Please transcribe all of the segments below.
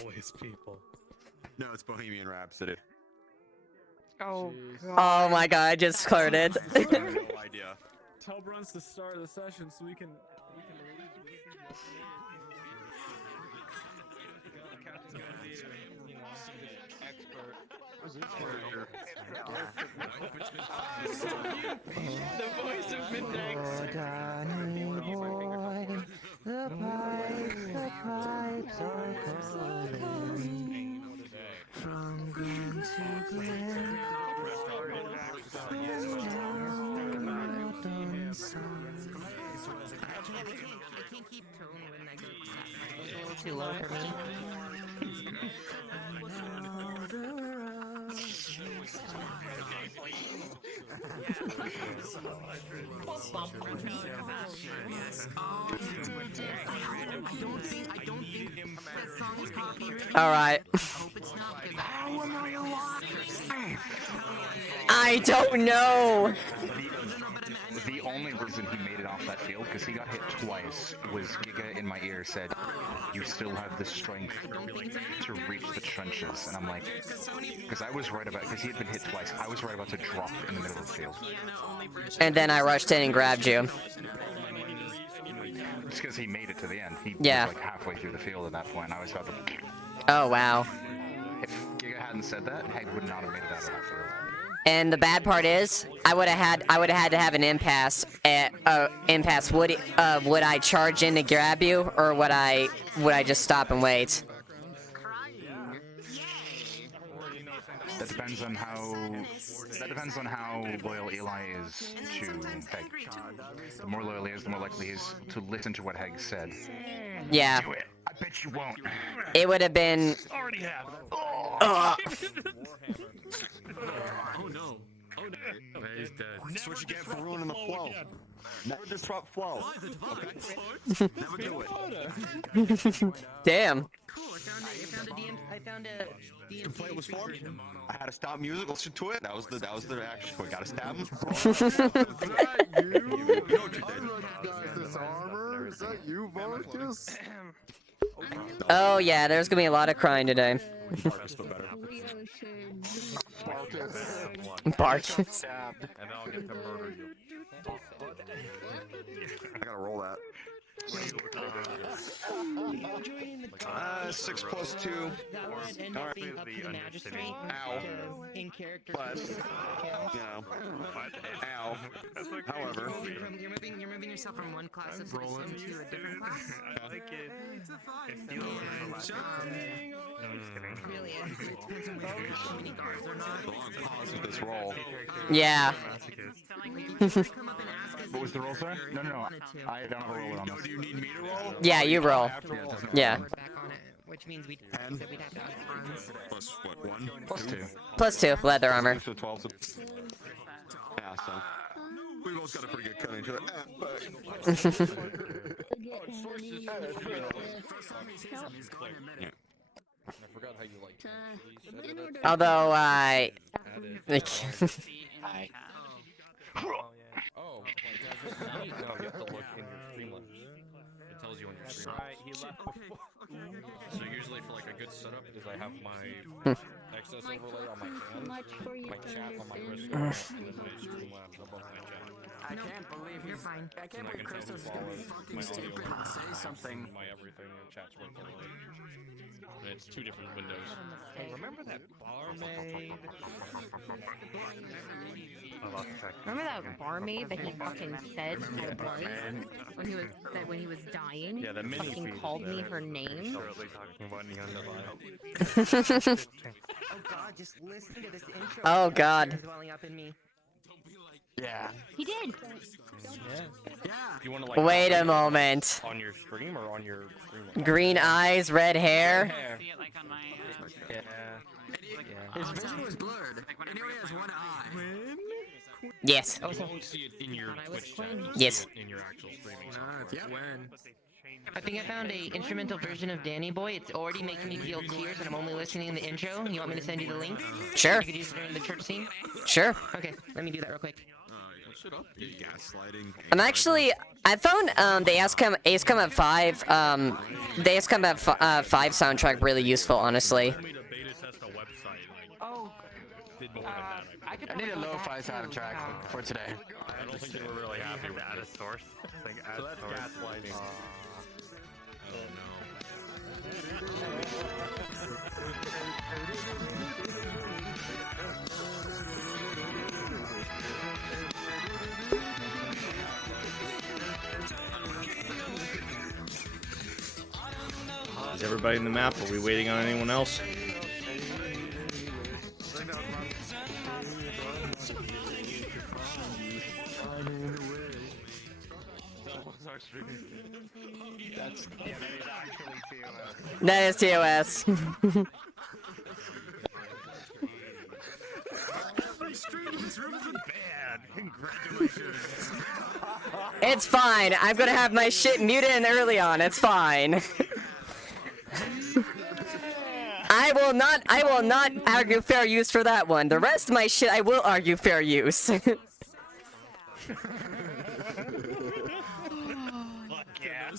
Always people. No, it's Bohemian Rhapsody. Oh, Oh my god, I just cleared it. I have no idea. Tell Bruns to start the session so we can the voice of midnight. Oh, Danny boy, the pipes are calling. From Glen to Glen, I can't keep tone when I go. It's a little too low for me. All right. I don't know. The only reason he made it off that field, because he got hit twice, was Giga in my ear said, "You still have the strength to reach the trenches." And I'm like, because I was right about, because he had been hit twice, I was right about to drop in the middle of the field. And then I rushed in and grabbed you. It's because he made it to the end. He Yeah. was like halfway through the field at that point, and I was about to... Oh wow. If Giga hadn't said that, Heg would not have made it out of that field. And the bad part is, I would have had to have an impasse. Impasse. Would I charge in to grab you, or would I just stop and wait? That depends on how loyal Eli is to Heg. The more loyal he is, the more likely he is to listen to what Heg said. Yeah. Do it. I bet you won't. It would have been. already have. Ugh. Oh no. Oh no. He's dead. That's what you get for ruining the flow. Never disrupt flow. Okay? Never do it. Damn. Cool, I found a Complaint was formed. I had to stop music, listen to it. That was the action point. Gotta stab him. Is that you, Marcus? Oh yeah, there's gonna be a lot of crying today. Marcus, but better. Barkins. And I'll get to murder you. I gotta roll that. 6 plus 2. Alright. Ow. But, you know. Ow. However. You're moving yourself from one class of system to a different class? I like it. Really? It depends on whether you have too many guards or not. Pause with this roll. Yeah. What was the roll, sir? No. I don't have a roll on this. Do you need me to roll? Yeah, you roll. Yeah. Back on it, which means we'd have to have bronze. Plus what? 1? Plus 2. +2 leather armor. So 12. Yeah, so. We both got a pretty good cut into it. Yeah. I forgot how you like. Although I. Hi. Oh, no, you have to look in your Streamlabs. It tells you on your Streamlabs. So usually for like a good setup is I have my access overlay on my hand, my chat on my wrist, and then my Streamlabs up on my chat. I can't believe you're fine. I can't believe Chris is fucking stupid and say something. My everything and chat's right below it. And it's 2 different windows. Oh, remember that barmaid? Remember that barmaid that he fucking said at Bryce when he was dying? Yeah, the mini fucking feed called me there. her name. Shortly talking about the Oh god, just listen to this intro. Oh god. Welling up in me. Yeah. He did. You want to like Wait a moment. on your stream or on your stream? Green eyes, red hair. See it like on my Yeah. His vision was blurred. And he only has one eye. Yes. You won't see it in your Twitch chat. You'll Yes. see it in your actual streaming. I think I found a instrumental version of Danny Boy. It's already making me feel tears, and I'm only listening in the intro. You want me to send you the link? Sure. You could use it during the church scene? Sure. Okay, let me do that real quick. Shut up, dude. Gaslighting. I'm actually. I found the Ace Combat 5 the Ace Combat 5 soundtrack really useful, honestly. Oh. I need a lo-fi soundtrack for today. I don't think they were really happy with Add a source. Like add So that's source. gaslighting. Oh no. Is everybody in the map? Are we waiting on anyone else? That is TOS. It's fine. I'm gonna have my shit muted in early on. It's fine. I will not argue fair use for that one. The rest of my shit I will argue fair use. Fuck yeah.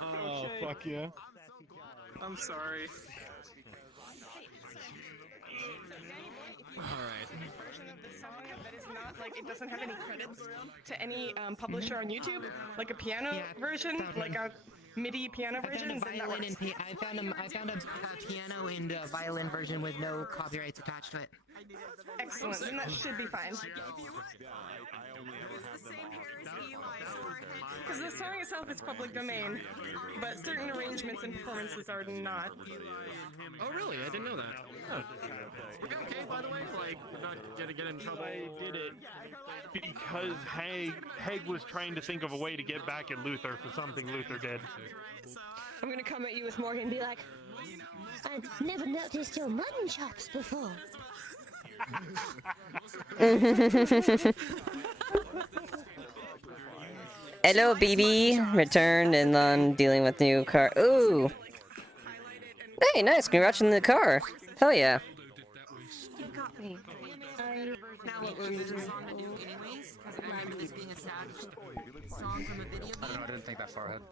Oh, fuck yeah. I'm sorry. That is not like it doesn't have any credits to any publisher on YouTube, like a piano version, like a MIDI piano version. Then that works. I found a piano and a violin version with no copyrights attached to it. Excellent. Then that should be fine. Because the song itself is public domain, but certain arrangements and performances are not. Oh really? I didn't know that. Oh. Okay, by the way, like, we're not gonna get in trouble. I did it because Haig was trying to think of a way to get back at Luther for something Luther did. I'm gonna come at you with Morgan and be like, I've never noticed your mutton chops before. Hello, BB. Returned and then dealing with new car. Ooh. Hey, nice. Congrats on the car. Hell yeah. You got me. Now what were you just on to do anyways? Because I remember this being a sad song from a video game. I don't know, I didn't think that far ahead.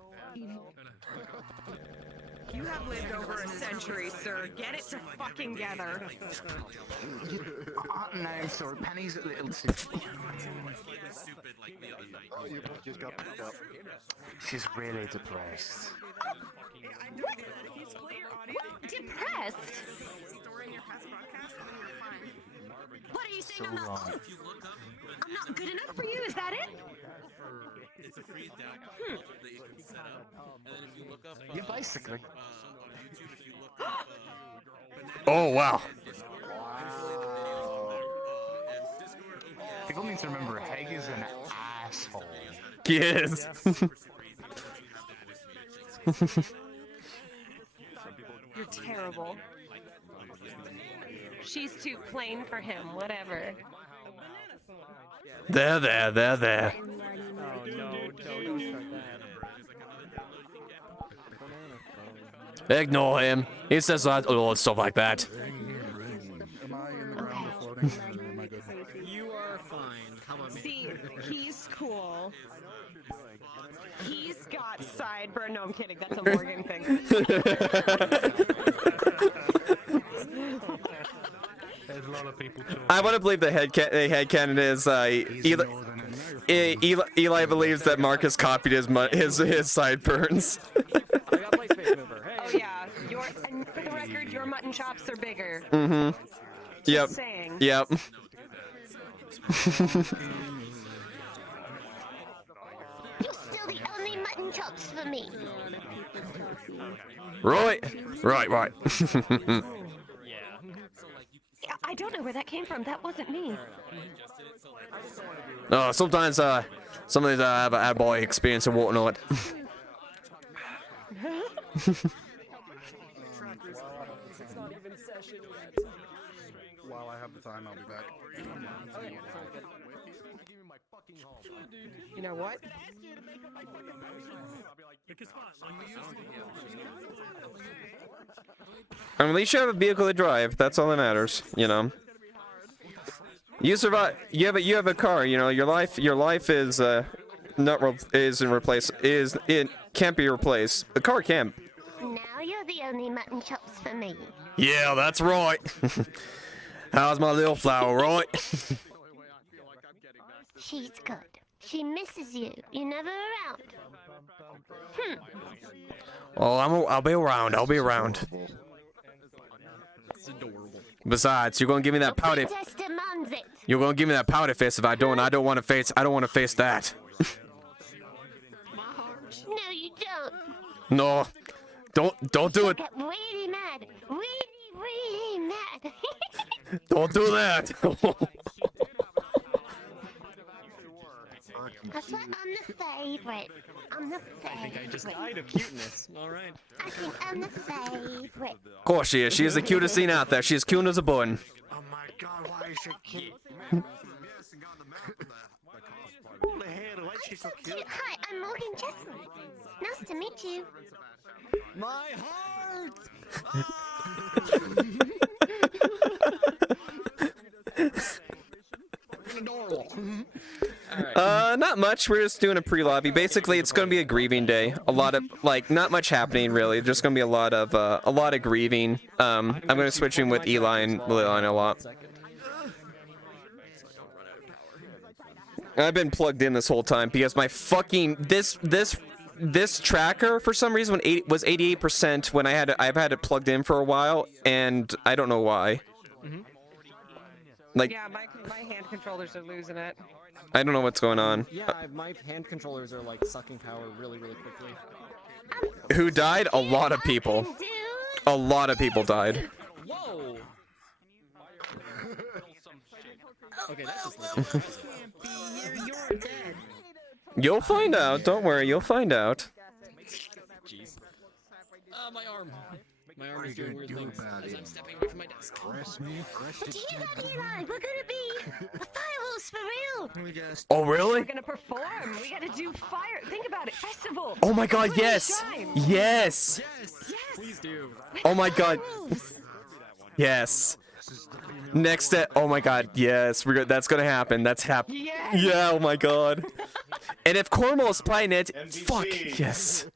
you have lived over a century, sir. Get it to fucking gather. No, sorry, Penny's a little too... Oh, you both just got picked up. She's really depressed. Depressed? What are you saying? So wrong. I'm not good enough for you? Is that it? It's a free deck that you can set up, and then if you look up, You're bicycling. on YouTube, if you look up, Oh wow. People need to remember, Haig is an asshole. Yes. You're terrible. She's too plain for him, whatever. There. Oh no, don't start that. Ignore him. He says a lot of stuff like that. Am I in the ground or floating? Or am I good? You are fine. How about me? See, he's cool. He's got sideburn. No, I'm kidding. That's a Morgan thing. There's a lot of people too. I want to believe the headcanon is Eli believes that Marcus copied his sideburns. Oh yeah, and for the record, your mutton chops are bigger. Mm-hmm. Yep. Just saying. Yep. You're still the only mutton chops for me. Right. I don't know where that came from. That wasn't me. No, sometimes some of these have an ad boy experience and whatnot. While I have the time, I'll be back. You know what? At least you have a vehicle to drive. That's all that matters, you know. You survive. You have a car. You know your life is not isn't replaced. It can't be replaced. The car can. Now you're the only mutton chops for me. Yeah, that's right. How's my little flower, right? She's good. She misses you. You're never around. Oh, I'll be around. I'll be around. It's adorable. Besides, you're gonna give me that pouty. Demands it. You're gonna give me that pouty face if I don't. I don't want to face. I don't want to face that. No, you don't. No, don't do it. Get really mad. Really mad. Don't do that. That's why I'm the favorite. I'm the favorite. I think I just died of cuteness. All right. I think I'm the favorite. Of course she is. She is the cutest thing out there. She is cute as a button. Oh my god, why is she cute? She's so cute. Hi, I'm Morgan Jessamine. Nice to meet you. My heart! Not much. We're just doing a pre-lobby. Basically, it's gonna be a grieving day. A lot of not much happening really. Just gonna be a lot of grieving. I'm gonna switch in with Eli and Leiliana a lot. I've been plugged in this whole time because my fucking this tracker for some reason was 88% when I've had it plugged in for a while, and I don't know why. Like, yeah, my hand controllers are losing it. I don't know what's going on. Yeah, my hand controllers are like sucking power really quickly. Who died? A lot of people. A lot of people died. Whoa! Okay, that's just You'll find out. Don't worry, you'll find out. Jeez. My arm. My arm is doing weird things as I'm stepping away from my desk. Do you know, Eli? We're gonna be fireworks for real. Oh, really? We're gonna perform. We gotta do fire. Think about it. Festival. Oh my god, Fire yes! shine. Yes! Please do. Oh my god. Yes. Next step. Oh my god, yes. That's gonna happen. That's happening. Yes. Yeah, oh my god. And if Cormo's playing it, fuck, yes.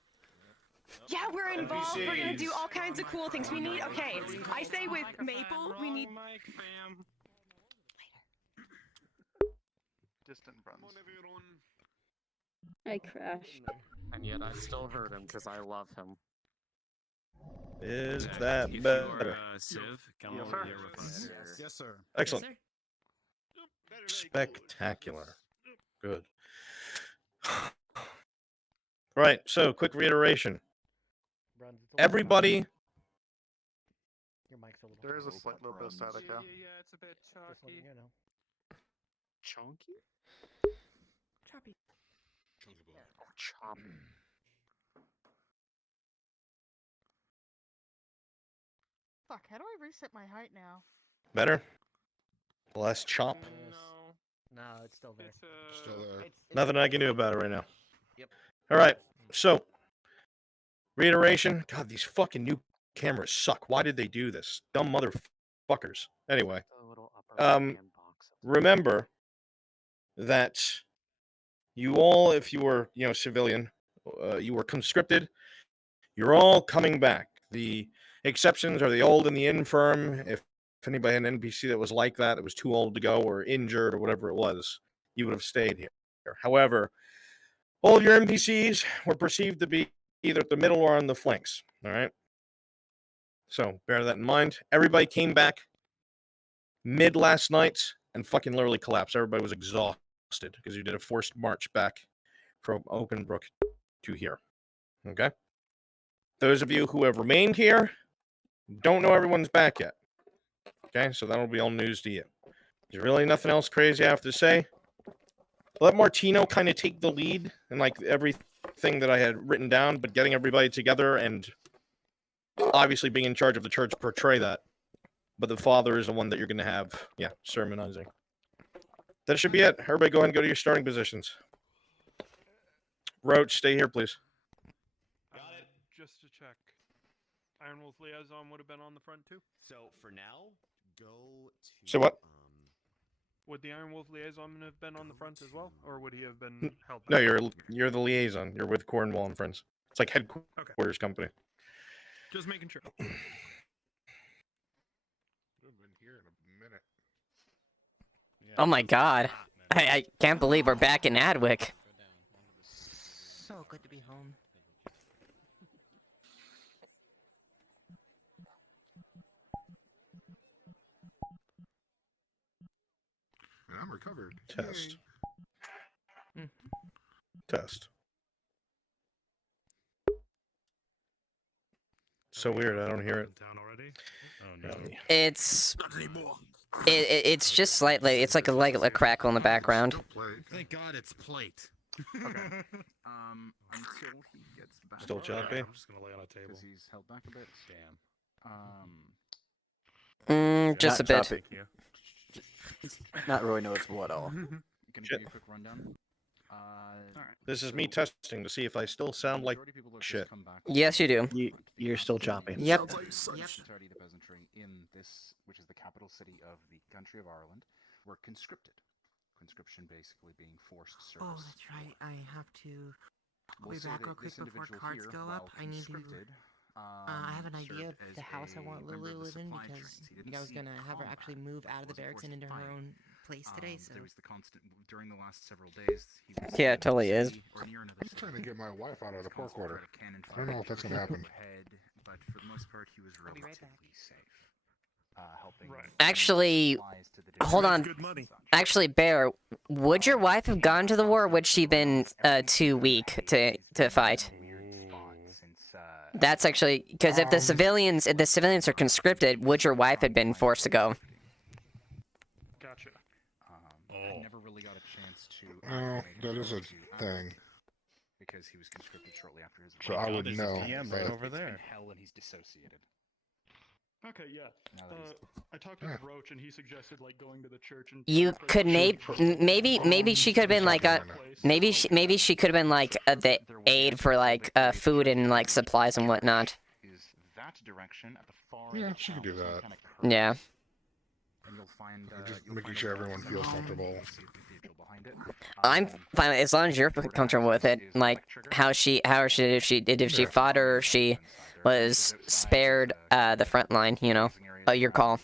Yeah, we're involved. We're gonna do all kinds of cool things. We need. Okay, I say with Maple, we need. Distant friends. I crashed. And yet I still heard him because I love him. Is that if better? You are, Civ, come over here with us. Yes, sir. Excellent. Spectacular. Good. Right, so quick reiteration. Everybody. There is a slight little bit of static, yeah. Yeah, it's a bit chalky. Chunky? Choppy. Oh, choppy. Fuck, how do I reset my height now? Better? Less chop? No, it's still there. Still there. Nothing I can do about it right now. Yep. Alright, so. Reiteration. God, these fucking new cameras suck. Why did they do this? Dumb motherfuckers. Anyway. Remember that you all, if you were, civilian, you were conscripted, you're all coming back. The exceptions are the old and the infirm. If anybody had an NPC that was like that was too old to go or injured or whatever it was, you would have stayed here. However, all of your NPCs were perceived to be either at the middle or on the flanks. All right. So bear that in mind. Everybody came back mid last night and fucking literally collapsed. Everybody was exhausted because you did a forced march back from Openbrook to here. Okay. Those of you who have remained here don't know everyone's back yet. Okay, so that'll be all news to you. There's really nothing else crazy I have to say. Let Martino kind of take the lead and like everything that I had written down, but getting everybody together and obviously being in charge of the church portray that. But the father is the one that you're going to have, sermonizing. That should be it. Everybody go ahead and go to your starting positions. Roach, stay here, please. Just to check. Iron Wolf Liaison would have been on the front too? So, for now, go to... So what? Would the Iron Wolf liaison have been on the front as well, or would he have been held back? No, you're the liaison. You're with Cornwall and Friends. It's like headquarters company. Just making sure. Oh my god. I can't believe we're back in Adwick. So good to be home. And I'm recovered. Test. Mm. Test. So weird. I don't hear it. It's it's just slightly. It's like a crackle in the background. Thank God it's plate. Okay. Until he gets back. Still choppy? I'm just gonna lay on a table. Because he's held back a bit. Damn. Just a bit. Thank you. Not really noticeable at all. Can I give you a quick rundown? This is me testing to see if I still sound like shit. Yes, you do. You're still choppy. Yep. Entirety of the peasantry in this, which is the capital city of the country of Ireland, were conscripted. Conscription basically being forced service. Oh, that's right. I have to. I'll We'll be say back that real quick this before individual cards here, go while up. I need to. conscripted, I have an idea of served the as house I a want member Lily of to the live in supply because trains. He didn't I was see gonna have her combat. actually move out of the Wasn't barracks and forced into to her fight. own place today. So There was the constant during the last several days. He was Yeah, in it totally the is. city or near another I'm city. trying to get my wife out of the His pork constant order. threat of cannon I don't know if that's gonna happen. Head, but for the most part, he was I'll be right relatively safe. Helping. Actually, hold on. Actually, Bear, would your wife have gone to the war, or would she been too weak to fight? That's actually because if the civilians are conscripted, would your wife have been forced to go? Gotcha. I never really got a chance to. Oh, that is a thing. Because he was conscripted shortly after his. So I would know. right over It's there. been hell and he's dissociated. Okay, yeah. Now that he's I talked to Roach and he suggested like going to the church and. You could maybe she could have been like a maybe she could have been like the aid for like food and like supplies and whatnot. Is that direction at the far Yeah, end of she could town, do so you that. kinda curve, Yeah. And you'll find Just you'll making find sure a wall everyone with feels some comfortable. you'll see a cathedral behind it. I'm fine as long as you're comfortable with it. Like how she if she fought or if she was spared the front line, you know. Your call.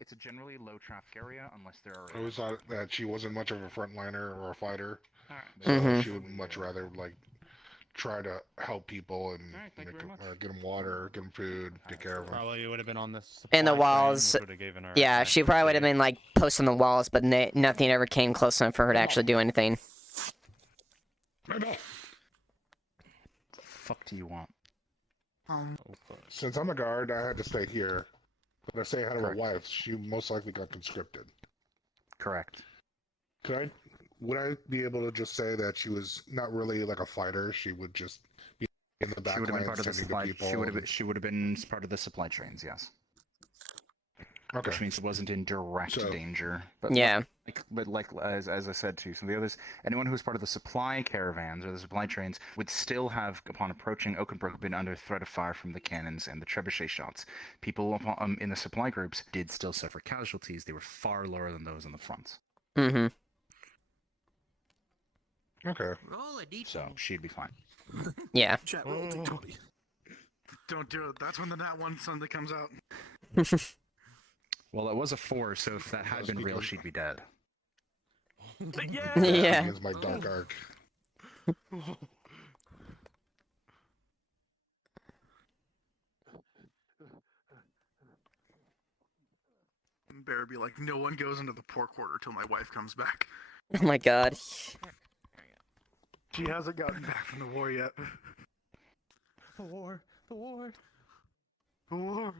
It's a generally low traffic area unless there are. I always thought that she wasn't much of a frontliner or a fighter. Alright. So she would much rather like try to help people and get them water, get them food, take care of them. Probably would have been on this. In the walls. Yeah, she probably would have been like posting the walls, but nothing ever came close enough for her to actually do anything. Fuck do you want? Since I'm a guard, I had to stay here. But I say I had a wife. She most likely got conscripted. Correct. Would I be able to just say that she was not really like a fighter? She would just be in the back She would have been part of the lines tending supply. to people. She would have been part of the supply trains. Yes. Okay. Which means it wasn't in direct danger. But Yeah. As I said to some of the others, anyone who was part of the supply caravans or the supply trains would still have, upon approaching Oakenbrook, been under threat of fire from the cannons and the trebuchet shots. People in the supply groups did still suffer casualties. They were far lower than those in the fronts. Mm-hmm. Okay. So she'd be fine. Yeah. Chat, roll D20. Don't do it. That's when the Nat 1 suddenly comes out. Well, it was a 4, so if that had been real, she'd be dead. Yeah. Is my dark arc. Bear be like, no one goes into the pork quarter till my wife comes back. Oh my god. She hasn't gotten back from the war yet. The war. The war. The war.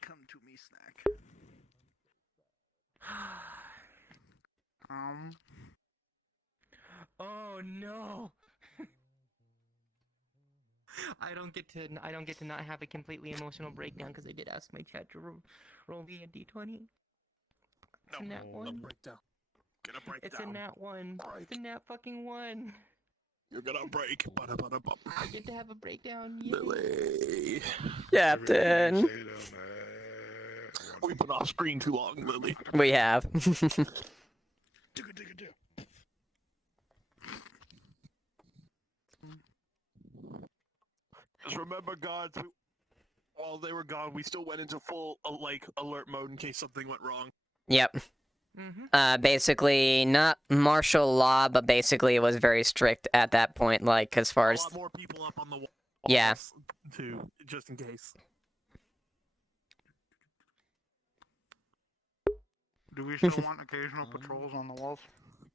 Come to me, snack. Oh no. I don't get to not have a completely emotional breakdown because I did ask my chat to roll me a d20. It's a nat 1. Breakdown. Get a breakdown. It's a nat 1. It's a nat fucking 1. You're gonna break. Ba-da-ba-da-bum. I get to have a breakdown. Yay. Lily. Captain. We've been off screen too long, Lily. We have. Just remember, guards, while they were gone, we still went into full, like, alert mode in case something went wrong. Yep. Basically, not martial law, but basically it was very strict at that point, like, as far A as... lot more people up on the wall. Yeah. Too, just in case. Do we still want occasional patrols on the walls?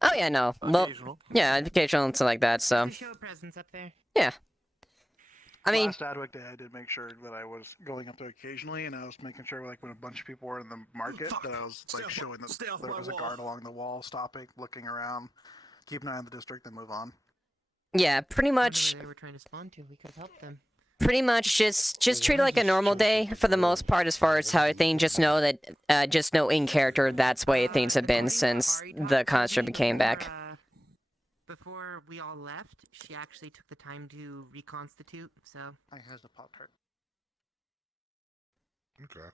Oh, yeah, no. Well, Occasional. yeah, occasional and something like that, so... Show presence up there. Yeah. I mean... Last Adwick Day, I did make sure that I was going up there occasionally, and I was making sure, like, when a bunch of people were in the market, that I was, like, showing that there was a guard along the wall, stopping, looking around, keep an eye on the district, then move on. Yeah, pretty much... Where they were trying to spawn to, we could help them. Pretty much just treat it like a normal day for the most part as far as how things just know that just know in character that's the way things have been since the construct came back. Before we all left, she actually took the time to reconstitute, so... I has the Pop-Tart. Okay.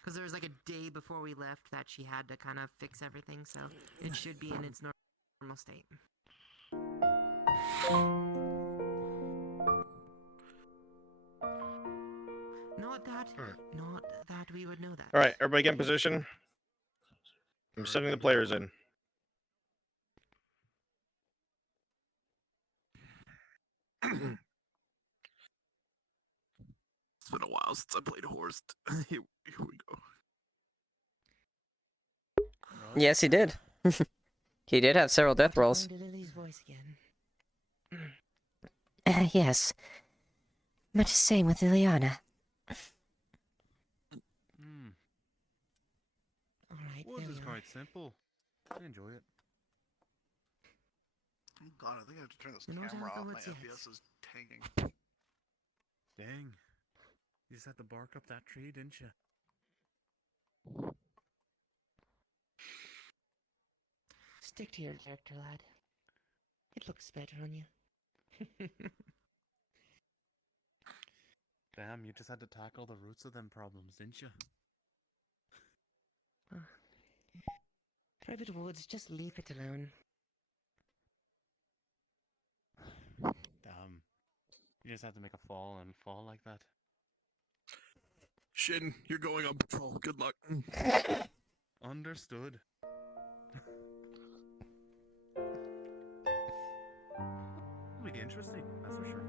Because there was like a day before we left that she had to kind of fix everything, so it should be in its normal state. Not that we would know that. All right, everybody get in position. I'm sending the players in. It's been a while since I played Horst. Here we go. Yes, he did. He did have several death rolls. Lily's voice again. Yes. Much the same with Leiliana. Alright, Well, it's quite simple. I enjoy it. Oh god, I think I have to turn this You know what, camera off. Jonathan, My what's FPS is tanking. Dang. You just had to bark up that tree, didn't you? Stick to your character, lad. It looks better on you. Damn, you just had to tackle the roots of them problems, didn't you? Private Woods, just leave it alone. Damn. You just had to make a fall and fall like that. Shin, you're going on patrol. Good luck. Understood. It'll be interesting, that's for sure.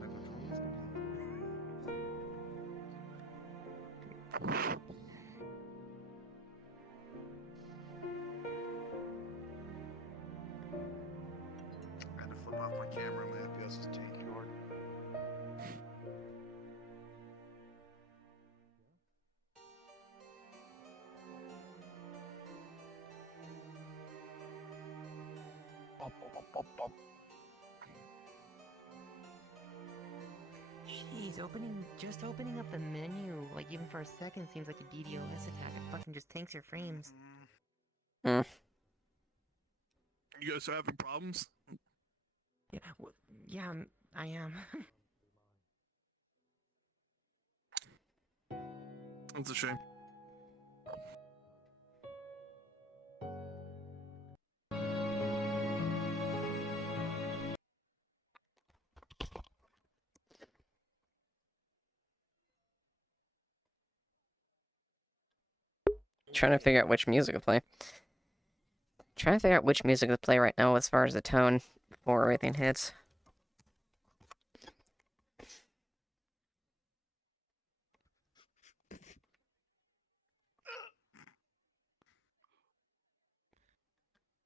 My patrol is complete. I had to flip off my camera, my FPS is tanking hard. Jeez, just opening up the menu, like even for a second, seems like a DDoS attack. It fucking just tanks your frames. You guys are having problems? Yeah, yeah, I am. That's a shame. Trying to figure out which music to play. Trying to figure out which music to play right now as far as the tone before everything hits.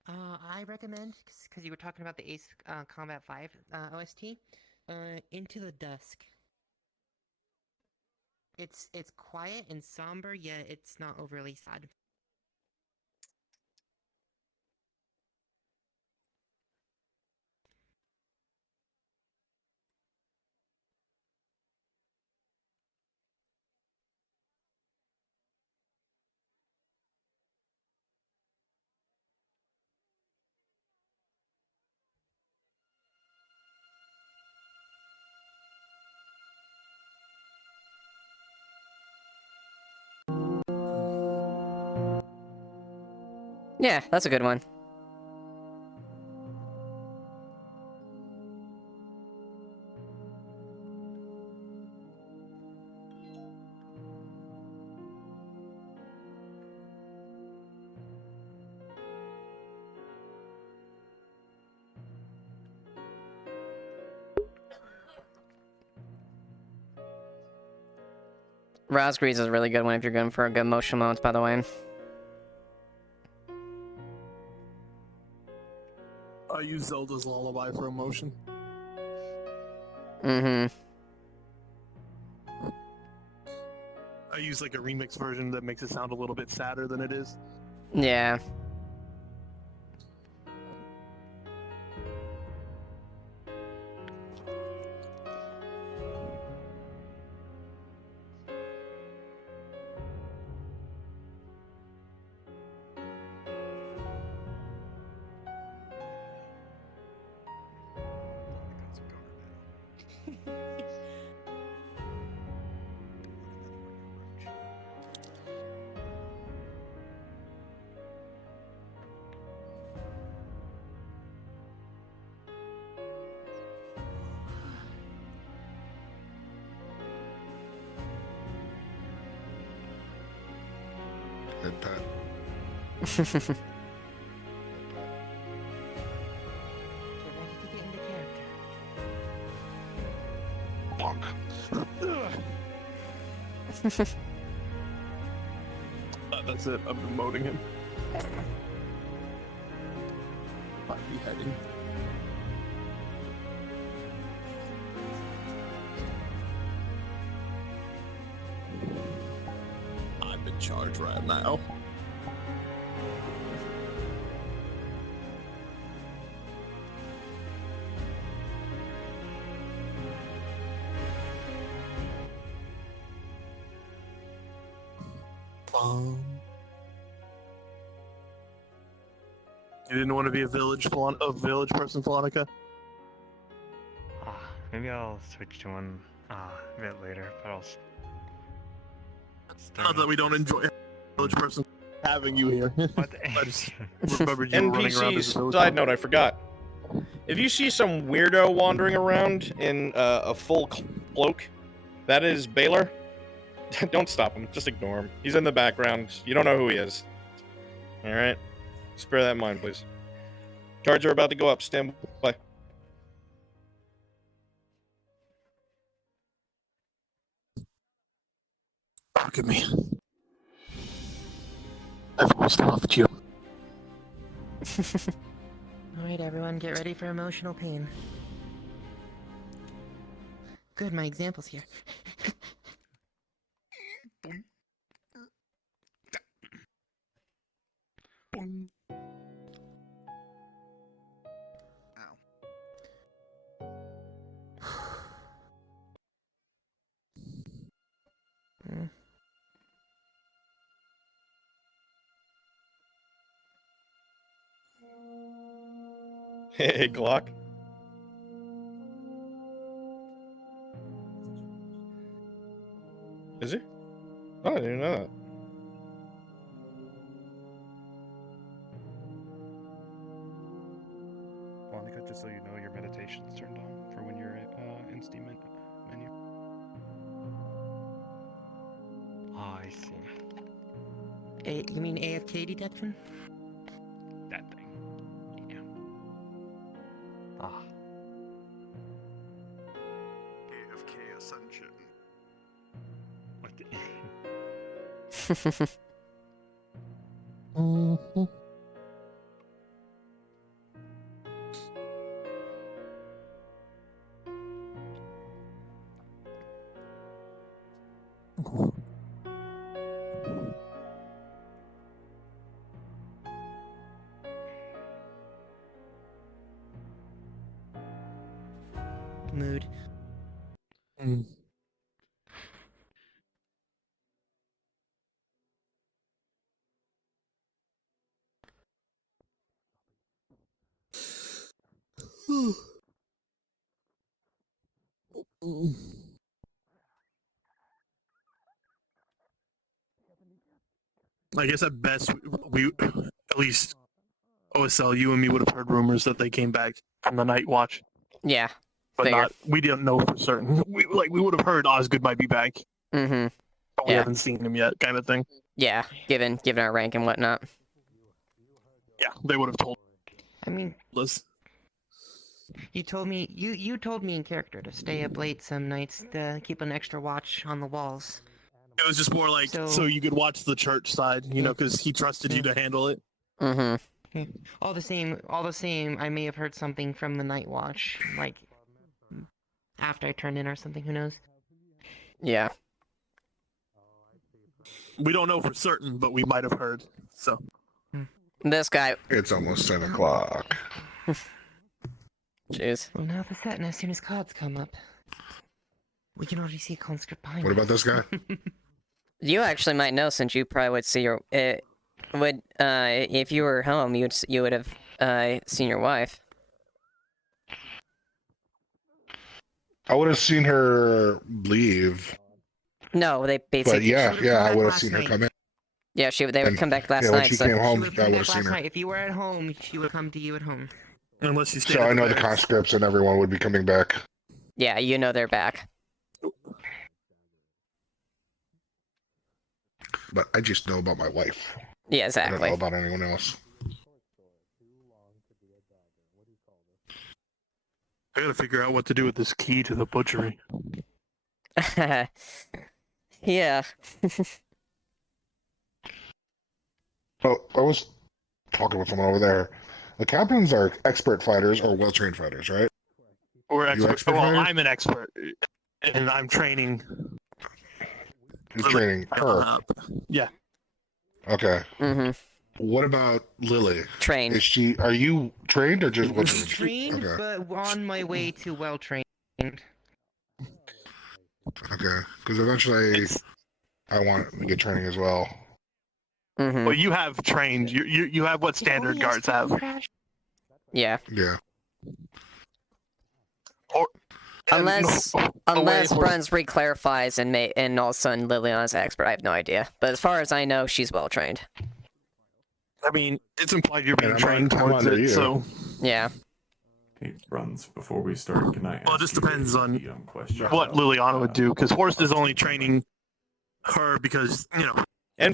I recommend, because you were talking about the Ace Combat 5 OST, Into the Dusk. It's quiet and somber, yet it's not overly sad. Yeah, that's a good one. Raspberries is a really good one if you're going for a good emotional moment, by the way. I use Zelda's Lullaby for emotion. Mm-hmm. I use like a remix version that makes it sound a little bit sadder than it is. Yeah. Head pat. That's it. I'm emoting him. By beheading. I'm in charge right now. You didn't want to be a village person, Flonica? Maybe I'll switch to one a bit later, but I'll. Not that we don't enjoy village person having you here. I just remembered you were running around as a village Side note, I forgot. If you see some weirdo wandering around in a full cloak, that is Baylor. Don't stop him. Just ignore him. He's in the background. You don't know who he is. All right. Spare that in mind, please. Cards are about to go up. Stand by. Look at me. I've always loved you. Alright, everyone, get ready for emotional pain. Good, my example's here. Hey, Glock. Is he? Oh, I didn't know that. Monica, just so you know, your meditation's turned on for when you're in Steam menu. Oh, I see. You mean AFK detection? That thing. Yeah. Ah. AFK Ascension. What the... Mm-hmm. Mood. Mm. I guess at best we At least OSL, you and me would have heard rumors that they came back from the night watch. Yeah. But figure. we didn't know for certain. We would have heard Osgood might be back, Mm-hmm. but we haven't seen him yet, kind of thing. Yeah, given our rank and whatnot. Yeah, they would have told I mean, us. you told me in character to stay up late some nights to keep an extra watch on the walls. It was just more like so you could watch the church side, because he trusted you to handle it. Mm-hmm. Okay. All the same, I may have heard something from the night watch, like after I turned in or something. Who knows? Yeah. We don't know for certain, but we might have heard. So. This guy. It's almost 10 o'clock. Jeez. Well, now the set, and as soon as cards come up, we can already see a conscript behind What us. about this guy? You actually might know, since you probably would see your if you were home, you would have seen your wife. I would have seen her leave. No, they basically. But yeah, I would have seen her come in. Yeah, they would come back last night. When she came home, I would have seen her. If you were at home, she would come to you at home. Unless you stayed. So I know the conscripts and everyone would be coming back. Yeah, you know they're back. But I just know about my wife. Yeah, exactly. I don't know about anyone else. I gotta figure out what to do with this key to the butchery. Yeah. Oh, I was talking with someone over there. The captains are expert fighters or well-trained fighters, right? We're You expert. expert Well, fighter? I'm an expert, and I'm training. Who's training her? Yeah. Okay. Mm-hmm. What about Lily? Trained. Is she? Are you trained or just well-trained? Trained, Okay. but on my way to well trained. Okay. Because eventually, I want to get training as well. Mm-hmm. Well, you have trained. You have what standard guards have. Yeah. Yeah. Unless Brunswick clarifies and all of a sudden Liliana's expert, I have no idea. But as far as I know, she's well trained. I mean, it's implied you're being I'm trained on towards to it, you. so. Yeah. Hey, Bruns, before we start, can I ask Well, it just you depends on question what about, Liliana would do, because Horst is only training her because,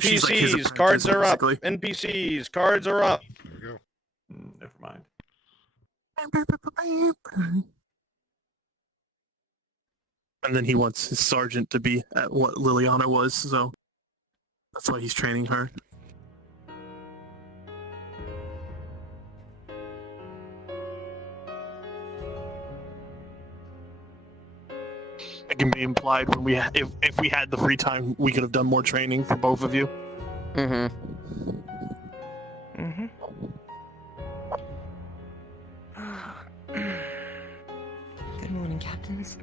she's like his NPCs, cards are up. basically. NPCs, cards are up. There we go. Never mind. And then he wants his sergeant to be at what Liliana was, so that's why he's training her. It can be implied when if we had the free time, we could have done more training for both of you. Mm-hmm. Mm-hmm. Good morning, captains.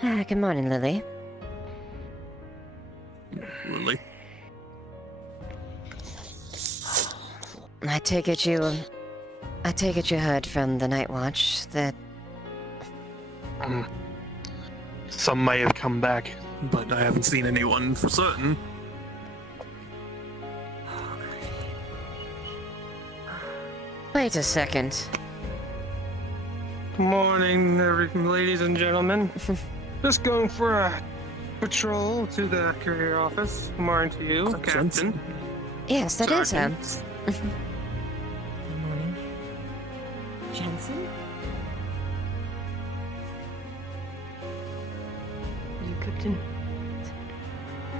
Good morning, Lily. Lily. I take it you heard from the Night Watch that Some may have come back, but I haven't seen anyone for certain. Wait a second. Morning, ladies and gentlemen. Just going for a patrol to the career office. Morning to you, Captain. Yes, that is him. Good morning. Jensen? You, Captain?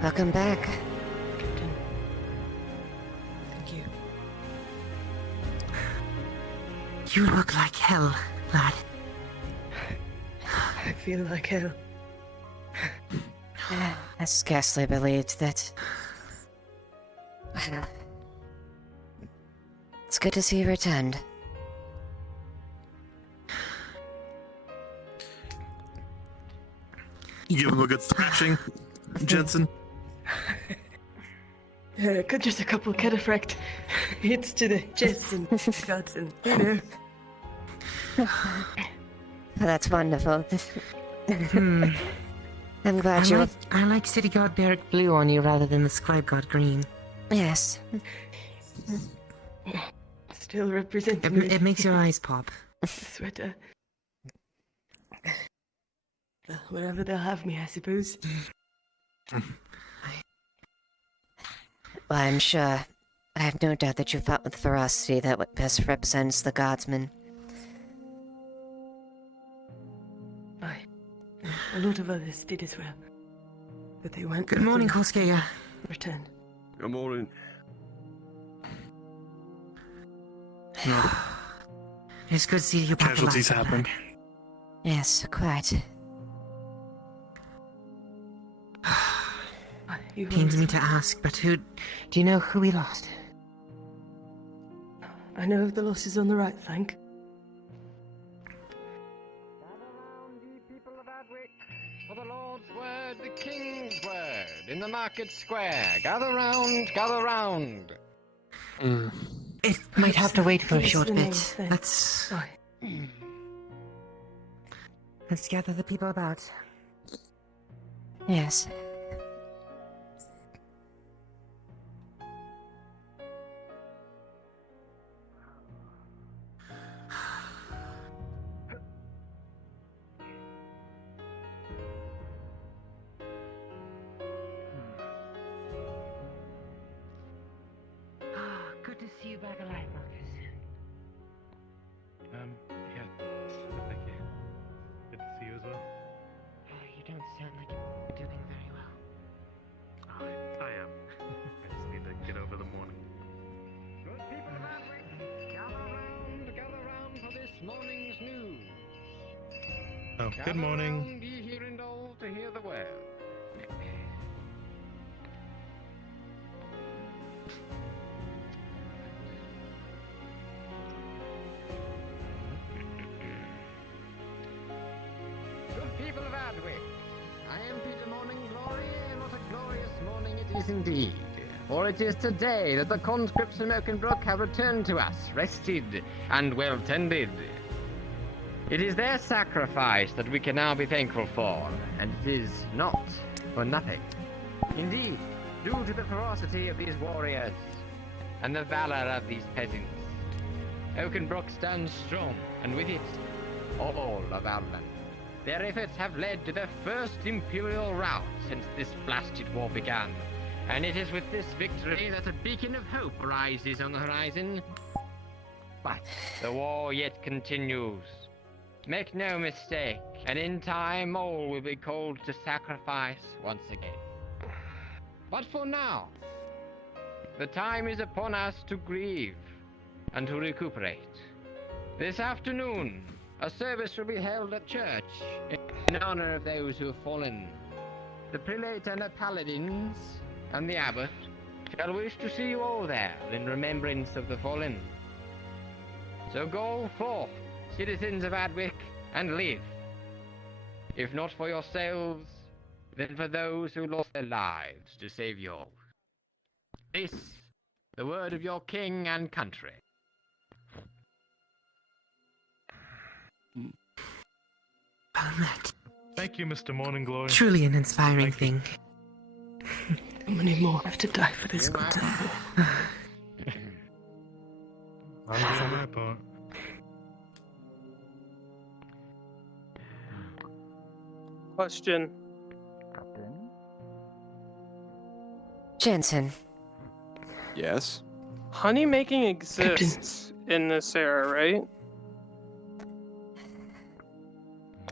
Welcome back. Captain. Thank you. You look like hell, lad. I feel like hell. I scarcely believed that. It's good to see you returned. You give him a good thrashing, Jensen. Just a couple of cataphract hits to the chest and guts and, That's wonderful. I'm glad you. I like City Guard Barrack Blue on you rather than the Scribe Guard Green. Yes. Still representing It makes your eyes pop. sweater. Wherever they'll have me, I suppose. Well, I'm sure. I have no doubt that you fought with ferocity that best represents the Guardsmen. Aye. A lot of others did as well. But they weren't. Good morning, Koskaya. Returned. Good morning. It's good to see you back alive. Casualties happen. Yes, quite. Pains me to ask, but do you know who we lost? I know of the losses on the right flank. For the Lord's word, the King's word, in the market square. Gather round, gather round. It might have to wait for a short bit. Let's gather the people about. Yes. Good to see you back alive, Marcus. Yeah. Thank you. Good to see you as well. You don't sound like you're doing very well. I am. I just need to get over the morning. Good people of Adwick, gather round for this morning's news. Oh, Gather good morning. round, ye here and all, to hear the word. Good people of Adwick, I am Peter Morning Glory, and what a glorious morning it is indeed. For it is today that the conscripts from Oakenbrook have returned to us, rested and well tended. It is their sacrifice that we can now be thankful for, and it is not for nothing. Indeed, due to the ferocity of these warriors and the valor of these peasants, Oakenbrook stands strong, and with it, all of Outland. Their efforts have led to the first imperial rout since this blasted war began, and it is with this victory that a beacon of hope rises on the horizon. But the war yet continues. Make no mistake, and in time all will be called to sacrifice once again. But for now, the time is upon us to grieve and to recuperate. This afternoon, a service will be held at church in honor of those who have fallen. The prelate and the paladins and the abbot shall wish to see you all there in remembrance of the fallen. So go forth, citizens of Adwick, and live. If not for yourselves, then for those who lost their lives to save yours. This, the word of your king and country. Well met. Thank you, Mr. Morning Glory. Truly an inspiring thing. How many more have to die for this content? For my part. Question. Jensen. Yes. Honey making exists in this era, right?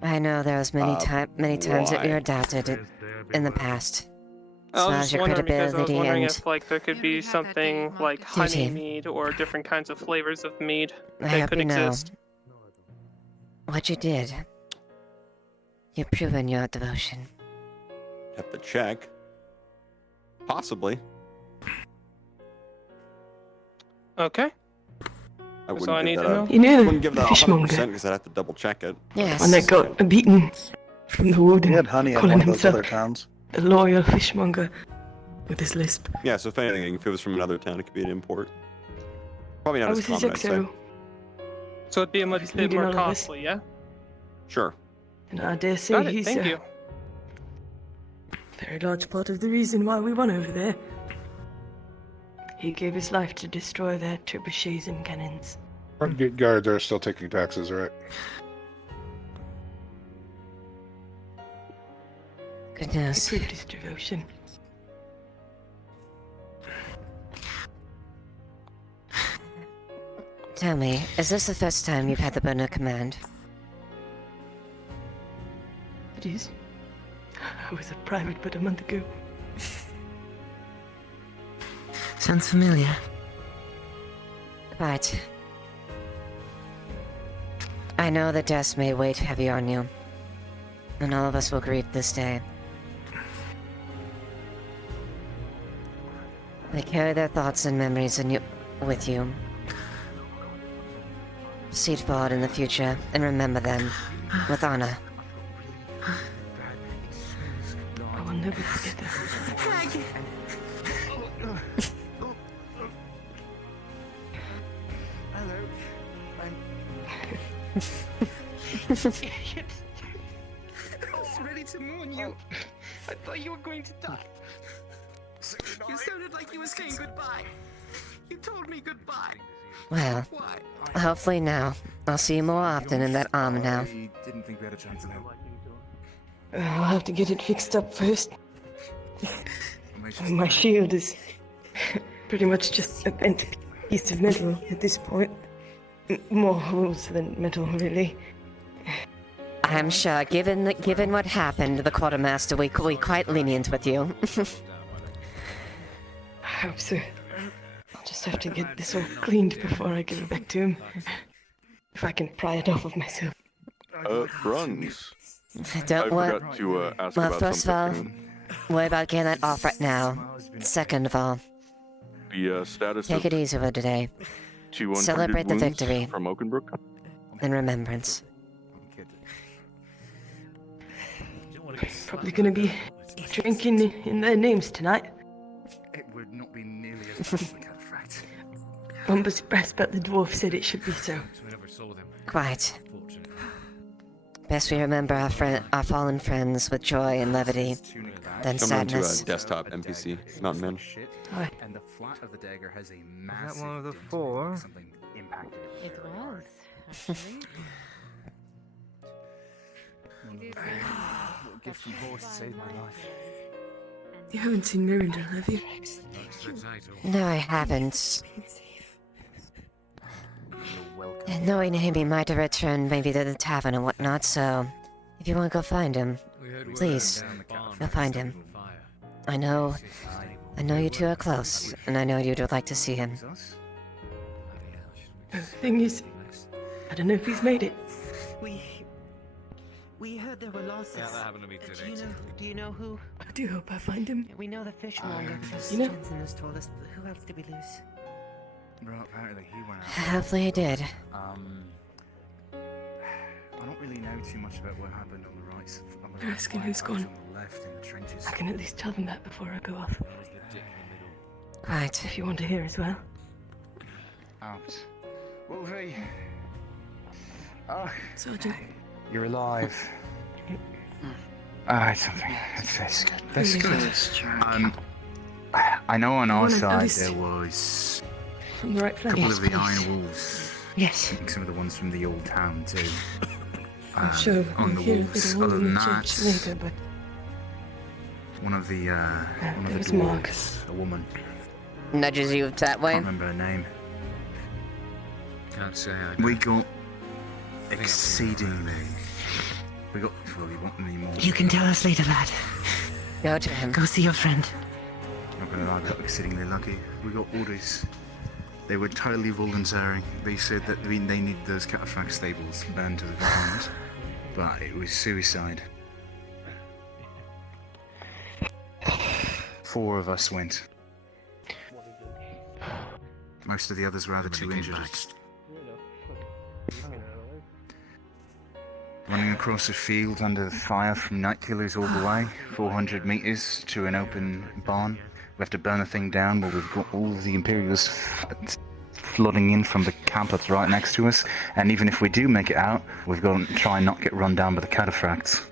I know there was many times that you why? were doubted in the past. I As long was as just your wondering because I was credibility wondering and if like there could be something like honey Duty. mead or different kinds of flavors of mead I that hope could you know exist. what you did. You've proven your devotion. Have to check. Possibly. Okay. I That's all I need give to that know. a, You know, wouldn't give that fishmonger. 100% because I'd have to double check it. Yes. When they got a beating from the warden, He had honey at calling one of those himself other towns. a loyal fishmonger with his lisp. Yeah, so if anything, if it was from another town, it could be an import. Probably not I as was his common, I'd say. exo, So it'd be a much was bit leading more all of us. costly, yeah? Sure. and I dare say Got it, he's thank you. a very large part of the reason why we won over there. He gave his life to destroy their trebuchets and cannons. Front guards are still taking taxes, right? Goodness. He proved his devotion. Tell me, is this the first time you've had the burner command? It is. I was a private but a month ago. Sounds familiar. Quite. I know that death may weigh heavy on you, and all of us will grieve this day. They carry their thoughts and memories with you. Proceed forward in the future and remember them with honor. I will never forget them. Hello. Idiot. I was ready to mourn you. I thought you were going to die. You sounded like you were saying goodbye. You told me goodbye. Well, hopefully now. I'll see you more often in that arm now. I didn't think we had a chance now. I'll have to get it fixed up first. My shield is pretty much just a bent piece of metal at this point. More holes than metal, really. I'm sure, given what happened, the quartermaster will be quite lenient with you. I hope so. I'll just have to get this all cleaned before I give it back to him. If I can pry it off of myself. Bruns. Don't I worry. forgot to ask Well, about first of all, something. worry about getting that off right now. Second of all, The status take of it easy for today. 2 untreated Celebrate the wounds victory from Oakenbrook. in remembrance. Probably gonna be drinking in their names tonight. It would not be nearly as bad as the cataphract. Bumpus Brass, but the dwarf said it should be so. We never saw them. Quite. Best we remember our fallen friends with joy and levity, then Come down to sadness. desktop NPC, Mountain Man. Hi. And the flat of the dagger has a Is massive that one of the dent. 4? Something impacted it. It was, actually. Little gift from horse saved my life. You haven't seen Miranda, have you? No, I haven't. And knowing him, he might have returned maybe to the tavern and whatnot, so if you want to go find him, please, go find him. I know you two are close, and I know you'd like to see him. The thing is, I don't know if he's made it. We heard there were losses. Yeah, that happened to me today. Do you know who? I do hope I find him. We know the fishmonger. You know- Jensen told us, but who else did we lose? Well, apparently he went out. Hopefully he did. I don't really know too much about what happened on the right. On the You're asking who's I was gone? on the left in the trenches. I can at least tell them that before I go off. Right. If you want to hear as well. Out. Wolvie. Oh, Sergeant. you're alive. That's something. That's good. That's good. I know on our Wanna side notice- there was From the right a flank. couple Yes, of the please. Iron Wolves. Yes. I think some of the ones from the old town too. I'm sure on we'll the hear a wolves. bit more Other in than the that, church later, but one of the there was Mark. dwarves, a woman. Nudges you that way. Can't remember her name. Can't say I We got exceedingly. We got. Well, we want any more. You can tell us later, lad. Go to him. Go see your friend. Not gonna lie, we got exceedingly lucky. We got orders. They were totally voluntary. They said that they need those cataphract stables burned to the ground, but it was suicide. 4 of us went. Most of the others were either too injured. Running across a field under fire from night killers all the way, 400 meters to an open barn. We have to burn the thing down, but we've got all of the Imperials flooding in from the camp that's right next to us. And even if we do make it out, we've got to try and not get run down by the cataphracts.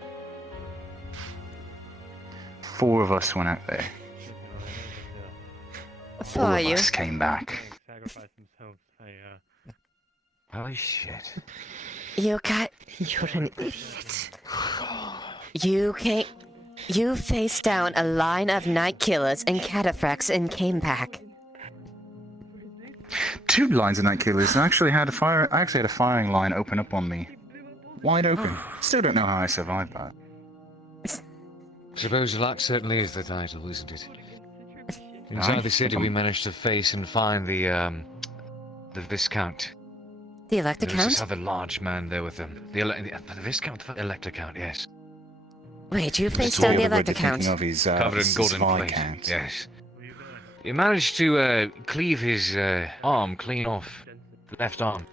4 of us went out there. For All of you. us came back. Sacrifice themselves. Holy shit. You're an idiot. You can't. You faced down a line of night killers and cataphracts and came back. 2 lines of night killers. I actually had a firing line open up on me. Wide open. Still don't know how I survived that. Suppose luck certainly is the title, isn't it? Inside the city, we managed to face and find the Viscount. The Elector There was this Count? other large man there with them. The Viscount, the Elector Count, yes. Wait, you The faced down the word Elector you're thinking Count? of is, Covered in is golden plate. Viscount. Yes. He managed to cleave his arm clean off. The left arm.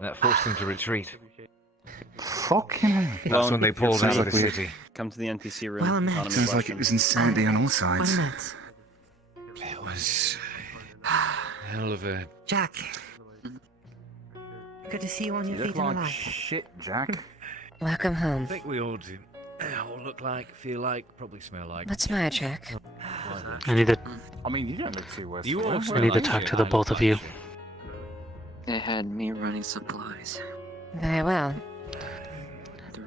That forced him to retreat. Fucking That's when they pulled out of the weird. city. Come to the NPC room. Well met. Economy Sounds like question. it was insanity on all sides. Well met. It was a hell of a... Jack. Good to see you on your feet and alive. Shit, Jack. Welcome I home. think we all do. All look like, feel like, probably smell like. What's my check? I need to. I mean, you don't look too worse. You for all wear. I need to talk to the both of you. They had me running supplies. Very well.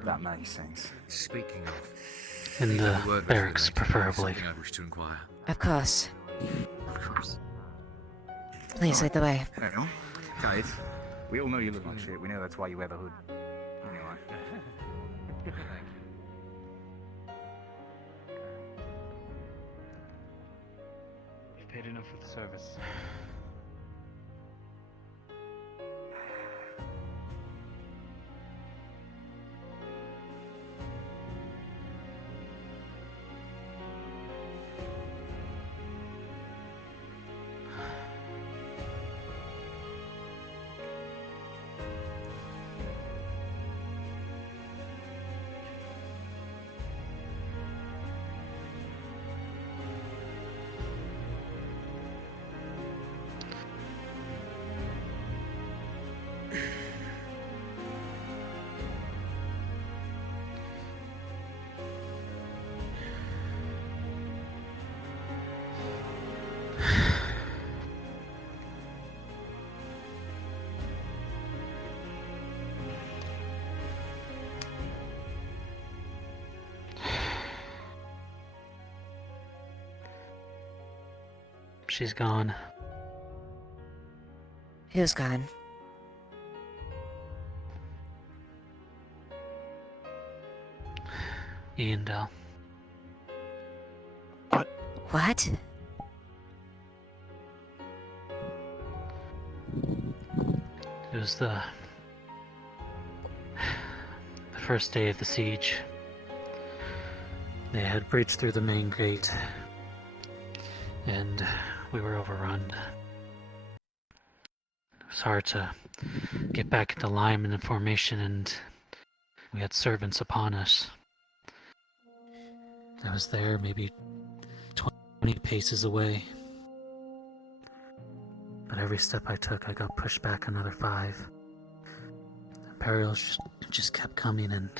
That makes sense. Speaking of... In leave the a word with barracks, you later. preferably. Something I wish to inquire. Of course. Of course. Please lead the way. Well, guys, we all know you look like shit. We know that's why you wear the hood. Anyway. You've paid enough for the service. She's gone. Who's gone? Iandel. What? It was the first day of the siege. They had breached through the main gate, and we were overrun. It was hard to get back into line and in formation, and we had servants upon us. I was there maybe 20 paces away. But every step I took, I got pushed back another 5. The Imperials just kept coming, and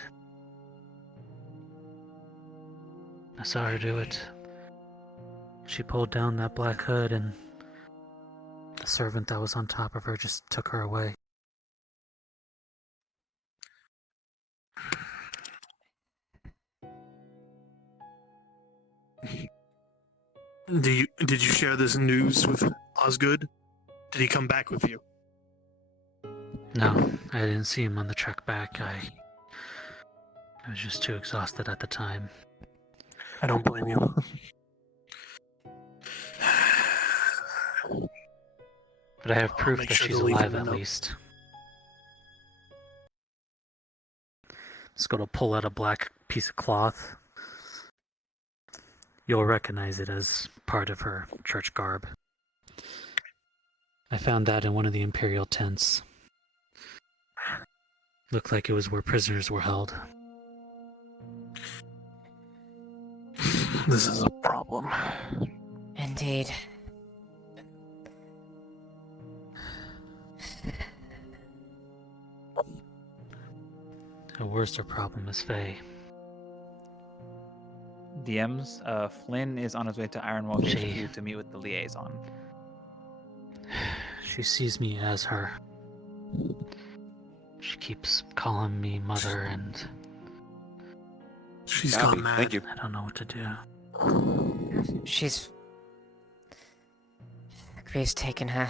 I saw her do it. She pulled down that black hood, and the servant that was on top of her just took her away. Did you share this news with Osgood? Did he come back with you? No, I didn't see him on the trek back. I was just too exhausted at the time. I don't blame you. But I have proof make that sure to she's leave alive him a at note. least. Just gonna pull out a black piece of cloth. You'll recognize it as part of her church garb. I found that in one of the Imperial tents. Looked like it was where prisoners were held. This is a problem. Indeed. A worser problem is Faye. DMs, Flynn is on his way to Ironwall Cave She- with you to meet with the liaison. She sees me as her. She keeps calling me mother, and She's Copy. gone mad. Thank you. I don't know what to do. She's... Grief's taken her.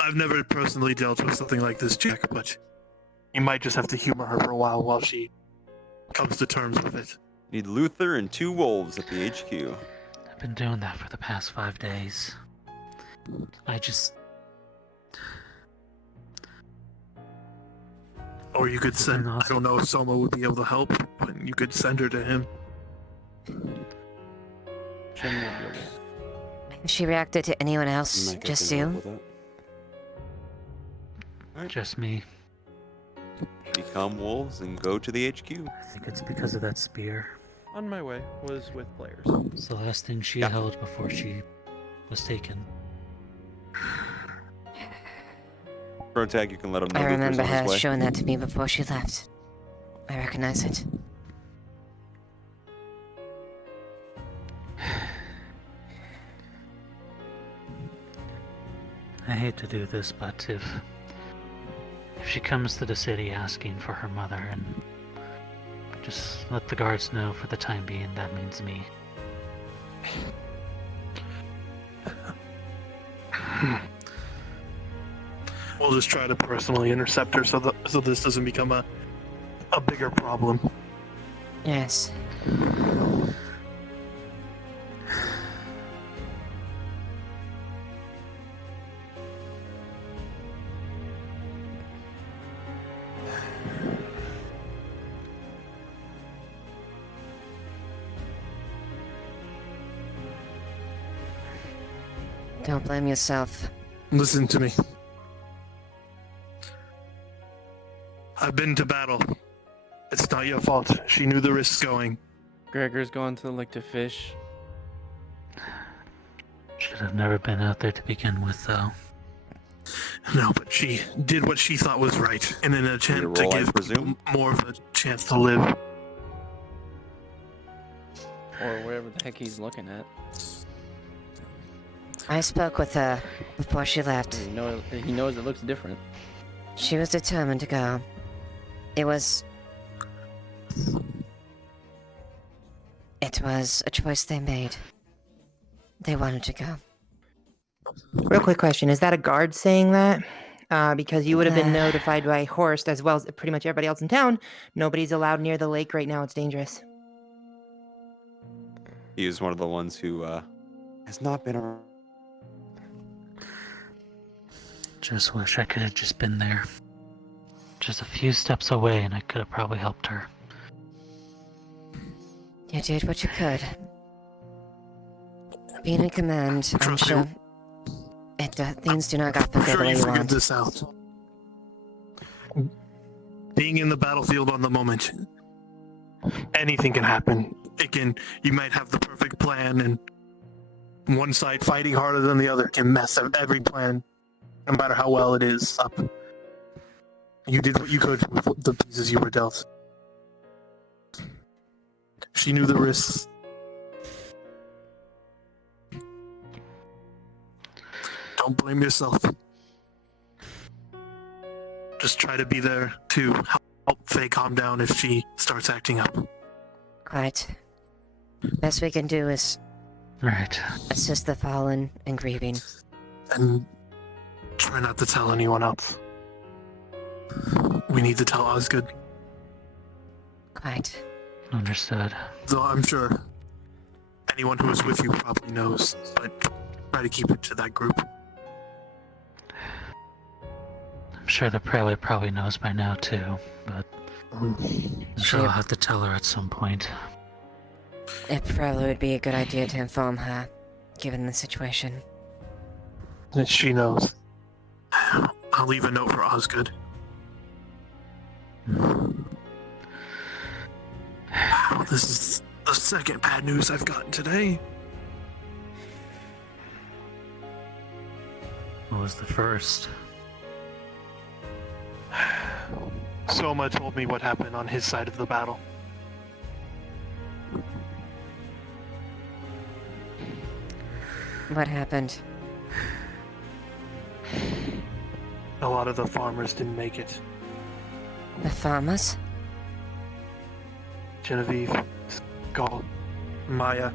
I've never personally dealt with something like this, Jack, but you might just have to humor her for a while she comes to terms with it. Need Luther and 2 wolves at the HQ. I've been doing that for the past 5 days. I just... Or you could send, I don't know if Soma would be able to help, but you could send her to him. Has she reacted to anyone else? Might get Just to help you? with that. Just me. Become wolves and go to the HQ. I think it's because of that spear. On my way was with players. It's the last thing she held before she was taken. Protag, you can let him know I Luther's remember on his her way. showing that to me before she left. I recognize it. I hate to do this, but if she comes to the city asking for her mother, and just let the guards know for the time being, that means me. We'll just try to personally intercept her so this doesn't become a bigger problem. Yes. Don't blame yourself. Listen to me. I've been to battle. It's not your fault. She knew the risks going. Gregor's gone to the lake to fish. Should have never been out there to begin with, though. No, but she did what she thought was right in an attempt to give people more of a chance to live. Or wherever the heck he's looking at. I spoke with her before she left. He knows it looks different. She was determined to go. It was a choice they made. They wanted to go. Real quick question: is that a guard saying that? Because you would have been notified by Horst as well as pretty much everybody else in town. Nobody's allowed near the lake right now. It's dangerous. He is one of the ones who has not been around. Just wish I could have just been there. Just a few steps away, and I could have probably helped her. You did what you could. Being in command, I'm sure things do not go the Sure, way you you figured want. this out. Being in the battlefield on the moment, anything can happen. You might have the perfect plan, and one side fighting harder than the other can mess up every plan, no matter how well it is up. You did what you could with the pieces you were dealt. She knew the risks. Don't blame yourself. Just try to be there to help Faye calm down if she starts acting up. Quite. Best we can do is assist the fallen and grieving. And try not to tell anyone else. We need to tell Osgood. Quite. Understood. Though I'm sure anyone who is with you probably knows, but try to keep it to that group. I'm sure the prelate probably knows by now too, but I'm sure I'll have to tell her at some point. It probably would be a good idea to inform her, given the situation. And she knows. I'll leave a note for Osgood. This is the second bad news I've gotten today. What was the first? Soma told me what happened on his side of the battle. What happened? A lot of the farmers didn't make it. The farmers? Genevieve, Skull, Maya.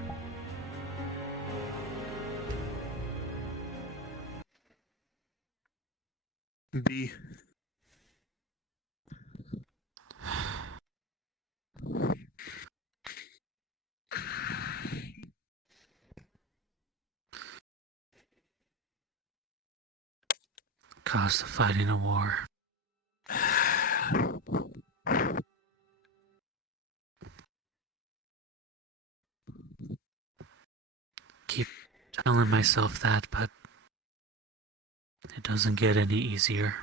B. Cost of fighting a war. Keep telling myself that, but it doesn't get any easier.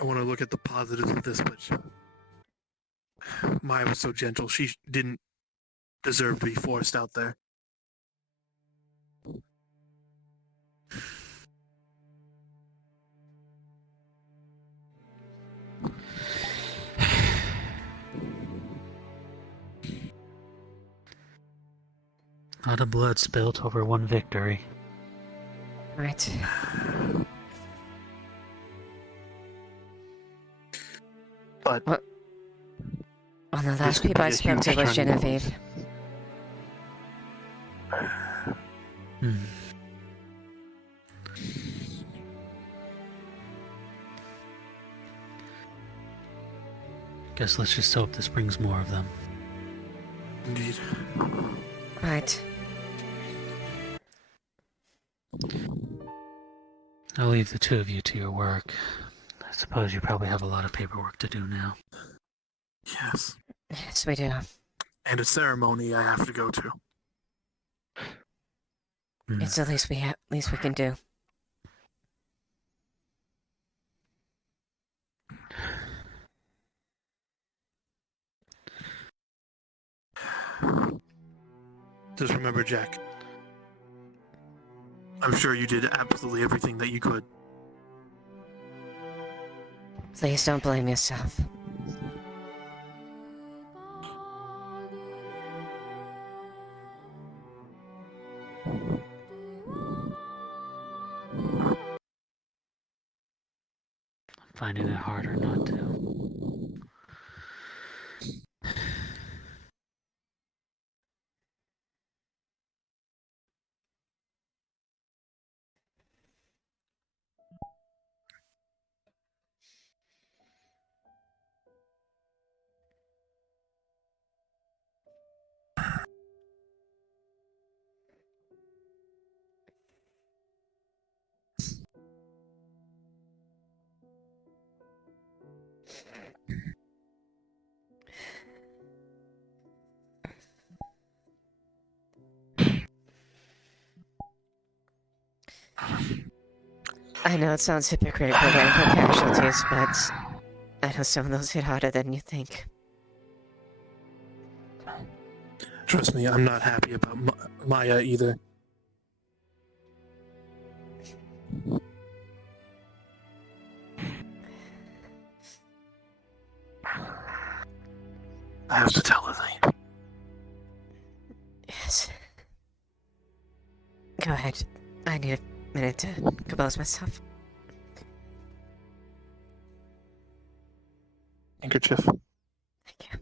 I want to look at the positives of this, but Maya was so gentle. She didn't deserve to be forced out there. A lot of blood spilt over one victory. Right. But well, the this last could people be I a spoke to huge was turning point. Genevieve. Guess let's just hope this brings more of them. Indeed. Right. I'll leave the two of you to your work. I suppose you probably have a lot of paperwork to do now. Yes. Yes, we do. And a ceremony I have to go to. It's the least we can do. Just remember, Jack. I'm sure you did absolutely everything that you could. Please don't blame yourself. I'm finding it harder not to. I know it sounds hypocritical going for casualties, but I know some of those hit harder than you think. Trust me, I'm not happy about Maya either. I have to tell Lily. Yes. Go ahead. I need a minute to compose myself. Handkerchief. Thank you.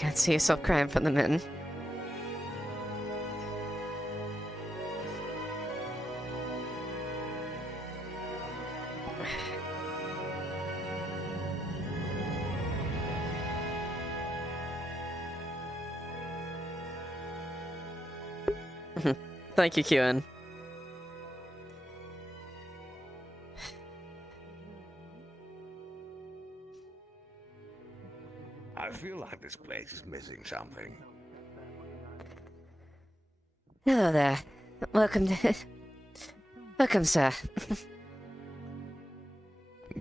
Can't see yourself crying for the men. Thank you, QN. I feel like this place is missing something. Hello there. Welcome to... Welcome, sir.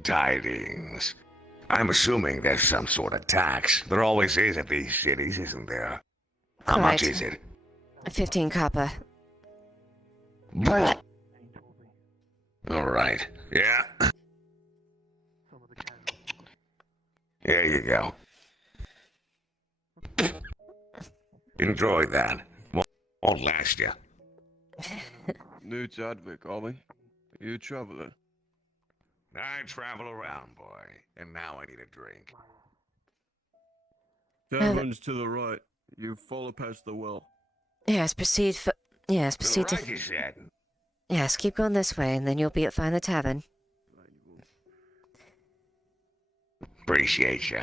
Tidings. I'm assuming there's some sort of tax. There always is at these cities, isn't there? How much Quite. is it? 15 copper. What? All right. Yeah. Here you go. Enjoy that. Won't last you. New Chadwick, are we? Are you a traveler? I travel around, boy, and now I need a drink. Tavern's to the right. You follow past the well. Yes, proceed for... Yes, proceed right, to... you said. Yes, keep going this way, and then you'll be at Find the Tavern. Appreciate you.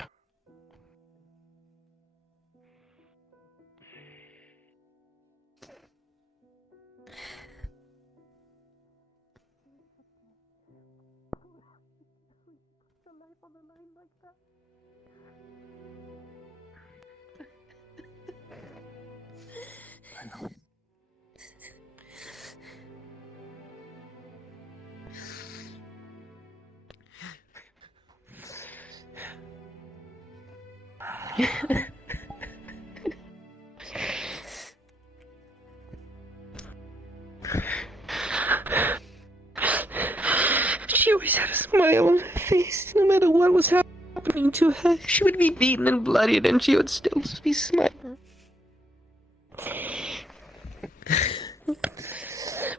She always had a smile on her face, no matter what was happening to her. She would be beaten and bloodied, and she would still be smiling.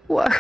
Why?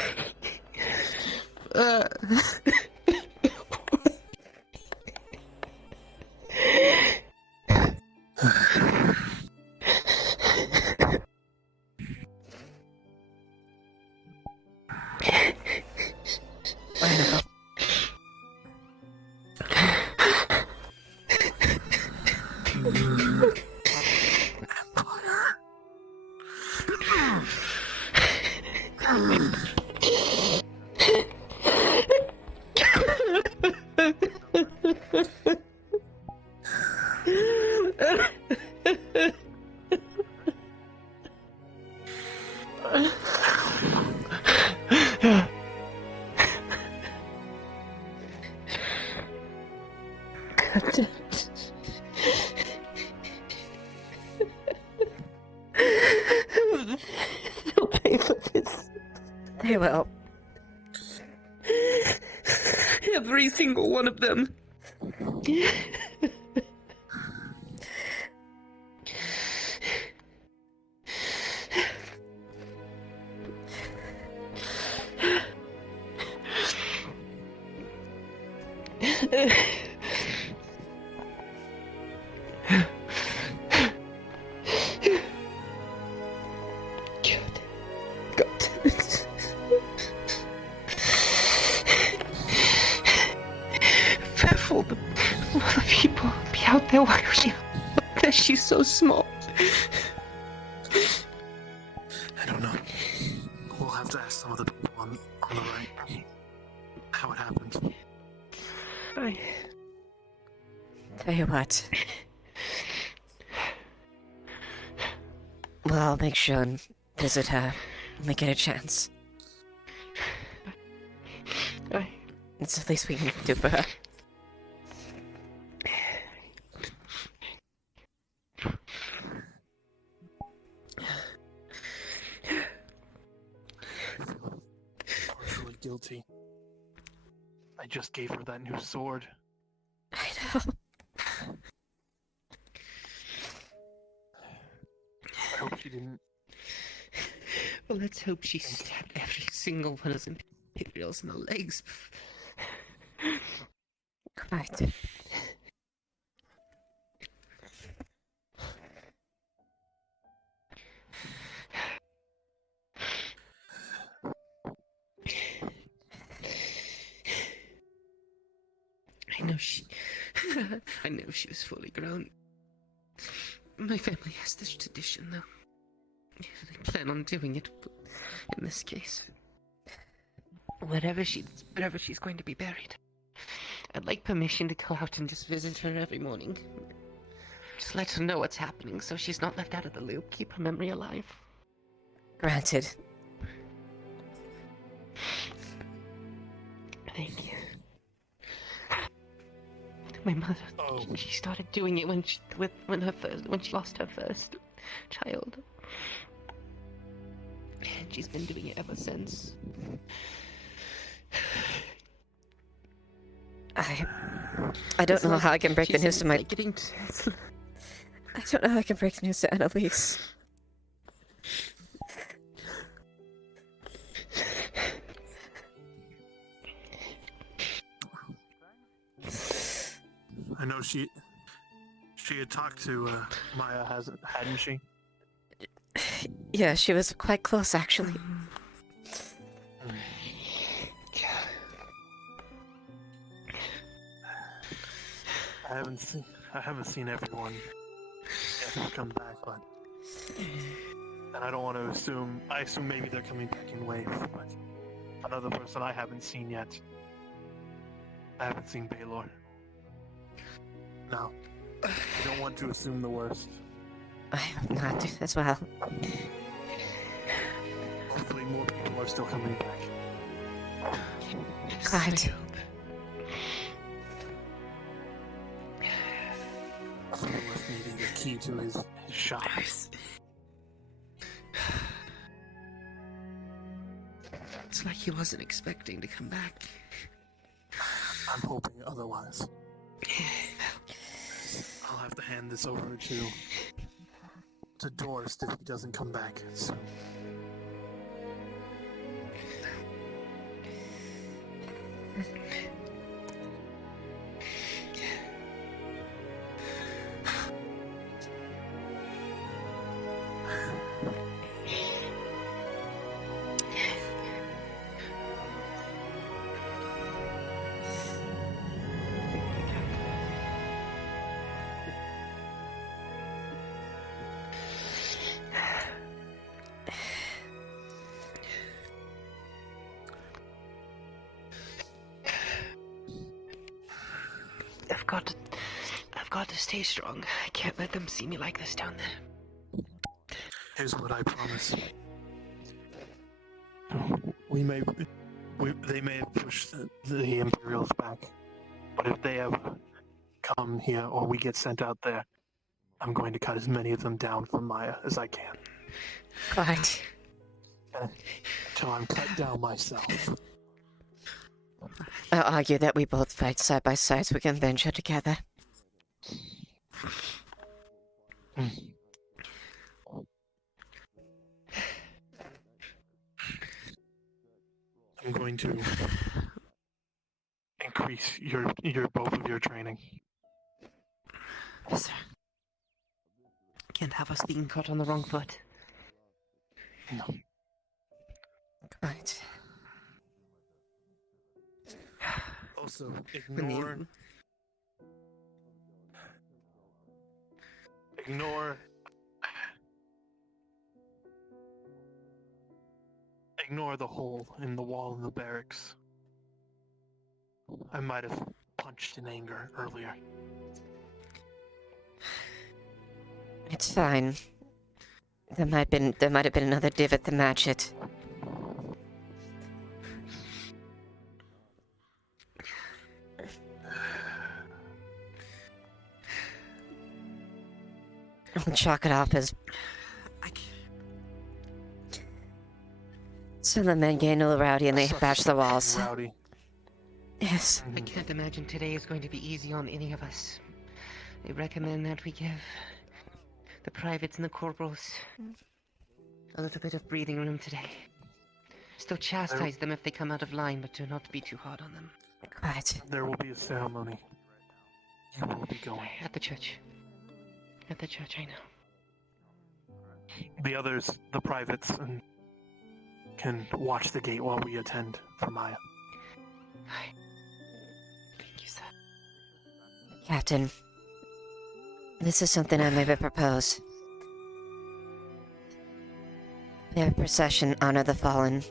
They'll pay for this. They will. Every single one of them. For the people be out there, why is she so small? I don't know. We'll have to ask some of the people on the right how it happened. Tell you what. Well, I'll make sure and visit her when we get a chance. It's the least we can do for her. Partially guilty. I just gave her that new sword. I know. I hope she didn't. Well, let's hope she stabbed every single one of them Imperials in the legs. Right. know she... I know she was fully grown. My family has this tradition, though. They plan on doing it, but in this case, wherever she's going to be buried, I'd like permission to go out and just visit her every morning. Just let her know what's happening so she's not left out of the loop. Keep her memory alive. Granted. Thank you. My mother, she started doing it when she lost her first child. And she's been doing it ever since. I don't know how I can break the news to my... I don't know how I can break the news to Annalise. I know she had talked to Maya, hadn't she? Yeah, she was quite close, actually. I haven't seen everyone yet come back, but and I don't want to assume. I assume maybe they're coming back in waves, but another person I haven't seen yet. I haven't seen Baylor. No, I don't want to assume the worst. I hope not as well. Hopefully more people are still coming back. God. Someone was needing the key to his shop. It's like he wasn't expecting to come back. I'm hoping otherwise. I'll have to hand this over to Dorst if he doesn't come back soon. I've got to stay strong. I can't let them see me like this down there. Here's what I promise. They may have pushed the Imperials back, but if they ever come here or we get sent out there, I'm going to cut as many of them down for Maya as I can. Right. Until I'm cut down myself. I'll argue that we both fight side by side so we can venture together. I'm going to increase your both of your training. Yes, sir. Can't have us being caught on the wrong foot. No. Right. Also, ignore the hole in the wall in the barracks. I might have punched in anger earlier. It's fine. There might have been another divot to match it. I'll chalk it off as... So the men get a little rowdy and they bash the walls. Rowdy. Yes. I can't imagine today is going to be easy on any of us. I recommend that we give the privates and the corporals a little bit of breathing room today. Still chastise them if they come out of line, but do not be too hard on them. Right. There will be a ceremony. You will be going. At the church. At the church, I know. The others, the privates, can watch the gate while we attend for Maya. Thank you, sir. Captain, this is something I may propose. We have a procession honor the fallen,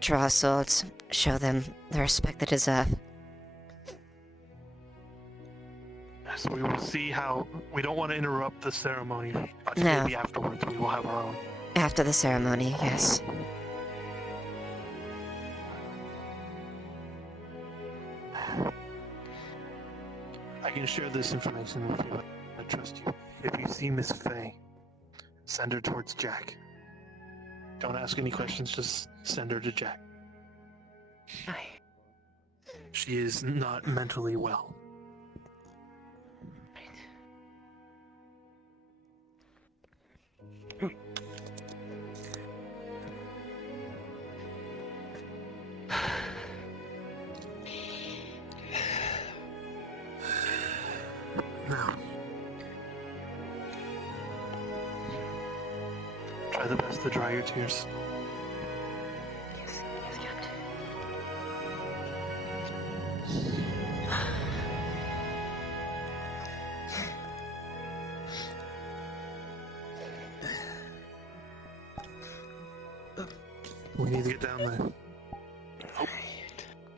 draw swords, show them the respect they deserve. So we will see how. We don't want to interrupt the ceremony, but No. maybe afterwards we will have our own. After the ceremony, yes. I can share this information with you. I trust you. If you see Miss Faye, send her towards Jack. Don't ask any questions, just send her to Jack. She is not mentally well. Now, try the best to dry your tears. Yes, Captain. We need to get down there.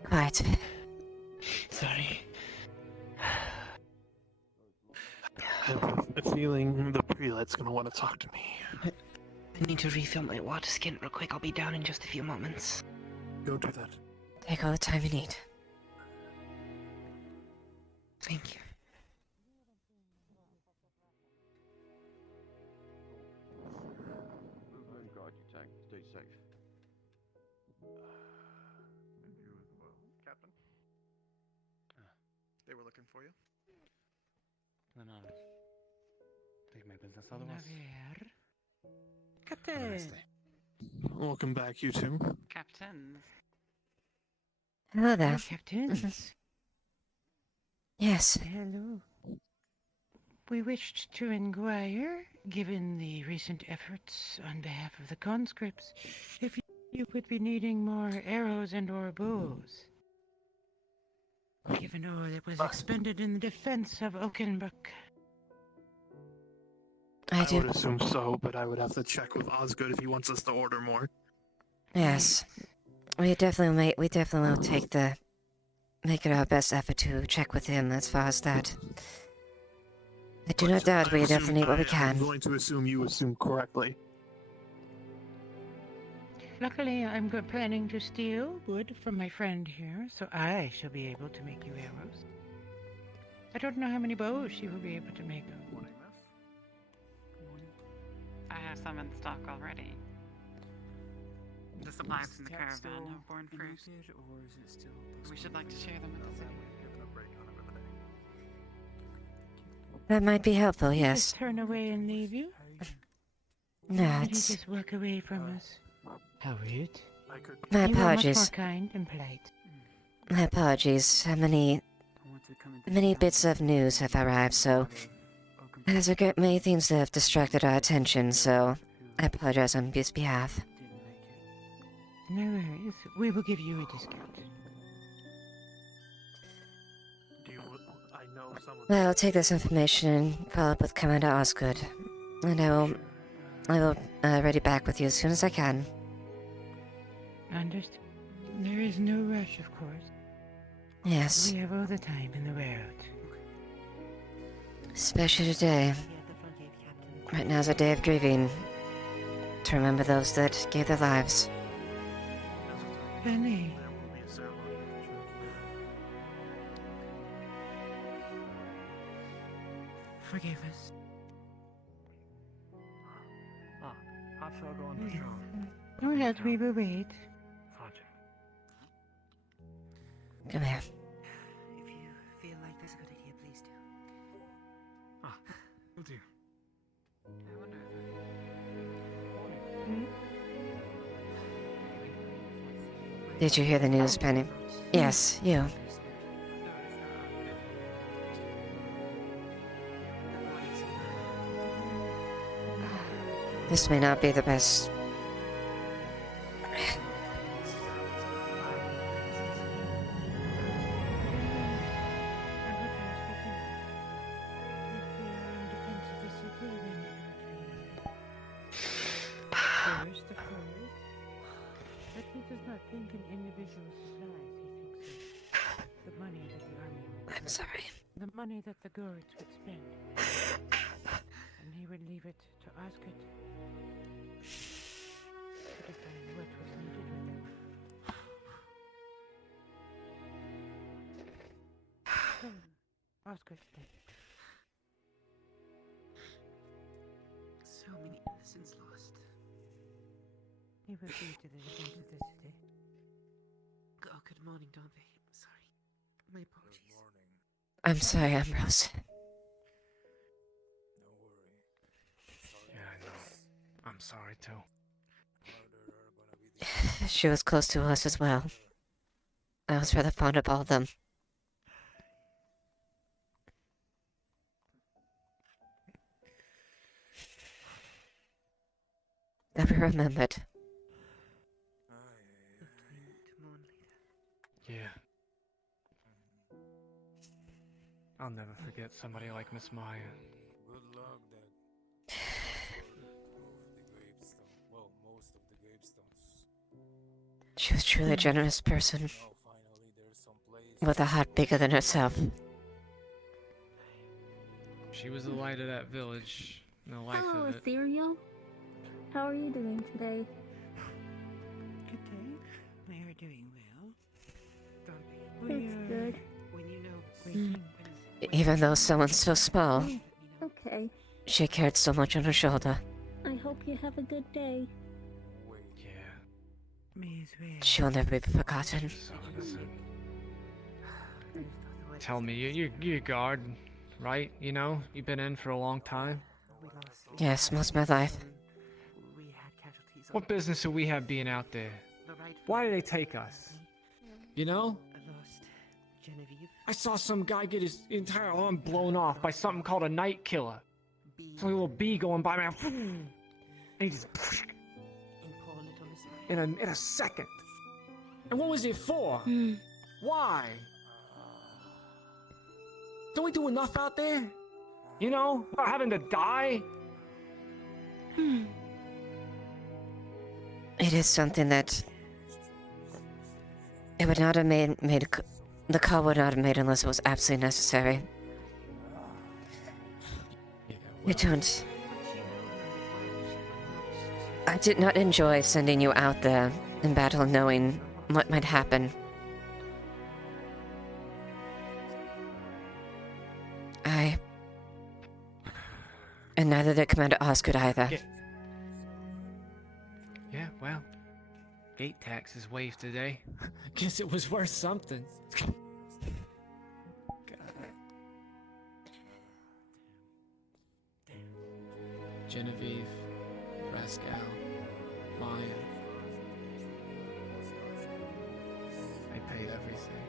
Quiet. Sorry. I have a feeling the prelate's gonna want to talk to me. I need to refill my water skin real quick. I'll be down in just a few moments. Go do that. Take all the time you need. Thank you. God, you tank. Stay safe. Captain? They were looking for you. Take my business otherwise. Captain. Welcome back, you two. Captain. Hello there. Captain. Yes. Hello. We wished to inquire, given the recent efforts on behalf of the conscripts, if you would be needing more arrows and or bows. Given all that was expended in the defense of Oakenbrook. I do. would assume so, but I would have to check with Osgood if he wants us to order more. Yes. We definitely will make it our best effort to check with him as far as that. I do not doubt we definitely need what we I'm can. going to assume you assume correctly. Luckily, I'm planning to steal wood from my friend here, so I shall be able to make you arrows. I don't know how many bows she will be able to make. I have some in stock already. The supplies from the caravan have borne fruit. We should like to share them with the city. That might be helpful, Did he yes. just turn away and leave you? No, Did he it's... just walk away from us? How rude. My You were much more apologies. kind and polite. My apologies. Many bits of news have arrived, so there's a great many things that have distracted our attention, so I apologize on his behalf. No worries. We will give you a discount. Well, I'll take this information and follow up with Commander Osgood, and I will ready back with you as soon as I can. Understood. There is no rush, of course. Yes, We have all the time in the world. especially today. Right now's a day of grieving, to remember those that gave their lives. Penny. Forgive us. Oh, yes, we will wait. Come here. If you feel like that's a good idea, please do. Oh dear. I wonder Did you hear the news, Penny? Yes, you. This may not be the best. Sorry. The money that the guards would spend. And he would leave it to Osgood to define what was needed with them. So, Osgood's dead. So many innocents lost. He will be to the defense of the city. Oh, good morning, Darby. Sorry. My apologies. I'm sorry, Ambrose. Yeah, I know. I'm sorry too. She was close to us as well. I was rather fond of all of them. Never remembered. Yeah. I'll never forget somebody like Miss Maya. Good luck that well, most of the gravestones. She was truly a generous person. With a heart bigger than herself. She was the light of that village, and the life Hello, of it. Ethereal. How are you doing today? Good day. We are doing well. That's good. When you know, Even though someone so small, Okay. she carried so much on her shoulder. I hope you have a good day. Me as well. She will never be forgotten. Tell me, you're a guard, right? You know, you've been in for a long time. Yes, most of my life. What business do we have being out there? Why did they take us? You know? lost Genevieve. I saw some guy get his entire arm blown off by something called a night killer. Some little bee going by, man. And he just in a second. And what was it for? Why? Don't we do enough out there? You know, without having to die? It is something that it would not have the call would not have made unless it was absolutely necessary. You don't. I did not enjoy sending you out there in battle knowing what might happen. And neither did Commander Osgood either. Yeah, well, gate taxes waived today. Guess it was worth something. Genevieve, Pascal, Maya. I paid everything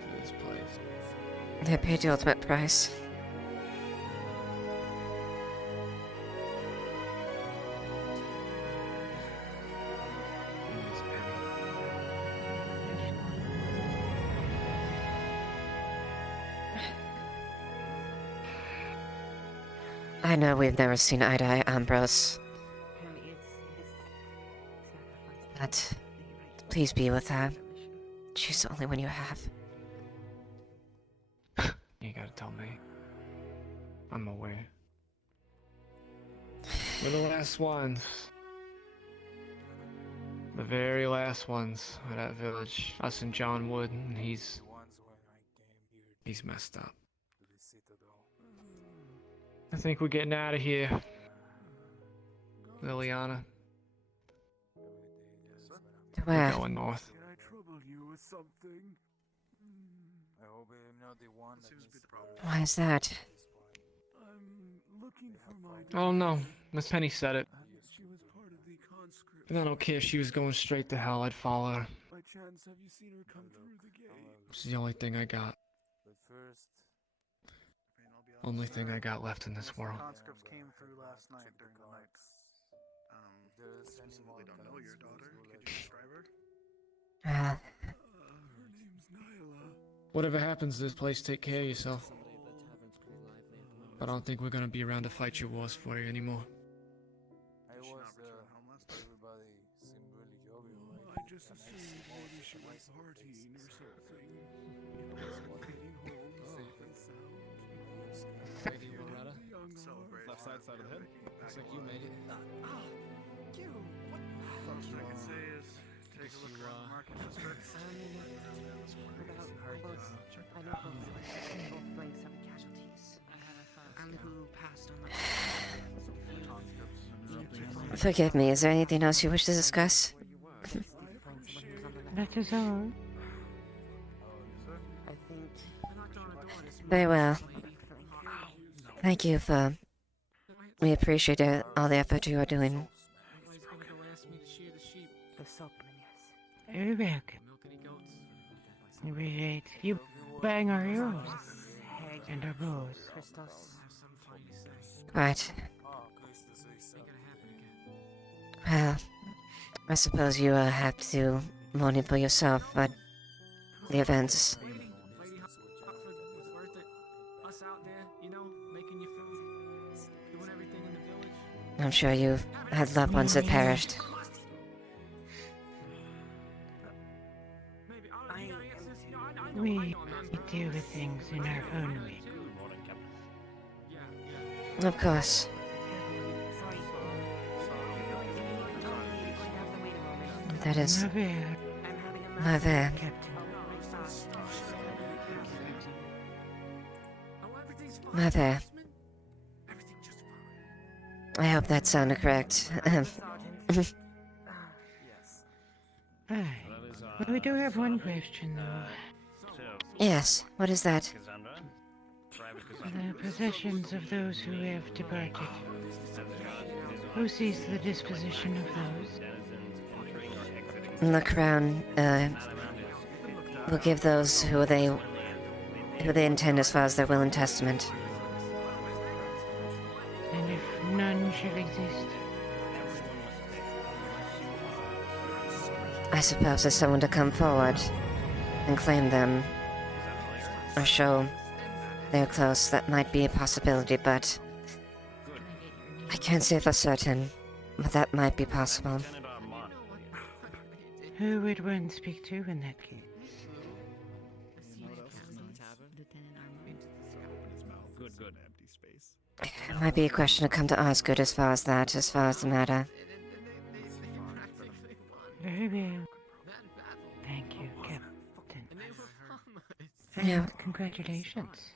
for this place. They paid the ultimate price. I know we've never seen eye to eye, Ambrose. But please be with her. She's the only one you have. You gotta tell me. I'm aware. We're the last ones. The very last ones of that village. Us and John Wood, and he's messed up. I think we're getting out of here. Leiliana. Where? We're going north. Can I trouble you with something? I hope I'm not the one that needs to Why is that? I'm looking for my Oh no, Miss Penny said it. She was part of the conscript. And I don't care if she was going straight to hell, I'd follow her. By chance, have you seen her come through the gate? It's the only thing I got. But first, Only thing I got left in this world. Conscripts came through last night during the night. Specifically don't know your daughter. Could you describe her? her name's Nyla. Whatever happens to this place, take care of yourself. But I don't think we're gonna be around to fight your wars for you anymore. I was everybody seemed really jovial, right? I just assumed maybe she was partying or something. You know, getting home. Left side of the head. Looks like you made it. You. What? Fuck you. I can say is take a look around the market district. I know both flanks have casualties. And who passed on the Forgive me, is there anything else you wish to discuss? That is all. Very well. Thank you for... We appreciate all the effort you are doing. You're welcome. We appreciate you buying our heroes and our bows. Right. Well, I suppose you have to mourn it for yourself, but the events... I'm sure you've had loved ones that perished. We deal with things in our own way. Of course. That is... My bad. My bad. I hope that sounded correct. But we do have one question, though. Yes, what is that? The possessions of those who have departed. Who sees the disposition of those? The crown, will give those who they intend as far as their will and testament. And if none shall exist? I suppose there's someone to come forward and claim them, or show they're close. That might be a possibility, but I can't say for certain, but that might be possible. Who would one speak to in that case? Good empty space. It might be a question to come to Osgood as far as the matter. Very well. Thank you, Captain. Yeah. And congratulations.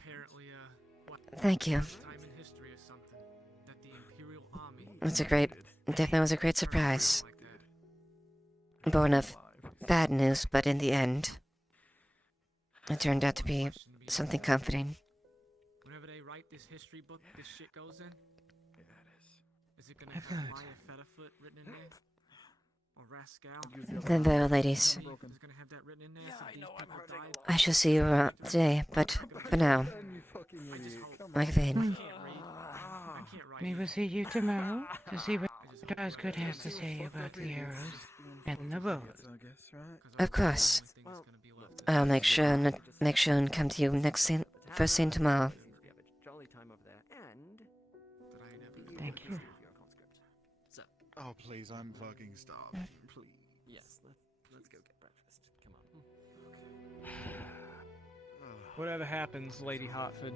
Thank you. Definitely was a great surprise. Born of bad news, but in the end, it turned out to be something comforting. Whenever they write this history book, this shit goes in. Yeah, it is. Is it gonna have Maya Featherfoot written in there? Or Rascal? Then, well, ladies, Is it gonna have that written in there? So these people died? I shall see you around today, but for now, like Vane. We will see you tomorrow to see what Osgood has to say about the arrows and the bows. Of course. I'll make sure and come to you first thing tomorrow. Thank you. Oh, please, I'm fucking starving. Please. Yes, let's go get breakfast. Come on. Whatever happens, Lady Hotford.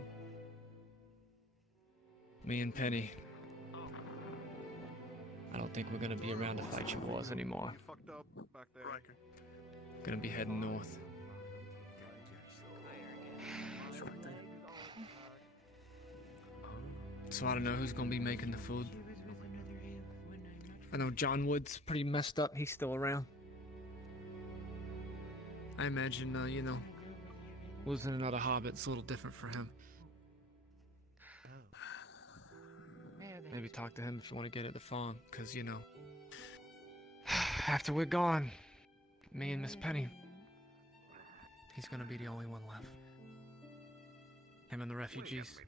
Me and Penny. I don't think we're gonna be around to fight your wars anymore. Gonna be heading north. So I don't know who's gonna be making the food. I know John Wood's pretty messed up. He's still around. I imagine, losing another hobbit's a little different for him. Maybe talk to him if you want to get at the farm, because, after we're gone, me and Miss Penny, he's gonna be the only one left. Him and the refugees.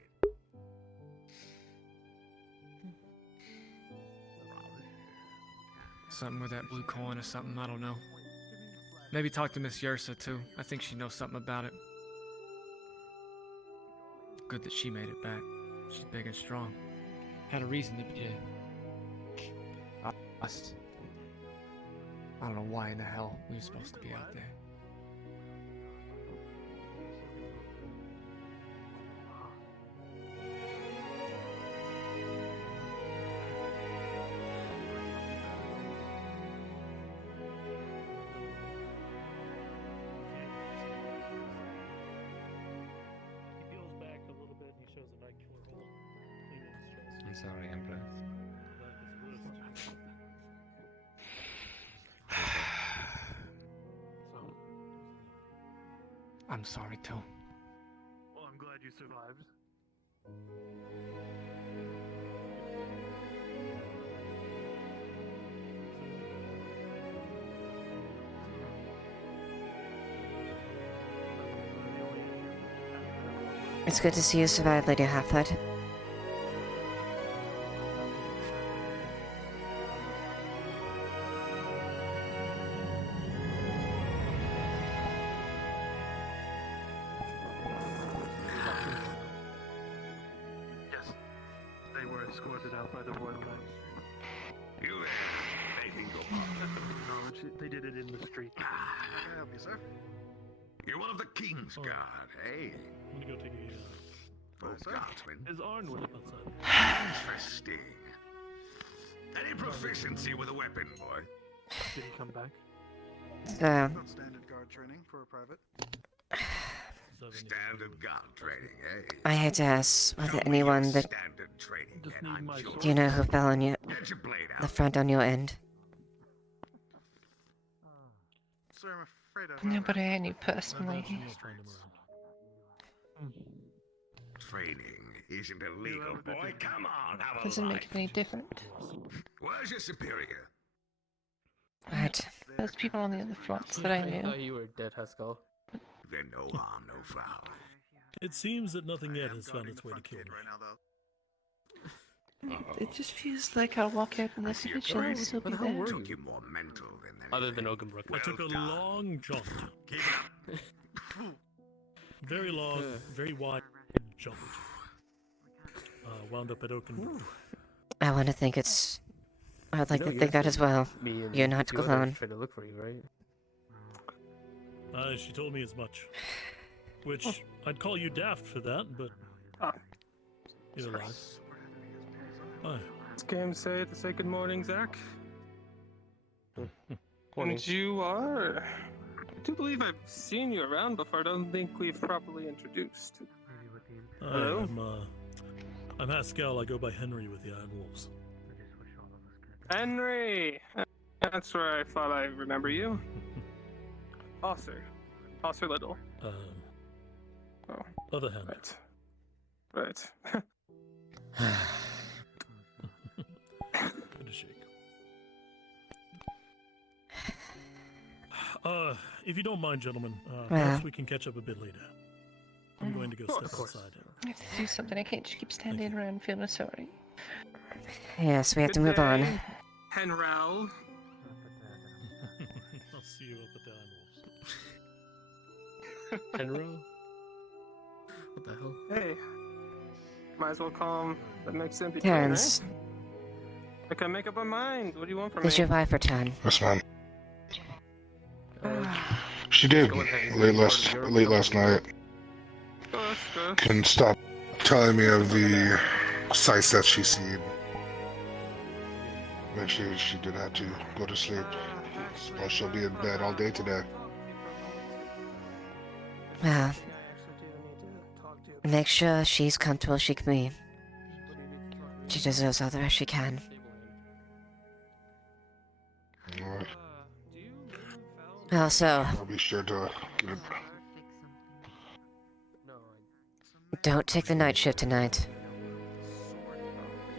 Something with that blue coin or something, I don't know. Maybe talk to Miss Yersa too. I think she knows something about it. Good that she made it back. She's big and strong. Had a reason to be there. I don't know why in the hell we were supposed to be out there. I'm sorry, Empress. I'm sorry too. Well, I'm glad you survived. It's good to see you survive, Lady Halffoot. Yes, they were escorted out by the Royal Magistrate. You there? Anything go on? Knowledge, they did it in the street. Can I help you, sir? You're one of the King's Guard, eh? I'm gonna go take a Oh, Guardsman. Is Arnwood outside? Interesting. Any proficiency with a weapon, boy? Did he come back? Not standard guard training for a private. Standard guard training, eh? I hate to ask whether anyone that... Standard training, and I'm sure. Do you know who fell on your... Get your blade the out. front on your end? Sir, I'm afraid I... Nobody I knew personally. Training isn't illegal, boy. Come on, have a Doesn't life. make it any different. Where's your superior? Right. Those people on the other fronts that I knew. you were dead, Haskell. Then no harm, no foul. It seems that nothing yet has found its way to kill me. It just feels like I'll walk out and the village will still be there. Took you more mental than Other than Oakenbrook. I took a long jump. Very long, very wide jump. Wound up at Oakenbrook. I want to think it's... I'd like to think that as well. You're not alone. Trying to look for you, right? She told me as much. Which, I'd call you daft for that, but... You're alive. Hi. Came to say good morning, Zach. Morning. And you are... I do believe I've seen you around before. I don't think we've properly introduced. Hello? I'm Haskell. I go by Henry with the Iron Wolves. Henry! That's where I thought I remember you. Osser. Osser Little. Other hand. Right. Good to shake. If you don't mind, gentlemen, perhaps we can catch up a bit later. I'm going to go step outside. I have to do something. I can't just keep standing around feeling sorry. Yes, we have to move on. Henrel. I'll see you up at the Iron Wolves. Henry? What the hell? Hey. Might as well call him the next in between, Terrence, right? I can make up my mind. What do you want from did me? your wife return? Yes, ma'am. She did late last night. Couldn't stop telling me of the sights that she's seen. Eventually, she did have to go to sleep. Suppose she'll be in bed all day today. Well, make sure she's comfortable she can be. She deserves all the rest she can. Alright. Also, I'll be sure to get it. don't take the night shift tonight.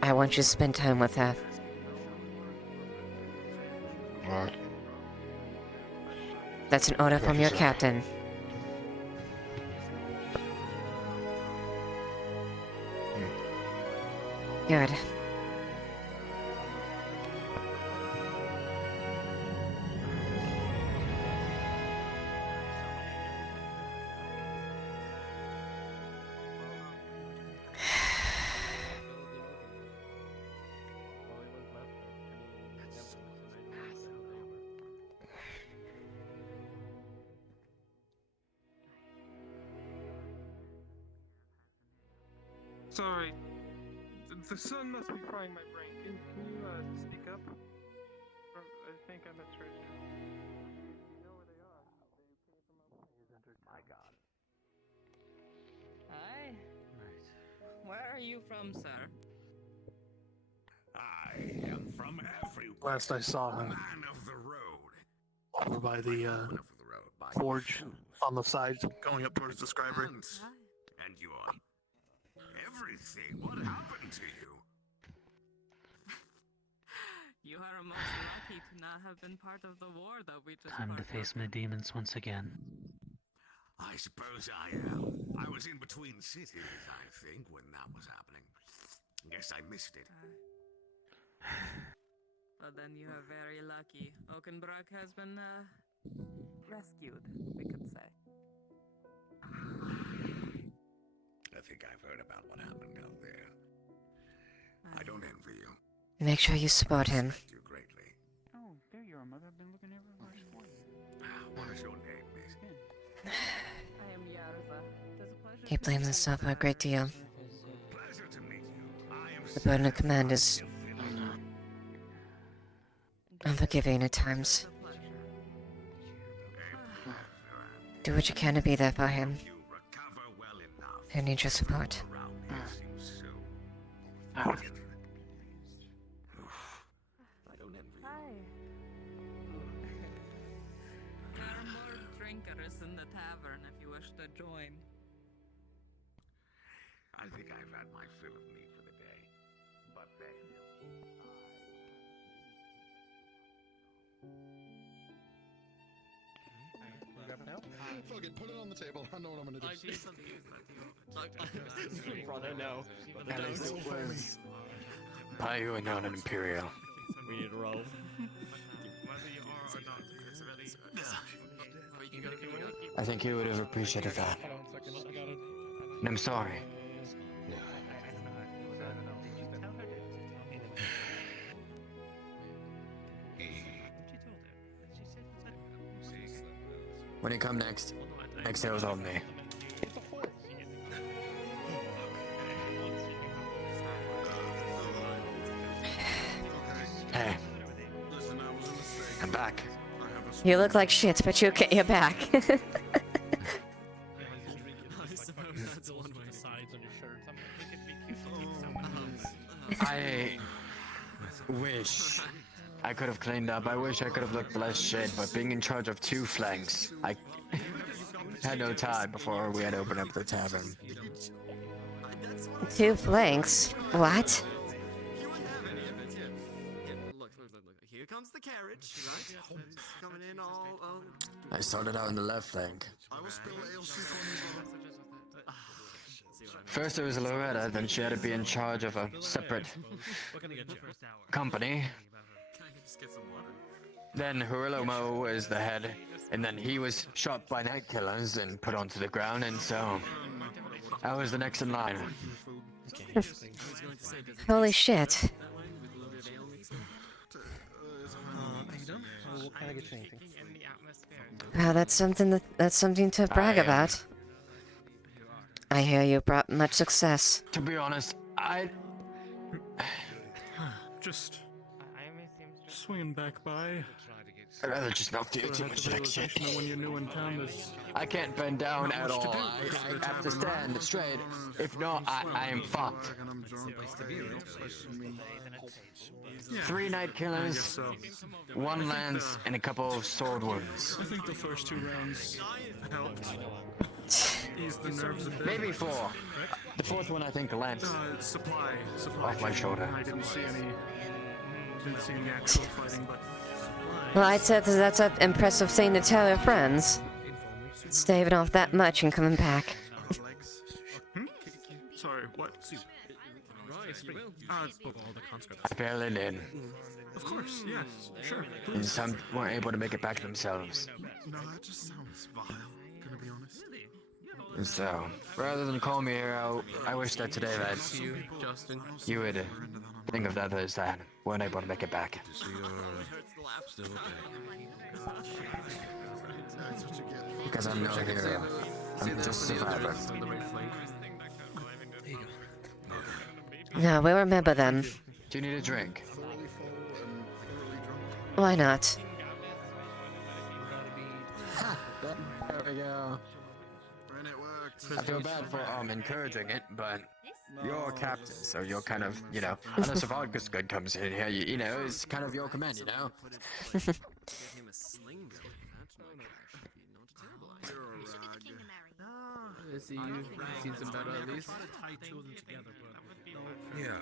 I want you to spend time with her. Alright. That's an order from your captain. Good. Sorry. The sun must be frying my brain. Can you speak up? Or, I think I misheard you. You know where they are. They came from up. My God. Hi. Where are you from, sir? Last I saw him. Over by the forge on the side, going up towards the scriber. And your everything. What happened to you? You are most lucky to not have been part of the war that we just Time to face my demons once again. I suppose I am. I was in between cities, I think, when that was happening. Guess I missed it. Well, then you are very lucky. Oakenbrook has been, rescued, we could say. I think I've heard about what happened down there. I don't envy you. Make sure you support him. Respect you greatly. Oh, there you are, Mother. I've been looking everywhere for you. What is your name, miss? I am Yarza. It is a pleasure He to blames meet himself you, a great deal. Pleasure to meet you. I am The burden of command is unforgiving at times. Do what you can to be there for him. Who needs your support. There are more drinkers in the tavern if you wish to join. I think I've had my fill of meat for the day. But then... Fuck it, put it on the table. I know what I'm gonna do. Brother, no. At least it was Payu and not an Imperial. We need to roll. I think he would have appreciated that. And I'm sorry. When you come next sale's on me. Hey. I'm back. You look like shit, but you're back. I suppose that's one way. Sides on your shirt. I wish I could have cleaned up. I wish I could have looked less shit, but being in charge of 2 flanks, I had no time before we had opened up the tavern. 2 flanks? What? Look. Here comes the carriage, right? It's coming in all. I started out in the left flank. I will spill ale soup on First there was Loretta, then she had to be in charge of a separate company. Then Hurilomo was the head, and then he was shot by night killers and put onto the ground, and so I was the next in line. Holy shit. Wow, that's something to brag about. I hear you brought much success. To be honest, Just swinging back by. I'd rather just not feel too much like shit. When you're new in town, there's I can't bend down not at much to all. do. I have to stand straight. If not, I am fucked. 3 night killers, 1 lance, and a couple of sword wounds. I think the first 2 rounds helped ease the nerves a bit. Maybe 4. The 4th one, I think, lance Supply off my chain. shoulder. I didn't see any actual fighting, but Well, I'd say that's an impressive thing to tell your friends. Staving off that much and coming back. sorry, what? I barely did. Of course, yes, sure. And some weren't able to make it back themselves. No, that just sounds vile, gonna be honest. And so, rather than call me a hero, I wish that today that you would think of the others that weren't able to make it back. Because I'm no hero. I'm just a survivor. No, we remember them. Do you need a drink? Why not? There we go. I feel bad for encouraging it, but You're a captain, so you're kind of, you know, unless a vodka's good comes in here, you know, it's kind of your command, you know? Get him a sling going. That might actually be not a terrible idea. I see you've seen some better at least. Yeah.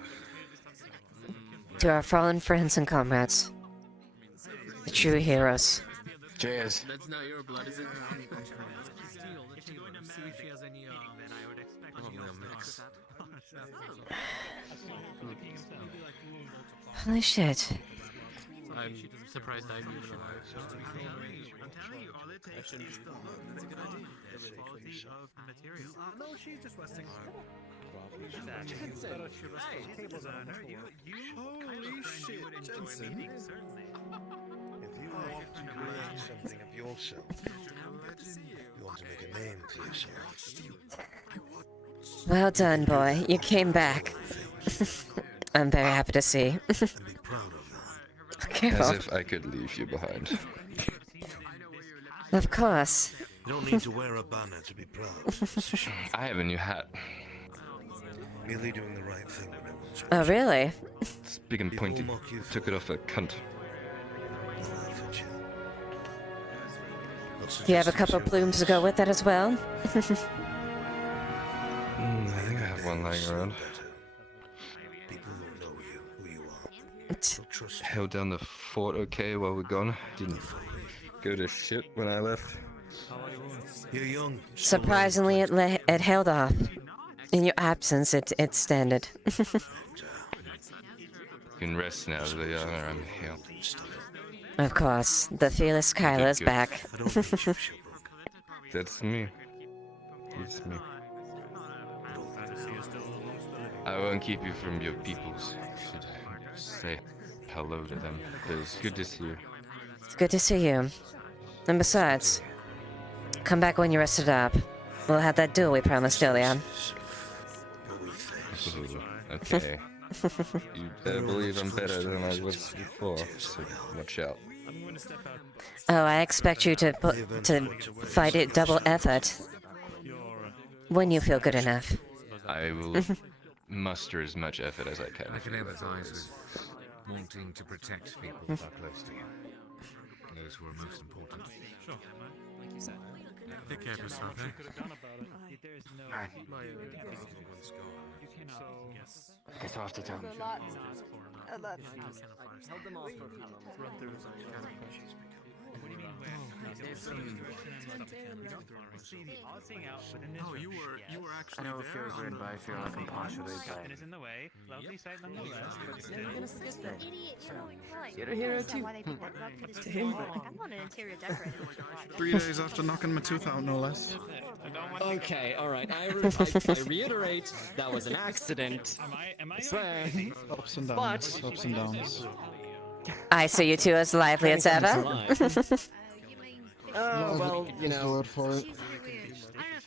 To our fallen friends and comrades, the true heroes. Cheers. That's not your blood, is it? Holy shit. I'm surprised I'm even alive. I'm telling you, all it takes is the that's a good idea. The quality of the material. No, she's just resting. Holy shit, Jensen. Certainly. If you want to create something of yourself, you want to make a name for yourself. Well done, boy. You came back. I'm very happy to see. Okay, As well. if I could leave you behind. Of course. You don't need to wear a banner to be proud. I have a new hat. Merely doing the right thing when no one's Oh, really? It's big and pointy. Took it off a cunt. Do you have a couple plumes to go with that as well? I think I have one lying around. Held down the fort okay while we're gone. Didn't go to shit when I left. You're young. Surprisingly, it held off. In your absence, it standed. You can rest now that the honor I'm here. Of course, the fearless Kyla's Good. back. That's me. It's me. I won't keep you from your peoples. Should I say hello to them? But it's good to see you. It's good to see you. And besides, come back when you're rested up. We'll have that duel we promised earlier. Ooh, okay. You better believe I'm better than I was before, so watch out. Oh, I expect you to fight it double effort. When you feel good enough. I will muster as much effort as I can. I can empathize with wanting to protect people who are close to you. Those who are most important. Sure. Like you said. Take care of yourself, eh? Guess I'll have to tell him. Held them off for run through some What do you mean where? No, you were actually I know it feels weird, but I feel like I'm partially playing. It's in the way. Lovely sight nonetheless, but still. You're a hero too. To him, but I'm not an interior decorator. 3 days after knocking my tooth out, no less. Okay, alright. I reiterate, that was an accident. I swear. Ups and downs. Ups and downs. I see you two as lively as ever. Oh, well, you What's the know. word for it?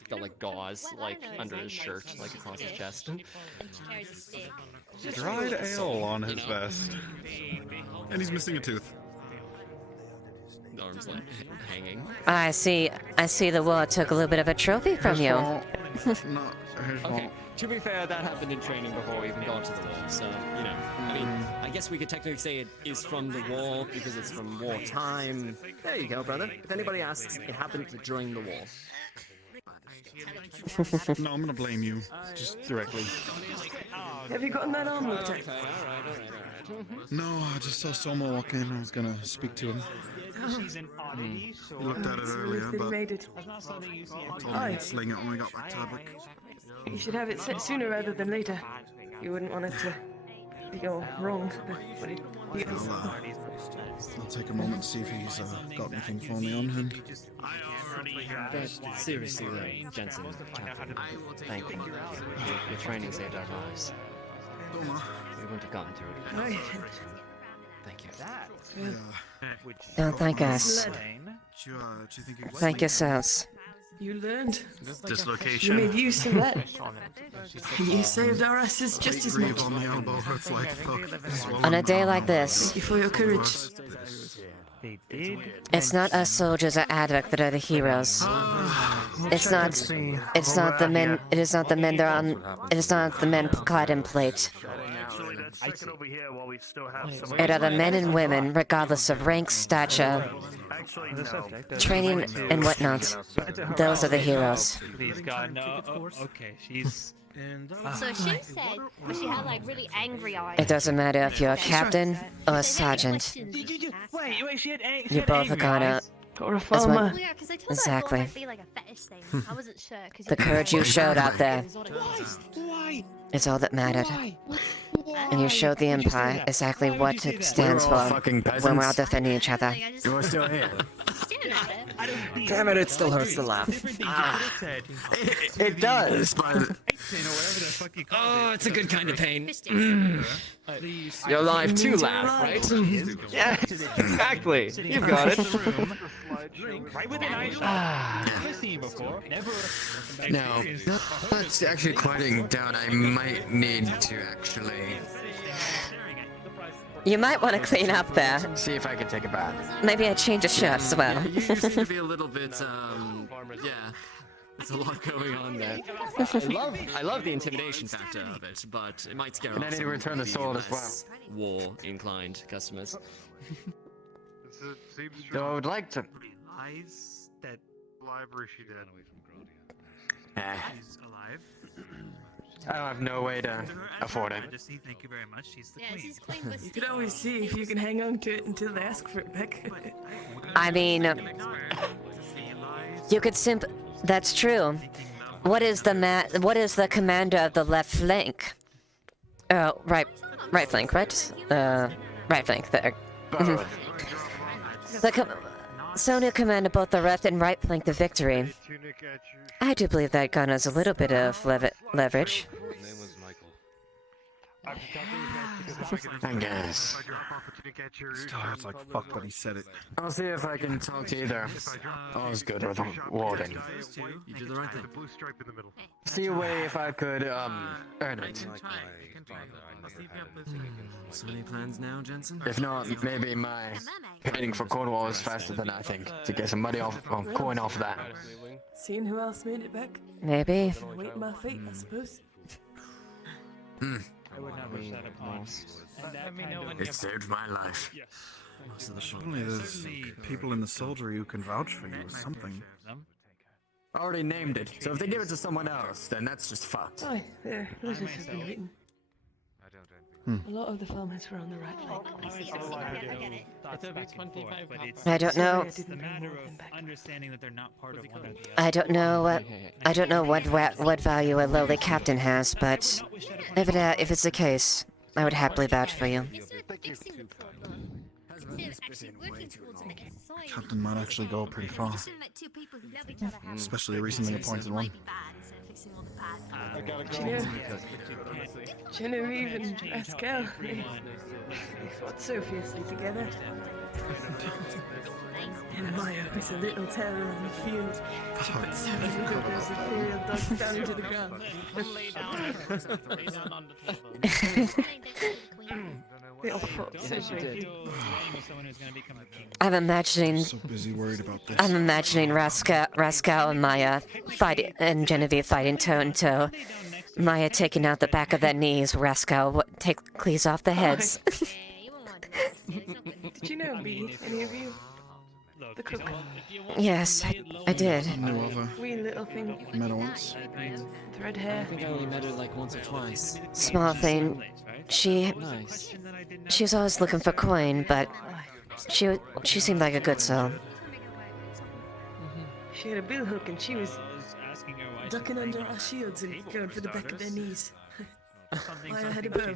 Got like gauze, like under his shirt, like across his chest. Dried ale on his vest. And he's missing a tooth. Arms like hanging. I see the war took a little bit of a trophy from you. Okay, to be fair, that happened in training before we even got to the wall, so, you know. I mean, I guess we could technically say it is from the wall because it's from wartime. There you go, brother. If anybody asks, it happened during the wall. No, I'm gonna blame you. Just directly. Have you gotten that arm looked at? Okay, alright. No, I just saw Soma walk in. I was gonna speak to him. He looked at it earlier, but Made it. told me he'd sling it when we got back to Hardwick. You should have it set sooner rather than later. You wouldn't want it to go wrong. But it is. I'll take a moment to see if he's got anything for me on him. But seriously though, Jensen, thank you. Your training saved our lives. We wouldn't have gotten through it. Thank you. Don't thank us. Thank yourselves. You learned. Dislocation. You made use of that. You saved our asses just as much. On the elbow hurts like fuck. On a day like this, Thank you for your courage. They did. It's not us soldiers or Advocate that are the heroes. It's not. It's not the men. It is not the men that are on. It is not the men clad in plate. Actually, let's check it over here while we still have some. It are the men and women, regardless of rank, stature, Actually, no. training, and whatnot. Those are the heroes. Please, God, no. Oh, okay, she's. So she said, but she had like really angry eyes. It doesn't matter if you're a captain or a sergeant. Wait, she had You both are gonna. Got a as farmer. much- Well, yeah, because I told Exactly. her it might be like a fetish thing. I wasn't sure. Cause The courage you showed out there Why? is all that mattered. And you showed the Empire exactly what it stands We're all for fucking when we're all peasants. defending each other. You're still here. Damn it, it still hurts to laugh. It does, but Oh, it's a good kind of pain. You're alive to laugh, right? Yeah, exactly. You've got it. Right within eyeshot. Never seen you before. Never. no, that's actually quieting down. I might need to actually You might want to clean up there. see if I can take a bath. Maybe a change of shirt as well. You seem to be a little bit, yeah. There's a lot going on there. I love the intimidation factor of it, but it might scare off And I need to some return the maybe sword as well. less war-inclined customers. Though I would like to. Lies that library she did. She's alive. I don't have no way to afford it. Majesty, thank you very much. She's the Yeah, queen. she's queen, but You could always see if you can hang on to it until they ask for it back. I mean, you could That's true. What is the commander of the left flank? Oh, right flank, right? Right flank there. Mhm. Sonia commanded both the left and right flank of victory. I do believe that gun has a little bit of leverage. I guess. Still hurts like fuck, but he said it. I'll see if I can talk to either Osgood or the warden. You did the right thing. See a way if I could, earn it. So many plans now, Jensen? If not, maybe my heading for Cornwall is faster than I think to get some money off, coin off that. Seeing who else made it back? Maybe. Wait my fate, I suppose. I would never set up most. It saved my life. Only there's people in the soldiery who can vouch for you or something. I already named it, so if they give it to someone else, then that's just fucked. Aye, there. Letters have been written. A lot of the farmers were on the right flank. I don't know. It's the matter of understanding that they're not part of one or the other. I don't know what value a lowly captain has, but if it's the case, I would happily vouch for you. Captain might actually go pretty far. Especially a recently appointed one. Genevieve and Pascal, they fought so fiercely together. And Maya was a little terror on the field. She put several of those imperial dogs down to the ground. They all fought so bravely. I'm imagining. So busy worried about this. I'm imagining Rascal and Maya fighting, and Genevieve fighting toe and toe. Maya taking out the back of their knees. Rascal take cleats off the heads. Did you know me, any of you? The cook. Yes, I did. Knew of her. Wee little thing. Met her once. With red hair. I think I only met her like once or twice. Small thing. She was always looking for coin, but she seemed like a good soul. She had a bill hook and she was ducking under our shields and going for the back of their knees. Maya had a bow.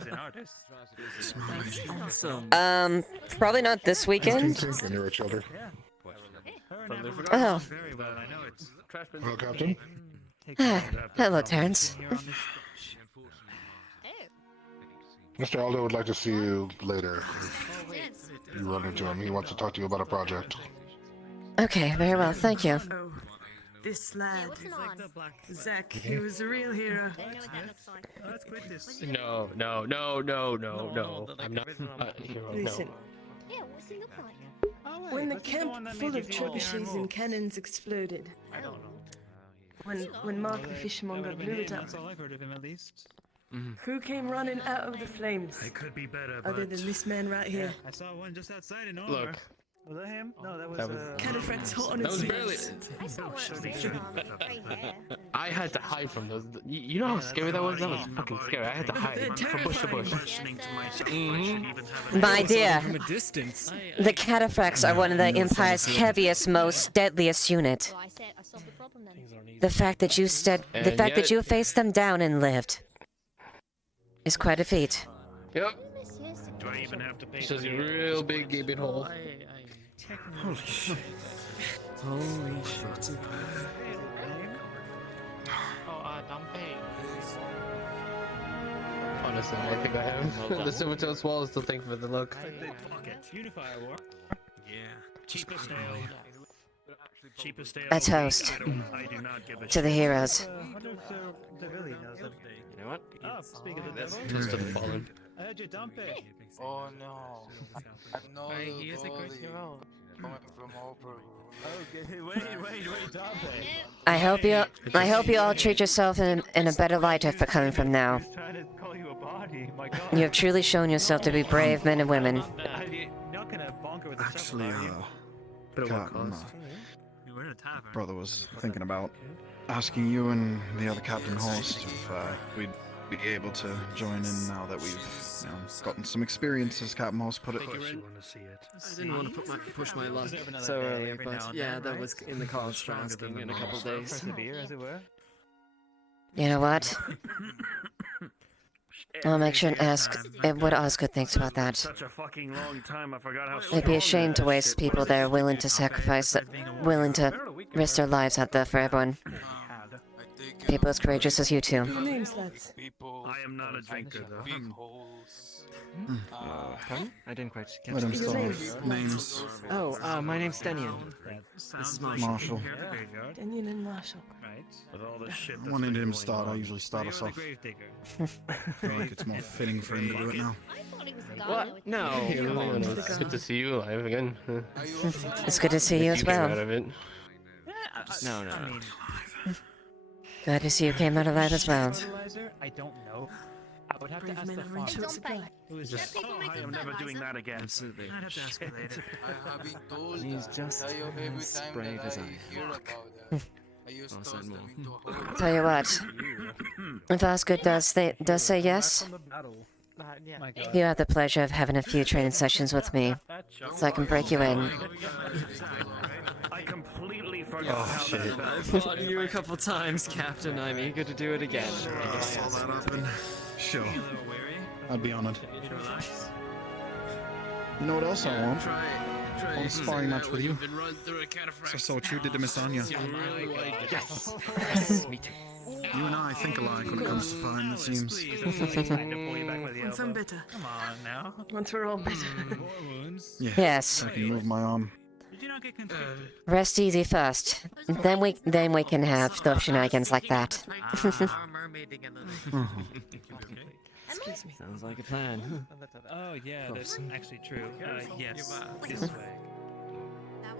Awesome. Probably not this weekend. And you're a childer. Oh. Hello, Captain. Hello, Terrence. Mr. Aldo would like to see you later. If you run into him, he wants to talk to you about a project. Okay, very well, thank you. Oh, this lad, Zach, he was a real hero. No. I'm not a hero, no. Listen. Yeah, what's he look like? When the camp full of trebuchets and cannons exploded. I don't know. When Mark the Fishmonger blew it up. That's all I've heard of him, at least. Who came running out of the flames? It could be better, Other but than this man right here. I saw one just outside in armor. Look. Was that him? No, that was. Cataphract's hot on That its was barely. face. I saw one upstairs on grey hair. I had to hide from those. You know how scary that was? That was fucking scary. I had to hide from bush to bush. My dear, From a distance. the cataphracts are one of the Empire's heaviest, most deadliest unit. So I said I solved the problem then. The fact that you faced them down and lived is quite a feat. Yep. do I even have to pay? Shows you real big gaping hole. Holy shit. Holy shit. Honestly, I think I have. The silver-tailed swallow is still thankful for the look. Fuck it. Unifier war. Yeah. Cheapest ale. Cheapest ale. A toast I do not give a to the heroes. You know what? Oh, speak of the devil. Toast to the fallen. I heard you dump it. Oh no. I know He is a great hero. coming from over. Okay, wait, dump it. I hope you all treat yourself in a better light for coming from now. Trying to call you a body. My God. You have truly shown yourself to be brave men and women. Not gonna bonker with the Actually, Captain, brother was thinking about asking you and the other captain host if we'd be able to join in now that we've gotten some experience, as Captain Host put it. I didn't want to push my luck so early, but yeah, that was in the cards for asking in a couple days. Persevere, as it were. You know what? I'll make sure and ask what Osgood thinks about that. Such a fucking long time. I forgot how It'd be a shame to waste people that are willing to sacrifice, willing to risk their lives out there for everyone. People as courageous as you two. Your name's lads. I am not a drinker, though. Pardon? I didn't quite catch Let him that. start. Names. Oh, my name's Stenian. This is Marshall. Daniel and Marshall. With all the shit I wanted him to start. I usually start us off. I feel like it's more fitting for him to do it now. What? No. Come on, it's good to see you alive again. It's good to see you as well. Out of it. No. Glad to see you came out alive as well. I don't know. I would have to ask the farm. Who is this? I am never doing that again. Absolutely. I'd have to ask her later. I have been told He's that just every as time brave that as I I am. hear about that, I use I'll toast send them more. into a hole. Tell you what, if Osgood does say yes, you have the pleasure of having a few training sessions with me, so I can break you in. I completely forgot Oh, how shit. that I've felt. fought you a couple times, Captain. I'm eager to do it again. All that up and sure. I'd be honored. You know what else I want? I want a sparring match with you. So I saw what you did to Miss Anya. Yes. Yes, me too. You and I think alike when it comes to fighting, it seems. Once I'm better. Come on now. Once we're all better. Yeah, Yes. I can move my arm. Did you not get conscripted? Rest easy first. Then we can have those shenanigans like that. Excuse me. Sounds like a plan. Oh yeah, that's actually true. Yes, this way.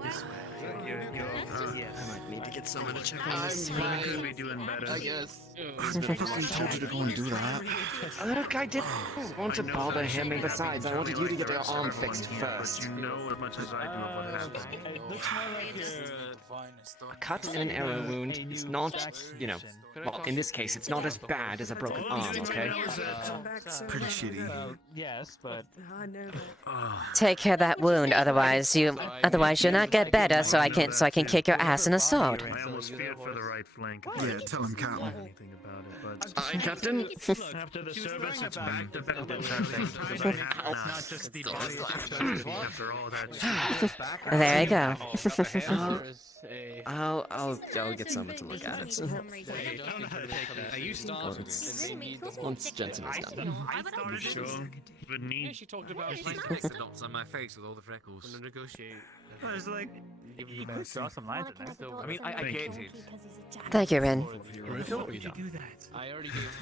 This way. Yes. I might need to get someone to check on this. I could be doing better. I guess. I told you to go and do that. Look, I didn't want to bother him, and besides, I wanted you to get your arm fixed first. You know as much as I do of what happened. It looks more like you're A cut and an arrow wound is not, well, in this case, it's not as bad as a broken arm, okay? Pretty shitty. yes, but I know that. Take care of that wound, otherwise you'll not get better. So I can kick your ass in a sword. I almost feared for the right flank. Yeah, tell him, Captain. Anything about it, but Hi, Captain. after the service, it's back to business. I think because I have it's not just the body. after all that shit. There you go. I'll get someone to look at it. Once Jensen is done. Sure. But need. She talked about the dots on my face with all the freckles. I'm gonna negotiate. I was like, you better draw some lines in there. I mean, I get it. Thank you, Rin. Would you do that? I already gave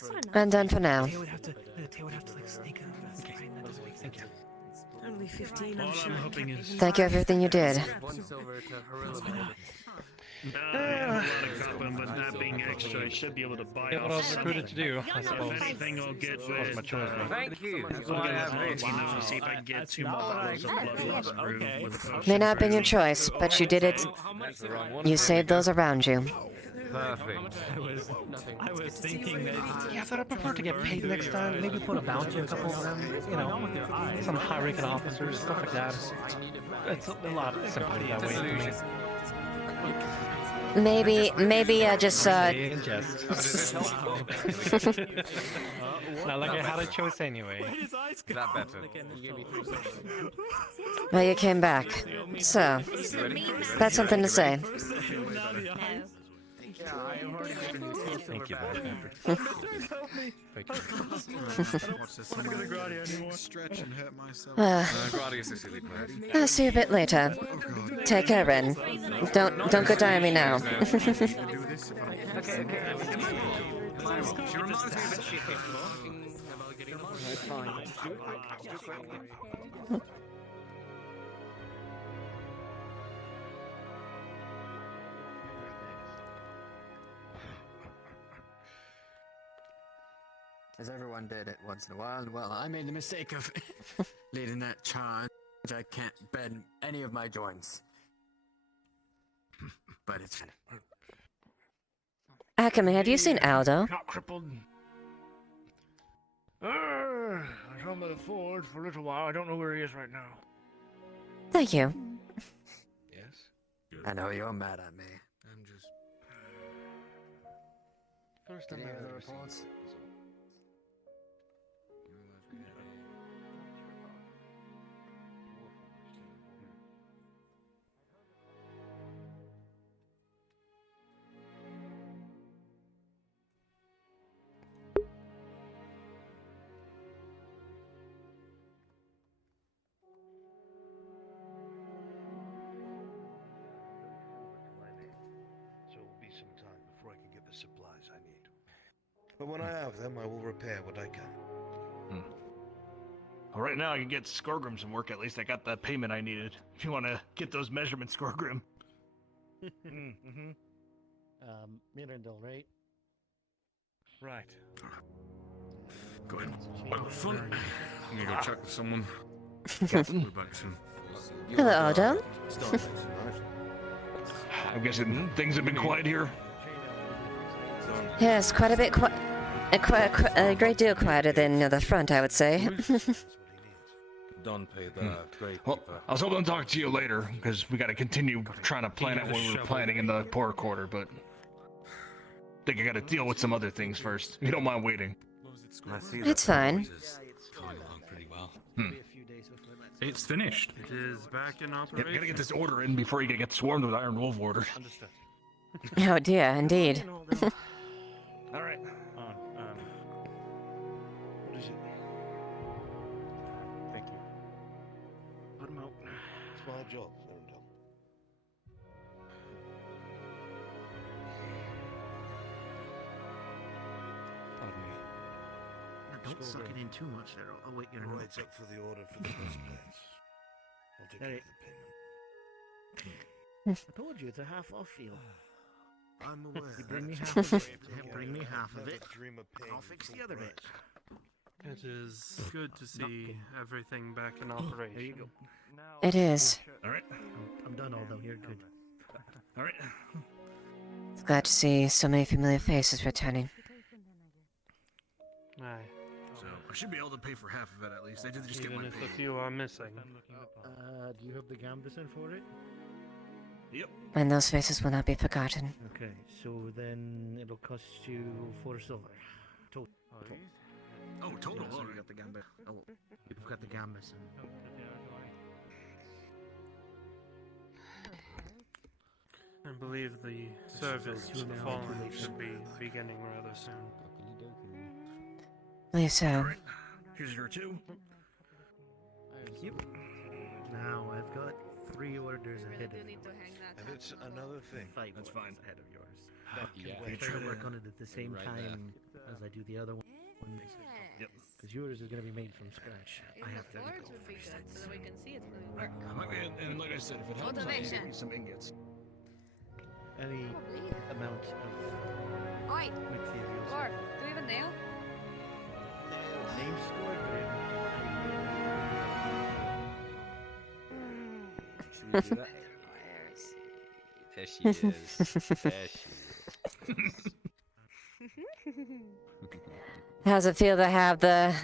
two. I'm done for now. They would have to like sneak up. Okay, thank you. Only 15, All I'm sure. I'm hoping is. Thank you for everything you did. One silver to Harilla. I have a lot of copper, but that being extra, I should be able to buy Get what I was off recruited to do, I suppose. If anything, I'll get That with. was my choice, man. Thank you. I'll get with Valentino, see if I can get 2 more bottles of blood loss brew with a potion. May not have been your choice, but you did it. You saved those around you. Perfect. I was thinking that. Yeah, I thought I'd prefer to get paid next time. Maybe put a bounty on a couple of them. You know, some high-ranking officers, stuff like that. It's a lot simpler that way to me. Maybe just In jest. Not like I had a choice anyway. That better. well, you came back. So, that's something to say. Thank you, Stretch and hurt myself. I'll see you a bit later. Take care, Ren. Don't go die on me now. As everyone did it once in a while, and well, I made the mistake of leading that charge. I can't bend any of my joints. But it's fine. Akame, have you seen Aldo? Not crippled. I saw him by the forge for a little while. I don't know where he is right now. Thank you. Yes? I know you're mad at me. I'm just... First time I heard the reports. So it will be some time before I can get the supplies I need. But when I have them, I will repair what I can. Well, right now I can get Skorgrim some work. At least I got the payment I needed. If you want to get those measurements, Skorgrim. Mirandel, right? Right. Go ahead. I'm gonna go check with someone. Captain. We're back soon. Hello, Aldo. I'm guessing things have been quiet here. Yes, quite a bit a great deal quieter than the front, I would say. Don't pay the Well, I was hoping to talk to you later, because we got to continue trying to plan out what we were planning in the poor quarter, but I think I got to deal with some other things first. If you don't mind waiting. It's fine. It's finished. It is back in Yeah, operation. we gotta get this order in before you get swarmed with Iron Wolf orders. Oh dear, indeed. All right. What is it? Thank you. Put him out. It's my job. Let him down. Pardon me. Don't suck it in too much there. I'll wait your notes. Write up for the order for the first place. I'll take care of the payment. I told you it's a half off deal. I'm aware. You bring me half of it. Bring me half of it. And I'll fix the other bit. It is good to see everything back in operation. There you go. It is. All right. I'm done, Aldo. You're good. All right. Glad to see so many familiar faces returning. Aye. So I should be able to pay for half of it at least. I did just get Even my if pay. a few are missing. Do you have the gambeson for it? Yep. And those faces will not be forgotten. Okay, so then it'll cost you 4 silver. Total. Oh, total. Yeah, so All you right. got the gambit. Oh, you've got the gambeson. I believe the service to the fallen should be beginning rather soon. Believe so. Here's your 2. Thank you. Now I've got 3 orders ahead of you. And it's another thing. 5 That's orders fine. ahead of yours. Yeah. You try to work on it at the same time as I do the other one. Yep. Because yours is going to be made from scratch. I have to. Words would be good so that we can see it clearly. And like I said, if it helps, I'll give you some ingots. Any amount of Oi! materials. Gorf, do we have a nail? Name scored, Should we do that? There she is. There she is. How's it feel to have the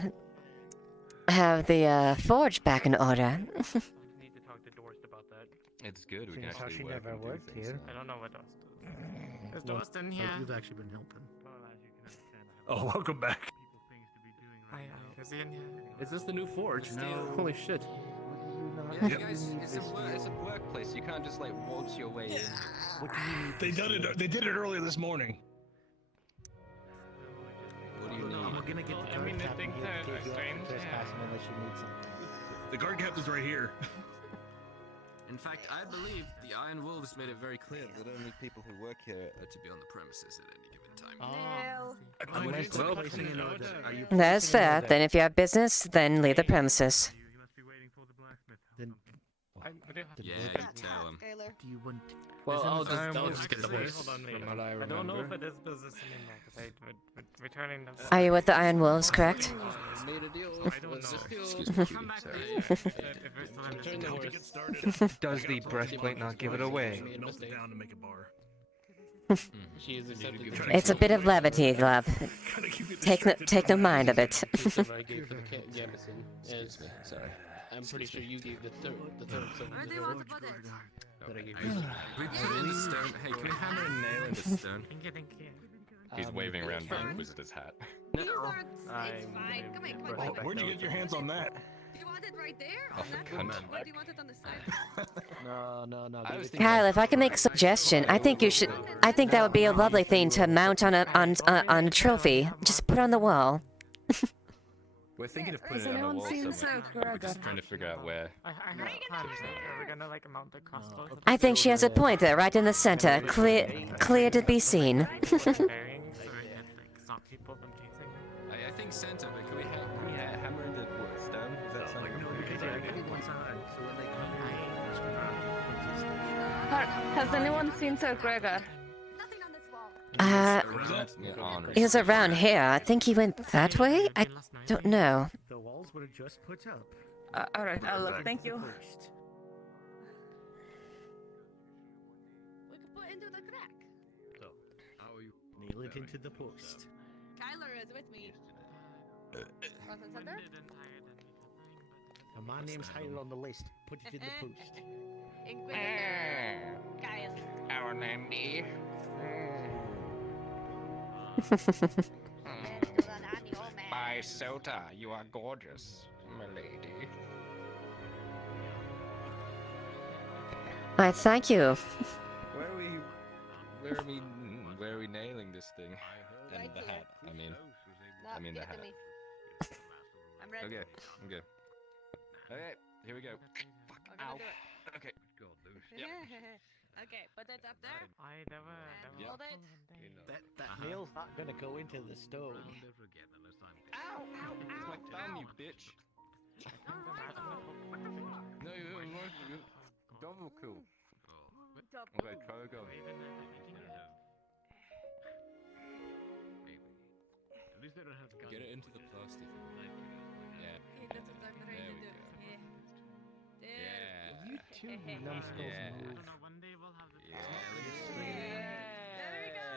forge back in order? Need to talk to Dorst about that. It's good. We can Seems how actually she work never and do worked things. here. I don't know what Dorst does. Is Well, Dorst in here? You've actually been helping. Oh, welcome back. Is he in here? Is this the new forge? No. Holy shit. Yeah, you guys, it's a workplace. You can't just like waltz your way in. What do you need? They did it earlier this morning. What do you need? I'm gonna get the guard captain here to take you up for trespassing unless you need something. The guard captain's right here. In fact, I believe the Iron Wolves made it very clear that only people who work here are to be on the premises at any given time. Unless they're placing an order. Are you That's placing an fair. order? Then if you have business, then leave the premises. Then Yeah, you tell him. do you want? Well, I'll just get the Hold voice on, wait. from what I I don't know if remember. it is business in there, because returning them. Are you with the Iron Wolves, correct? Made a deal. I don't Let's know. just deal. Excuse me, Come back sorry. later. If we're still in Return the horse. Does the breastplate not give it away? Melt it down to make a bar. She is accepted. It's a bit of levity, love. Take no mind of it. Silver I gave for the Gambeson is. Sorry. I'm pretty sure you gave the third silver. Where do you want to put it? That I gave you. We put it in the stone. Hey, can we hammer a nail into stone? He's waving around the Inquisitor's hat. These aren't. It's fine. Come on, come on. Oh, where'd you get your hands on that? You want it right there? Oh, On for that? cunt. Or do you want it on the side? No. I was thinking Kyle, if I can make a suggestion, I think that would be a lovely thing to mount on a trophy. Just put on the wall. we're thinking of Has putting it on the anyone wall seen somewhere. South We're just trying to figure out where. I have plans. Are we gonna like mount the crossbow? I think she has a point there, right in the center, clear to be seen. Bearings, so we can like stop people from chasing them. I think center, but can we hammer into wood stone? Is that something? Has anyone seen Sir Gregor? He's around here. I think he went that way? I don't know. The walls were just put up. Alright, I'll look. Thank you. First. We could put into the crack. So, nail it into the post. Kyler is with me. Front and center? Now, my name's higher on the list. Put it in the post. Inquisitor. Guys. Our name be. By Sota, you are gorgeous, my lady. I thank you. Where are we nailing this thing? And the hat. I mean the hat. I'm ready. Okay, I'm good. Okay, here we go. Fuck. Ow. Okay. Yep. Okay, put it up there. Yep. Hold it. That nail's not gonna go into the stone. Ow, ow, It's my ow, thumb, ow. you bitch. What the fuck? No, you double kill. Okay, try again. Get it into the plastic. Yeah. Okay, that's what I'm ready to do. Yeah. Yeah. You two numbskulls Yeah. move. There we go.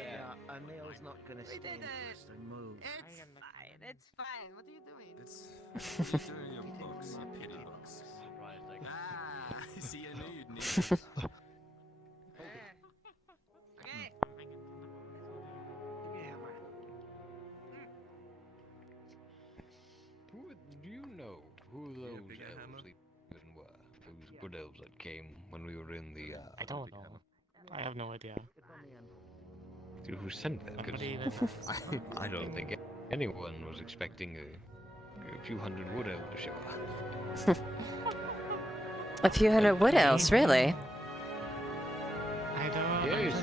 Yeah, a nail's not gonna We stay did it. first and move. It's fine. It's fine. What are you doing? You're doing your books, your pity books. Ah, see, I knew you'd need it. Okay. Do you know who those elves even were? Those good elves that came when we were in the. I don't know. I have no idea. Who sent them? 'Cause I don't think anyone was expecting a few hundred wood elves to show up. A few hundred wood elves, really? I don't. Yes.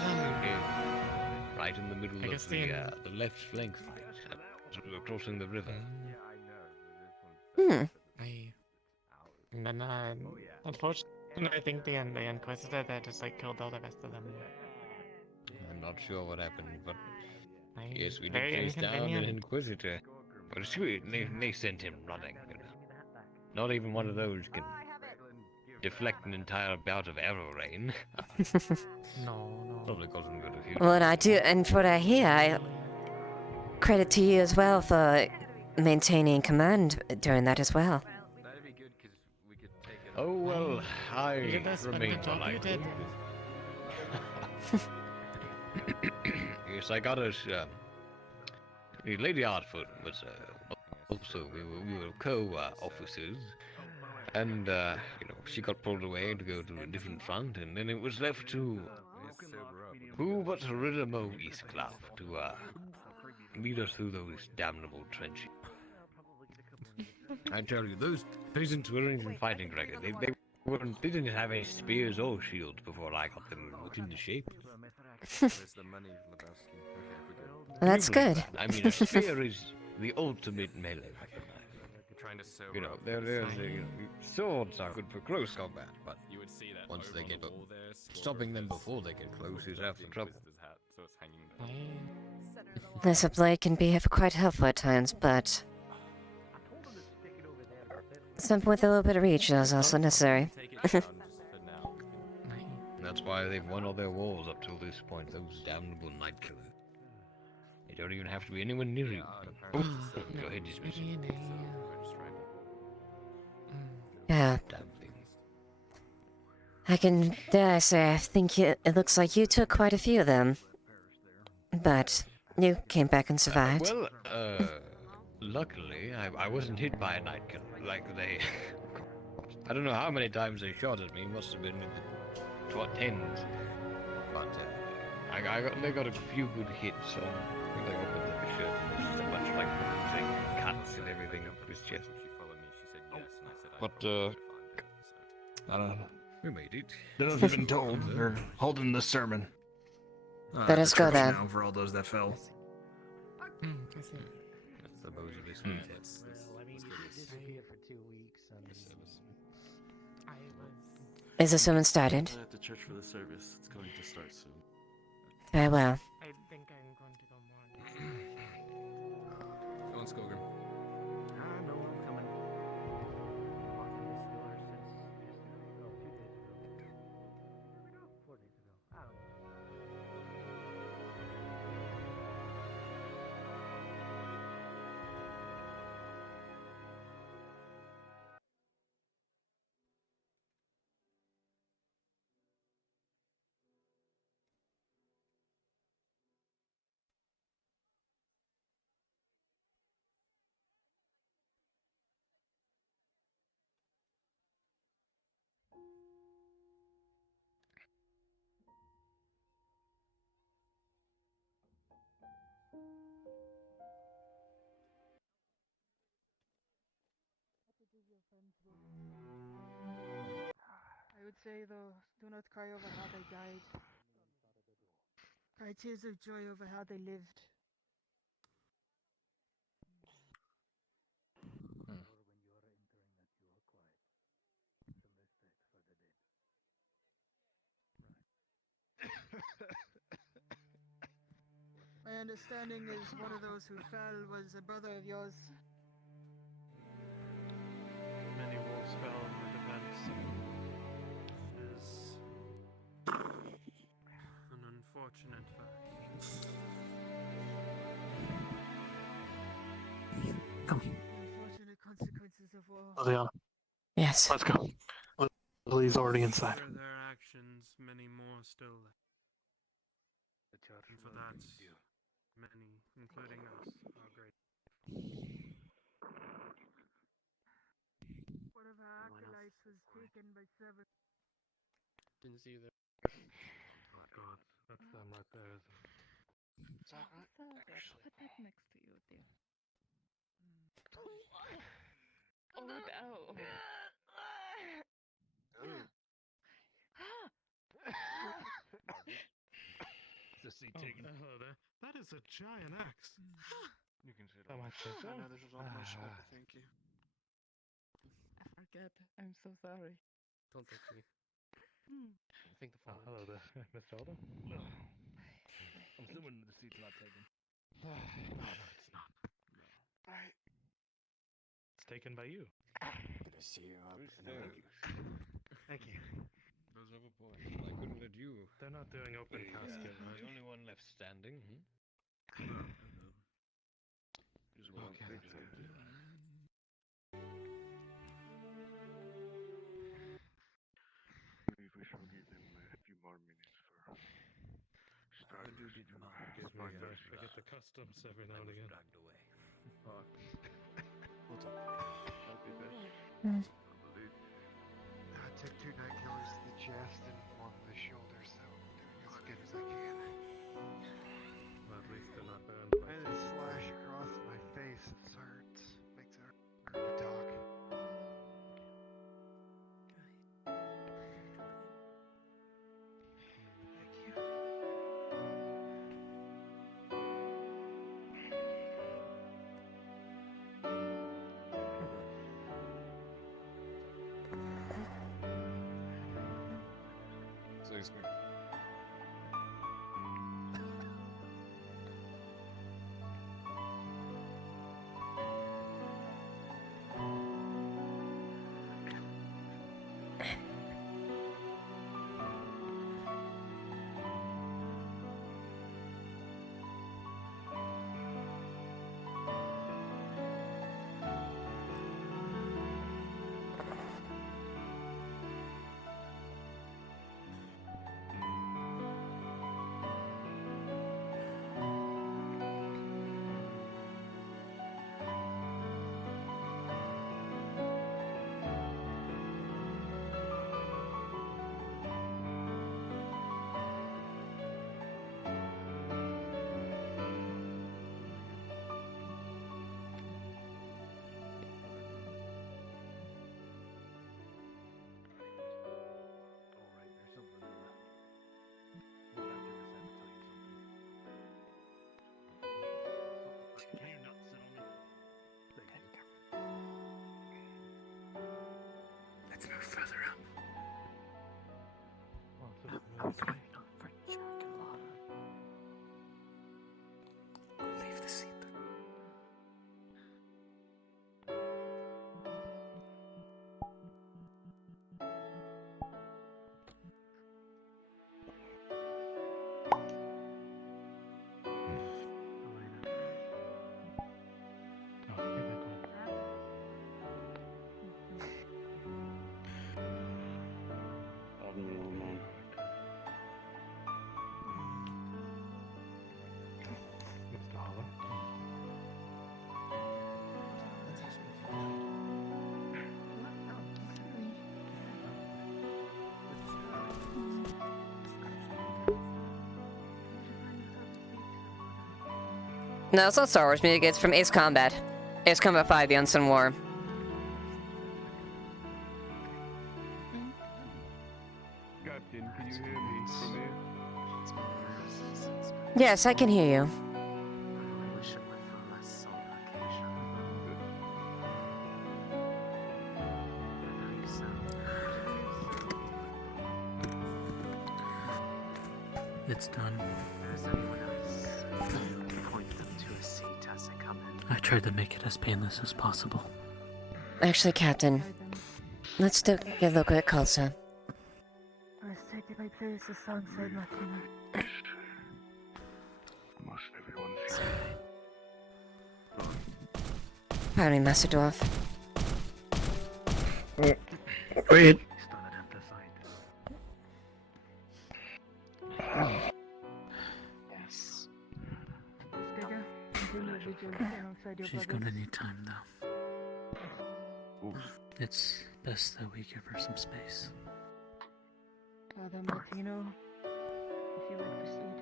right in the middle I guess of the left flank fight as we were crossing the river. Hmm. And then, unfortunately, I think the Inquisitor there just like killed all the rest of them. I'm not sure what happened, but yes, we did Very face down an inconvenient. Inquisitor. But sweet, they sent him running. You know. Not even one of those can deflect an entire bout of arrow rain. No. Probably causing good a few. Well, I do, and for what I hear, credit to you as well for maintaining command during that as well. Oh well, I remain job you did. Yes, I got us. Lady Artfoot was also we were co-officers, and she got pulled away to go to a different front, and then it was left to who but Ridamo Eastclough to lead us through those damnable trenches. I tell you, those peasants weren't even fighting record. They didn't have any spears or shields before I got them into shape. Well, that's good. I mean, a spear is the ultimate melee weapon. You know, swords are good for close combat, but once they get up, stopping them before they get close is half the trouble. This blade can be quite helpful at times, but something with a little bit of reach is also necessary. That's why they've won all their wars up till this point, those damnable night killers. They don't even have to be anywhere near you. Oh, go ahead, dismiss it. Yeah. Dare I say, I think it looks like you took quite a few of them. But you came back and survived. Luckily, I wasn't hit by a night killer like they... I don't know how many times they shot at me, must have been in the tens. But they got a few good hits on. They opened up the shirt and there's just a bunch of like bruising cuts and everything up his chest. But I don't know. We made it. Don't know if you've been told. They're holding the sermon. Let us go then. Now for all those that fell. That's the bows of his feet. Is the sermon started? At the church for the service. It's going to start soon. Very well. I think I'm going to go more. Go on, Skogrim. No, I'm coming. I would say though, do not cry over how they died. Cry tears of joy over how they lived. My understanding is one of those who fell was a brother of yours. Many wolves fell in the defense. It is an unfortunate fact. Unfortunate consequences of war. Leiliana. Yes. Let's go. Lily's already inside. For their actions, many more still left. And for that, many, including us, are grateful. One of our acolytes was taken by seven. Didn't see you there. Oh God, that's them right there, isn't it? Put that next to you, dear. Oh no. see taken. Hello there. That is a giant axe. You can sit I on might say so. I know this is on my shoulder, thank you. I forget. I'm so sorry. Don't thank me. I think the phone. Hello there, Mr. Alden. I'm assuming the seat's not taken. Oh, no, it's not. Right. It's taken by you. Good to see you up. Thank you. Those other boys. I couldn't let you. They're not doing open casket, right? The only one left standing. Just one Okay. Maybe we should give them a few more minutes for starting. Forgive me if I forget the customs every now and again. Dragged away. We'll talk. I took 2 night killers to the chest and 1 to the shoulder, so doing as good as I can. Well, at least they're not burned. I had a slash across my face. It hurts. Makes it hard to talk. Excuse me. Can you not sit on me? Thank you. Let's move further up. I'm going up for Jack and Lana. I'll leave the seat. Mr. Hollow. No, it's not Star Wars music, it's from Ace Combat. Ace Combat 5, the Unsung War. Captain, can you hear me from here? Yes, I can hear you. It's done. Does anyone else point them to a seat as they come in? I tried to make it as painless as possible. Actually, Captain, let's get a look at Culsa. Let's take my place alongside Martina. Must everyone see? Pardon me, Master Dwarf. Wait. Yes. She's gonna need time, though. It's best that we give her some space. Father Martino, if you would proceed.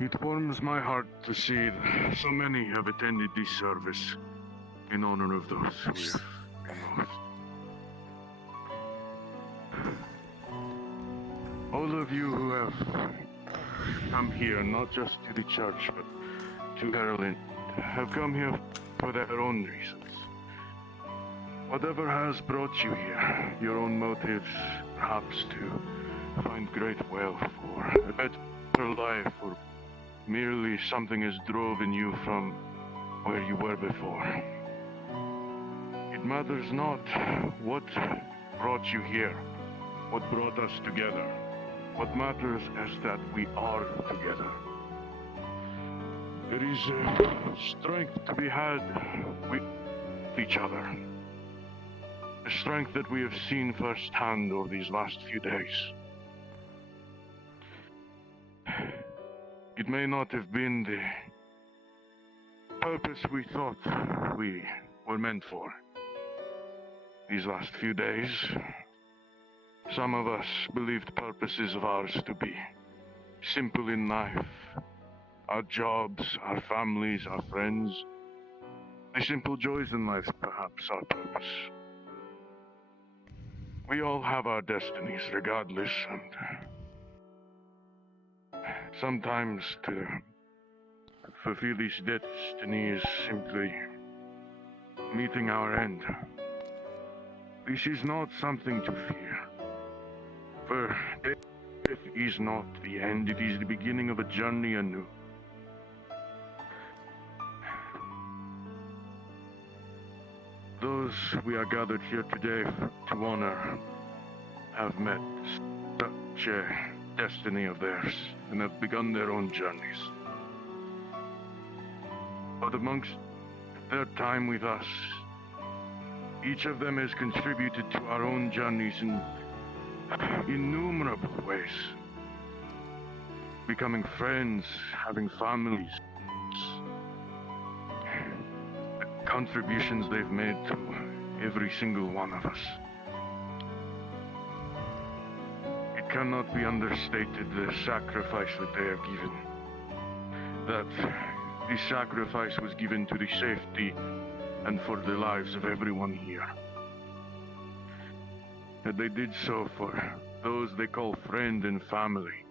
It warms my heart to see that so many have attended this service. in honor of those who have been lost. All of you who have come here, not just to the church, but to Ireland, have come here for their own reasons. Whatever has brought you here, your own motives, perhaps to find great wealth or a better life, or merely something has driven you from where you were before. It matters not what brought you here, what brought us together. What matters is that we are together. There is strength to be had with each other. A strength that we have seen firsthand over these last few days. It may not have been the purpose we thought we were meant for. These last few days, some of us believed purposes of ours to be simple in life. Our jobs, our families, our friends. The simple joys in life, perhaps, our purpose. We all have our destinies, regardless, and sometimes to fulfill this destiny is simply meeting our end. This is not something to fear, for death is not the end, it is the beginning of a journey anew. Those we are gathered here today to honor have met such a destiny of theirs and have begun their own journeys. But amongst their time with us, each of them has contributed to our own journeys in innumerable ways. Becoming friends, having families. The contributions they've made to every single one of us. It cannot be understated the sacrifice that they have given. That this sacrifice was given to the safety and for the lives of everyone here. That they did so for those they call friend and family.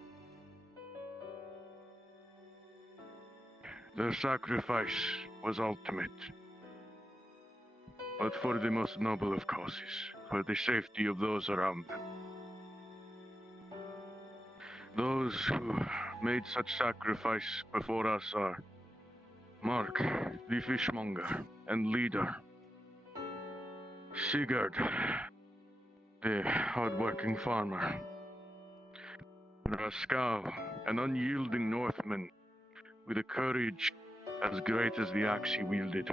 Their sacrifice was ultimate, but for the most noble of causes, for the safety of those around them. Those who made such sacrifice before us are Mark, the fishmonger and leader, Sigurd, the hard-working farmer, Raskal, an unyielding Northman with a courage as great as the axe he wielded,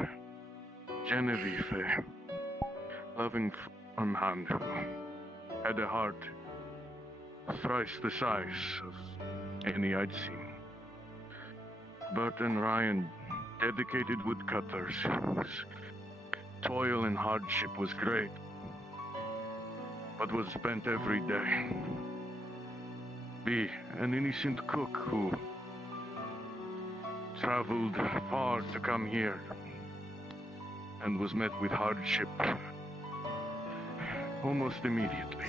Genevieve, a loving farmhand who had a heart thrice the size of any I'd seen, Bert and Ryan, dedicated woodcutters whose toil and hardship was great, but was spent every day. B, an innocent cook who traveled far to come here and was met with hardship almost immediately.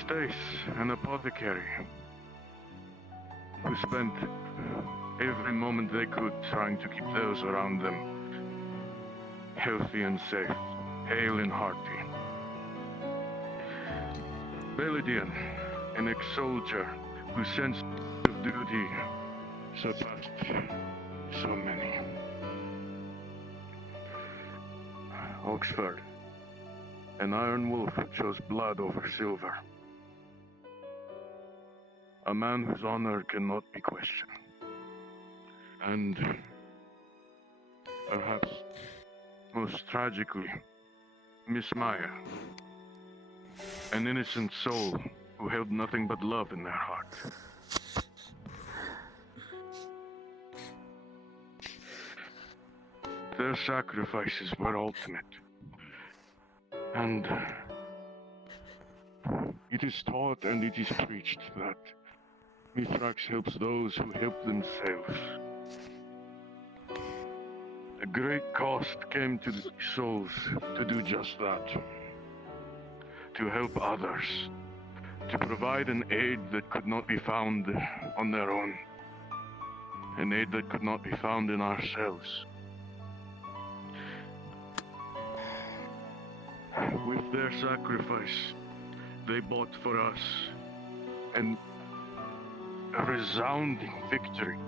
Stace, an apothecary who spent every moment they could trying to keep those around them healthy and safe, hale and hearty. Beledian, an ex-soldier whose sense of duty surpassed so many. Oxford, an iron wolf who chose blood over silver. A man whose honor cannot be questioned. And perhaps most tragically, Miss Maya, an innocent soul who held nothing but love in their heart. Their sacrifices were ultimate. And it is taught and it is preached that Mithrax helps those who help themselves. A great cost came to the souls to do just that. To help others. To provide an aid that could not be found on their own. An aid that could not be found in ourselves. With their sacrifice, they bought for us a resounding victory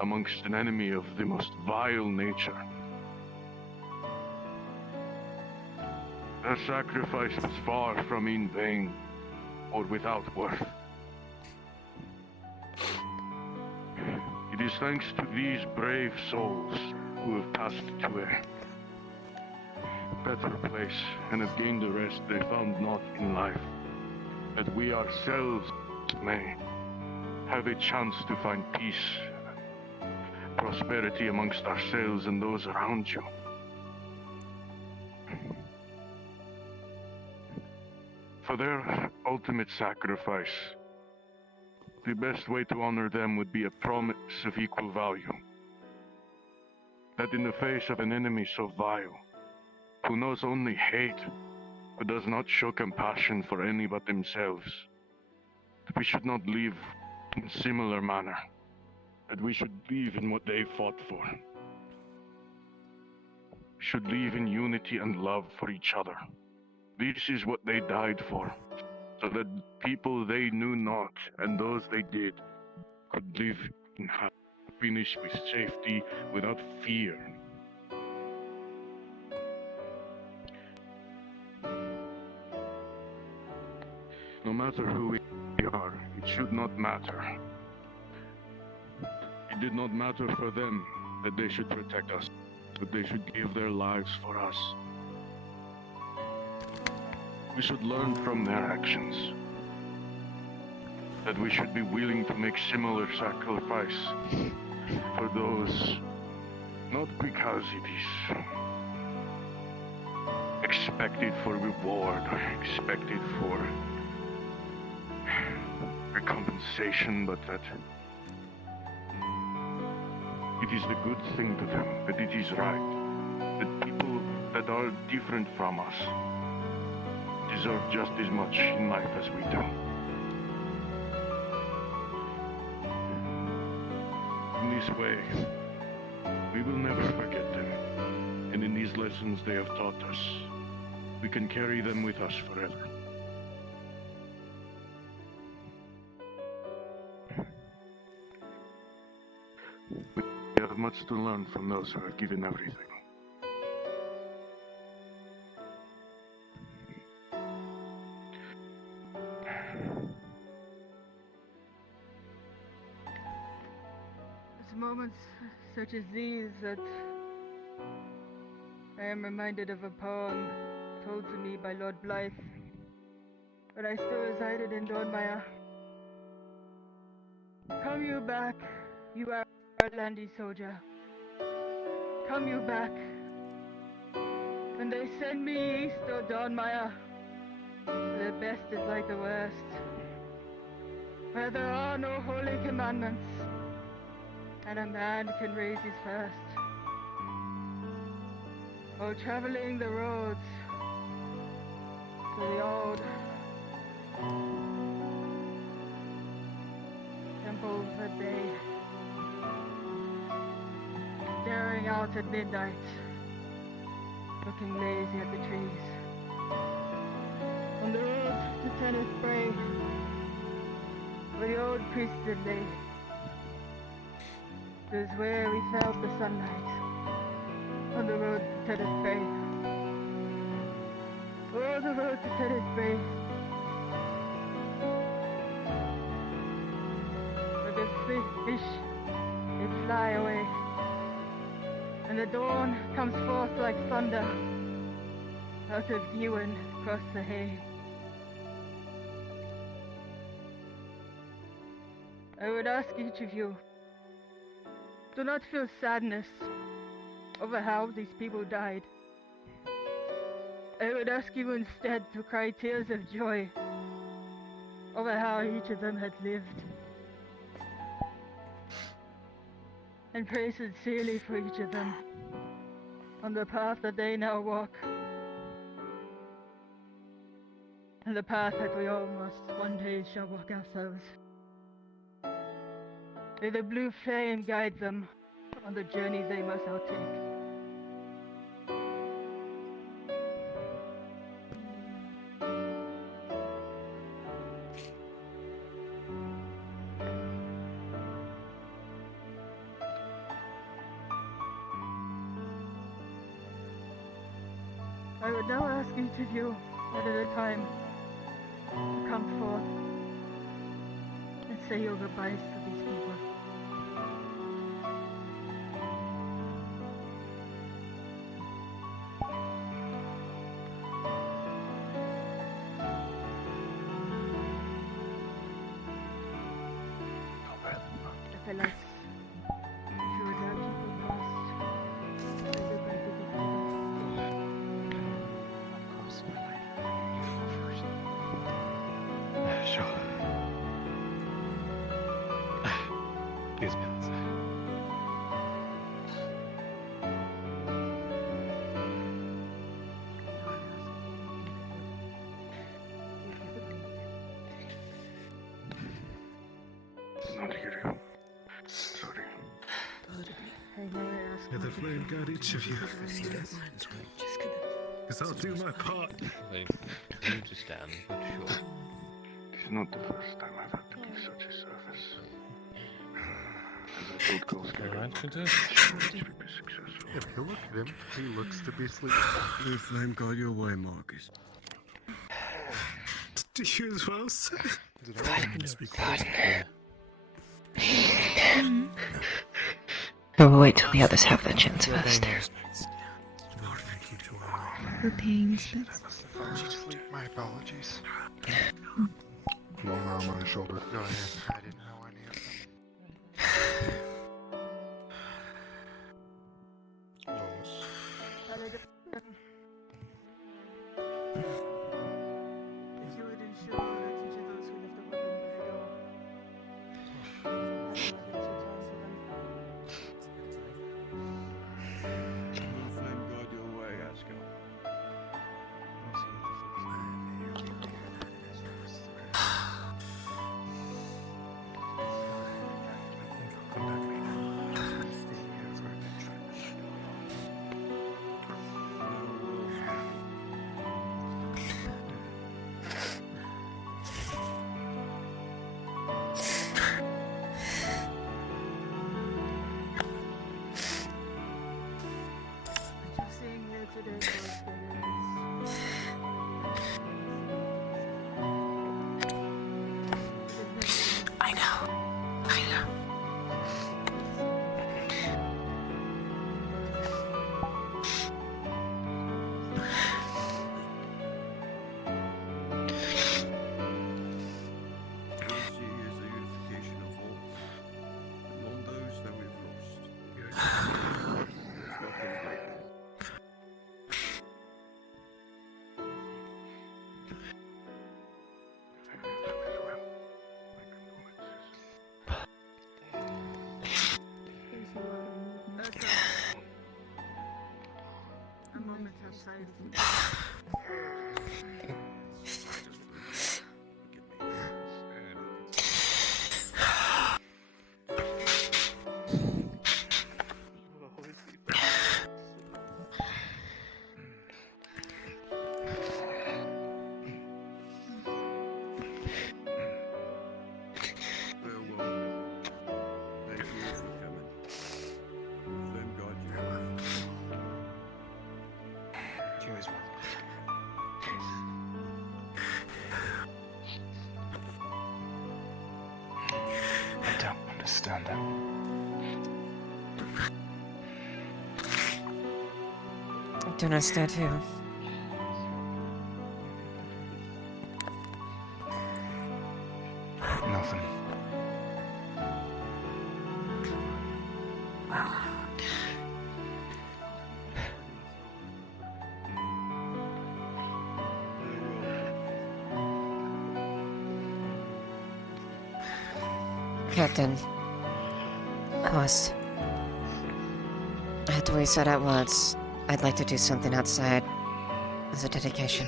amongst an enemy of the most vile nature. Their sacrifice was far from in vain or without worth. It is thanks to these brave souls who have passed to a better place and have gained the rest they found not in life, that we ourselves may have a chance to find peace, prosperity amongst ourselves and those around you. For their ultimate sacrifice, the best way to honor them would be a promise of equal value. That in the face of an enemy so vile, who knows only hate, but does not show compassion for any but themselves, that we should not live in similar manner, that we should live in what they fought for, should live in unity and love for each other. This is what they died for, so that people they knew not and those they did could live in happiness, with safety, without fear. No matter who we are, it should not matter. It did not matter for them that they should protect us, but they should give their lives for us. We should learn from their actions. That we should be willing to make similar sacrifice for those, not because it is expected for reward or expected for recompensation, but that it is the good thing to them, that it is right, that people that are different from us deserve just as much in life as we do. In this way, we will never forget them, and in these lessons they have taught us, we can carry them with us forever. We have much to learn from those who have given everything. It's moments such as these that I am reminded of a poem told to me by Lord Blythe when I still resided in Dornmire. Come you back, you Irelandy soldier. Come you back. When they send me east o' Dornmire, the best is like the worst, where there are no holy commandments, and a man can raise his first. Oh, traveling the roads to the old temples at day, staring out at midnight, looking lazy at the trees. On the road to Tenneth Bray, where the old priesthood lay, it was where we felt the sunlight. On the road to Tenneth Bray, oh, the road to Tenneth Bray, where the fish, they fly away, and the dawn comes forth like thunder out of Ewan across the hay. I would ask each of you, do not feel sadness over how these people died. I would ask you instead to cry tears of joy over how each of them had lived, and pray sincerely for each of them, on the path that they now walk. And the path that we all must one day shall walk ourselves. May the blue flame guide them on the journey they must now take. I would now ask each of you, one at a time, to come forth and say your goodbyes to these people. Fellas, if you would like people past, say goodbye to these people. Sure. Please, Mills. Not here. Sorry. May the flame guide each of you. Because I'll do my part. They continue to stand, but sure. This is not the first time I've had to give such a service. As I told Ghost, If you look at him, he looks to be sleeping. May the flame guide your way, Marcus. Do you as well, sir? Did I just be quiet? We'll wait till the others have their chance first. For paying respects. My apologies. Long arm on his shoulder. No, I didn't know any of them. If you would ensure that each of those who left the weapon by the door have the weapons returned to them. Flame guide your way, Asgard. What you're seeing here today, Ghost, I know. Mercy is the unification of all, among those that we've lost. There's nothing greater. a moment of silence. I don't understand that. I don't understand who. Nothing. Captain, I had to what he said at once. I'd like to do something outside as a dedication.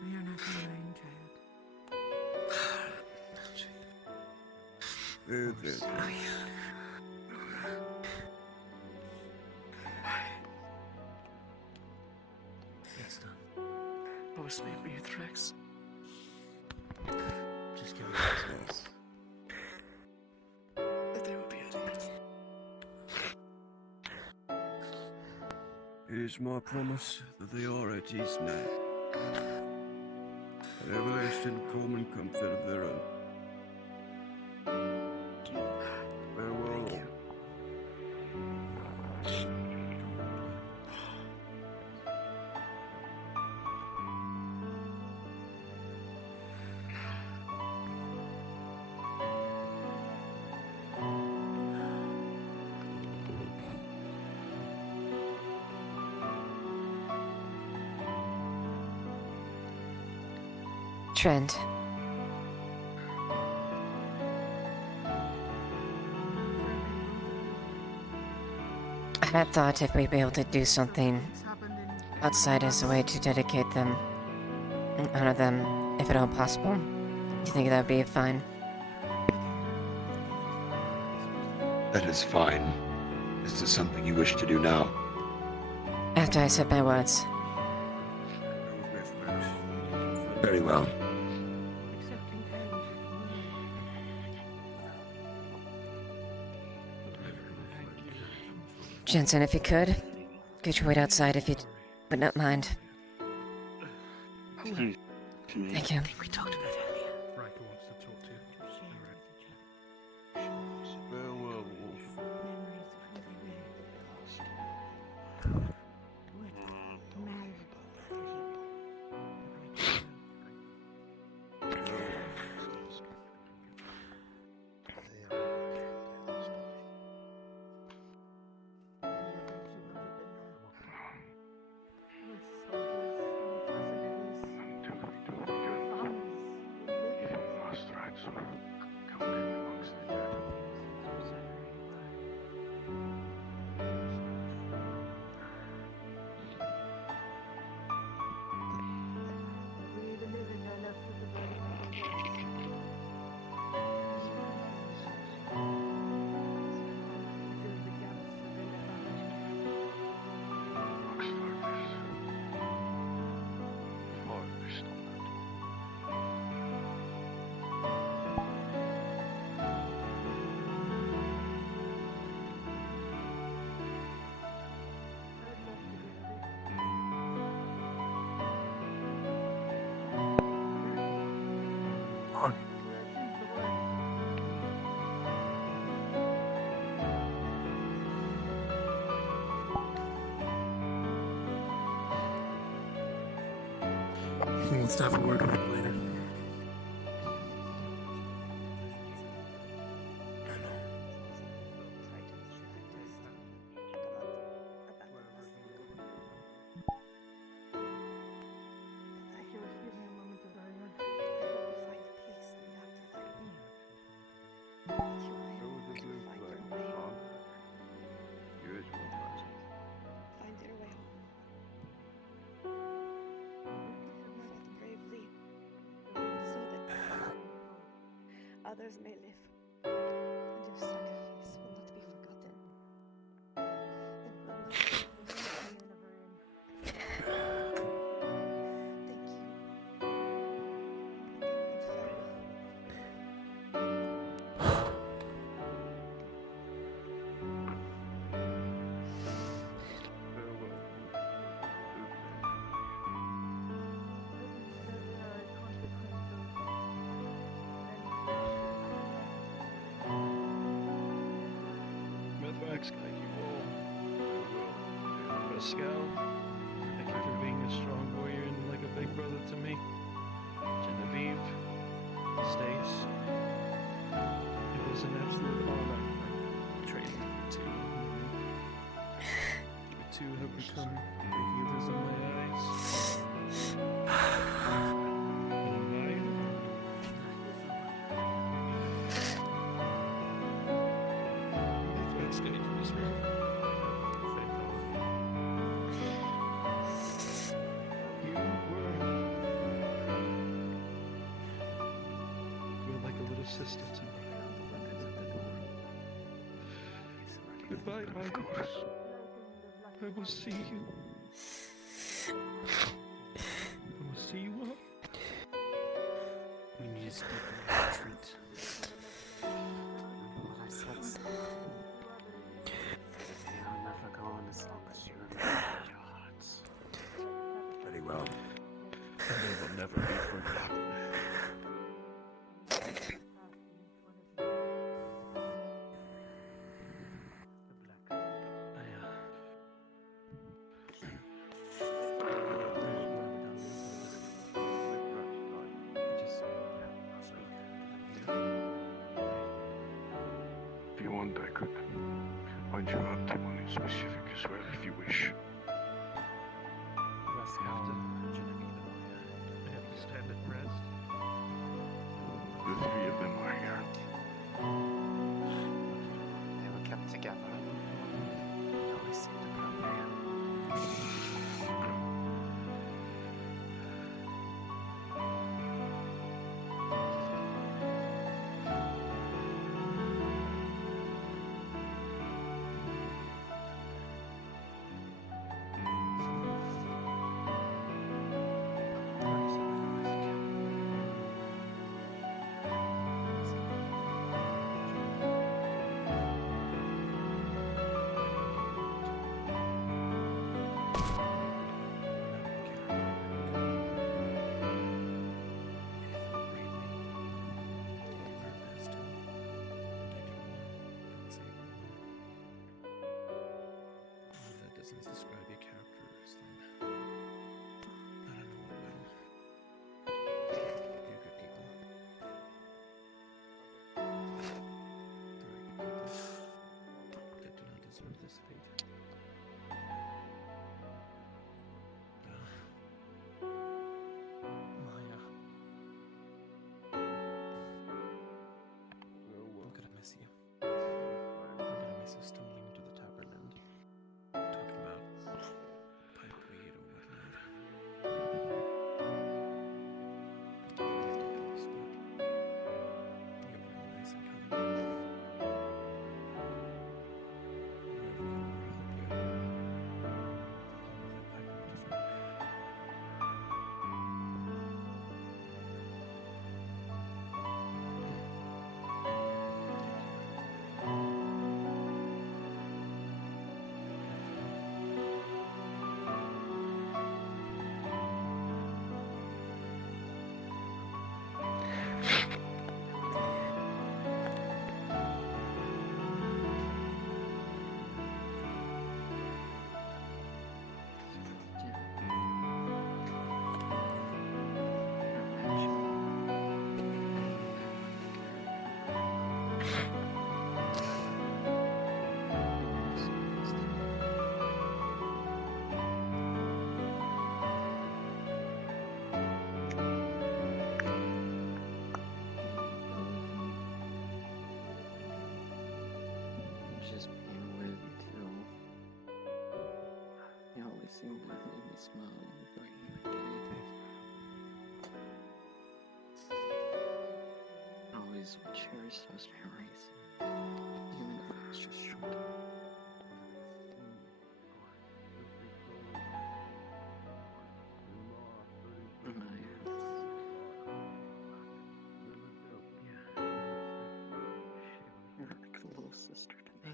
We are not alone, child. It's done. I was asleep with you, Threx. Just give me a space. That they will be at ease. It is my promise that they are at ease now. An everlasting calm and comfort of their own. Farewell all. Trent. I had thought if we'd be able to do something outside as a way to dedicate them and honor them, if at all possible. Do you think that would be fine? That is fine. Is this something you wish to do now? After I said my words. Very well. Jensen, if you could you wait outside if you would not mind? Excuse me. Thank you. We talked about it earlier. Riker wants to talk to you. Farewell, Wolf. He wants to have a word with you later. Others may live, and your sacrifice will not be forgotten. And will not be Thank you. And farewell. Mithrax, guide you all. Pascal, thank you for being a strong warrior and like a big brother to me. Genevieve, Stace, it was an absolute honor trading to you. too have become regulars in my eyes. And mine? That's going to be smart. You're like a little sister to me. Goodbye, Michael. I will see you. I will see you all. We need to step in the retreat. I said so. I'll never go on as long as you remember your hearts. Very well. They will never be forgotten. If you want, I could find you out one in specific as well, if you wish. I have to stand at rest. The three of them are here. They were kept together. It always seemed appropriate. That doesn't describe your character, Islam. I don't know what will. You're good people. Very good people. That do not deserve this fate. Maya. I'm gonna miss you. I'm gonna miss you stumbling into the tavern and talking about pipe weed or whatnot. You're really nice and kind. Wherever you are, I hope you're part of that pipe network. Just being with you too. You always seemed to make me smile and brighten my day. I always would cherish those memories, even if it was just short. And you're like a little sister to me.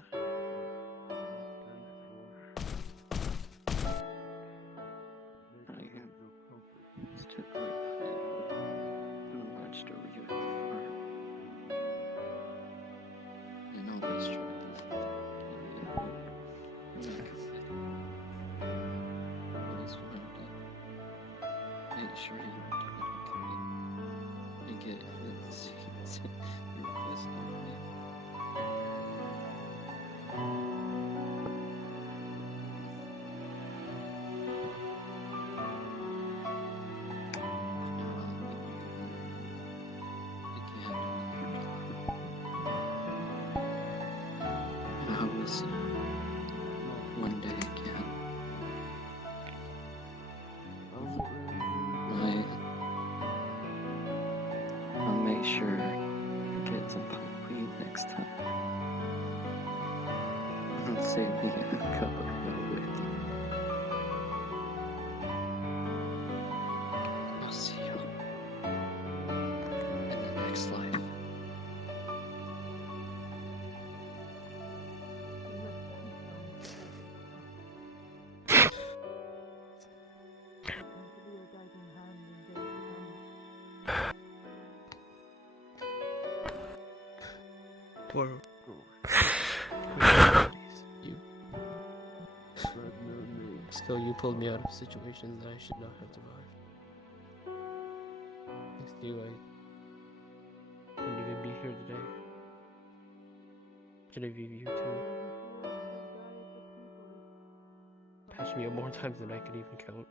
I stood right by you and watched over you at the farm. And always tried to give you hope when I could. Always wanted to make sure you were doing okay and get the seeds you requested of me. promise you. One day again. I'll make sure to get some weed next time. I'll save me a cup of milk with you. I'll see you in the next life. Poor you. Still, you pulled me out of situations that I should not have survived. Thanks to you, I wouldn't even be here today. Genevieve, you too. Patched me up more times than I could even count.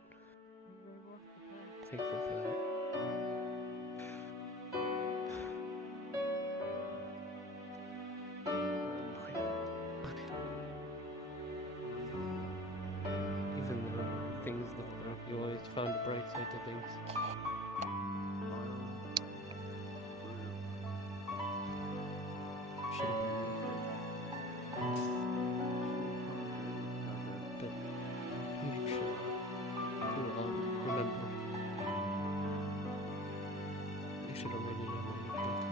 Thankful for that. Even though things look rough, you always found a bright side to things. Should have been me. But make sure we'll all remember. I should have written it on my notebook.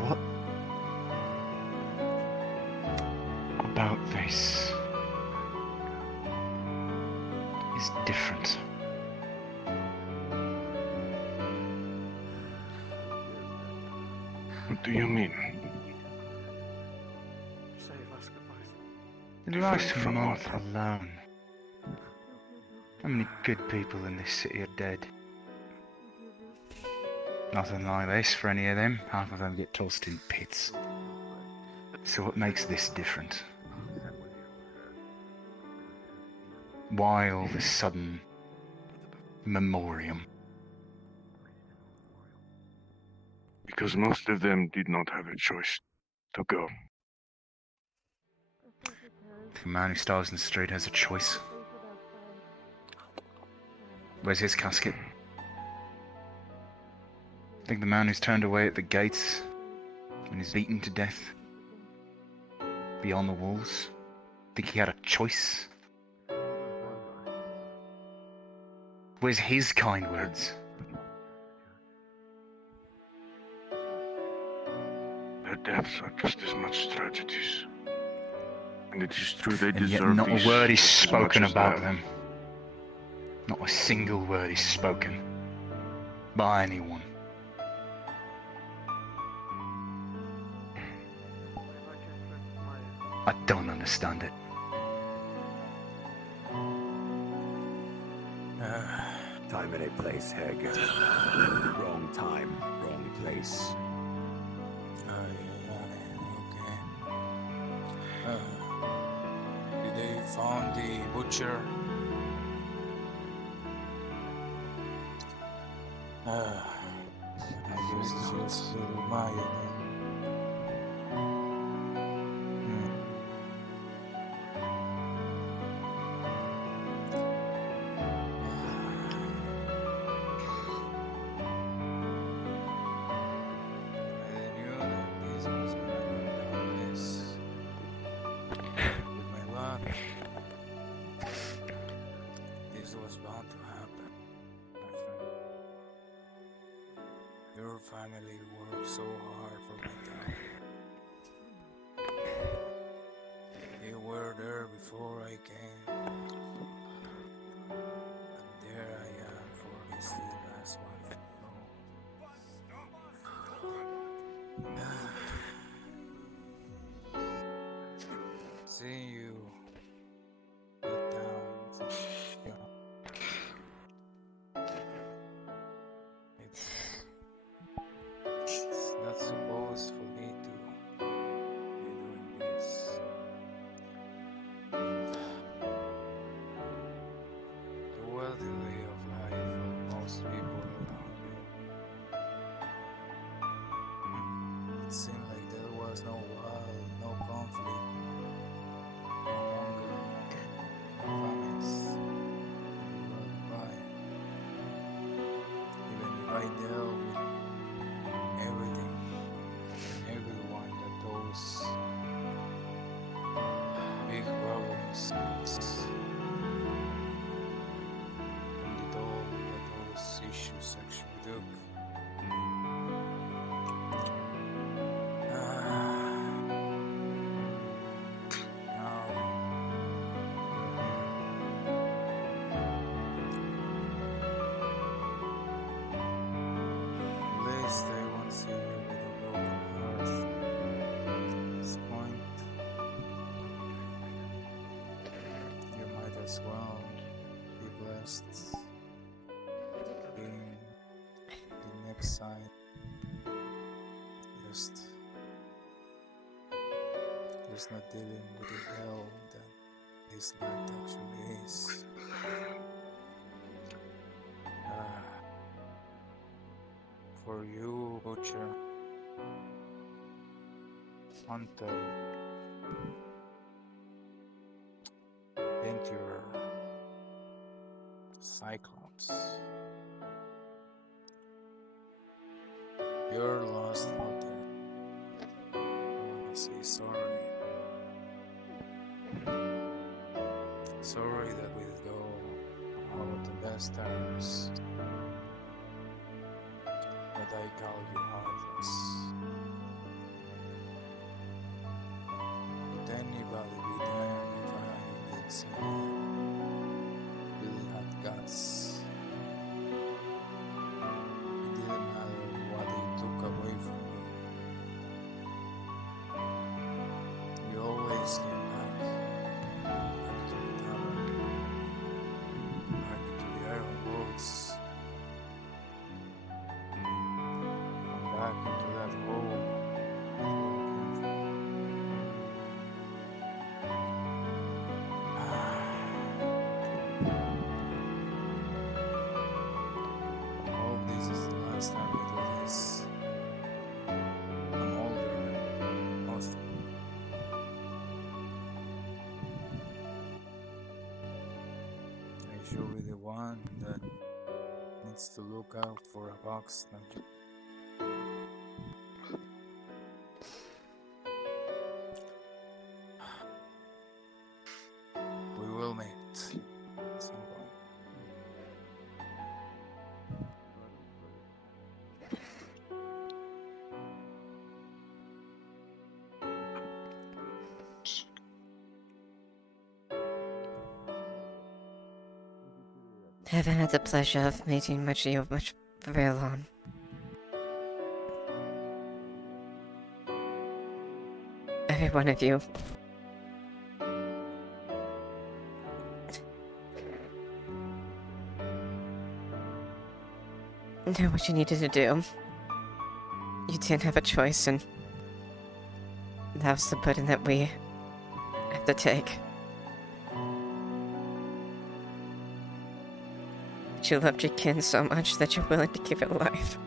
What about this is different? What do you mean? You last month alone. How many good people in this city are dead? Nothing like this for any of them. Half of them get tossed in pits. So what makes this different? Why all this sudden memoriam? Because most of them did not have a choice to go. The man who starves in the street has a choice. Where's his casket? Think the man who's turned away at the gates and is beaten to death beyond the walls? Think he had a choice? Where's his kind words? Their deaths are just as much tragedies. And it is true they And yet deserve not these a word is as much spoken as about that. them. Not a single word is spoken by anyone. I don't understand it. Time and a place, Heg. Wrong time, wrong place. Did they found the butcher? I guess it's just little Maya then. This was bound to happen, my friend. Your family worked so hard for my town. They were there before I came. And there I am for this last one. Seeing you let down, it's not supposed for me to deal with everything and everyone that those big problems and the toll that those issues actually took. At least I won't see you with a broken heart. At this point, you might as well be blessed being the next side. Just not dealing with the hell that this land actually is. For you, Butcher, Hunter, Venturer, Cyclops, you're lost out there. I wanna say sorry. Sorry that we did go out the best times. But I call you heartless. Would anybody be damned if I did say really had guts? It didn't matter what he took away from you. You always came back to the tower, back into the iron walls. Back into that hole that we all came from. I hope this is the last time we do this. I'm older than most of you. I should be the one that needs to look out for a box, don't you? We will meet at some point. I haven't had the pleasure of meeting much of you much for very long. Every one of you. Know what you needed to do. You didn't have a choice, and that was the burden that we have to take. But you loved your kin so much that you're willing to give it life.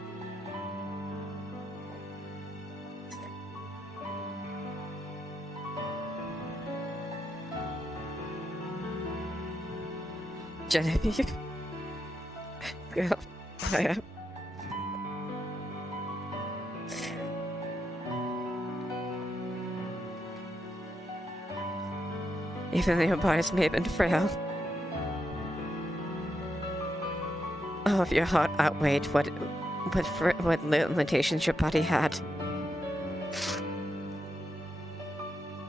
Genevieve. Girl, I am. Even though your bodies may have been frail, all of your heart outweighed what limitations your body had.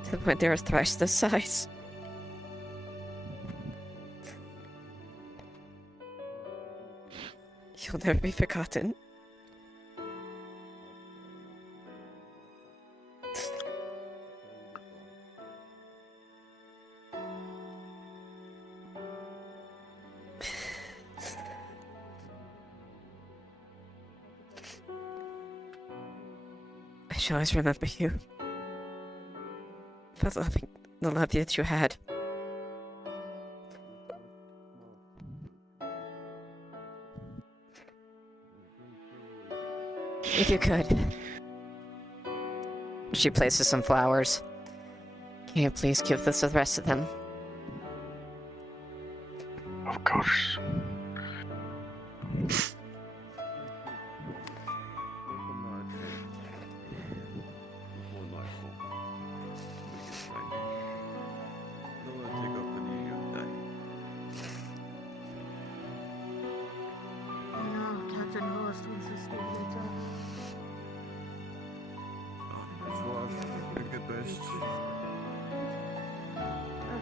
To the point they were thrice the size. You'll never be forgotten. I shall always remember you. For the love that you had. If you could. She places some flowers. Can you please give this to the rest of them? Of course. Of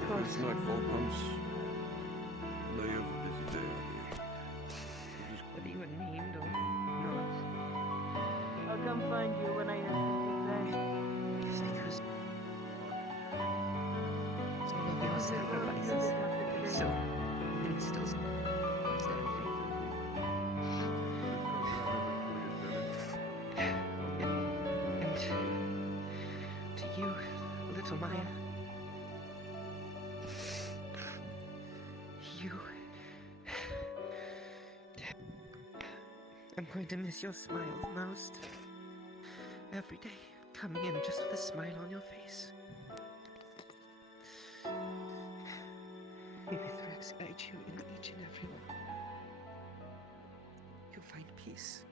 course. As nightfall comes, lay over busy day on me. Whether you were named or not. I'll come find you when I have something planned. Yes, because all of your sacrifices, so many still standing. And to you, little Maya, you. I'm going to miss your smile most. Every day, coming in just with a smile on your face. Maybe threats guide you in each and every one. You'll find peace.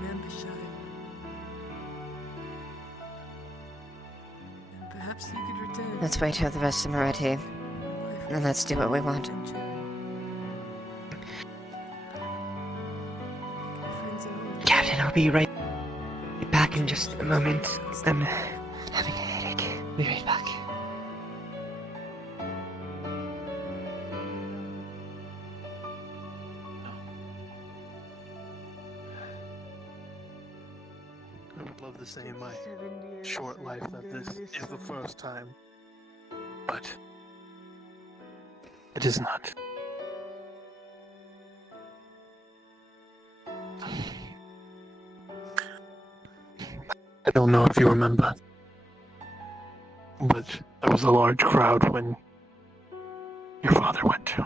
Remember, Shadow. And perhaps you could return. Let's wait till the rest of them are ready. And let's do what we want. Captain, I'll be right back in just a moment. I'm having a headache. Be right back. I would love to say in my short life that this is the first time, but it is not. I don't know if you remember, but there was a large crowd when your father went to.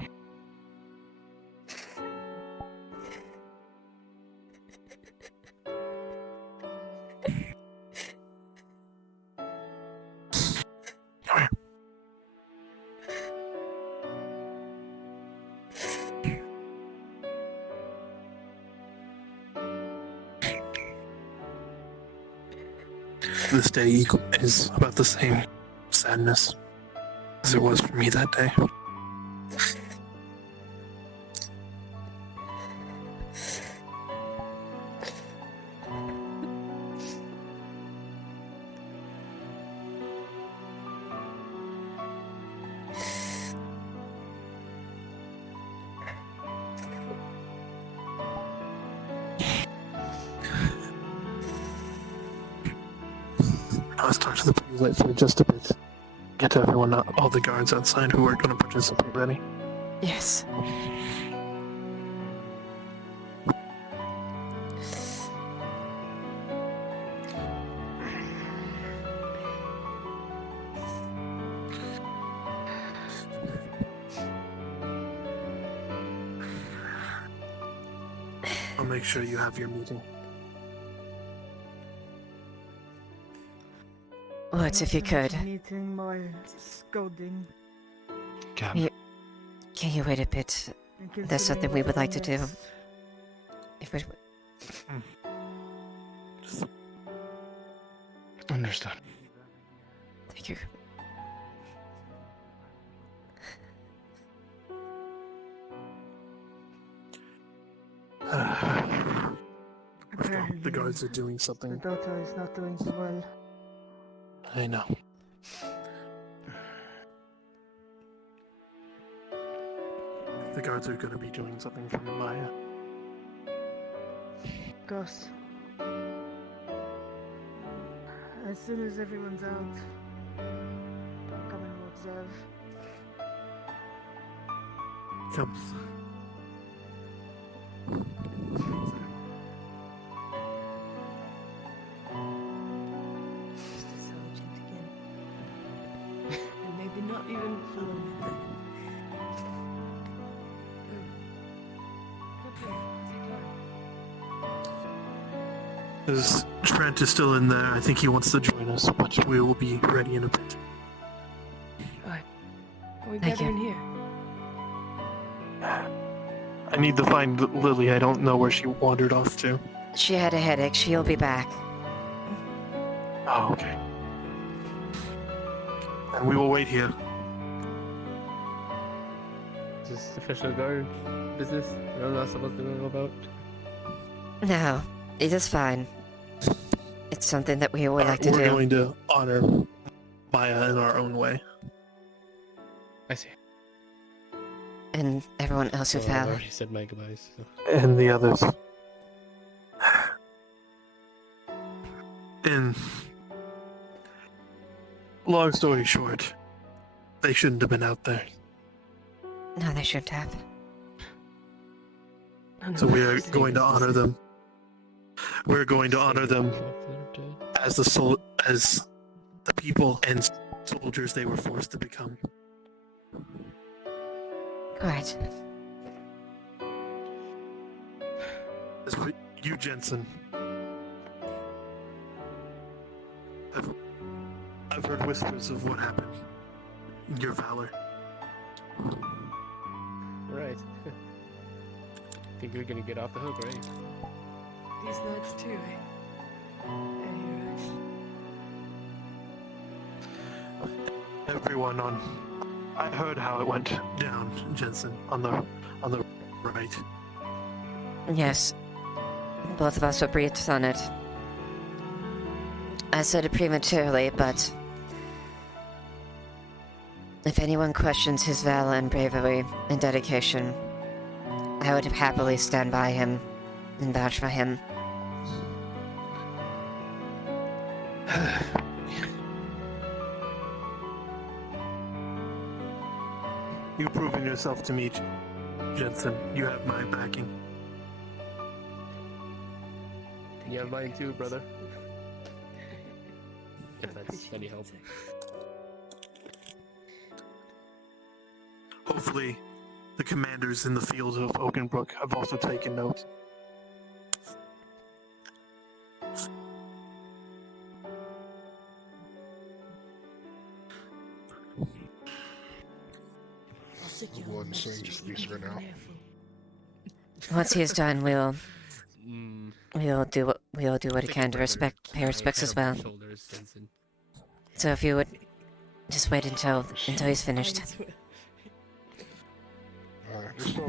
This day is about the same sadness as it was for me that day. Let's talk to the police for just a bit. Get everyone, all the guards outside who are going to participate ready. Yes. I'll make sure you have your meeting. What if you could? Meeting my scolding. Can you wait a bit? There's something we would like to do. If we... Understood. Thank you. The guards are doing something. The daughter is not doing so well. I know. The guards are going to be doing something for Maya. Gus. As soon as everyone's out, I'm coming to observe. Come. even for a moment. As Trent is still in there, I think he wants to join us, but we will be ready in a bit. Alright. Are we Thank you. gathering here? I need to find Lily. I don't know where she wandered off to. She had a headache. She'll be back. Oh, okay. And we will wait here. Is this official guard business I'm not supposed to know about? No, it is fine. It's something that we would like to We're do. going to honor Maya in our own way. I see. And everyone else who Well, fell. I've already said my goodbyes. So. And the others. And long story short, they shouldn't have been out there. No, they shouldn't have. So we are going to honor them. We're going to honor them as the people and soldiers they were forced to become. Right. As for you, Jensen, I've heard whispers of what happened. Your valor. Right. Think we're gonna get off the hook, right? These lads too, eh? Everyone on. I heard how it went down, Jensen, on the right. Yes. Both of us were briefed on it. I said it prematurely, but if anyone questions his valor and bravery and dedication, I would happily stand by him and vouch for him. You've proven yourself to me, Jensen. You have my backing. You have mine too, brother. If that's any help. Hopefully, the commanders in the field of Oakenbrook have also taken note. We'll insane just these for now. Once he is done, we'll do what he can to pay respects as well. So if you would just wait until he's finished.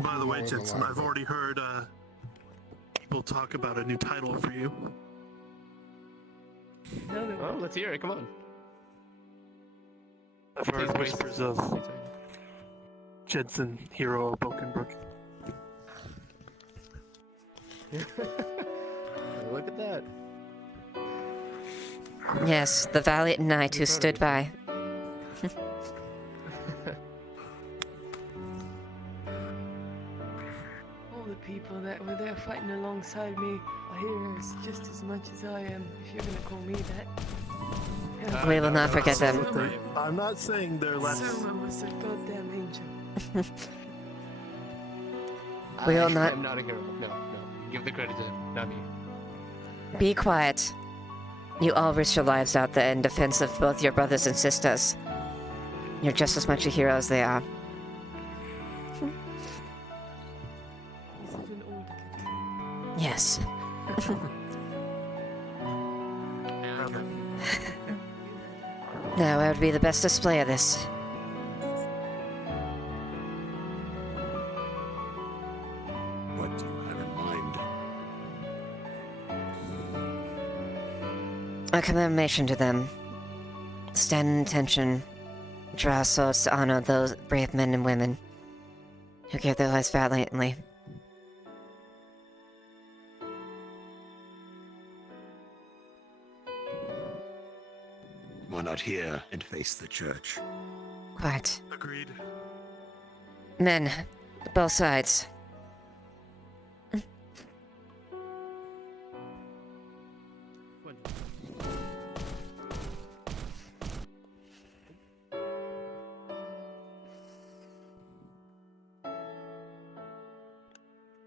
By the way, Jensen, I've already heard people talk about a new title for you. Oh, let's hear it. Come on. I've heard whispers of Jensen, hero of Oakenbrook. Look at that. Yes, the valiant knight who stood by. All the people that were there fighting alongside me are heroes just as much as I am, if you're gonna call me that. We will not forget them. I'm not saying they're less. Selma was a goddamn angel. We will not. I'm not a hero. No. Give the credit to him, not me. Be quiet. You all risked your lives out there in defense of both your brothers and sisters. You're just as much a hero as they are. Yes. Now, I would be the best display of this. What do you have in mind? A commemoration to them. Stand in attention. Draw swords to honor those brave men and women who gave their lives valiantly. Why not here and face the church? Quite. Agreed. Men, both sides.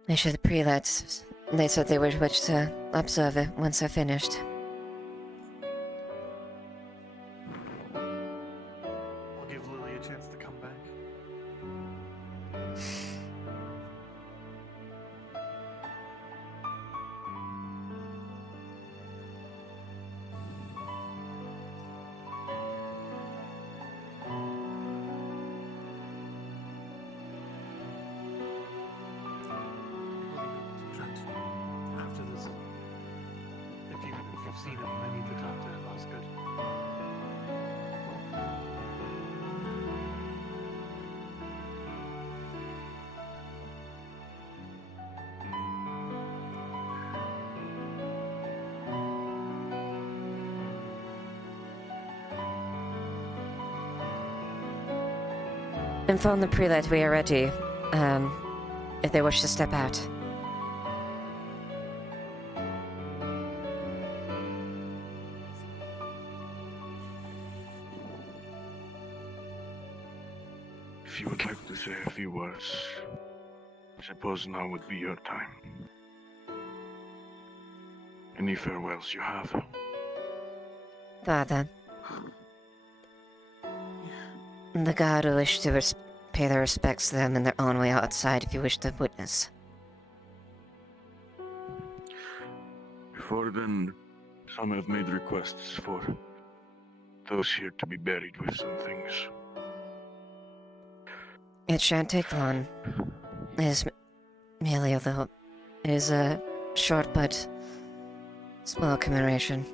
I showed the prelates. They said they would wish to observe it once I finished. I'll give Lily a chance to come back. After this, if you've seen him, I need to talk to Osgood. Inform the prelate we are ready, if they wish to step out. If you would like to say a few words, I suppose now would be your time. Any farewells you have? Father. The guard will wish to pay their respects to them in their own way outside if you wish to witness. Before then, some have made requests for those here to be buried with some things. It shan't take long. It is merely it is a short but small commemoration.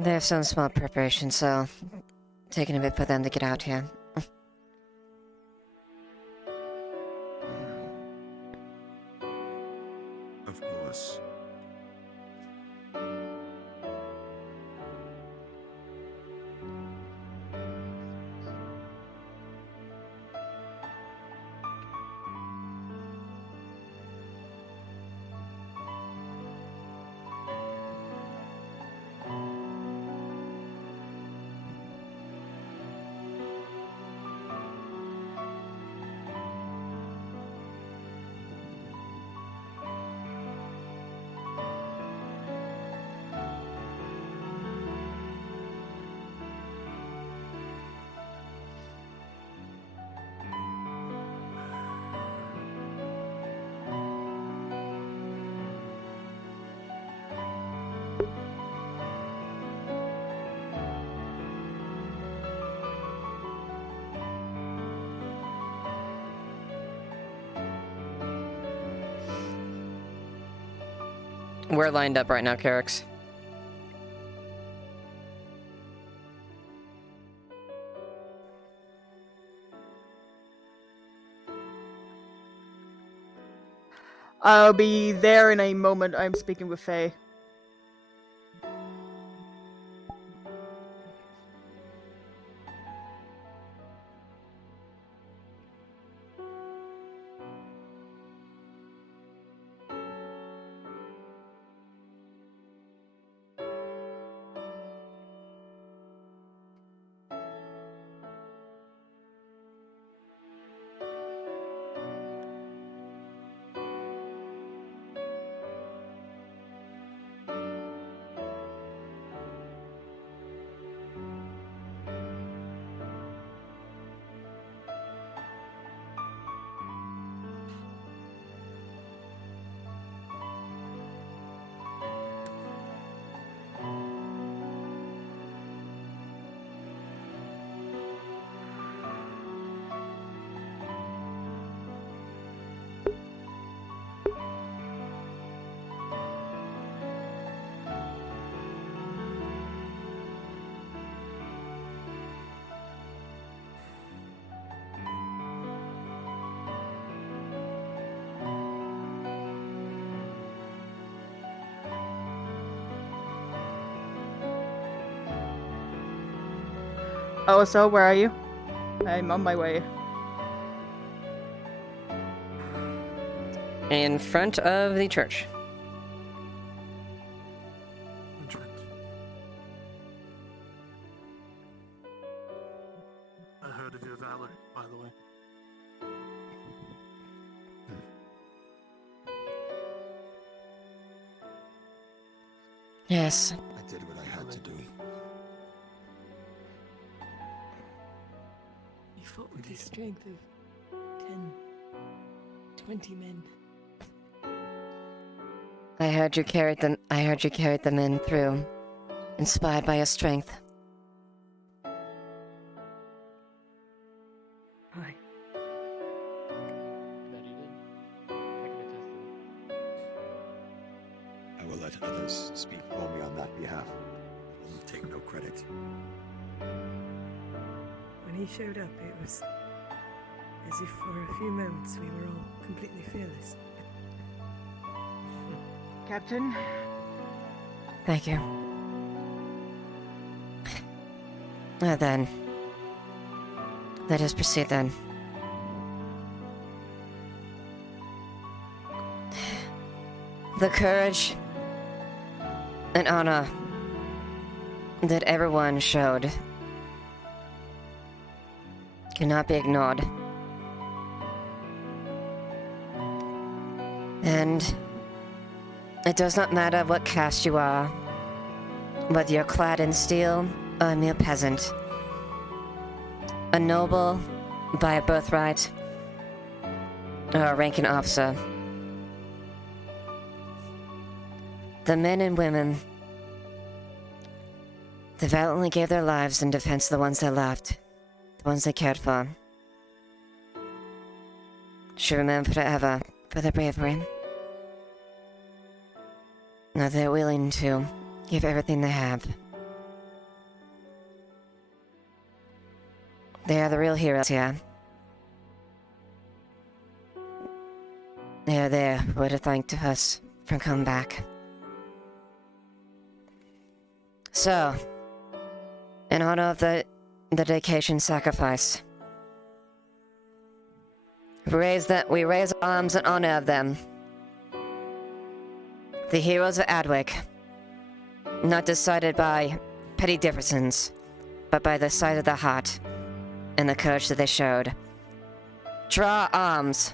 There's some small preparation, so taking a bit for them to get out here. Of course. We're lined up right now, Carrix. I'll be there in a moment. I'm speaking with Faye. OSO, where are you? I'm on my way. In front of the church. I heard of your valor, by the way. Yes. I did what I had to do. You fought with the strength of 10, 20 men. I heard you carried them. I heard you carried the men through, inspired by your strength. Aye. I will let others speak for me on that behalf. I will take no credit. When he showed up, it was as if for a few moments we were all completely fearless. Captain, Thank you. Now then, let us proceed then. The courage and honor that everyone showed cannot be ignored. And it does not matter what caste you are, whether you're clad in steel or a mere peasant, a noble by a birthright, or a ranking officer. The men and women that valiantly gave their lives in defense of the ones they loved, the ones they cared for, should remember forever for their bravery. Now they're willing to give everything they have. They are the real heroes here. They are there for to thank to us for coming back. So, in honor of the dedication sacrifice, we raise arms in honor of them. The heroes of Adwick, not decided by petty differences, but by the sight of the heart and the courage that they showed. Draw arms.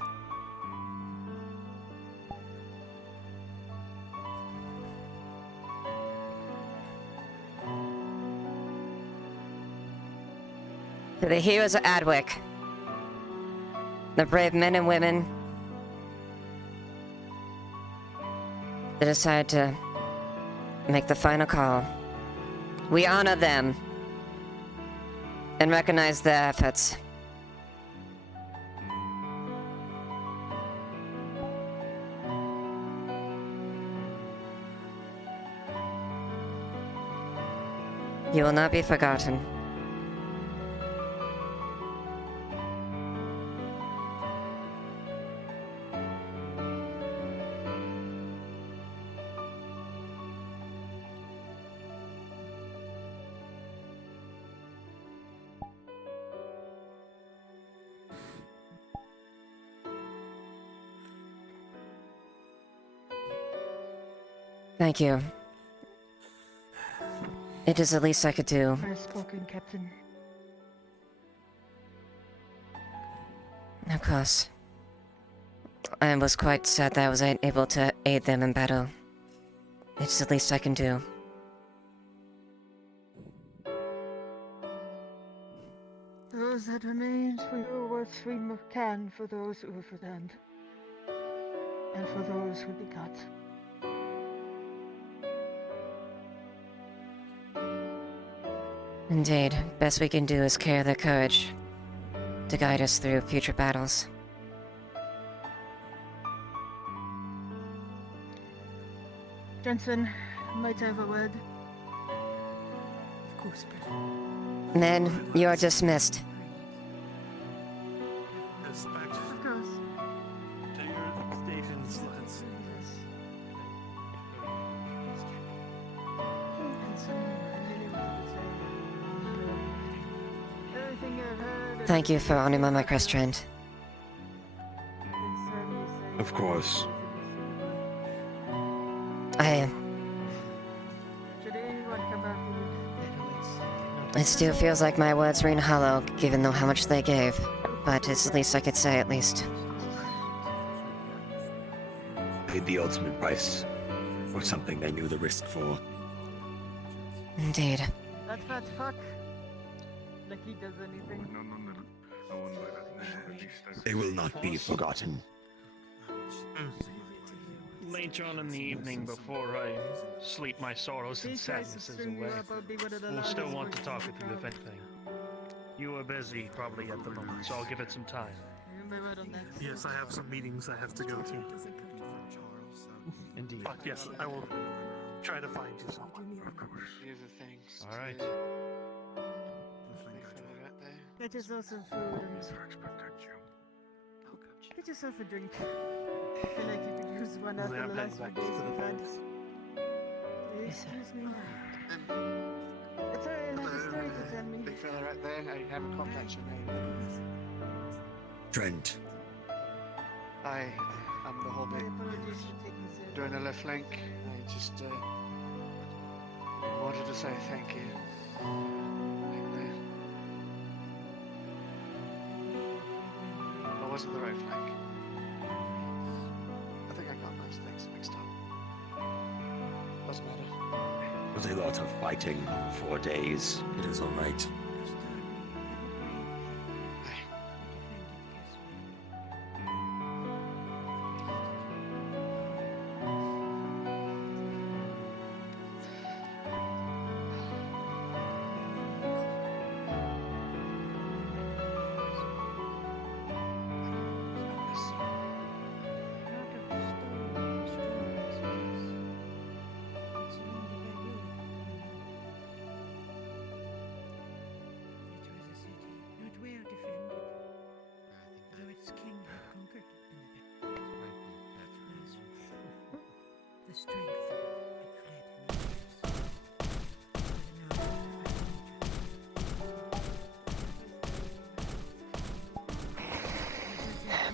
To the heroes of Adwick, the brave men and women that decided to make the final call. We honor them and recognize their efforts. You will not be forgotten. Thank you. It is the least I could do. well spoken, Captain. Of course. I was quite sad that I was able to aid them in battle. It's the least I can do. Those that remained, we do what we can for those who have returned, and for those who be got. Indeed, best we can do is carry their courage to guide us through future battles. Jensen, might I have a word? Of course, but Men, you are dismissed. Dispatch Of course. to your stations, lads. And so, I really wanted to say, Thank you for honoring my request, Trent. Of course. It still feels like my words ring hollow, given how much they gave. But it's the least I could say, at least. Paid the ultimate price for something they knew the risk for. Indeed. That's fat fuck. Like he does anything. They will not be forgotten. Later on in the evening, before I sleep my sorrows and sadnesses away, we'll still want to talk with you if anything. You are busy probably at the moment, so I'll give it some time. Yes, I have some meetings I have to go to. Indeed. But yes, I will try to find you someone. These are things. All right. Get yourself some food and get yourself a drink. I feel like you could use one after the last few days we've had. Excuse me. It's alright, I have a story to tell me. Big fella right there, I haven't quite catch your name. Trent. I'm the Hobbit. Doing a left flank. I just wanted to say thank you. Right there. Or was it the right flank? I think I got those things mixed up. Doesn't matter. It was a lot of fighting for 4 days. It is alright.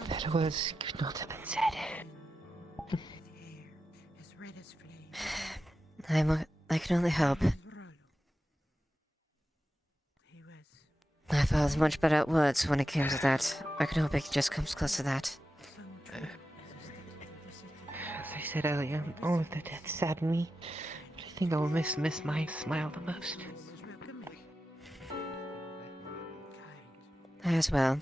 Better words could not have been said. I can only hope. My father's much better at words when it came to that. I can hope it just comes close to that. As I said earlier, all of the deaths sadden me. But I think I will miss my smile the most. As well.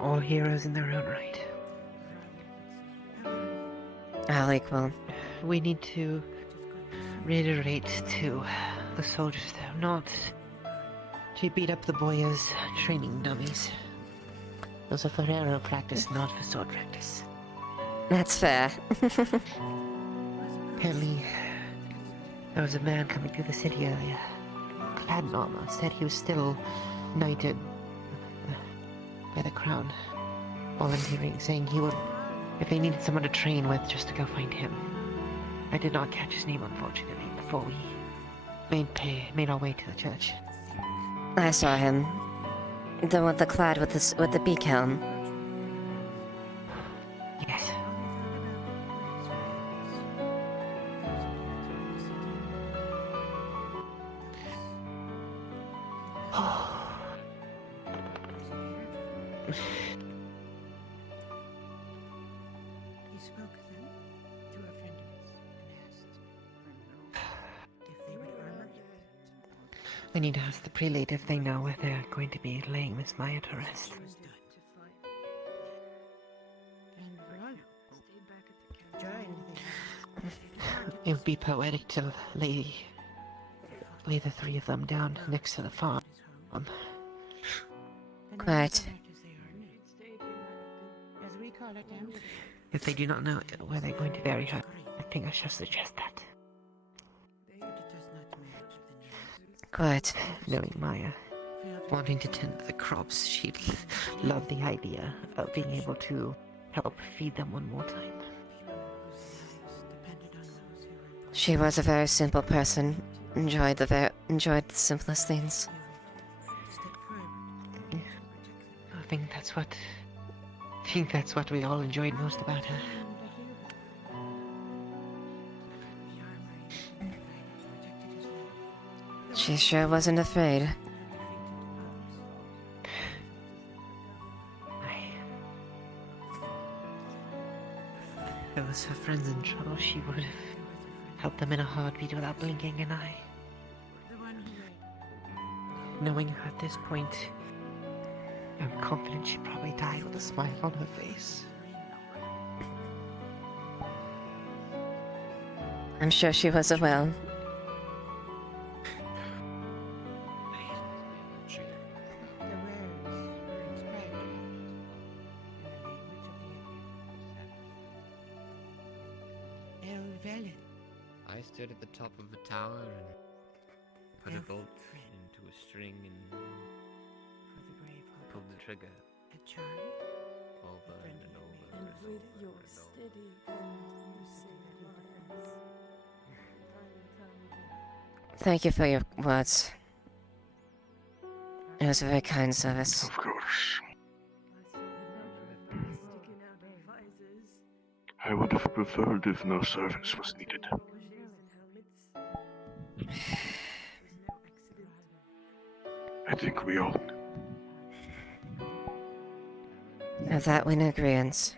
All heroes in their own right. All equal. We need to reiterate to the soldiers, though, not to beat up the boy as training dummies. Those are for arrow practice, not for sword practice. That's fair. Apparently, there was a man coming through the city earlier. Clad in armor, said he was still knighted by the crown, volunteering, saying he would, if they needed someone to train with, just to go find him. I did not catch his name, unfortunately, before we made our way to the church. I saw him. The one with the clad with the beak helm. Yes. He spoke then to a friend of his and asked if they would armor him. We need to ask the prelate if they know where they're going to be laying Miss Maya to rest. And Rollo joined the It would be poetic to lay the three of them down next to the farm. Quite. as we call it now. If they do not know where they're going to bury her, I think I shall suggest that. Quite. Knowing Maya, wanting to tend to the crops, she'd love the idea of being able to help feed them one more time. She was a very simple person. Enjoyed the simplest things. I think that's what we all enjoyed most about her. She sure wasn't afraid. If it was her friends in trouble, she would have helped them in a heartbeat without blinking an eye. Knowing her at this point, I'm confident she probably died with a smile on her face. I'm sure she was as well. I stood at the top of the tower and put a bolt into a string and pulled the trigger. Over and over and over With your and over. steady hand, you saved lives. Thank you for your words. It was a very kind service. Of course. I would have preferred if no service was needed. I think we all. Of that we're in agreeance.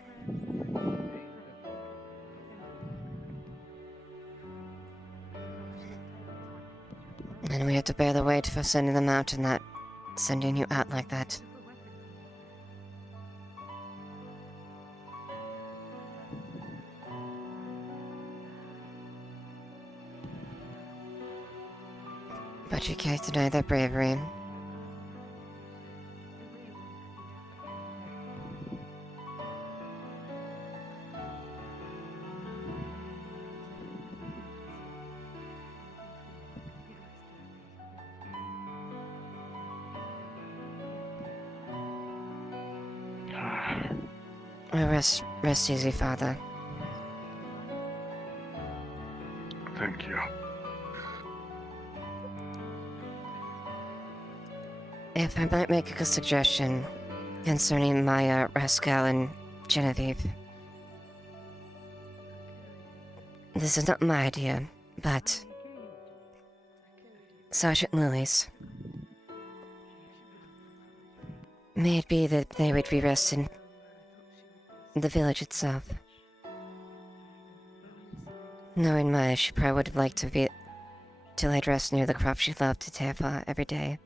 And we have to bear the weight for sending them out and not sending you out like that. But you can't deny their bravery. Rest easy, Father. Thank you. If I might make a suggestion concerning Maya, Rascal, and Genevieve. This is not my idea, but Sergeant Lily's. May it be that they would be resting in the village itself. Knowing Maya, she probably would have liked to lay rest near the crop she loved to take every day.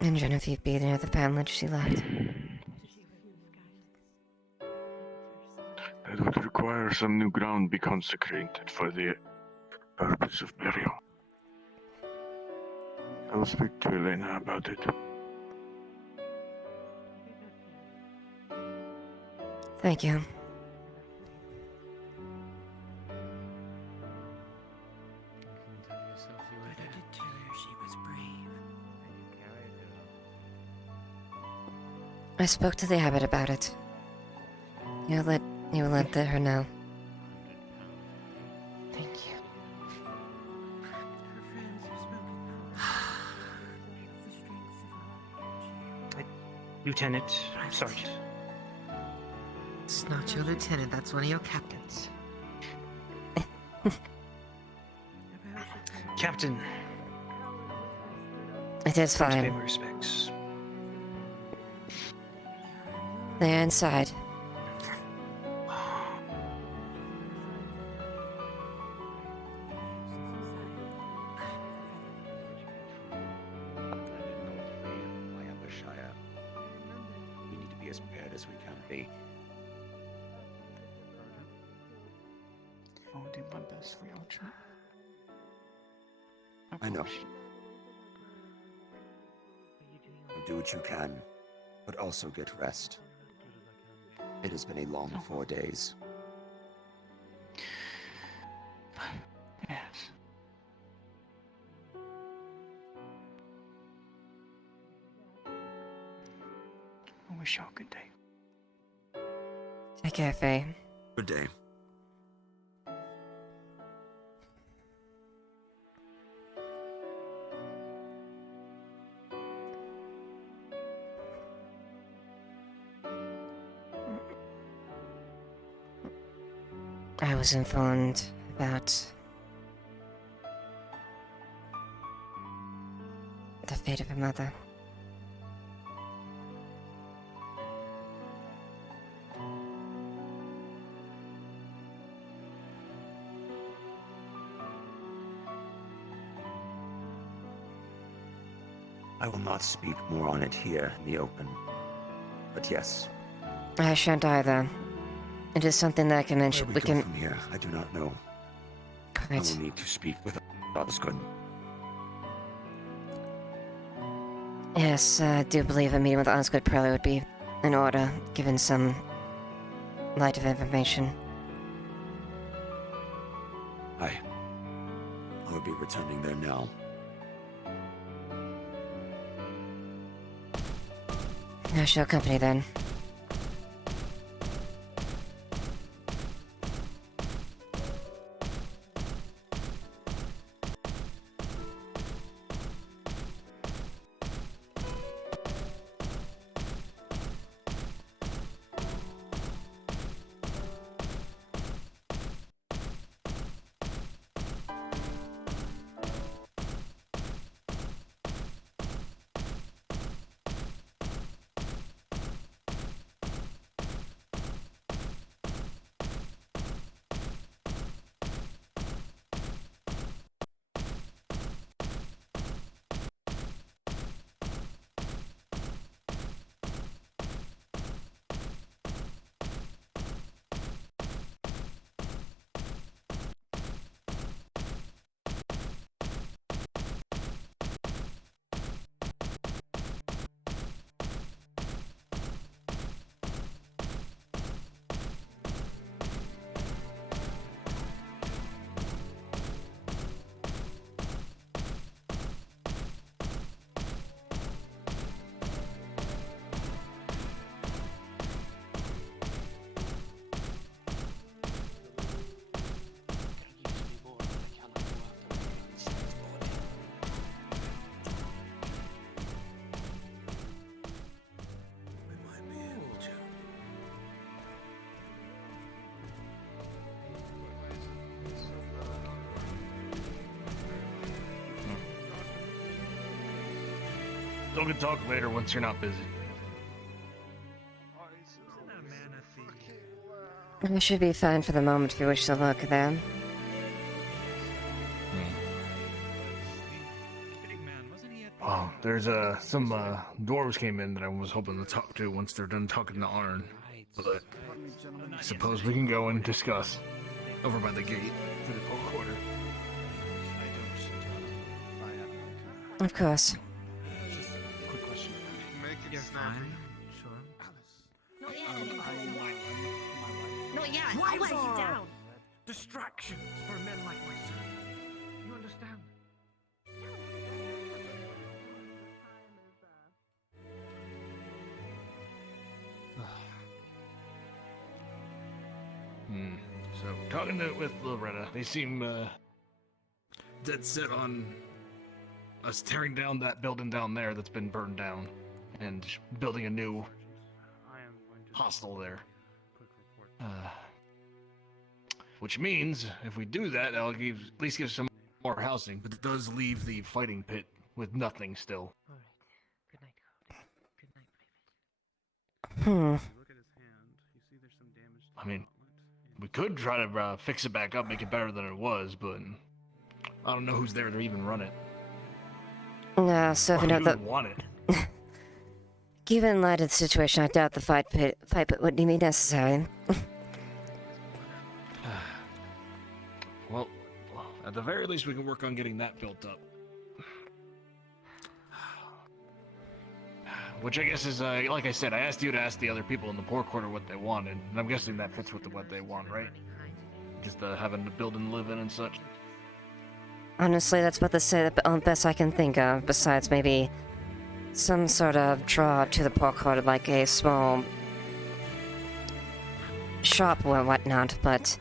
And Genevieve be near the family she loved. That would require some new ground be consecrated for the purpose of burial. I will speak to Leiliana about it. Thank you. I spoke to the abbot about it. You let her know. Thank you. Lieutenant, Sergeant. It's not your lieutenant, that's one of your captains. Captain. It is Pay fine. my respects. They're inside. We need to be as prepared as we can be. I'll do my best for you, Archer. I know. Do what you can, but also get rest. It has been a long 4 days. Yes. I wish y'all a good day. Take care, Faye. Good day. I was informed about the fate of her mother. I will not speak more on it here in the open. But yes. I shan't either. It is something that I can mention. Where We go can. from here, I do not know. I Right. will need to speak with Osgood. Yes, I do believe a meeting with Osgood probably would be in order, given some light of information. I will be returning there now. I shall accompany then. We can talk later once you're not busy. I should be fine for the moment if you wish to look there. Wow, there's some dwarves came in that I was hoping to talk to once they're done talking to Arn, but I suppose we can go and discuss over by the gate to the port quarter. Of course. Quick question. You're fine. Sure. Not yet. I'll let you down. Distractions for men like myself. You understand? So, talking with Loretta, they seem dead set on us tearing down that building down there that's been burned down and building a new hostel there. Which means, if we do that, that'll at least give some more housing, but it does leave the fighting pit with nothing still. Hmm. I mean, we could try to fix it back up, make it better than it was, but I don't know who's there to even run it. No, so if Or you know who the... would want it. Given in light of the situation, I doubt the fight pit would be necessary. Well, at the very least, we can work on getting that built up. Which I guess is, like I said, I asked you to ask the other people in the poor quarter what they wanted, and I'm guessing that fits with what they want, right? Just having the building to live in and such. Honestly, that's about the best I can think of, besides maybe some sort of draw to the poor quarter, like a small shop or whatnot, but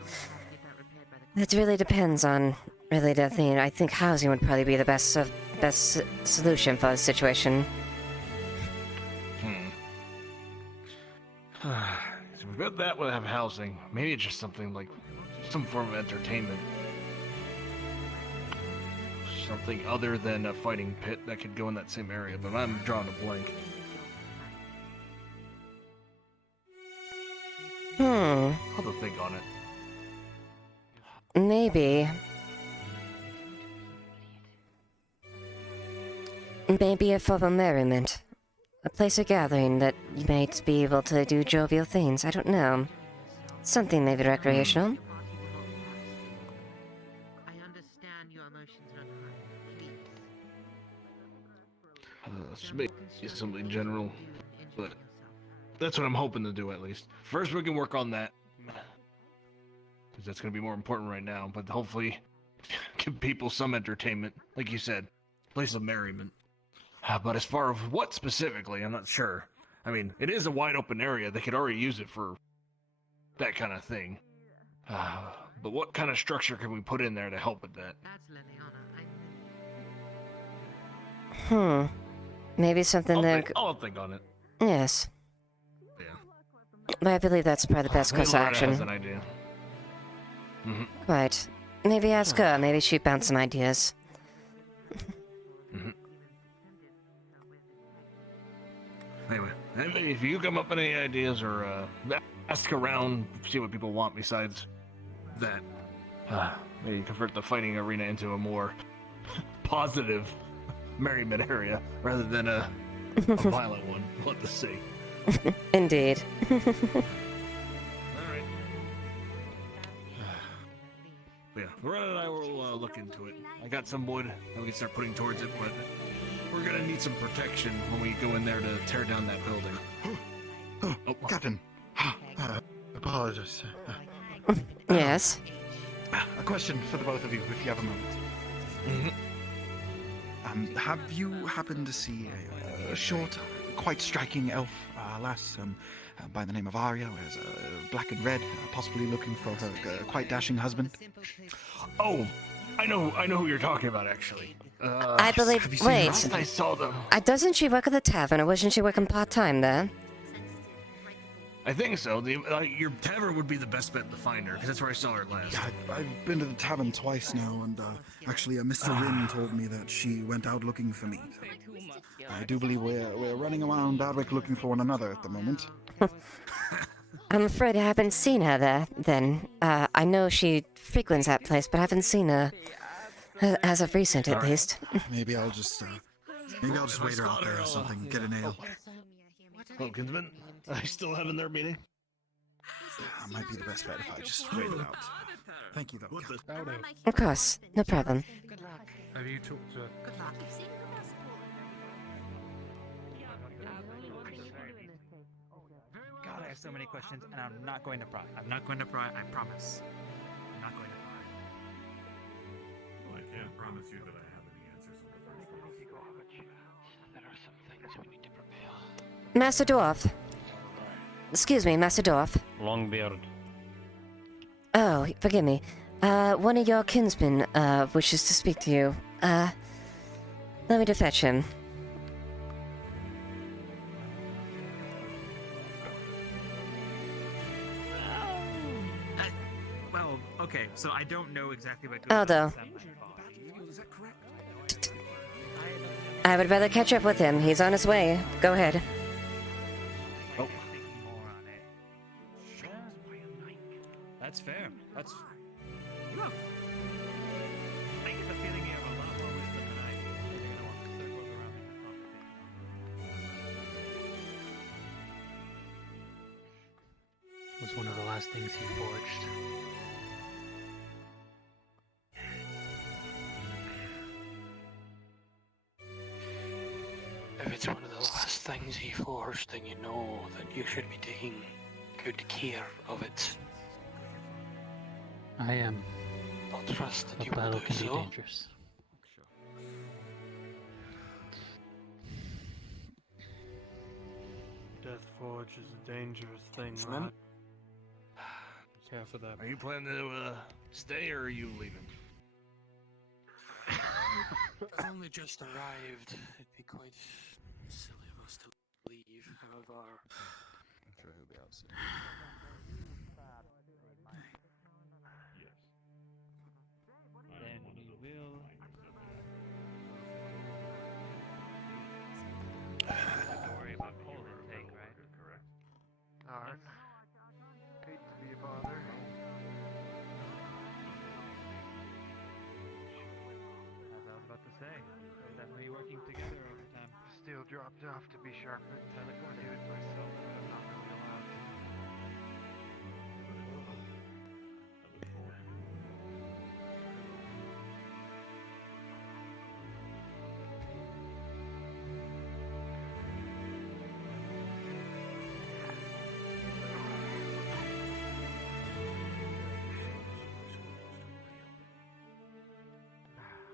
it really depends on the thing. I think housing would probably be the best solution for the situation. So we've got that, we'll have housing. Maybe it's just something like some form of entertainment. Something other than a fighting pit that could go in that same area, but I'm drawing a blank. I'll have to think on it. Maybe a form of merriment. A place of gathering that you might be able to do jovial things. I don't know. Something maybe recreational. Maybe something general, but that's what I'm hoping to do at least. First, we can work on that, because that's going to be more important right now, but hopefully give people some entertainment, like you said, place of merriment. But as far as what specifically, I'm not sure. I mean, it is a wide open area. They could already use it for that kind of thing. But what kind of structure can we put in there to help with that? Maybe something I'll think on it. Yes. Yeah. But I believe that's probably the best course of action. Has an idea. Right. Maybe ask her. Maybe she'd bounce some ideas. Anyway, if you come up with any ideas or ask around, see what people want besides that, maybe convert the fighting arena into a more positive merriment area rather than a violent one. We'll have to see. Indeed. Alright. Yeah, Loretta and I will look into it. I got some wood that we can start putting towards it, but we're gonna need some protection when we go in there to tear down that building. Captain. Apologies. Yes? A question for the both of you, if you have a moment. Have you happened to see a short, quite striking elf lass by the name of Arya, who has black and red, possibly looking for her quite dashing husband? Oh, I know who you're talking about, actually. I believe. Wait. I saw them. Doesn't she work at the tavern, or wasn't she working part-time there? I think so. Your tavern would be the best bet to find her, because that's where I saw her last. Yeah, I've been to the tavern twice now, and actually, Mr. Rin told me that she went out looking for me. I do believe we're running around Badwick looking for one another at the moment. I'm afraid I haven't seen her there, then. I know she frequents that place, but I haven't seen her as of recent, at least. Maybe I'll just wait her out there or something, get an ale. Oh, Kinsman, are you still having their meeting? That might be the best bet if I just wait it out. Thank you, though. Of course, no problem. Have you talked to... God, I have so many questions, and I'm not going to pry. I'm not going to pry, I promise. I'm not going to pry. Well, I can't promise you that I have any answers in the first place. There are some things we need to prepare. Master Dwarf. Excuse me, Master Dwarf. Longbeard. Oh, forgive me. One of your kinsmen, wishes to speak to you. Let me to fetch him. Well, okay, so I don't know exactly what Aldo. I would rather catch up with him. He's on his way. Go ahead. Oh. That's fair. That's... You have... I get the feeling you have a lot more wisdom than I do. You're gonna walk circles around me and talk. Was one of the last things he forged. If it's one of the last things he forged, then you know that you should be taking good care of it. I am. I'll trust that A you will battle do can be so. dangerous. Death Forge is a dangerous thing, Kinsman? lad. care for that. Are you planning to stay or are you leaving? I've only just arrived. It'd be quite silly of us to leave, however. I'm sure he'll be out soon. Then we will. Have to worry about cold intake, right? Alright. Hate to be a bother. As I was about to say, we'll definitely be working together over time. Still dropped off to be sharpened. I look forward to it myself, but I'm not really allowed to.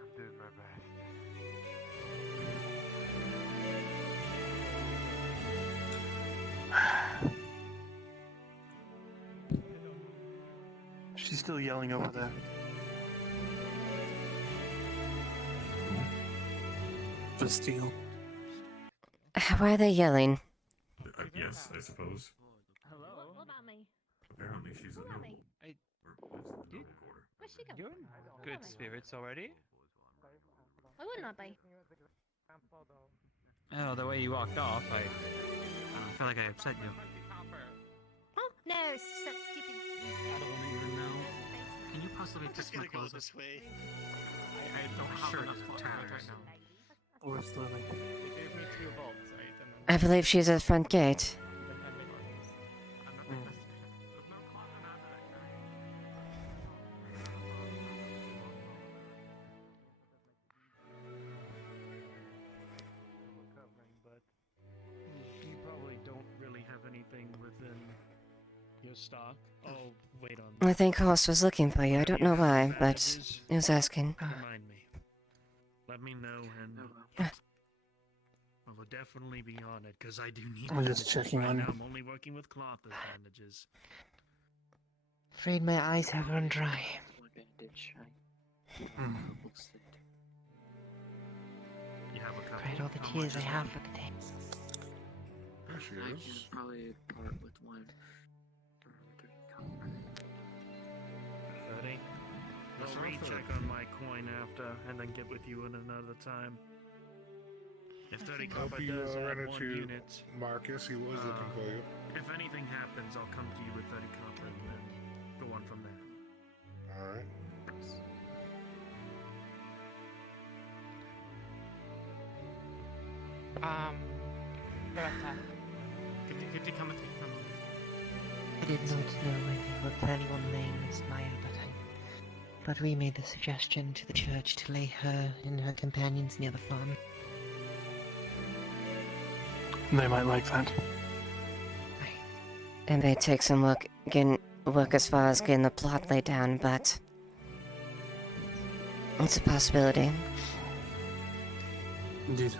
I'm doing my best. She's still yelling over there. Bastille. Why are they yelling? Yes, I suppose. Hello? What about me? Apparently she's a What about noble. me? I, Or lives in the noble quarter. Where's she going? you're in good spirits already? Why wouldn't I be? Oh, the way you walked off, I feel like I upset you. Oh, no, it's just that stupid. I don't want to even know. Can you possibly touch my clothes? this way. I don't have enough tatters right now. Where's Lily? They gave me 2 bolts, right? And I believe she's at the front gate. You probably don't really have anything within your stock. Oh, wait on. I think Horst was looking for you. I don't know why, but he was asking. Remind me. Let me know, and I will definitely be on it, because I do need I'm just checking right on now. you. I'm only working with cloth as bandages. Afraid my eyes have run dry. Hmm. You have a couple? Afraid all the How tears much I is have one? for the day. There she I is. can probably part with one for 30 copper. 30? That's I'll not recheck fair. on my coin after, and then get with you in another time. If 30 Hope copper you does add ran 1 into unit, Marcus. He was looking for you. if anything happens, I'll come to you with 30 copper and then go on from there. All right. Beretta. Could you come with me for a moment? I did not know anything about anyone named Miss Maya, but we made the suggestion to the church to lay her and her companions near the farm. They might like that. It may take some work as far as getting the plot laid down, but it's a possibility. Indeed.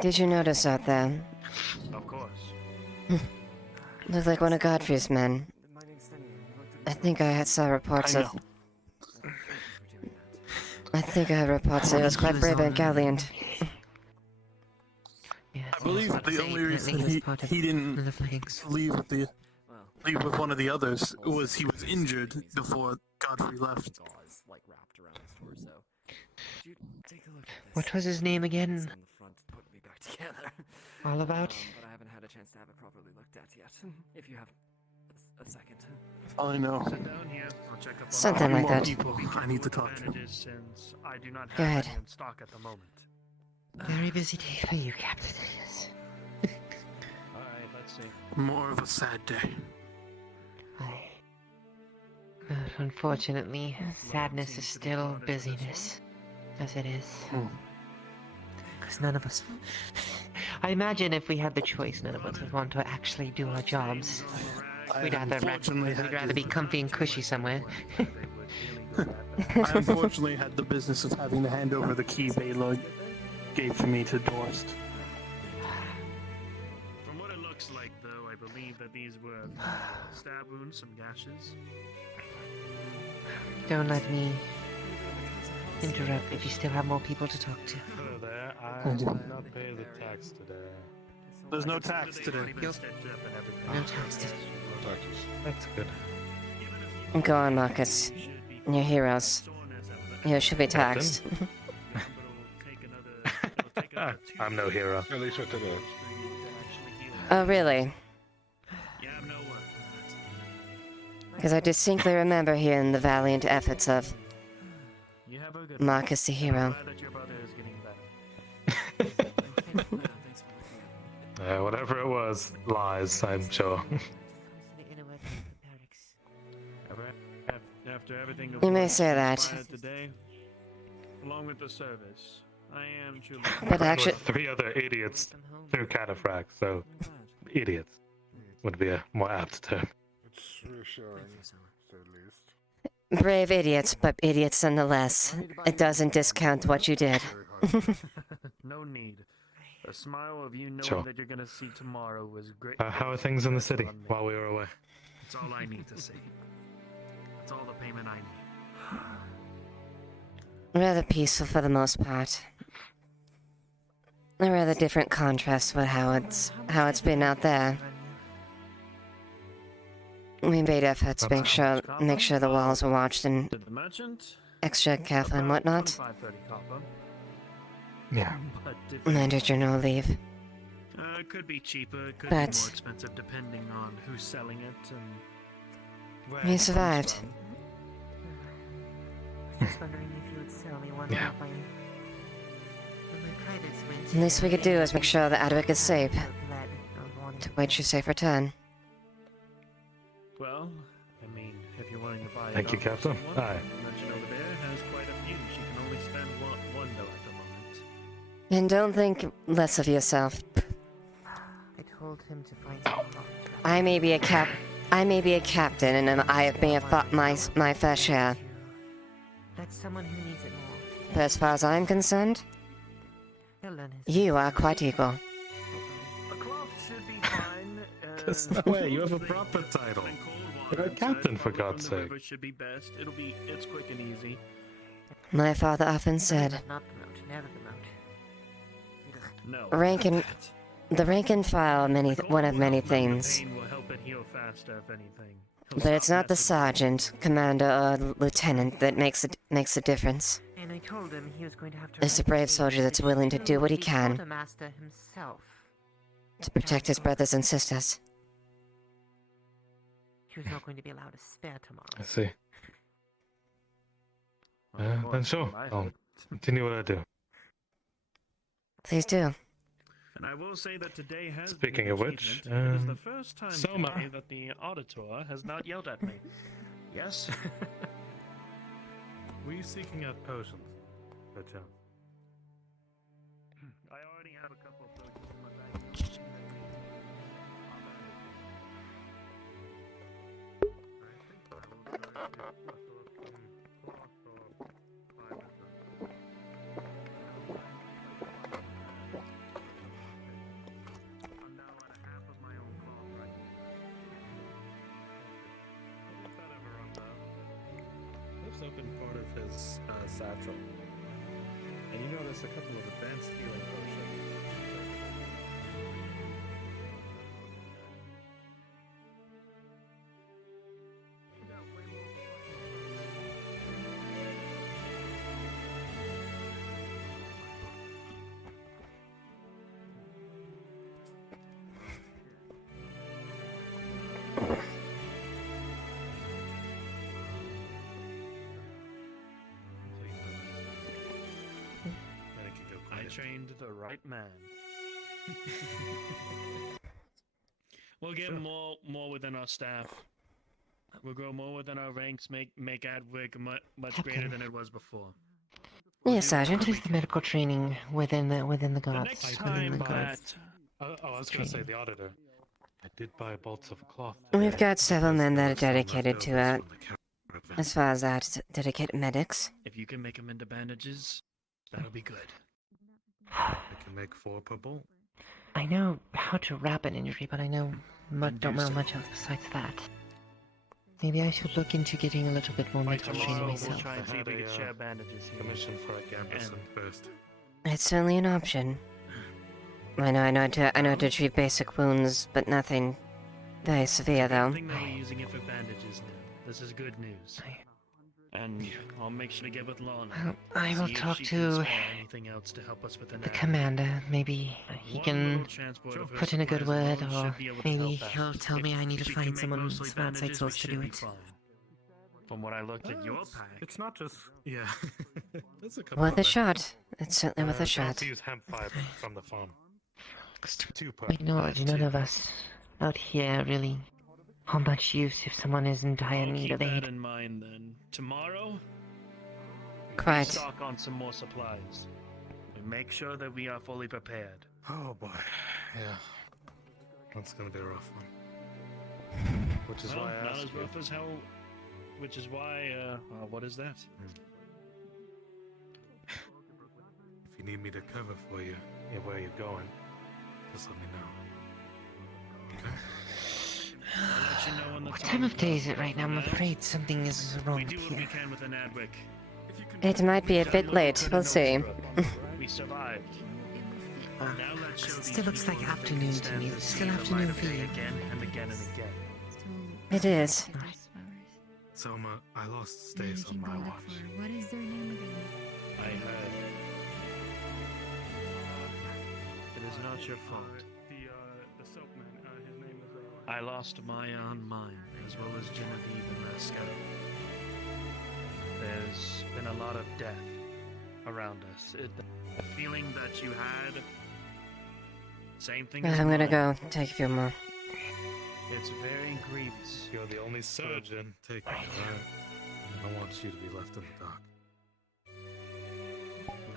Did you notice out there? Of course. Looked like one of Godfrey's men. I think I saw reports of. I think I heard reports that it was quite brave and gallant. I believe the only reason he didn't leave with one of the others was he was injured before Godfrey left. Like wrapped around his torso. Could you take a look at this? What was his name again? It's on the front to put me back together. All about? But I haven't had a chance to have it properly looked at yet. If you have a second. I know. Sit down here. I'll check up on Something all like that. people. I need to talk to. Bandages, since I do not Go have ahead. any in stock at the moment. Very busy day for you, Captain. Alright, let's see. More of a sad day. But unfortunately, sadness is still busyness, as it is. Because none of us... I imagine if we had the choice, none of us would want to actually do our jobs. We'd rather be comfy and cushy somewhere. I unfortunately had the business of having to hand over the key Bela gave to me to Dorst. From what it looks like, though, I believe that these were stab wounds, some gashes. Don't let me interrupt if you still have more people to talk to. Hello there, I did not pay the tax today. There's no tax today. No tax today. No taxes. That's good. Go on, Marcus. You're heroes. You should be taxed. I'm no hero. At least with today. Oh, really? Because I distinctly remember hearing the valiant efforts of Marcus the hero. Whatever it was, lies, I'm sure. After everything You may say that. today, along with the service, I am truly. But actually, with 3 other idiots through cataphract, so idiots would be a more apt term. It's reassuring, to say the least. brave idiots, but idiots nonetheless. It doesn't discount what you did. No need. A smile of you knowing Sure. that you're gonna see tomorrow was great. How are things in the city while we were away? That's all I need to see. That's all the payment I need. Rather peaceful for the most part. A rather different contrast with how it's been out there. We made efforts to make sure the walls were watched and Did the merchant? extra careful and whatnot. 25-30 copper. Yeah. But different. Under journal leave. It could be cheaper, it could But- be more expensive depending on who's selling it and where We it comes survived. from. Just wondering if you would sell me one Yeah. of my credits went. The least we could do is make sure that Adwick is safe. Lead of one. To wait your safe return. Well, I mean, if you're wanting to buy Thank it you, off Captain. someone, Aye. the merchant over there has quite a few. She can only spend one though at the moment. And don't think less of yourself. I told him to find some cloth. I may be a captain, and I may have fought my fair share. That's someone who needs it more. But as far as I'm concerned, He'll learn his you are quite equal. A cloth should be fine. There's no way, you have a proper title. You're a captain, for God's sake. It should be best. It's quick and easy. My father often said, Not promote, never promote. No. the rank and file one of many things. Pain will help it heal faster, if anything. But it's not the sergeant, commander, or lieutenant that makes a difference. And I told him he was going to have to. It's a brave soldier that's willing to do what he can Quartermaster himself. to protect his brothers and sisters. He was not going to be allowed to spare tomorrow. I see. Then sure, I'll continue what I do. Please do. And I will say that today has Speaking been of an which, achievement. It is the first time Soma. today that the auditor has not yelled at me. Yes? Were you seeking out potions, per chance? I already have a couple of potions in my bag. I'm now at a half of my own cloth right Lifts open part of his satchel, and you notice a couple of advanced healing potions. I trained the right man. We'll get more within our staff. We'll grow more within our ranks, make Adwick much greater than it was before. Yes, Sergeant. What is the medical training within the guards? next within time the that... guards? I was gonna say the auditor. I did buy bolts of cloth. We've got several men that are there were some dedicated to leftovers it. from the caravan. As far as that, dedicated medics. If you can make them into bandages, that'll be good. I can make 4 per bolt. I know how to wrap an injury, but I don't know much else besides that. Maybe I should look into getting a little bit more medical training We'll myself. try and see if we can share bandages here. Commission for a Gambison first. It's certainly an option. I know how to treat basic wounds, but nothing very severe, though. I think that we're using it for bandages now. This is good news. And I'll make sure to get with Lana. Well, I will See if talk she can to spare anything else to help us with the commander. Maybe he can put in a good word, or maybe he'll tell me I need to find some outside source to do it. From what I looked at your pack, it's not just There's a couple Worth a of shot. It's certainly worth a shot. use hemp fiber from the farm. 2 per. None of us out here really have much use if someone is in dire need of keep that aid. in mind then. Tomorrow, Quite. stock on some more supplies. And make sure that we are fully prepared. Oh boy, yeah. That's gonna be a rough one. Which is why I not asked as you. rough as how. Which is why. What is that? If you need me to cover for you, where you're going, just let me know. Okay? I'll let you know when the What time of day is it right now? I'm afraid something is wrong We do what we here. can with an Adwick. It might be a bit late. We'll see. We survived. Now let's show It these still looks people like who afternoon to stand me. the It's still sea of afternoon light for you. again and again and again. It is. Selma, I lost Stace on my watch. What is their name again? I heard. It is not your fault. The soapman, his name is, I lost Maya on mine, as well as Genevieve and Rascal. There's been a lot of death around us. The feeling that you had, same thing as I'm gonna mine. go take a few more. It's very grievous. You're the only surgeon. Take it, alright? I don't want you to be left in the dark.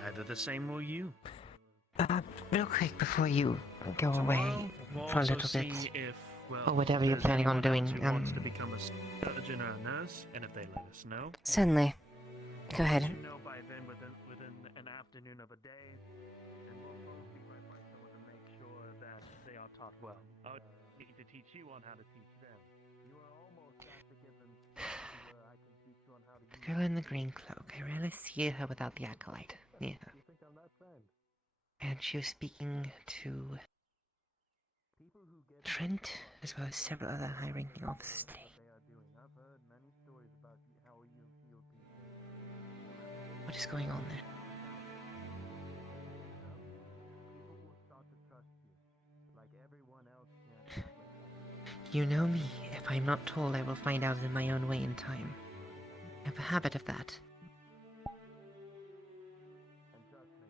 Neither the same will you. Real quick before you go away We'll for a also little bit, see if, well, or whatever you're there's planning on anyone doing. else who wants to become a surgeon or a nurse, and if they let us know. Certainly. Go ahead. You know by then within an afternoon of a day, and we'll be right by someone to make sure that they are taught well. I would need to teach you on how to teach them. You are almost at the given where I can teach you on how to The girl in the green cloak, I rarely see her without the acolyte near her. You think I'm that friend? And she was speaking to Trent, as well as several other high-ranking officers today. I've heard many stories about how you heal people. What is going on there? People will start to trust you, like everyone else can. You know me. If I'm not told, I will find out in my own way in time. I have a habit of that. And trust me.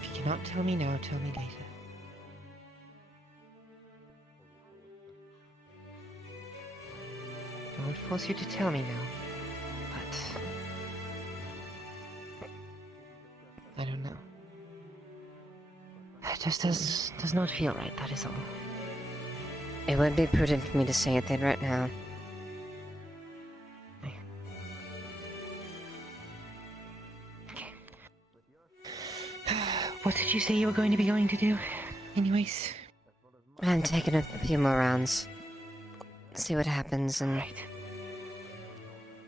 If you cannot tell me now, tell me later. I won't force you to tell me now, but I don't know. It just does not feel right, that is all. It would be prudent for me to say it then right now. What did you say you were going to be going to do? Anyways? I'm taking a few more rounds. See what happens, and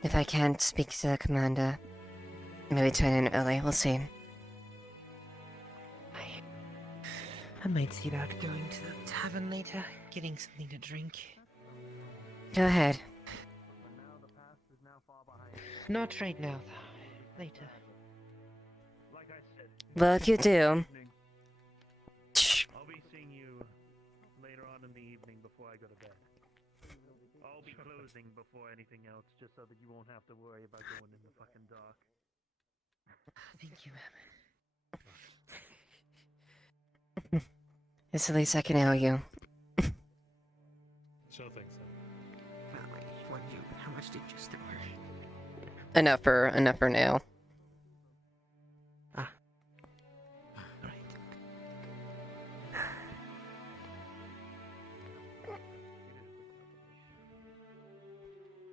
if I can't speak to the commander, maybe turn in early. We'll see. I might see about going to the tavern later, getting something to drink. Go ahead. Not right now, though. Later. Well, if you do, I'll be seeing you later on in the evening before I go to bed. I'll be closing before anything else, just so that you won't have to worry about going in the fucking dark. Thank you, ma'am. It's the least I can owe you. Sure think so. By the way, how much did you store? Enough for now.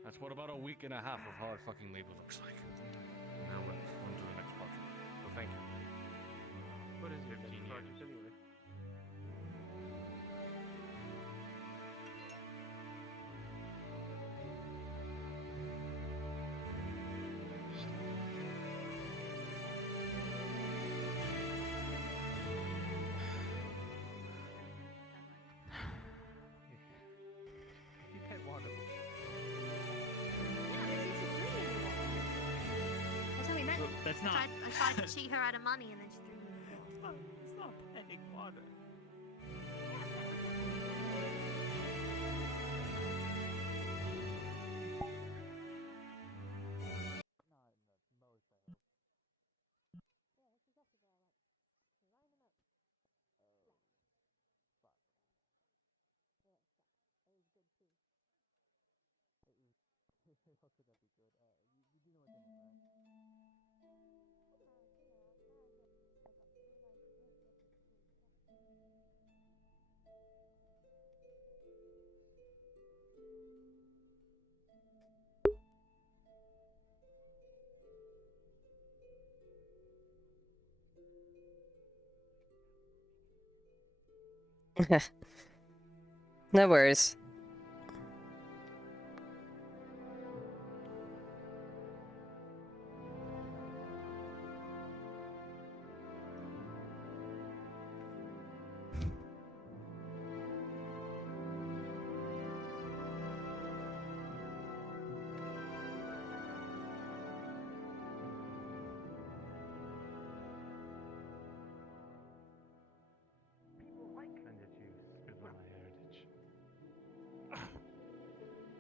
That's what about a week and a half of hard fucking labor looks like. Now we're on to the next project. So thank you. What is your next project anyway? You can't water. That's how we met. That's not. I tried to cheat her out of money and then she threw me in the bill. It's not paying water. How could that be good? You do know what's in it, right? No worries.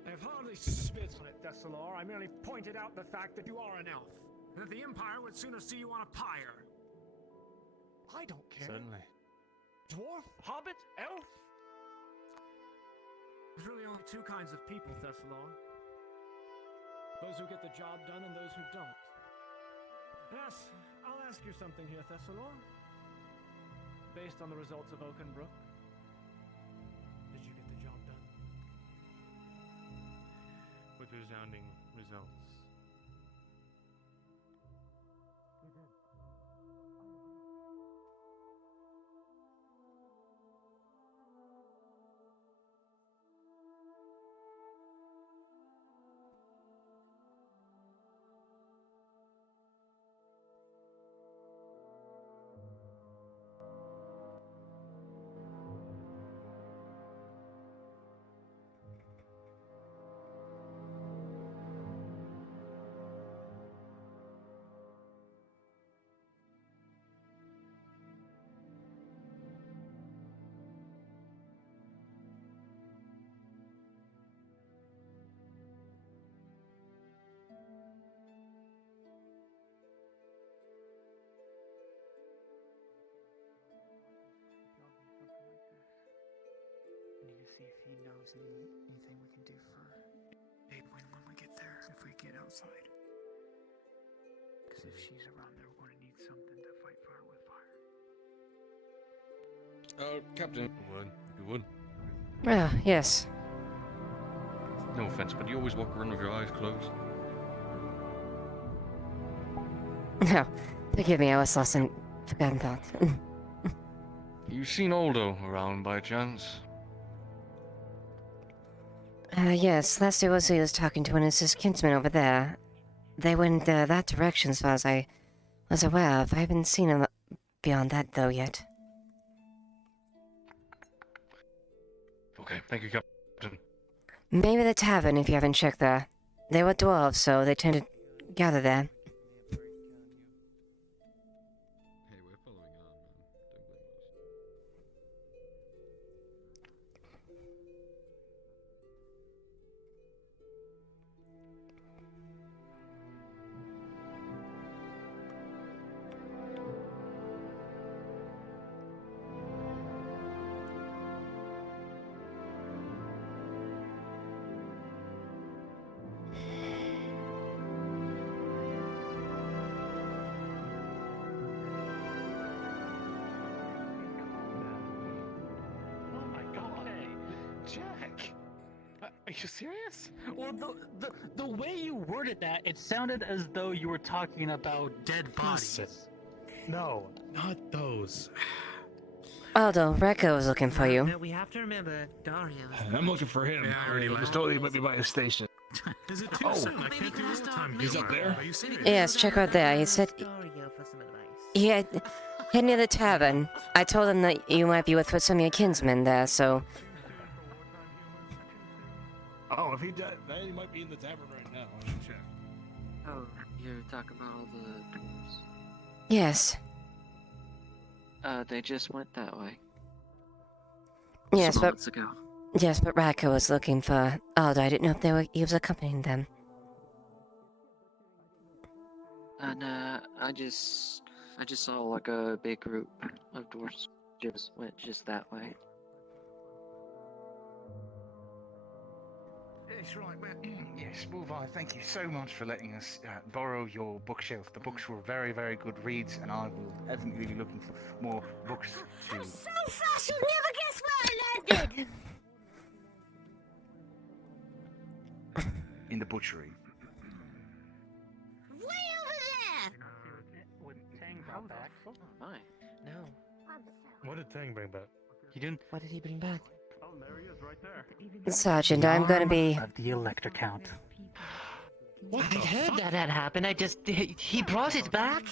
I've hardly spit on it, Thessalor. I merely pointed out the fact that you are an elf. That the Empire would sooner see you on a pyre. I don't care. Certainly. Dwarf, hobbit, elf? There's really only two kinds of people, Thessalor. Those who get the job done and those who don't. Yes, I'll ask you something here, Thessalor. Based on the results of Oakenbrook, did you get the job done? With resounding results. You did. I need to see if he knows anything we can do for Highwind when we get there, if we get outside. Because if she's around there, we're going to need something to fight fire with fire. Captain. You would. Ah, yes. No offense, but you always walk around with your eyes closed. No, forgive me, I was lost in forgotten thoughts. You seen Aldo around by chance? Yes, last it was he was talking to one of his kinsmen over there. They went that direction as far as I was aware of. I haven't seen him beyond that, though, yet. Okay, thank you, Captain. Maybe the tavern, if you haven't checked there. They were dwarves, so they tend to gather there. Hey, we're following on, man. Don't blame us. Are you serious? Well, the way you worded that, it sounded as though you were talking about dead bodies. No, not those. Aldo, Rekka was looking for you. No, we have to remember Dario. I'm looking for him. Yeah, I already He was left. told he might be by his station. Is it too Oh. soon? I can't do overtime. He's up there? Are you serious? Yes, check out there. He said Dario for some advice. he had near the tavern. I told him that you might be with some of your kinsmen there, so Oh, if he does, then he might be in the tavern right now. I should check. Oh, you're talking about all the dwarves? yes. They just went that way. Yes, Some but moments ago. yes, but Rekka was looking for Aldo. I didn't know if he was accompanying them. And I just saw like a big group of dwarves just went just that way. Yes, right. Well, yes, Wolvi, thank you so much for letting us borrow your bookshelf. The books were very, very good reads, and I will definitely be looking for more books to... So fast you'll never guess where I landed! in the butchery. Way over there! When Tang brought back. Hi. No. What did Tang bring back? He didn't. What did he bring back? Oh, there he is, right there. Sergeant, I'm gonna be... Of the electric count. I heard that had happened. He brought it back.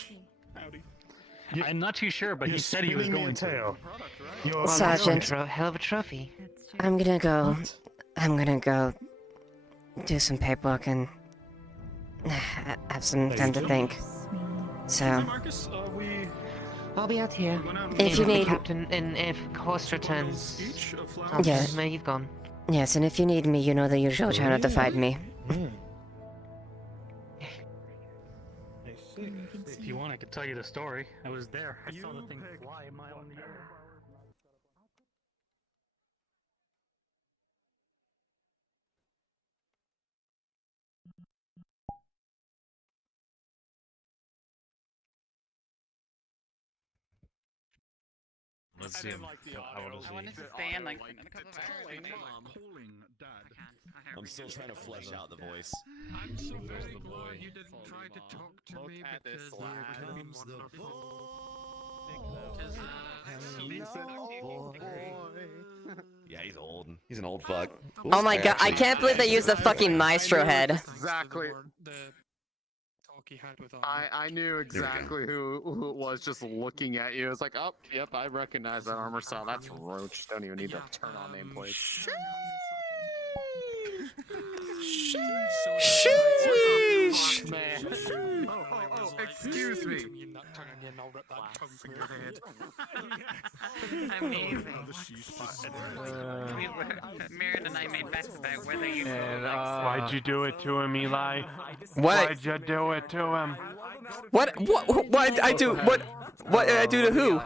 I'm not too sure, but he said he was going to. Sergeant, Hell of a trophy. I'm gonna go do some paperwork and have some time to think. So, Marcus, I'll be out here. if you the need... captain, and if Horst returns, I'll Yeah. tell him where you've gone. Yes, and if you need me, you know the usual channel to find me. If you want, I could tell you the story. I was there. I saw the thing fly a mile in the air. Let's see. I wanted to stay in like a couple of hours. Calling Dad. I'm still trying to flesh out the voice. I'm so very glad you didn't try to talk to me because it would have been wonderful. Yeah, he's old. He's an old fuck. Oh my god, I can't believe they used the fucking maestro head. Exactly. I knew exactly who it was just looking at you. It's like, oh, yep, I recognize that armor style. That's Roach. Don't even need to turn on nameplates. Sheesh! Man. Oh, excuse me. Amazing. Mirren and I made bets about whether you. Why'd you do it to him, Eli? What? Why'd you do it to him? What did I do? What did I do to who?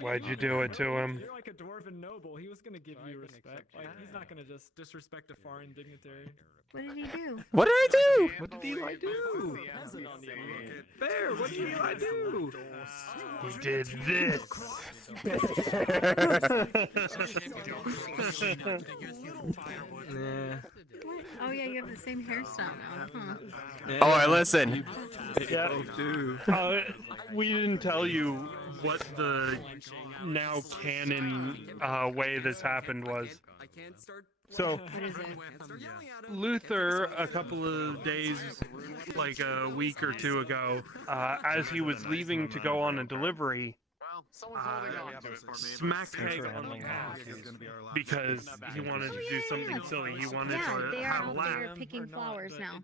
Why'd you do it to him? You're like a dwarven noble. He was gonna give you respect. Like he's not gonna just disrespect a foreign dignitary. What did he do? What did I do? What did Eli do? Bear, what did Eli do? He did this. Oh yeah, you have the same hairstyle now. Huh? All right, listen. Yeah. We didn't tell you what the now canon way this happened was. So, Luther, a couple of days, like a week or two ago, as he was leaving to go on a delivery, smacked Hank on the ass because he wanted to do something silly. He wanted Yeah, they to have a are. laugh. They're picking flowers now,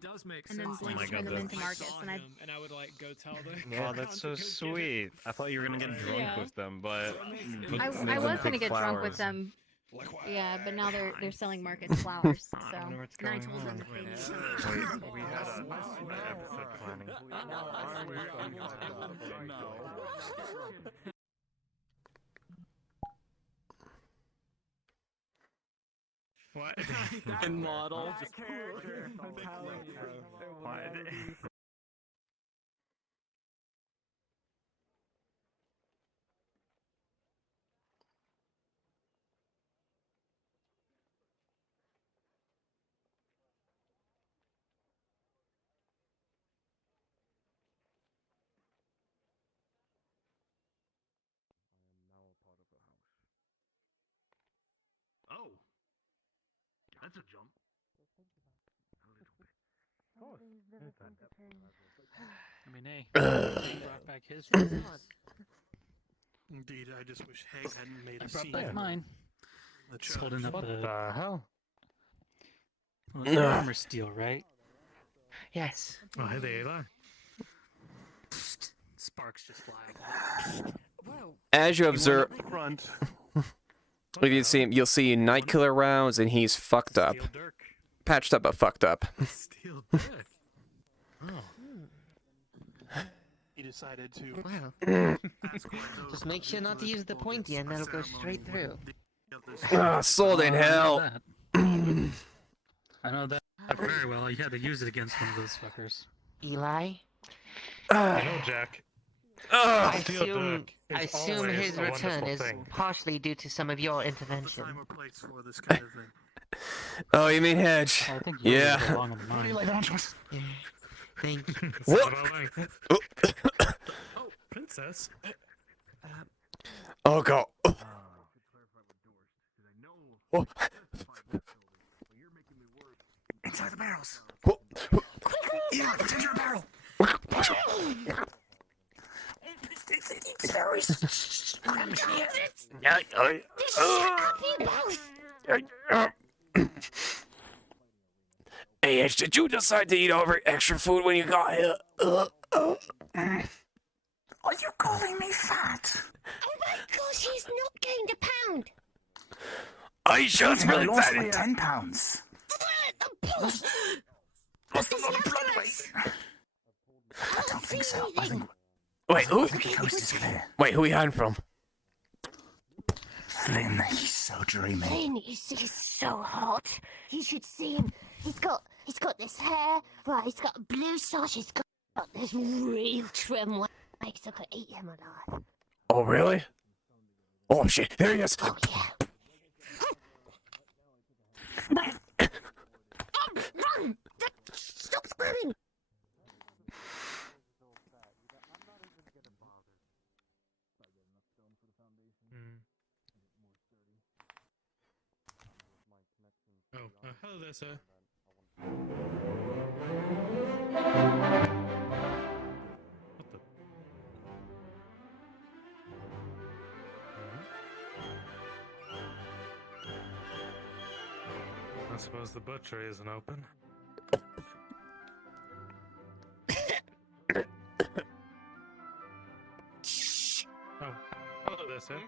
and then going to turn them into markets. And I would like go tell the. Oh, that's so sweet. I thought you were gonna get drunk Yeah. with them, but I was gonna get drunk with them. Yeah, but now they're selling market flowers. So and I told them to pay me. we had a episode planning. What? And model just. Character. I'm telling you. That's a jump. I mean, hey, Ugh. he brought back his presents. Indeed, I just wish Haig hadn't made I a brought scene. back mine. The Just holding up What a... the hell? Well, your armor steel, right? Yes. Oh, hey there, Eli. Sparks just fly. As you observe, Front. if you see him, you'll see Night Killer rounds, and he's fucked up. Patched up, but fucked up. Steel dick. Oh. He decided to. Wow. Just make sure not to use the pointy and that'll go straight through. Ah, sword in hell. I know that very well. You had to use it against one of those fuckers. Eli? Hello, Jack. I Steel assume, dick I is assume always his a return wonderful is thing. partially due to some of your intervention. For this kind of thing. Oh, you mean Hedge? I think you Yeah. belong on mine. Yeah. Thank you. What? Oh, princess. Oh god. Oh. Inside the barrels. Oh. Eli, pretend you're a barrel. Hey, Edge, did you decide to eat over extra food when you got here? Are you calling me fat? Oh my gosh, he's not gained a pound! Are you sure it's really I lost tiny? like 10 pounds. Lost a lot of blood weight. I don't think so. I think Wait, who? the coast is clear. Wait, who are you hiding from? Flynn, he's so dreamy. Flynn, he's so hot. You should see him. He's got this hair. Right, he's got a blue sash. He's got this real trim waist. I could eat him alive. Oh, really? Oh, shit. There he is. Oh, yeah. Run! Stop screaming! Oh, hello there, sir. What the? I suppose the butchery isn't open. Oh, hello there, sir.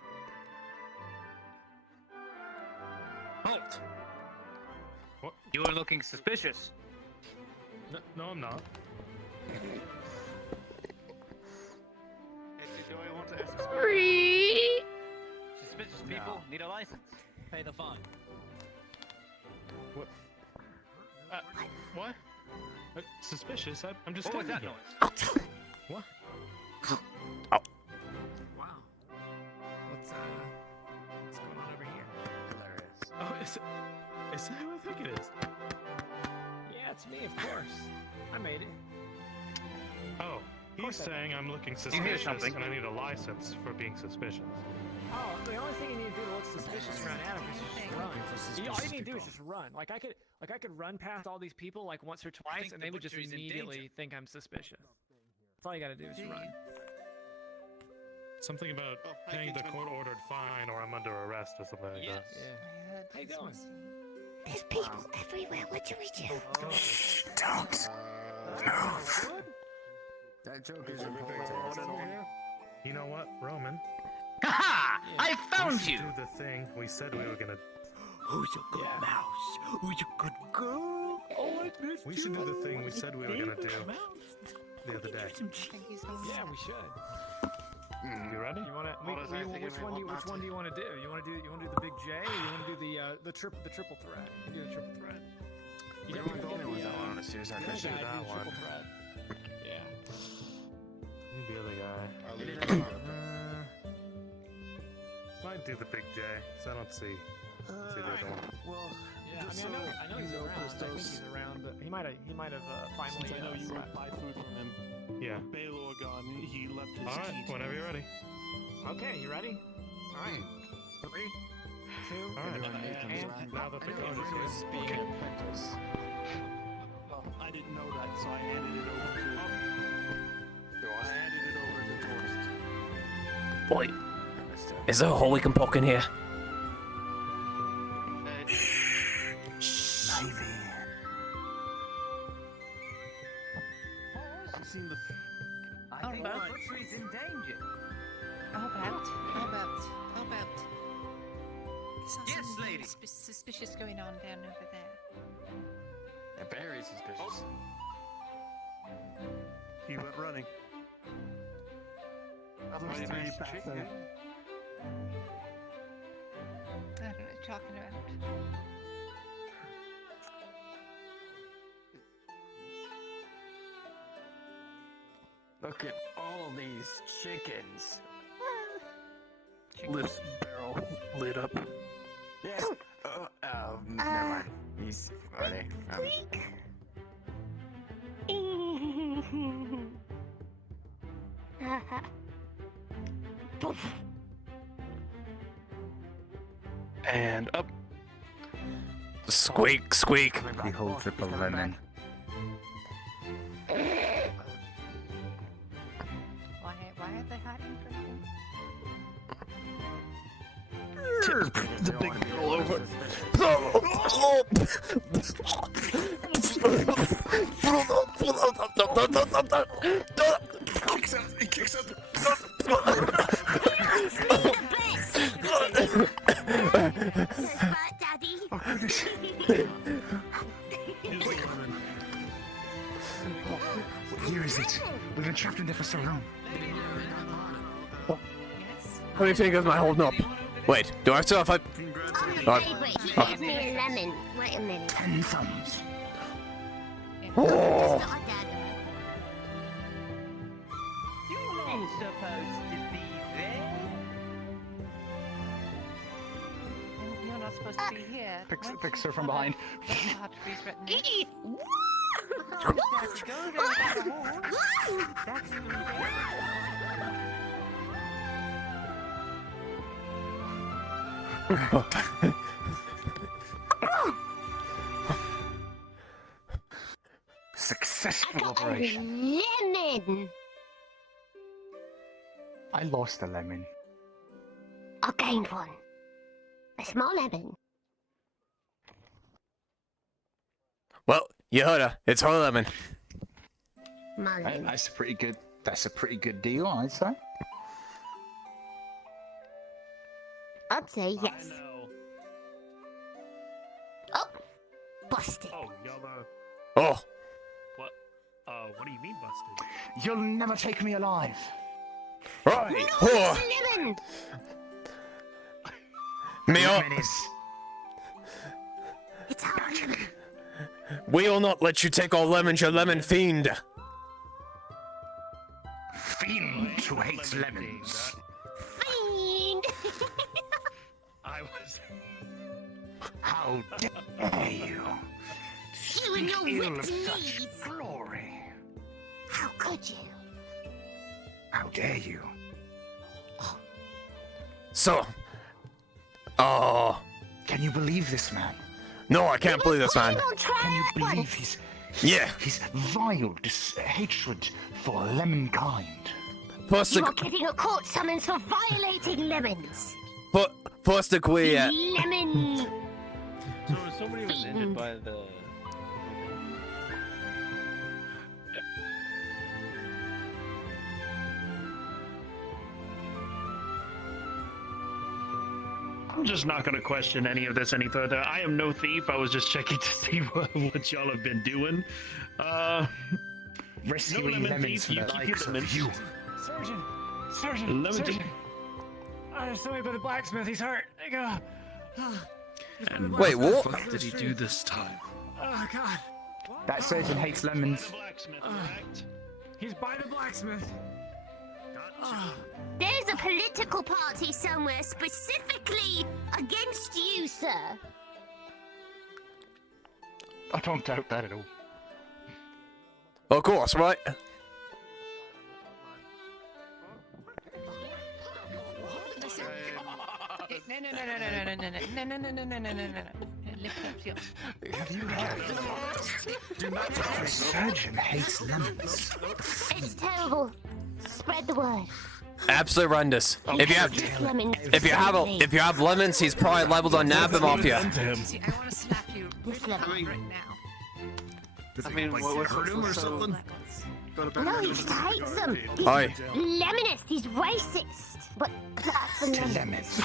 Halt! What? You are looking suspicious. No, I'm not. Do I want to escort? Suspicious people need a license. Pay the fine. What? What? Suspicious? I'm just What was standing that here. noise? What? Oh. Wow. What's going on over here? Hilarious. Oh, is that who I think it is? Yeah, it's me, of course. I made it. Oh, he's saying I'm looking hear suspicious something? and I need a license for being suspicious. Oh, the only thing you need to do to look suspicious around Adam is just run. All you need to do is just run. Like I could run past all these people like once or twice, and they would just immediately think I'm suspicious. That's all you gotta do is run. Something about paying the court-ordered fine or I'm under arrest or something like that. Yeah. How you doing? There's people everywhere. What do we do? Don't move. That joke is important. You know what, Roman? Haha! I found We you! should do the thing we said we were gonna. Who's your good mouse? Who's your good girl? Oh, I missed We should do the thing we said we were gonna do the other day. Yeah, we should. You ready? You wanna? Which one do you want to do? You want to do the big J, or you want to do the triple threat? You do the triple threat. We weren't the only ones that wanted to see us after should do that one. Triple threat. Yeah. Who's the other guy? Might do the big J, because I don't see the other one. Well, Yeah, I mean, I know he's around. I think he's around, but he might have finally. Since I know you buy food from him. Yeah. Baylor gone. He left his Alright, key. whenever you're ready. Okay, you ready? All right. 3, 2, Alright. And now that the code is here, Okay. Well, I didn't know that, so I handed it over to. Boy, is there a hole we can poke in here? Maybe. I've seen the. I think the butchery's in danger. How about? Yes, lady. Suspicious going on down over there. They're very suspicious. He went running. Others three back there. I don't know what you're talking about. Look at all these chickens. Lips barrel lit up. Yes. Never mind. He's funny. And up. Squeak, squeak. He holds up a lemon. Why are they hiding from him? The big girl over. He kicks up. Daddy. Oh, goodness. Here is it. We've been trapped in there for so long. How many fingers am I holding up? Wait, do I still have five? Favorite, he gave me a lemon. Wait a minute. 10 thumbs. Oh. You're not supposed to be there. You're not supposed to be here. Picks her from behind. Hard to freeze retinue. Successful operation. Lemon. I lost a lemon. I gained one. A small lemon. Well, you heard her. It's her lemon. My lemon. That's a pretty good. That's a pretty good deal, I'd say. I'd say yes. Oh, busted. Oh, yellow. Oh. What? What do you mean busted? You'll never take me alive. Right. No, Oh. it's a lemon. Me up. It's our lemon. We will not let you take our lemons, you lemon fiend. Fiend who hates lemons. Fiend. I was. How dare you? You and your Speak ill ripped of such knees. glory. How could you? How dare you? So. Oh. Can you believe this man? No, I can't believe this man. Can you believe his vile hatred for lemankind? First, You are getting a court summons for violating lemons. first agree. Lemon. So somebody was injured by the. I'm just not gonna question any of this any further. I am no thief. I was just checking to see what y'all have been doing. Rescuing no lemon lemons thief. from the You keep your likes of lemons. you. Surgeon! Lemon Surgeon! thief. Somebody by the blacksmith, he's hurt. There you go. And Wait, what? the fuck did he do this time? Oh, God. That surgeon hates lemons. He's by the blacksmith. There's a political party somewhere specifically against you, sir. I don't doubt that at all. Of course, right? No. Lift up your... Have you heard? Do not tell me. Surgeon hates lemons. It's terrible. Spread the word. Absolutely horrendous. If you have lemons, he's probably liable to nab them off you. See, I want to slap you right now. I mean, what hurt him or something? No, he just hates them. He's Oi. lemonist. He's racist. But that's the lemons.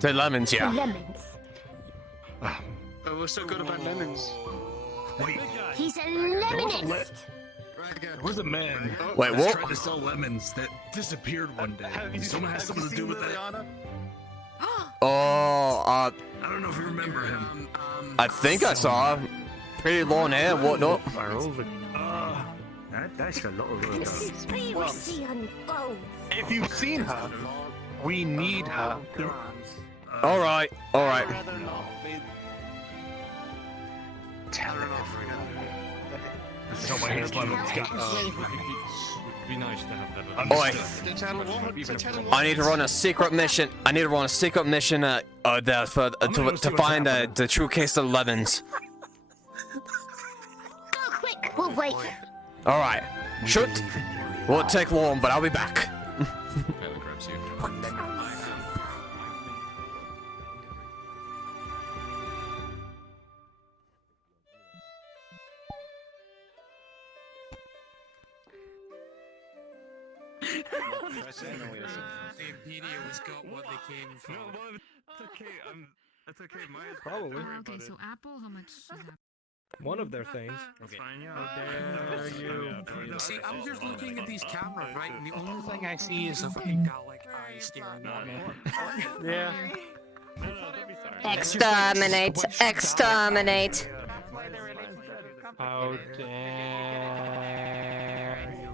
To lemons, yeah. To lemons. But what's so good about lemons? Wait. He's a lemonist. Where's a man Wait, that what? tried to sell lemons that disappeared one day? Someone has something to do with that. Oh, I don't know if you remember him. I think I saw him. Pretty long hair and whatnot. That's a lot of Conspiracy unfolds. If you've seen her, we need her. Alright, alright. Tell her So my hair's lemons. It'd be nice to have that. Oi. I need to run a secret mission. I need to run a secret mission to find the true case of lemons. Go quick. We'll wait. Alright. Shoot. Won't take long, but I'll be back. The Imperial has got what they came for. No, well, it's okay. It's okay. Probably. Okay, so Apple, how much is that? One of their things. That's fine, yeah. How dare you? See, I'm just looking at these cameras, right? And the only thing I see is a fucking Dalek eye staring at me. Yeah. Exterminate! Exterminate! How dare you?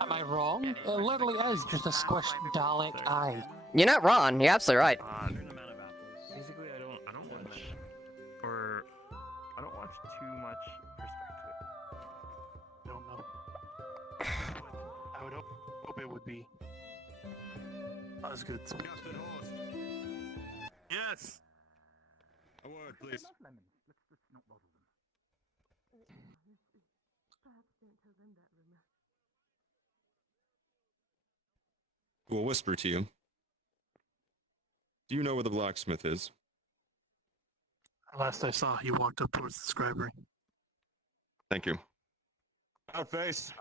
Am I wrong? It literally is just a squished Dalek eye. You're not wrong. You're absolutely right. Basically, I don't watch too much perspective. Don't know. I would hope it would be as good. Yes. A word, please. We'll whisper to you. Do you know where the blacksmith is? Last I saw, he walked up towards the scribery. Thank you. Outface.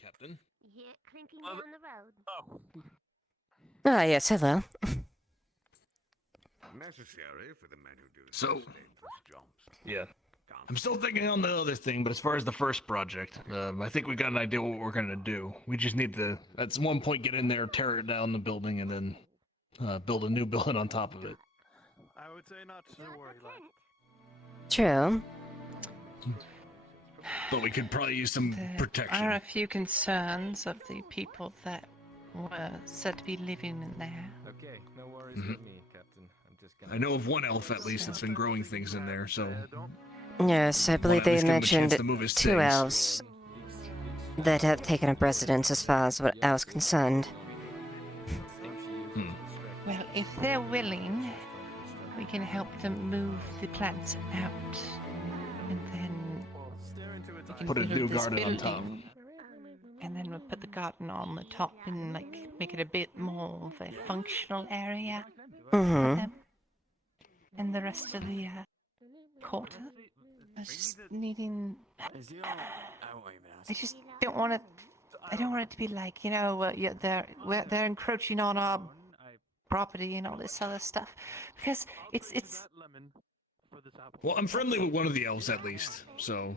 Captain? You hear it clinking down the road? Ah, yes, hello. Necessary for the men who do So, yeah. I'm still thinking on the other thing, but as far as the first project, I think we got an idea what we're gonna do. We just need to, at one point, get in there, tear it down the building, and then build a new building on top of it. I would say not to worry, lad. True. But we could probably use some protection. There are a few concerns of the people that were said to be living in there. Okay, no worries with me, Captain. I'm just I know of one elf at least that's been growing things in there, so Yes, I believe at they least give him a chance mentioned to move his two things. elves that have taken up residence as far as what I was concerned. Well, if they're willing, we can help them move the plants out. And then we can Put a build new this garden on top. building, and then we'll put the garden on the top and like make it a bit more of a functional area for them. And the rest of the quarter. I was just needing. I just don't want it. I don't want it to be like, you know, they're encroaching on our property and all this other stuff, because it's. Well, I'm friendly with one of the elves at least, so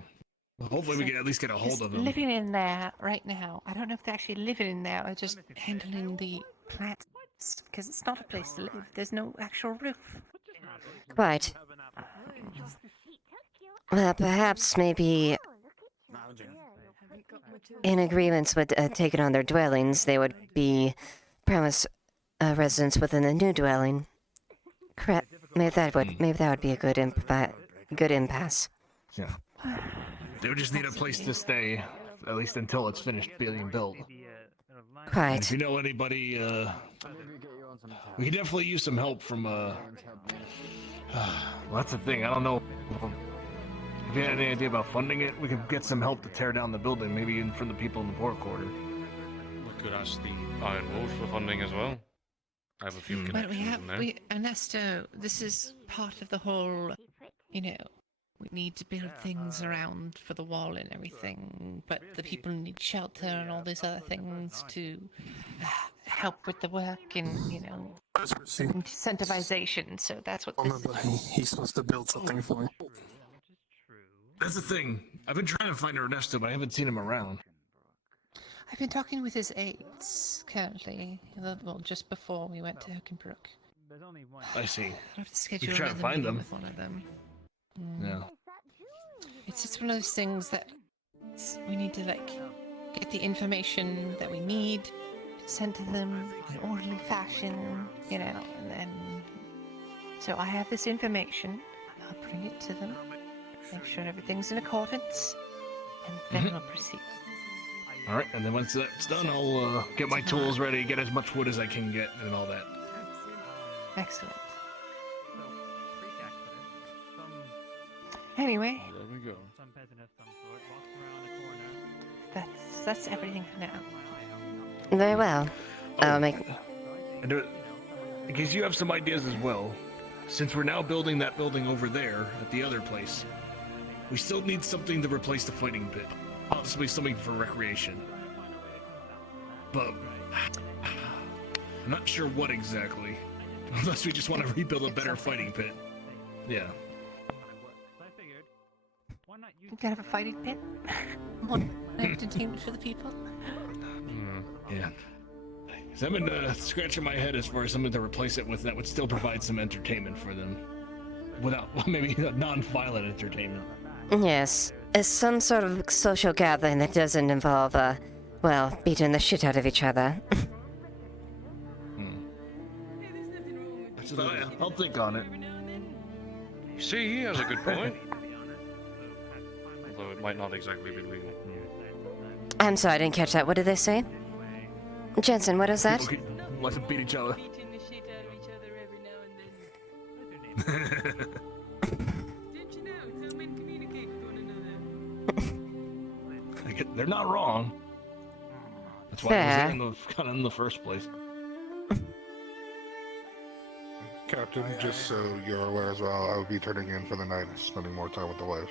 hopefully we can at least get a hold just of them. living in there right now. I don't know if they're actually living in there or just handling the plants, because it's not a place to live. There's no actual roof. Quite. Well, perhaps maybe in agreements with taking on their dwellings, they would be promised residence within the new dwelling. Correct. maybe that would be a good impasse. Yeah. They would just need a place to stay, at least until it's finished being built. Right. And if you know anybody, we could definitely use some help from, well, that's the thing, I don't know. If you had any idea about funding it, we could get some help to tear down the building, maybe even from the people in the port quarter. We could ask the Iron Wolf for funding as well. I have a few connections in there. Ernesto, this is part of the whole, you know, we need to build things around for the wall and everything, but the people need shelter and all these other things to help with the work and, you know, incentivization. So that's what this is. He's supposed to build something for me. That's the thing. I've been trying to find Ernesto, but I haven't seen him around. I've been talking with his aides currently, well, just before we went to Hookenbrook. I see. I'll have to schedule You try to another find meeting them. with one of them. Yeah. It's just one of those things that we need to, like, get the information that we need sent to them in an orderly fashion, you know, and then... So I have this information, I'll bring it to them, make sure everything's in accordance, and then we'll proceed. Alright, and then once that's done, I'll get my tools ready, get as much wood as I can get, and all that. Excellent. Anyway, There we go. that's everything for now. Very well. I'll make. And in case you have some ideas as well, since we're now building that building over there at the other place, we still need something to replace the fighting pit. Possibly something for recreation. But I'm not sure what exactly. Unless we just want to rebuild a better fighting pit. Yeah. You gotta have a fighting pit? More entertainment for the people? Yeah. So I've been scratching my head as far as something to replace it with that would still provide some entertainment for them. Without, well, maybe non-violent entertainment. Yes, it's some sort of social gathering that doesn't involve, well, beating the shit out of each other. But I'll think on it. See, he has a good point. Although it might not exactly be legal. I'm sorry, I didn't catch that. What did they say? Jensen, what is that? Let's beat each other. They're not wrong. That's why I was kind of in the first place. Captain, just so you're aware as well, I will be turning in for the night and spending more time with the wife.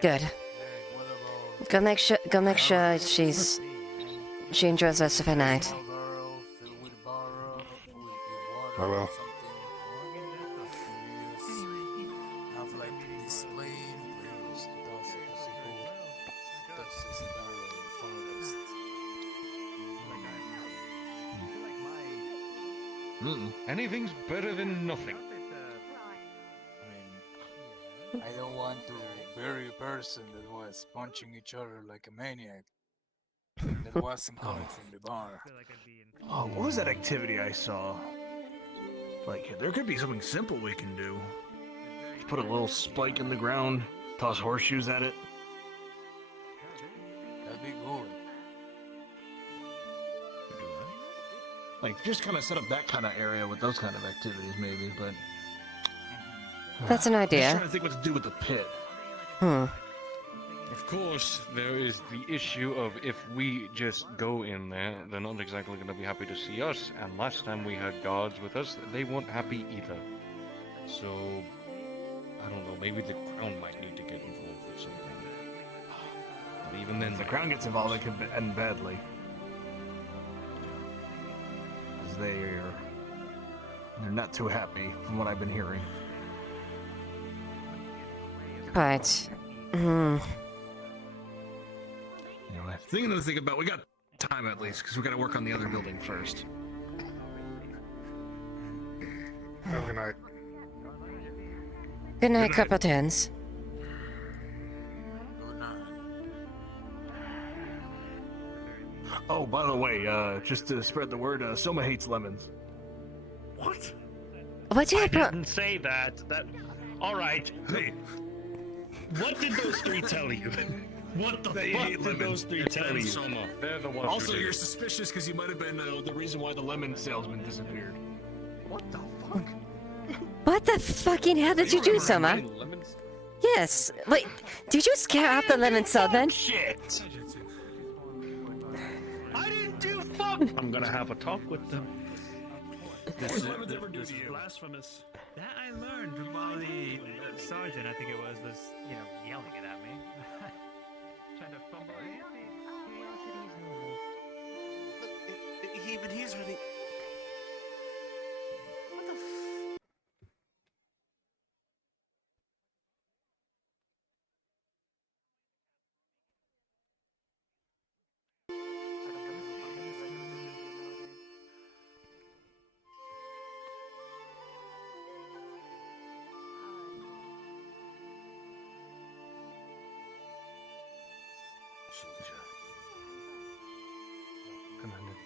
Good. Go make sure she enjoys the rest of her night. I will. Anything's better than nothing. I don't want to bury a person that was punching each other like a maniac. That wasn't coming from the bar. Oh, what was that activity I saw? Like, there could be something simple we can do. Just put a little spike in the ground, toss horseshoes at it. That'd be good. Like, just kind of set up that kind of area with those kind of activities, maybe, but... That's an I'm idea. just trying to think what to do with the pit. Of course, there is the issue of if we just go in there, they're not exactly going to be happy to see us, and last time we had guards with us, they weren't happy either. So, I don't know, maybe the crown might need to get involved with something. But even then... If the crown gets involved, it could end badly. Because they're not too happy, from what I've been hearing. Right. Anyway, thing to think about, we got time at least, because we got to work on the other building first. Have a good night. Good night, Captains. Oh, by the way, just to spread the word, Soma hates lemons. What? What do you I didn't say that. All right. Hey, what did those three tell you? What the fuck did those three tell you? Soma. They're the ones Also, who did you're it. suspicious because you might have been the reason why the lemon salesman disappeared. What the fuck? What the fucking hell did you do, Soma? Yes. Wait, did you scare off the lemon salesman? Shit! I didn't do fuck! I'm gonna have a talk with them. This is blasphemous. That I learned while the sergeant, I think it was yelling it at me. Trying to fumble it. Even he's ready. What the Commander.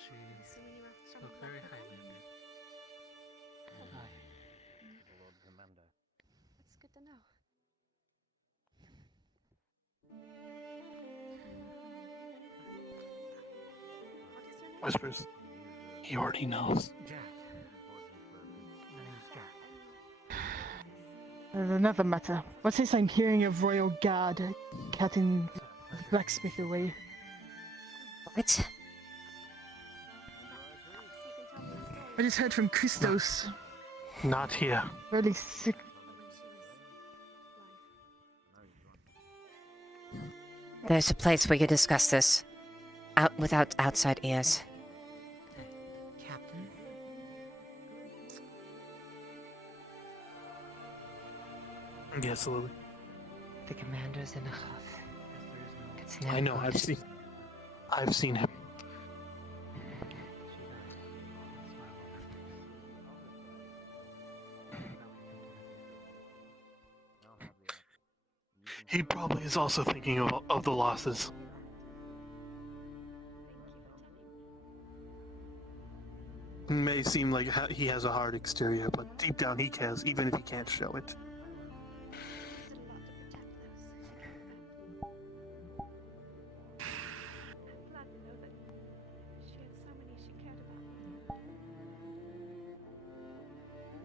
She spoke very highly of me. Lord Commander. That's good to know. Whispers. He already knows. Jack. My name's Jack. There's another matter. What's this I'm hearing of Royal Guard cutting the blacksmith away? What? I just heard from Christos. Not here. Really sick. There's a place where you discuss this. Out without outside ears. Captain? Yes, Lily. The commander's in a huff. It's I know. I've seen him. He probably is also thinking of the losses. It may seem like he has a hard exterior, but deep down he cares, even if he can't show it.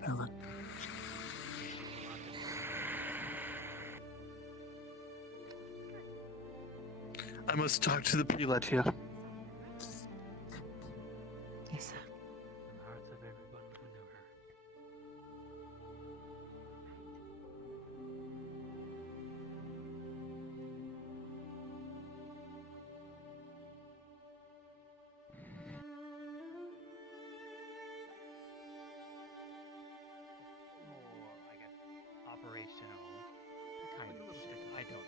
Ellen. I must talk to the prelate here. Yes, sir. In the hearts of everyone who knew her. More, I guess, operational kind of shit. I don't know.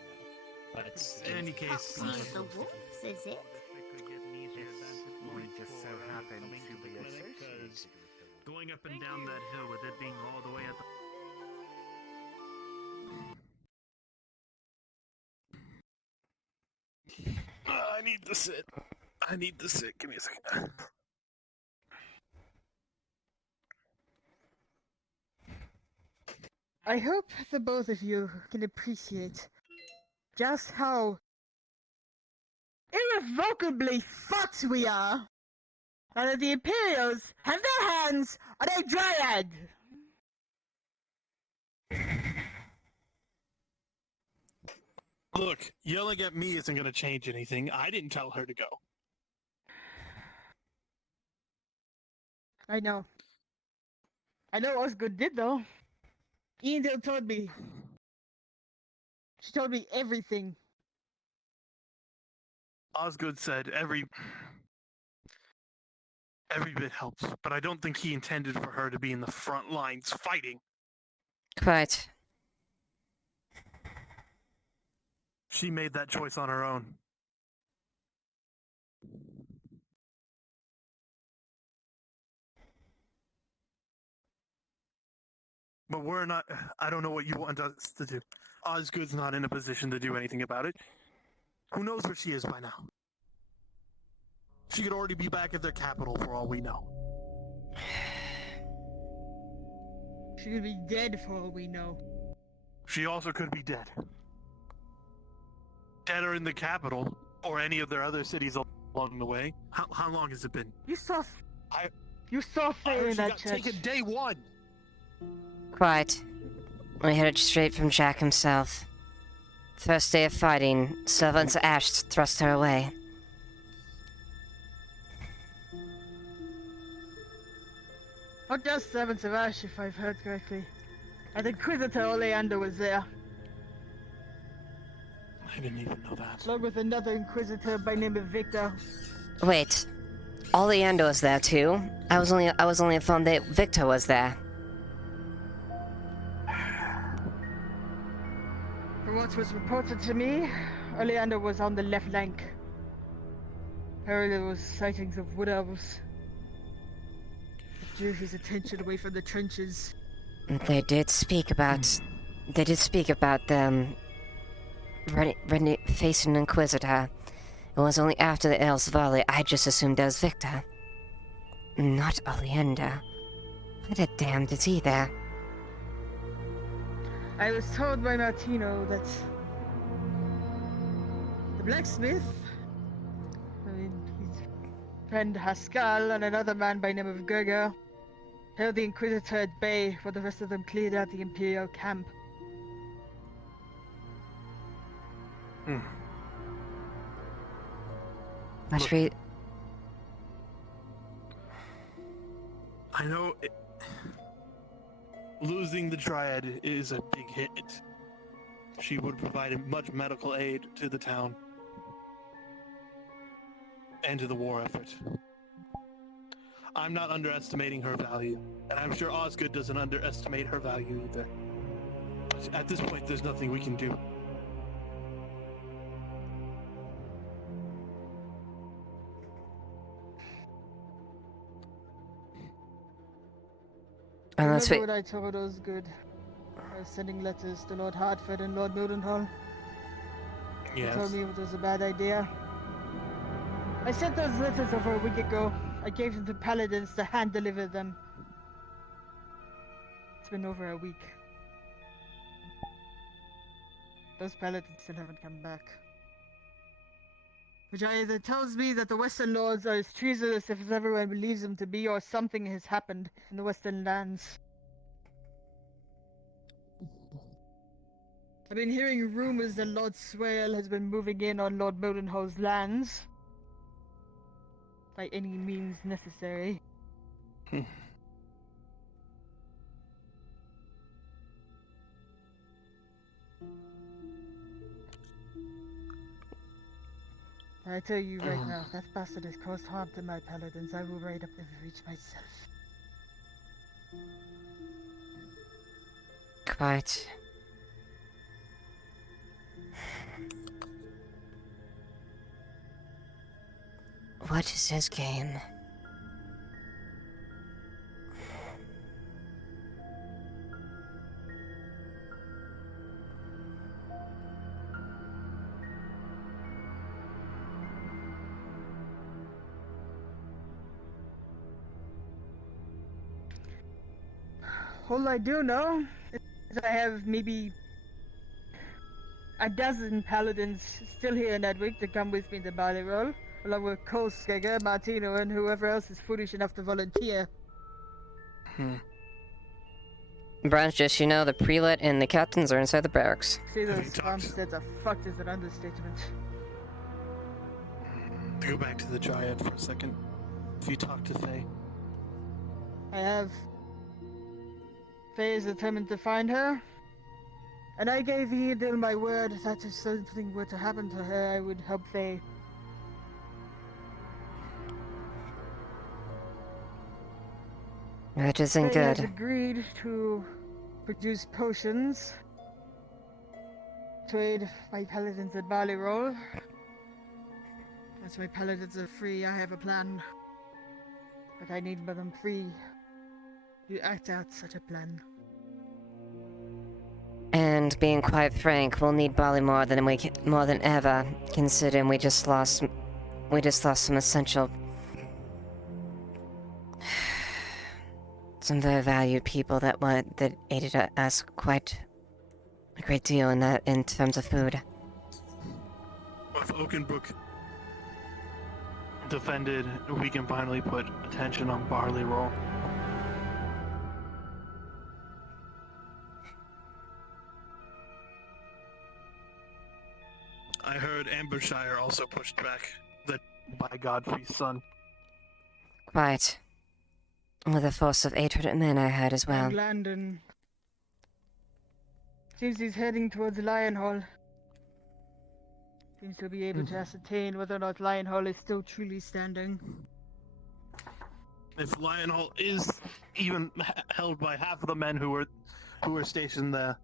But it's In any case, The wolves, is it? We just so happen to be associated. Going up and down that hill with it being all the way at the. I need to sit. Give me a second. I hope the both of you can appreciate just how irrevocably fucked we are. And that the Imperials have their hands on a dryad. Look, yelling at me isn't going to change anything. I didn't tell her to go. I know. I know Osgood did though. Iandale told me. She told me everything. Osgood said every bit helps, but I don't think he intended for her to be in the front lines fighting. Right. She made that choice on her own. But we're not. I don't know what you want us to do. Osgood's not in a position to do anything about it. Who knows where she is by now? She could already be back at their capital for all we know. She could be dead for all we know. She also could be dead. Dead or in the capital, or any of their other cities along the way. How long has it been? You saw Faye in that church. Taken day one. Quite. I heard it straight from Jack himself. First day of fighting, servants Ash thrust her away. Not just servants of Ash, if I've heard correctly. And Inquisitor Oleander was there. I didn't even know that. Along with another Inquisitor by name of Victor. Wait, Oleander was there too? I was only informed that Victor was there. From what was reported to me, Oleander was on the left flank. Apparently there was sightings of wood elves. It drew his attention away from the trenches. They did speak about them facing an Inquisitor. It was only after the Elves Volley I just assumed that was Victor. Not Oleander. Why the damned is he there? I was told by Martino that the blacksmith, his friend Haskell and another man by name of Gerger, held the Inquisitor at bay while the rest of them cleared out the Imperial camp. Must we... I know losing the Dryad is a big hit. She would provide much medical aid to the town and to the war effort. I'm not underestimating her value, and I'm sure Osgood doesn't underestimate her value either. But at this point, there's nothing we can do. Unless Remember what I told Osgood? I was sending letters to Lord Hartford and Lord Mildenhall. Yes. He told me it was a bad idea. I sent those letters over a week ago. I gave them to Paladins to hand-deliver them. It's been over a week. Those Paladins still haven't come back. Which either tells me that the Western Lords are as treasonous as everyone believes them to be, or something has happened in the Western lands. I've been hearing rumors that Lord Swale has been moving in on Lord Mildenhall's lands. By any means necessary. I tell you right now, that bastard has caused harm to my Paladins. I will ride up the village myself. Quite. What is his game? All I do know is I have maybe a dozen Paladins still here in Edwick to come with me to Barley Roll, along with Cole Skegger, Martino, and whoever else is foolish enough to volunteer. Branch, just you know, the prelate and the captains are inside the barracks. See, those farmsteads are fucked is an understatement. Go back to the Dryad for a second. Have you talked to Faye? I have. Faye is determined to find her. And I gave Edil my word that if something were to happen to her, I would help Faye. That isn't Faye has good. agreed to produce potions to aid my Paladins at Barley Roll. As my Paladins are free, I have a plan. But I need them free to act out such a plan. And being quite frank, we'll need Bali more than ever, considering we just lost we just lost some essential... some very valued people that aided us quite a great deal in terms of food. If Oakenbrook defended, we can finally put attention on Barley Roll. I heard Ambershire also pushed back by Godfrey's son. Quite. With a force of 800 men, I heard as well. And Landon. Seems he's heading towards Lion Hall. Seems to be able to ascertain whether or not Lion Hall is still truly standing. If Lion Hall is even held by half of the men who were stationed there,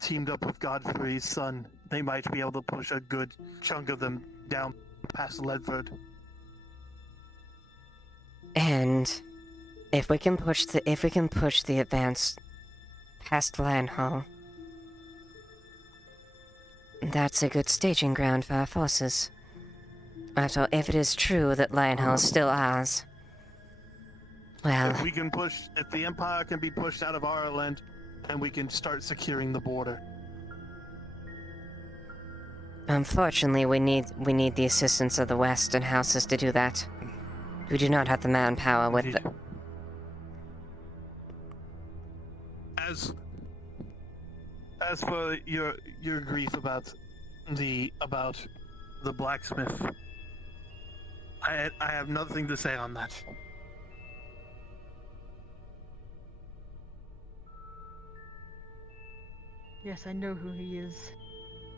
teamed up with Godfrey's son, they might be able to push a good chunk of them down past Ledford. And if we can push the advance past Lion Hall, that's a good staging ground for our forces. After all, if it is true that Lion Hall is still ours, well... If the Empire can be pushed out of Ireland, then we can start securing the border. Unfortunately, we need the assistance of the Western houses to do that. We do not have the manpower with the... As for your grief about the blacksmith, I have nothing to say on that. Yes, I know who he is.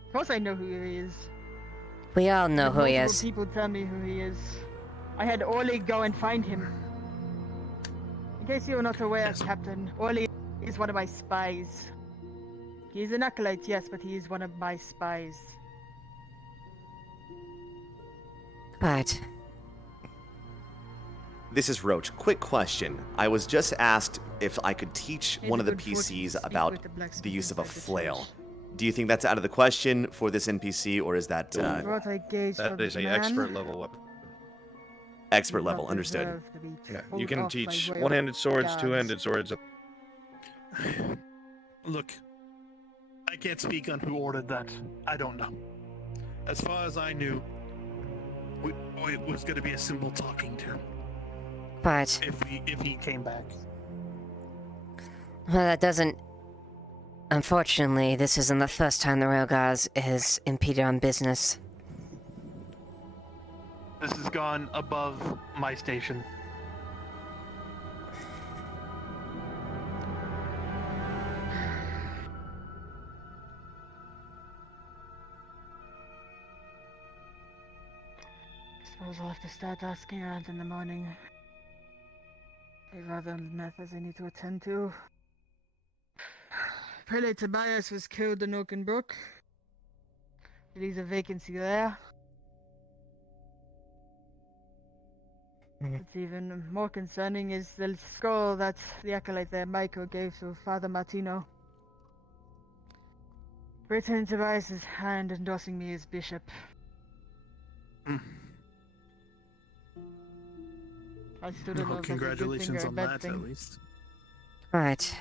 Of course I know who he is. We all know who he is. Multiple people tell me who he is. I had Orly go and find him. In case you are not aware, Captain, Orly is one of my spies. He is an acolyte, yes, but he is one of my spies. Right. This is Roach. Quick question. I was just asked if I could teach one of the PCs about the use of a flail. Do you think that's out of the question for this NPC, or is that... that is an expert level weapon. Expert level, understood. Yeah, you can teach one-handed swords, two-handed swords. Look, I can't speak on who ordered that. I don't know. As far as I knew, it was going to be a simple talking to. But if he came back. Well, that doesn't... Unfortunately, this isn't the first time the Royal Guards has impeded on business. This has gone above my station. Suppose I'll have to start asking around in the morning. There are other matters I need to attend to. Prelate Tobias was killed in Oakenbrook. There is a vacancy there. What's even more concerning is the skull that the acolyte there, Michael, gave to Father Martino. Written in Tobias's hand endorsing me as bishop. I still don't know if that's a good Congratulations thing or a on bad that, thing. at least. Right.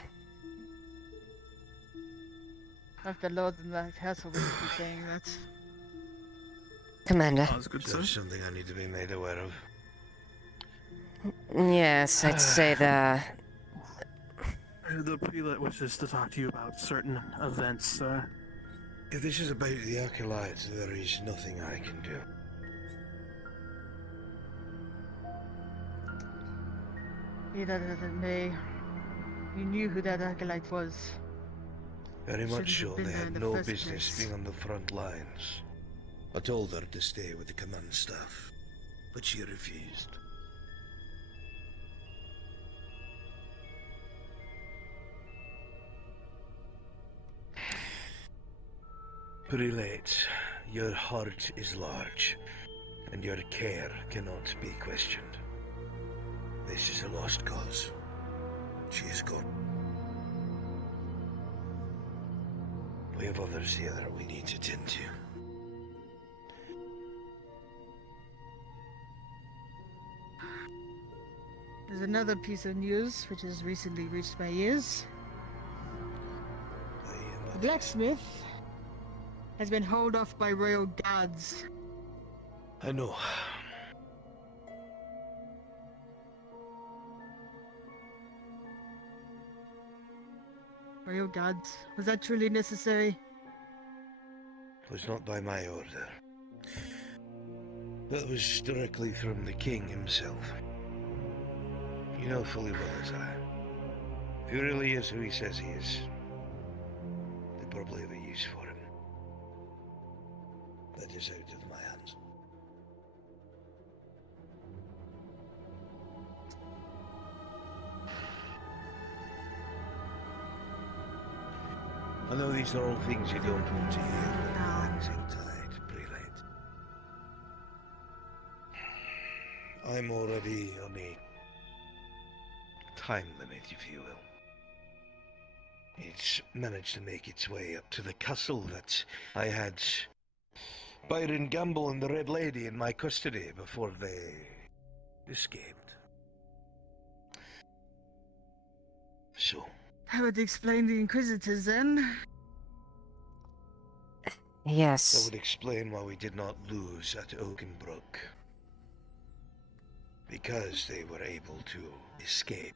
After Lord in the castle will be saying that. Commander. There's something I need to be made aware of. Yes, I'd say that... The prelate wishes to talk to you about certain events, sir. If this is about the acolytes, there is nothing I can do. Be that as it may, you knew who that acolyte was. Very much so. Shouldn't have been They there in had the no first business place. being on the front lines. I told her to stay with the command staff, but she refused. Prelate, your heart is large, and your care cannot be questioned. This is a lost cause. She is gone. We have others here that we need to tend to. There's another piece of news which has recently reached my ears. The blacksmith has been hauled off by royal guards. I know. Royal guards? Was that truly necessary? It was not by my order. That was directly from the king himself. You know fully well as I. If he really is who he says he is, they probably have a use for him. That is out of my hands. I know these are all things you don't want to hear, but the hands are tied, Prelate. I'm already on a time limit, if you will. It's managed to make its way up to the castle that I had Byron Gamble and the Red Lady in my custody before they escaped. So... That would explain the Inquisitors then. Yes. That would explain why we did not lose at Oakenbrook. Because they were able to escape.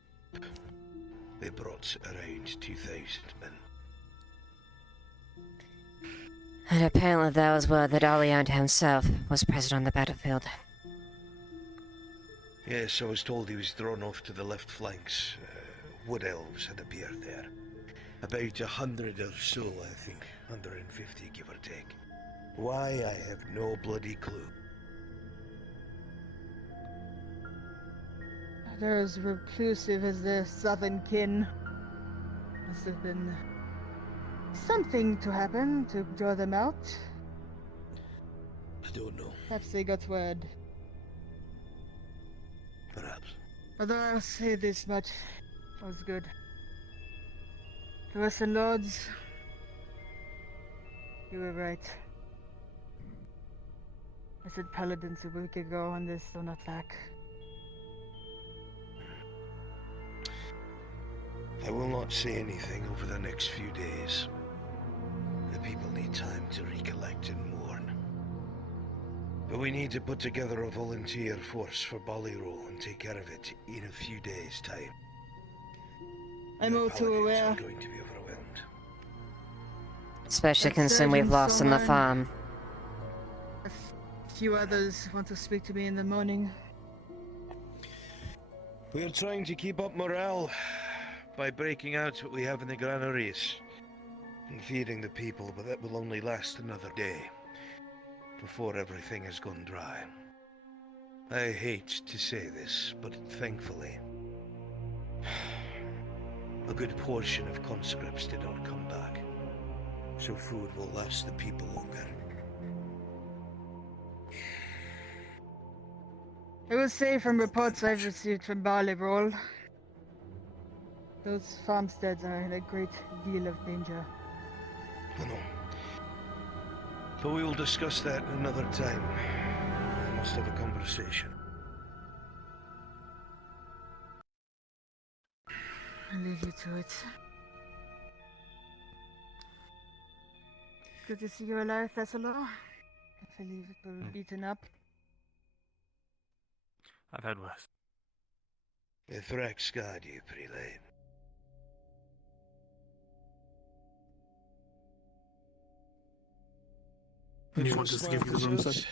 They brought around 2,000 men. And apparently that was where the Leiliana himself was present on the battlefield. Yes, I was told he was thrown off to the left flanks. Wood elves had appeared there. About 100 or so, I think. 150, give or take. Why, I have no bloody clue. They're as reclusive as their southern kin. Must have been something to happen to draw them out. I don't know. Perhaps they got word. Perhaps. Although I'll say this much, it was good. The Western Lords, you were right. I said paladins a week ago and they're still not back. I will not say anything over the next few days. The people need time to recollect and mourn. But we need to put together a volunteer force for Ballyroll and take care of it in a few days' time. I'm all too aware. Are going to be overwhelmed. Especially considering we've lost on the farm. A few others want to speak to me in the morning. We're trying to keep up morale by breaking out what we have in the granaries and feeding the people, but that will only last another day before everything has gone dry. I hate to say this, but thankfully, a good portion of conscripts did not come back, so food will last the people longer. I will say from reports I've received from Ballyroll, those farmsteads are in a great deal of danger. I know. But we will discuss that another time. I must have a conversation. I'll leave you to it. Good to see you alive, Thessalor. I believe it will be beaten up. I've had worse. The Thrax guard you, Prelate. You want us to give you the room, sir?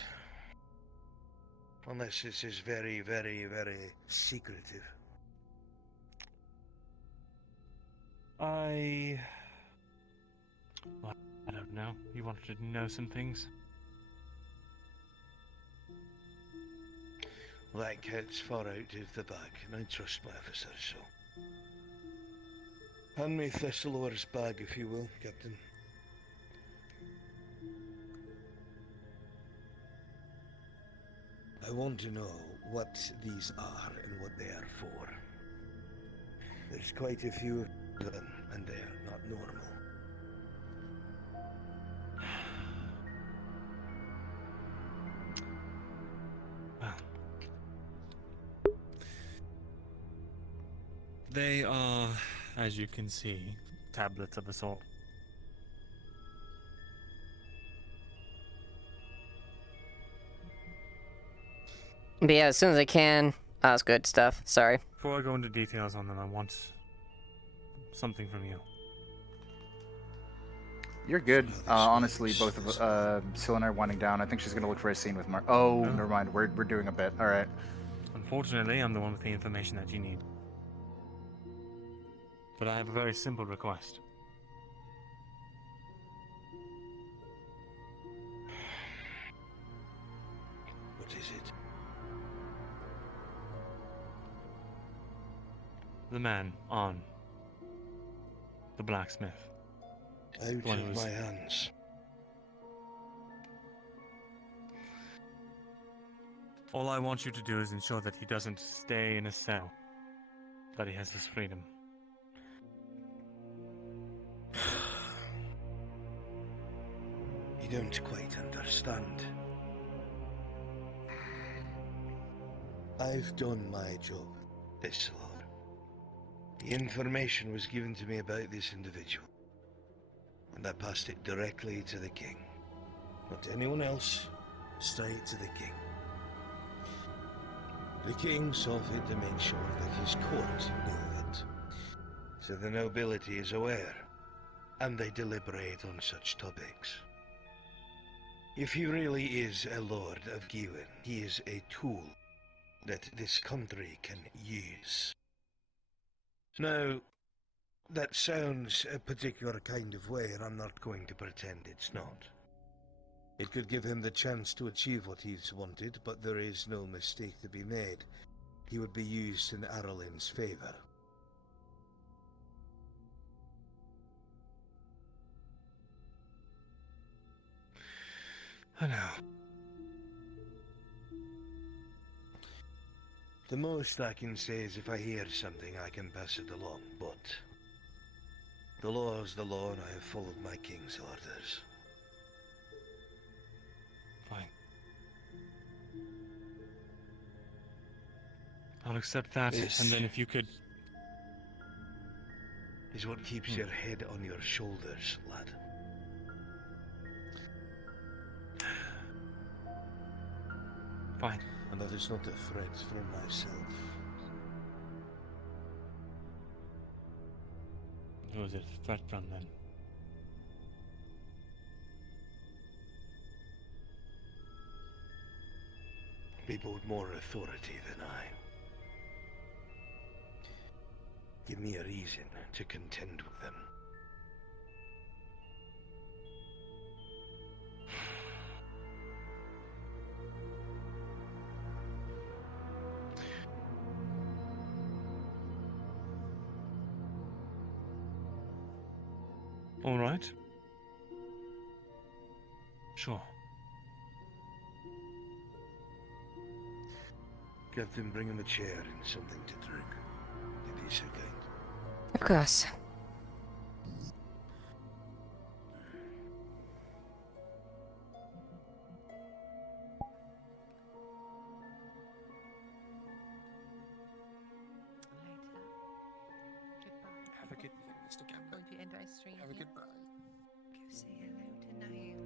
Unless this is very, very, very secretive. I don't know. You wanted to know some things? That cat's far out of the bag, and I trust my officers, so... Hand me Thessalor's bag, if you will, Captain. I want to know what these are and what they are for. There's quite a few of them, and they are not normal. Well, They are, as you can see, tablets of a sort. But yeah, as soon as I can. Oh, that's good stuff. Sorry. Before I go into details on them, I want something from you. You're good. Honestly, both of Syl and I are winding down. I think she's gonna look for a scene with Mark. Oh, never mind. We're doing a bit. All right. Unfortunately, I'm the one with the information that you need. But I have a very simple request. What is it? The man on the blacksmith. Out of my hands. All I want you to do is ensure that he doesn't stay in a cell. That he has his freedom. You don't quite understand. I've done my job this long. The information was given to me about this individual, and I passed it directly to the king. Not to anyone else, straight to the king. The king saw fit to make sure that his court knew of it, so the nobility is aware, and they deliberate on such topics. If he really is a lord of Highwind, he is a tool that this country can use. Now, that sounds a particular kind of way, and I'm not going to pretend it's not. It could give him the chance to achieve what he's wanted, but there is no mistake to be made. He would be used in Arlen's favor. I know. The most I can say is if I hear something, I can pass it along, but the law is the law, and I have followed my king's orders. Fine. I'll accept that, This and then if you could... is what keeps your head on your shoulders, lad. Fine. And that is not a threat from myself. Who is it a threat from, then? People with more authority than I. Give me a reason to contend with them. All right. Sure. Captain, bring him a chair and something to drink. If he's so kind. Of course. Have a good night, Mr. Captain. Have a good night. Go say hello to Niall.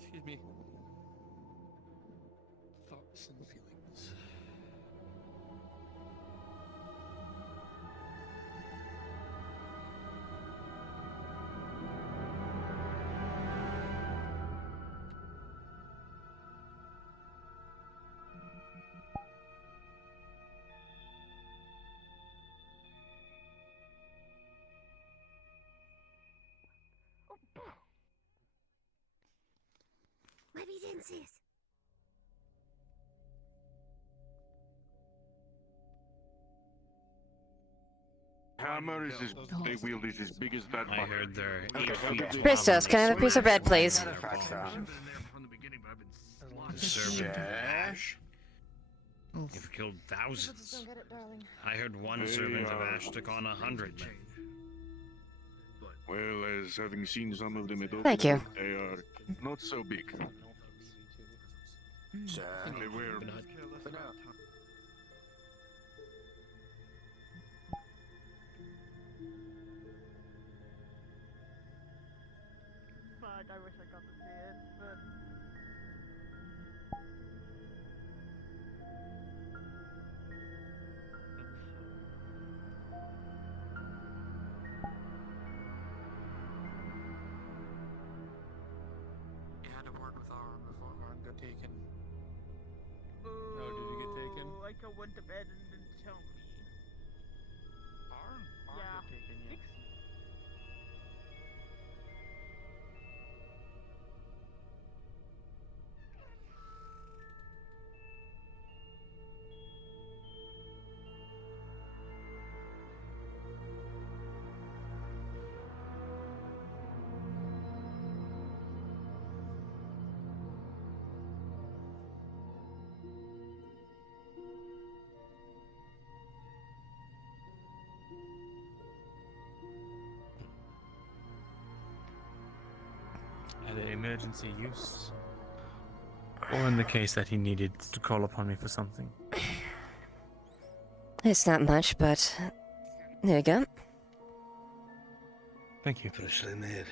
Excuse me. Thoughts and feelings. Evidencias. Hammer is as they wield is as big as that. I heard they're 8 feet. Christos, can I have a piece of bread, please? Ash. You've killed thousands. I heard one servant of Ash took on 100 men. Well, as having seen some of them at Thank you. Oakwood, they are not so big. They were Fuck, I wish I got to see it, but... He had a word with Aaron before Aaron got taken. Oh, did he get taken? Like I went to bed and didn't tell me. Aaron Yeah. got taken, yeah. Either emergency use, or in the case that he needed to call upon me for something. It's not much, but there you go. Thank you. Freshly made.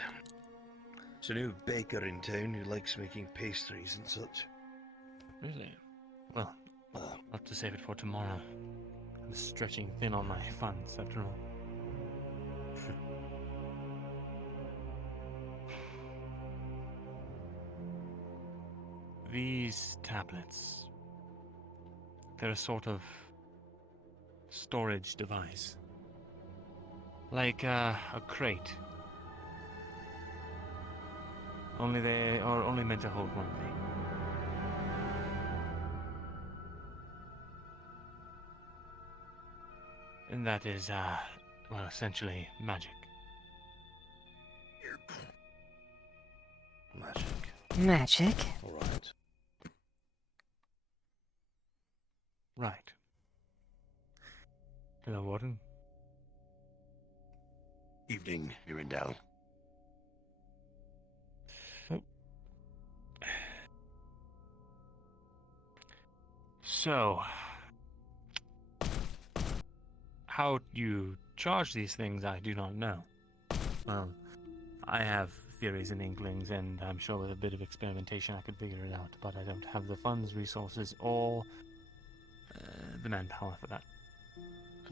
There's a new baker in town who likes making pastries and such. Really? Well, I'll have to save it for tomorrow. I'm stretching thin on my funds, after all. These tablets, they're a sort of storage device. Like a crate. Only they are only meant to hold one thing. And that is, well, essentially magic. Magic. Magic? Alright. Right. Hello, Warden. evening, Mirandel. So, how you charge these things, I do not know. Well, I have theories and inklings, and I'm sure with a bit of experimentation I could figure it out, but I don't have the funds, resources, or the manpower for that.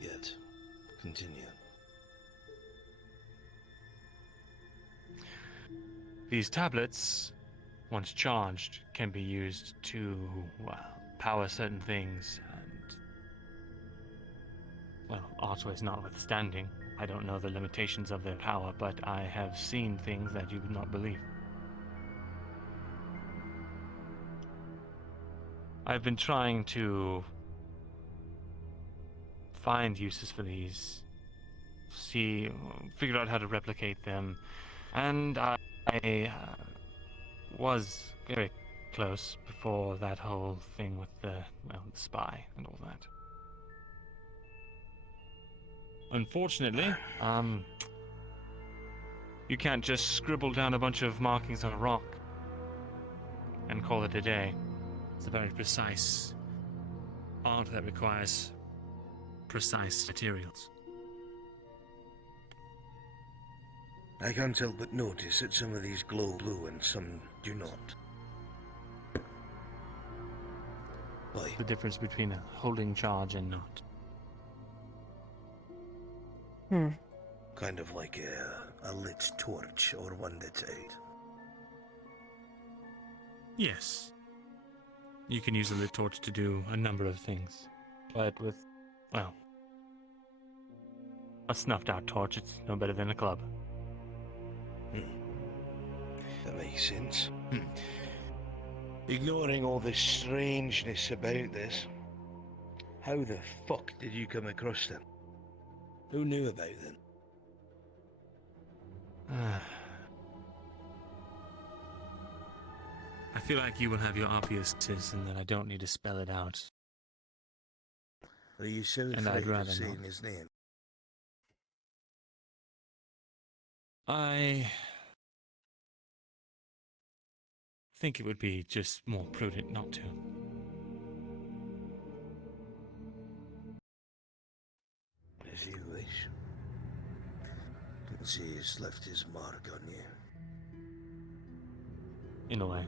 Yet. Continue. These tablets, once charged, can be used to, well, power certain things, and, well, Archways notwithstanding, I don't know the limitations of their power, but I have seen things that you would not believe. I've been trying to find uses for these, figure out how to replicate them, and I was very close before that whole thing with the spy and all that. Unfortunately, you can't just scribble down a bunch of markings on a rock and call it a day. It's a very precise art that requires precise materials. I can't help but notice that some of these glow blue and some do not. Why? The difference between a holding charge and not. Kind of like a lit torch or one that's out. Yes. You can use a lit torch to do a number of things. But with, well, a snuffed out torch, it's no better than a club. That makes sense. Ignoring all the strangeness about this, how the fuck did you come across them? Who knew about them? I feel like you will have your obviouses and that I don't need to spell it out. Are you so And I'd afraid rather of saying not. his name? I think it would be just more prudent not to. As you wish. Can see he's left his mark on you. In a way.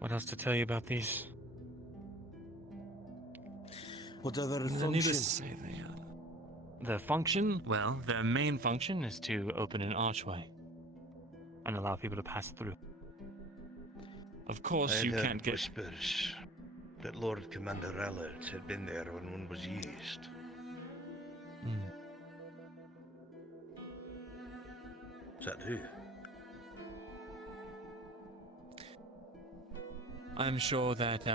What else to tell you about these? Whatever Needless function. to say, the function? Well, their main function is to open an archway and allow people to pass through. Of course, you can't get whispers that Lord Commander Allard had been there when one was used. Is that who? I'm sure that,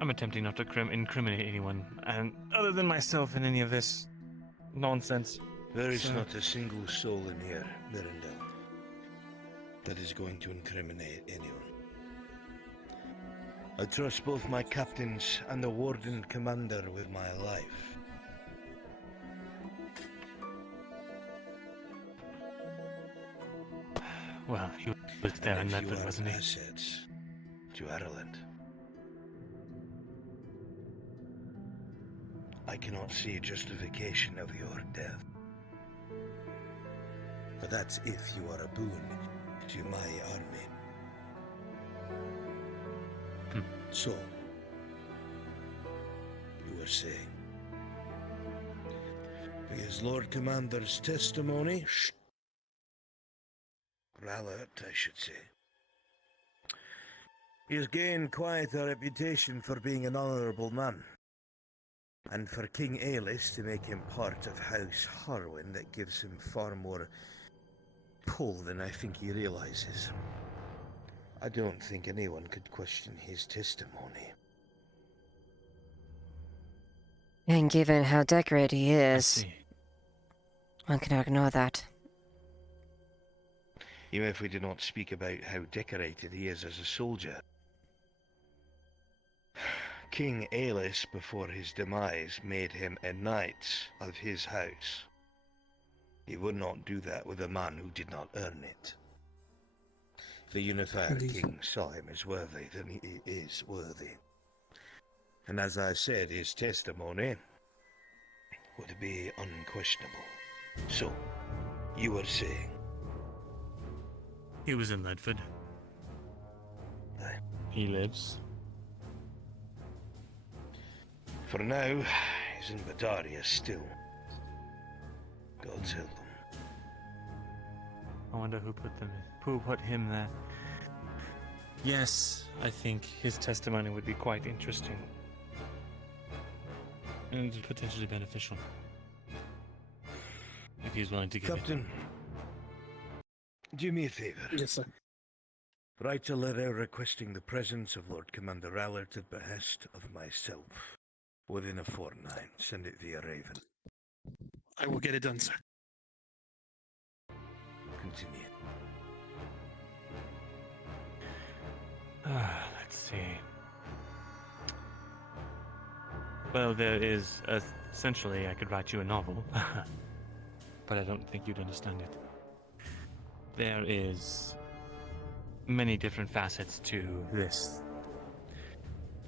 I'm attempting not to incriminate anyone, and other than myself in any of this nonsense. There is not a single soul in here, Mirandel, that is going to incriminate anyone. I trust both my captains and the Warden Commander with my life. Well, he was there in Medford, wasn't he? Assets to Ireland. I cannot see justification of your death. But that's if you are a boon to my army. So, you were saying? Because Lord Commander's testimony, Rallert, I should say. He has gained quite a reputation for being an honourable man. And for King Aelys to make him part of House Highwind, that gives him far more pull than I think he realises. I don't think anyone could question his testimony. And given how decorated he is, one cannot ignore that. Even if we do not speak about how decorated he is as a soldier. King Aelys, before his demise, made him a knight of his house. He would not do that with a man who did not earn it. If the Unifier King saw him as worthy, then he is worthy. And as I said, his testimony would be unquestionable. So, you were saying? He was in Medford. He lives. For now, he's in Badaria still. God's help him. I wonder who put him there. Yes, I think his testimony would be quite interesting. And potentially beneficial. If he's willing to give Captain, do me a favour. Yes, sir. Write a letter requesting the presence of Lord Commander Allard at behest of myself. Within a fortnight, send it via Raven. I will get it done, sir. Continue. Let's see. Well, there is essentially I could write you a novel, but I don't think you'd understand it. There is many different facets to this.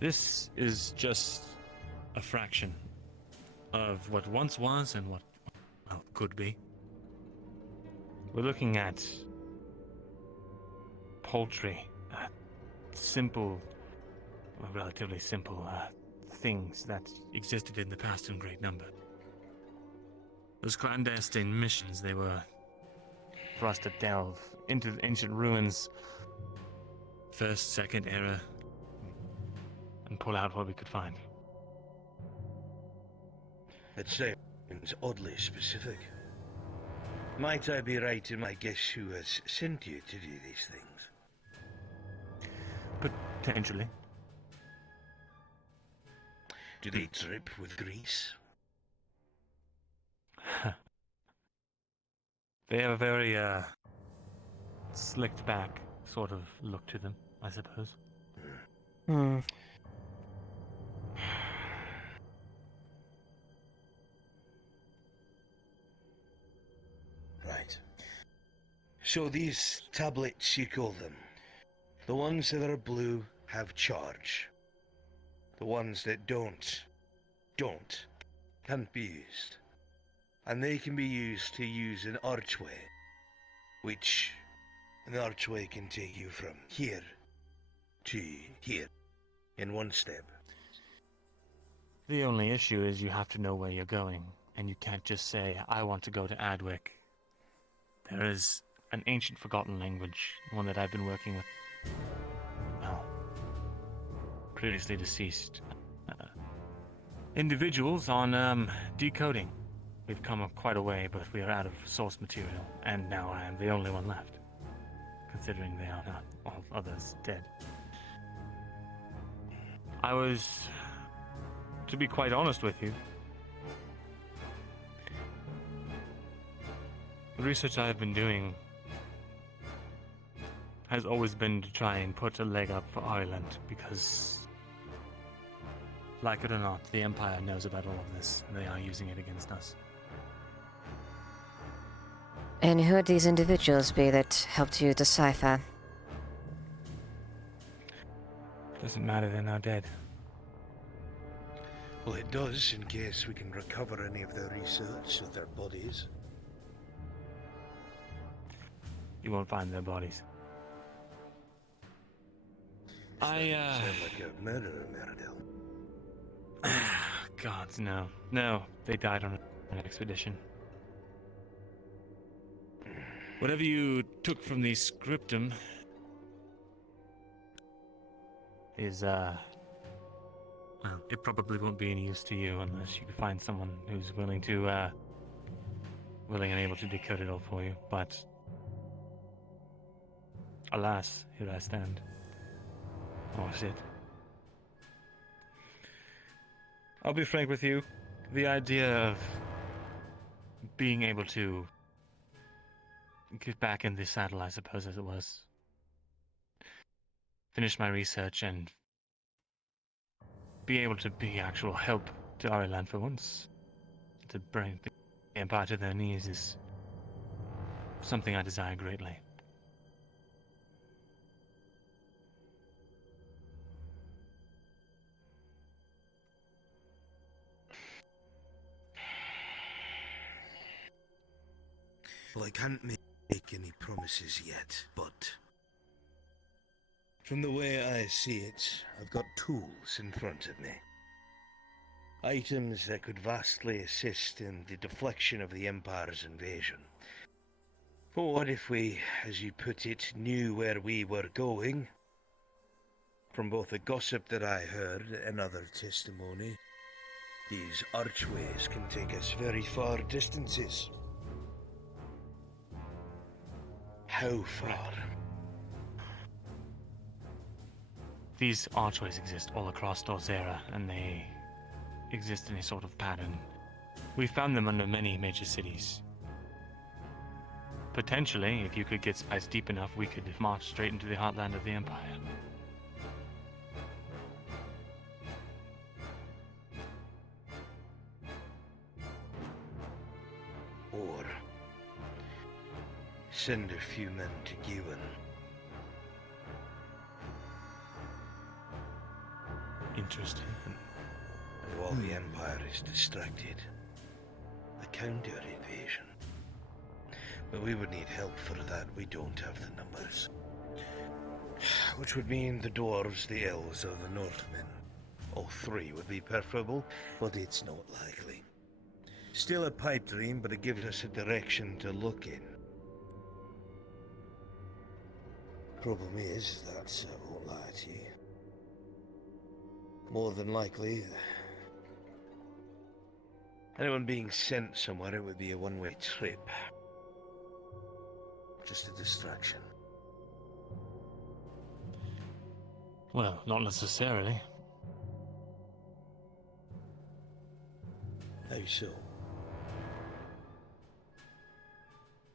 This is just a fraction of what once was and what, well, could be. We're looking at paltry, simple, well, relatively simple things that existed in the past in great number. Those clandestine missions, they were for us to delve into the ancient ruins, first, second era, and pull out what we could find. It sounds oddly specific. Might I be right in my guess who has sent you to do these things? Potentially. Do they drip with grease? They have a very slicked back sort of look to them, I suppose. So these tablets, you call them. The ones that are blue have charge. The ones that don't, can't be used. And they can be used to use an archway, which an archway can take you from here to here in one step. The only issue is you have to know where you're going, and you can't just say, I want to go to Adwick. There is an ancient forgotten language, one that I've been working with, well, previously deceased individuals on decoding. We've come quite a way, but we are out of source material, and now I am the only one left, considering they are not all others dead. To be quite honest with you, the research I have been doing has always been to try and put a leg up for Ireland, because, like it or not, the Empire knows about all of this, and they are using it against us. And who would these individuals be that helped you decipher? Doesn't matter, they're now dead. Well, it does, in case we can recover any of their research of their bodies. You won't find their bodies. Sound like a murderer, Meredith. Gods, no. No, they died on an expedition. Whatever you took from the scriptum is, well, it probably won't be any use to you unless you can find someone who's willing and able to decode it all for you. But alas, here I stand. Oh, shit. I'll be frank with you. The idea of being able to get back in the saddle, I suppose, as it was, finish my research and be able to be actual help to Ireland for once, to bring the Empire to their knees, is something I desire greatly. Well, I can't make any promises yet, but from the way I see it, I've got tools in front of me. Items that could vastly assist in the deflection of the Empire's invasion. But what if we, as you put it, knew where we were going? From both the gossip that I heard and other testimony, these archways can take us very far distances. How far? These archways exist all across Dorzera, and they exist in a sort of pattern. We found them under many major cities. Potentially, if you could get spies deep enough, we could march straight into the heartland of the Empire. Or send a few men to Giwan. Interesting. And while the Empire is distracted, a counter invasion. But we would need help for that. We don't have the numbers. Which would mean the dwarves, the elves, or the Northmen. All three would be preferable, but it's not likely. Still a pipe dream, but it gives us a direction to look in. Problem is that, I won't lie to you, more than likely, anyone being sent somewhere, it would be a one-way trip. Just a distraction. Well, not necessarily. How so?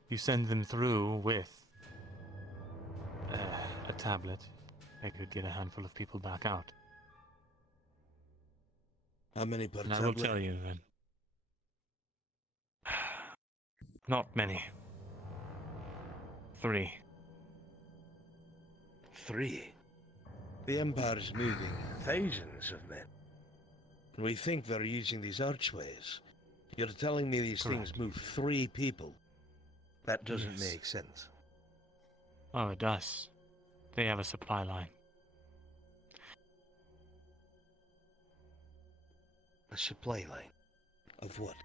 You send them through with a tablet. They could get a handful of people back out. How many per And I tablet? will tell you then. Not many. 3. 3? The Empire's moving thousands of men. And we think they're using these archways. You're telling me these things move 3 people? That doesn't Yes. make sense. Oh, it does. They have a supply line. A supply line? Of what?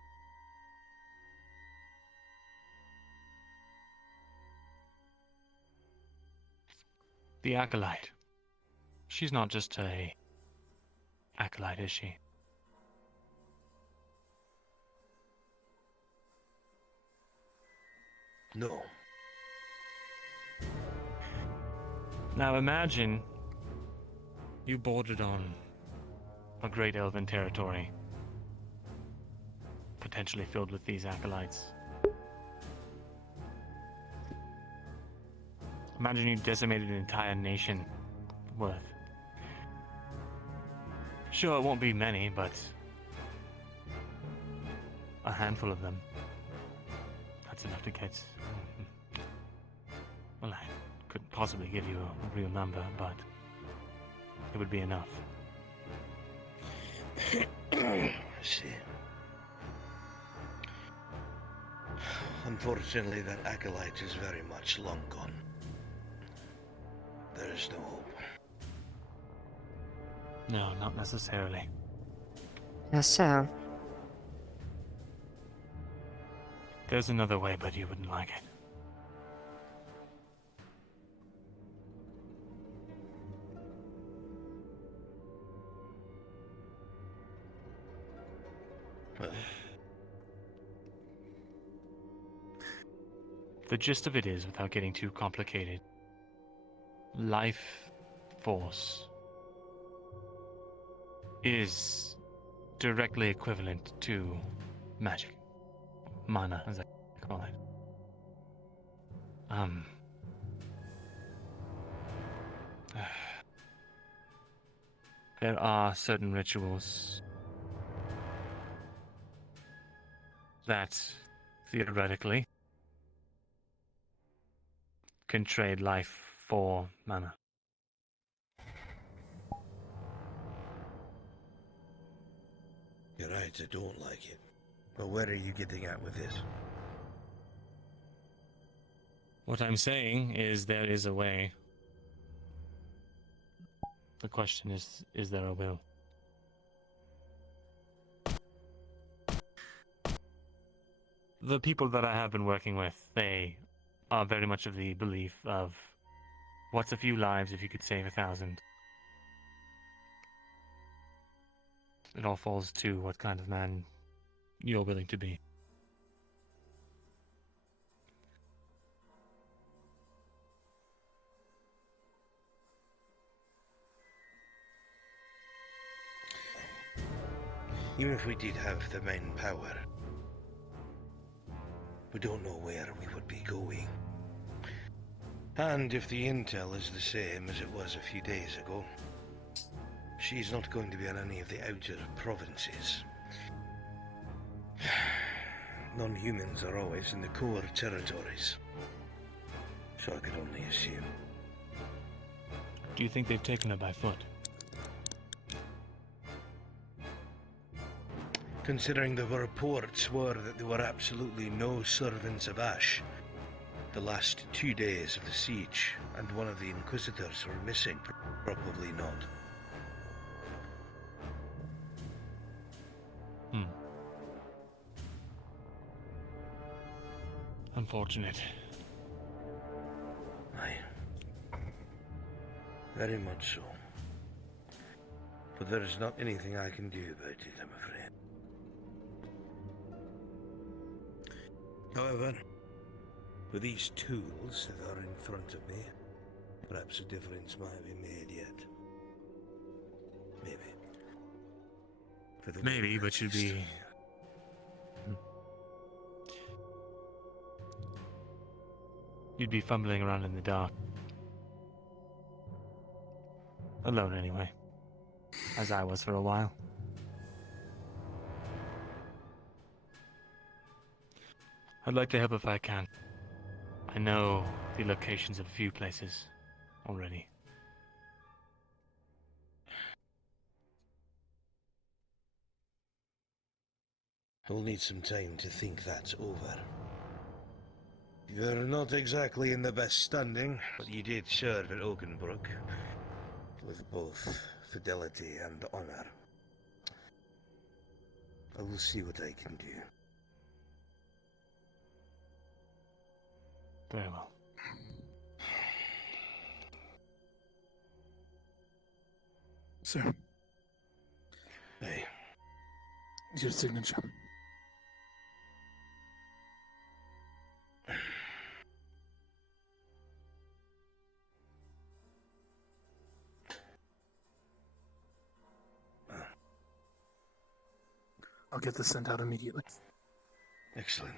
The Acolyte. She's not just a acolyte, is she? No. Now imagine you bordered on a great elven territory, potentially filled with these acolytes. Imagine you decimated an entire nation worth. Sure, it won't be many, but a handful of them. That's enough to get. Well, I couldn't possibly give you a real number, but it would be enough. I see. Unfortunately, that acolyte is very much long gone. There is no hope. No, not necessarily. Yes, so. There's another way, but you wouldn't like it. Well, the gist of it is, without getting too complicated, life force is directly equivalent to magic. Mana, as I call it. There are certain rituals that, theoretically, can trade life for mana. you're right, I don't like it. But where are you getting at with this? What I'm saying is there is a way. The question is there a will? The people that I have been working with, they are very much of the belief of what's a few lives if you could save 1,000? It all falls to what kind of man you're willing to be. Even if we did have the manpower, we don't know where we would be going. And if the intel is the same as it was a few days ago, she's not going to be on any of the outer provinces. Non-humans are always in the core territories, so I could only assume. Do you think they've taken her by foot? Considering the reports were that there were absolutely no servants of Ash the last 2 days of the siege, and one of the Inquisitors were missing, probably not. Unfortunate. Aye. Very much so. But there is not anything I can do about it, I'm afraid. However, with these tools that are in front of me, perhaps a difference might be made yet. Maybe. Maybe, but you'd be... You'd be fumbling around in the dark. Alone, anyway. As I was for a while. I'd like to help if I can. I know the locations of a few places already. We'll need some time to think that over. You're not exactly in the best standing, but you did serve at Oakenbrook with both fidelity and honor. I will see what I can do. Very well. Sir, Hey. your signature. I'll get this sent out immediately. Excellent.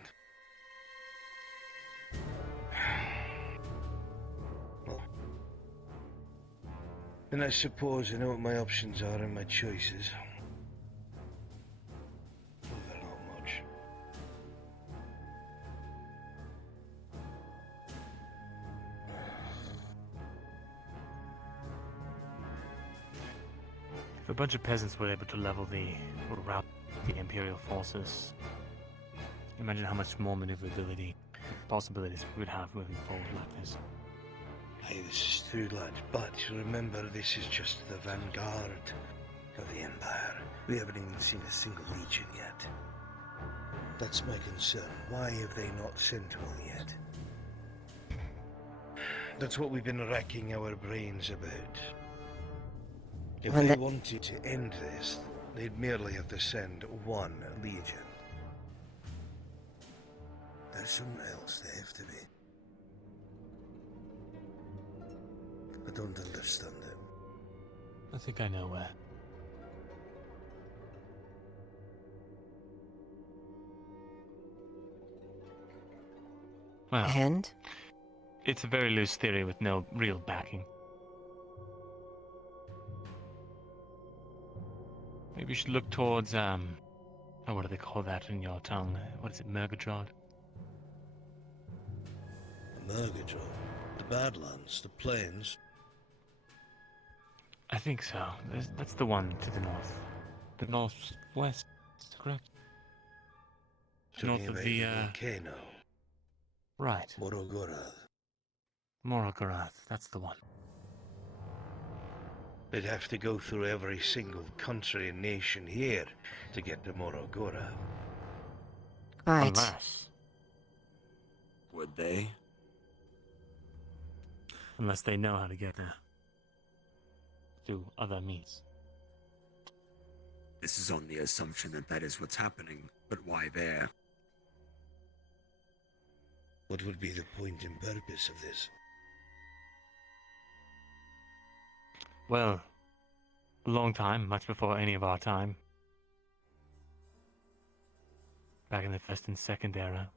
Well, and I suppose I know what my options are and my choices. Well, they're not much. If a bunch of peasants were able to level or rout the Imperial forces, imagine how much more maneuverability, possibilities we would have moving forward like this. Hey, this is true, lad, but remember, this is just the vanguard of the Empire. We haven't even seen a single legion yet. That's my concern. Why have they not sent one yet? That's what we've been racking our brains about. If When they the- wanted to end this, they'd merely have to send one legion. There's something else they have to be. I don't understand it. I think I know where. Well, And? it's a very loose theory with no real backing. Maybe you should look towards, oh, what do they call that in your tongue? What is it, Murgatroyd? Murgatroyd, the Badlands, the Plains. I think so. That's the one to the north. The northwest, correct? North of the, volcano. Right. Morogorod. Morogorod, that's the one. They'd have to go through every single country and nation here to get to Morogorod. Right. Unless. Would they? Unless they know how to get there. Through other means. This is on the assumption that that is what's happening, but why there? What would be the point and purpose of this? Well, a long time, much before any of our time. Back in the First and Second Era.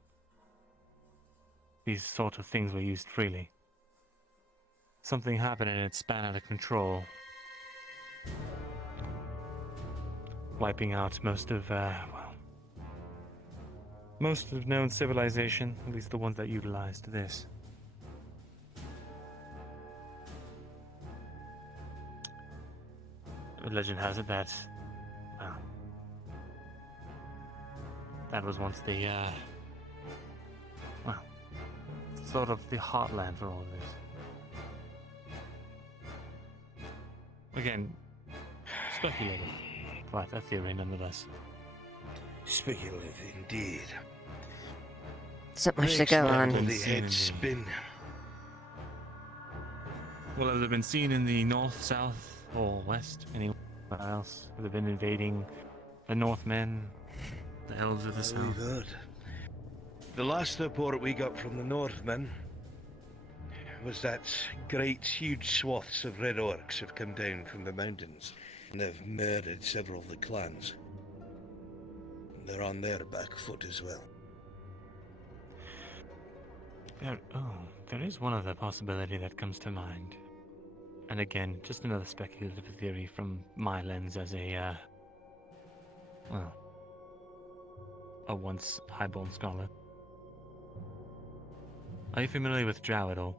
These sort of things were used freely. Something happened and it span out of control. Wiping out most of known civilization, at least the ones that utilized this. Legend has it that, well, that was once the, well, sort of the heartland for all of this. Again, speculative, but a theory nonetheless. Speculative indeed. So much to go on. The head spin. Well, have they been seen in the north, south, or west? Anywhere else? Have they been invading the Northmen? The elves of the south? We've heard. The last report we got from the Northmen was that great, huge swaths of red orcs have come down from the mountains, and they've murdered several of the clans. They're on their back foot as well. There is one other possibility that comes to mind. And again, just another speculative theory from my lens as a, well, a once highborn scholar. Are you familiar with Drow at all?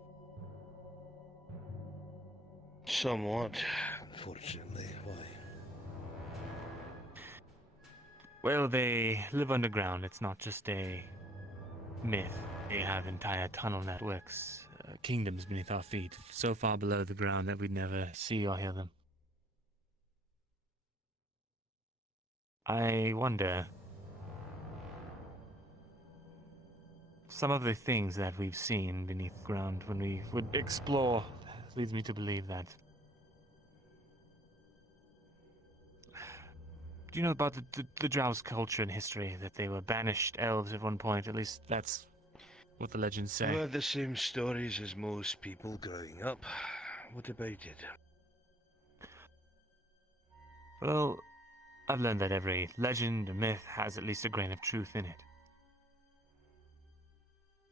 Somewhat, unfortunately. Why? Well, they live underground. It's not just a myth. They have entire tunnel networks, kingdoms beneath our feet, so far below the ground that we'd never see or hear them. I wonder, some of the things that we've seen beneath the ground when we would explore leads me to believe that. Do you know about the Drow's culture and history, that they were banished elves at one point? At least that's what the legends say. You had the same stories as most people growing up. What about it? Well, I've learned that every legend or myth has at least a grain of truth in it.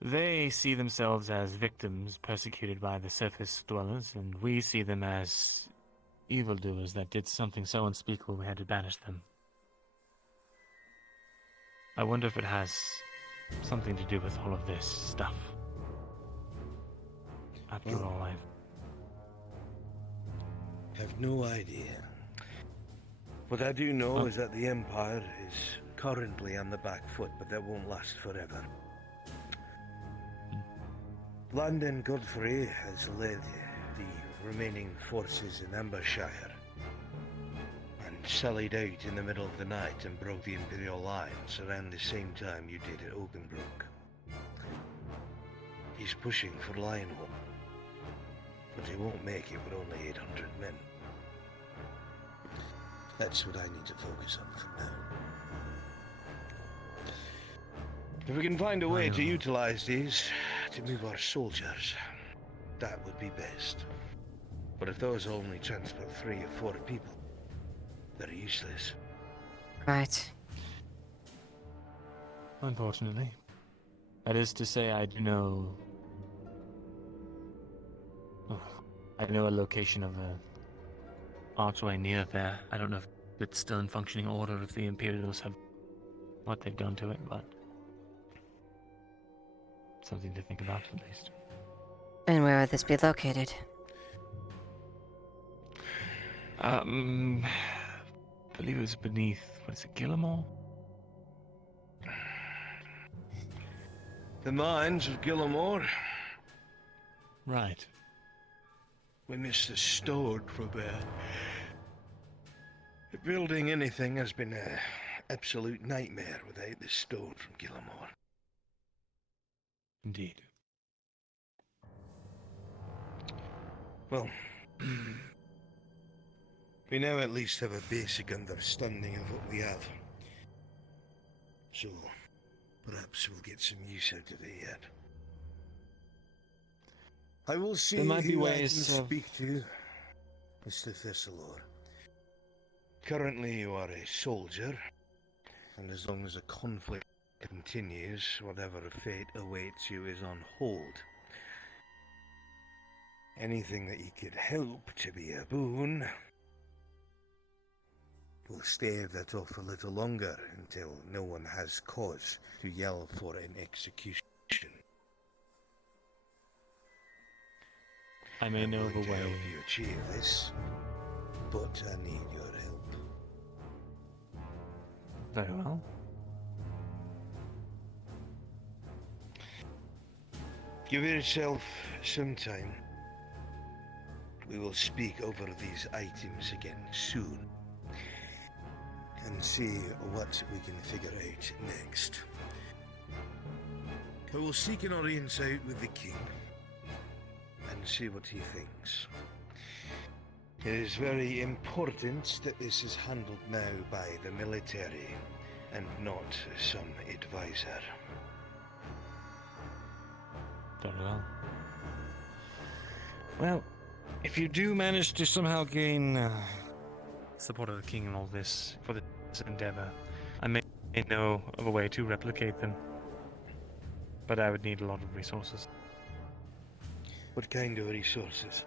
They see themselves as victims persecuted by the surface dwellers, and we see them as evildoers that did something so unspeakable we had to banish them. I wonder if it has something to do with all of this stuff. After all, I have no idea. What I do know is that the Empire is currently on the back foot, but that won't last forever. Landon Godfrey has led the remaining forces in Ambershire and sallied out in the middle of the night and broke the Imperial lines around the same time you did at Oakenbrook. He's pushing for Lionhope, but he won't make it with only 800 men. That's what I need to focus on for now. If we can find a way to utilize these to move our soldiers, that would be best. But if those only transport 3 or 4 people, they're useless. Right. Unfortunately. That is to say, I do know... I know a location of a archway near there. I don't know if it's still in functioning order, if the Imperials have what they've done to it, but something to think about at least. And where would this be located? I believe it was beneath, what is it, Gillimore? The mines of Gillimore? Right. We missed the stone from there. Building anything has been an absolute nightmare without the stone from Gillimore. Indeed. Well, we now at least have a basic understanding of what we have. So, perhaps we'll get some use out of it yet. I will see There might be who I can ways of... speak to, Mr. Thistleor. Currently you are a soldier, and as long as the conflict continues, whatever fate awaits you is on hold. Anything that you could help to be a boon, we'll stave that off a little longer until no one has cause to yell for an execution. I may know of a way. Help you achieve this, but I need your help. Very well. Give yourself some time. We will speak over these items again soon and see what we can figure out next. I will seek an audience out with the king and see what he thinks. It is very important that this is handled now by the military and not some advisor. Very well. Well, if you do manage to somehow gain support of the king in all this for this endeavor, I may know of a way to replicate them. But I would need a lot of resources. What kind of resources?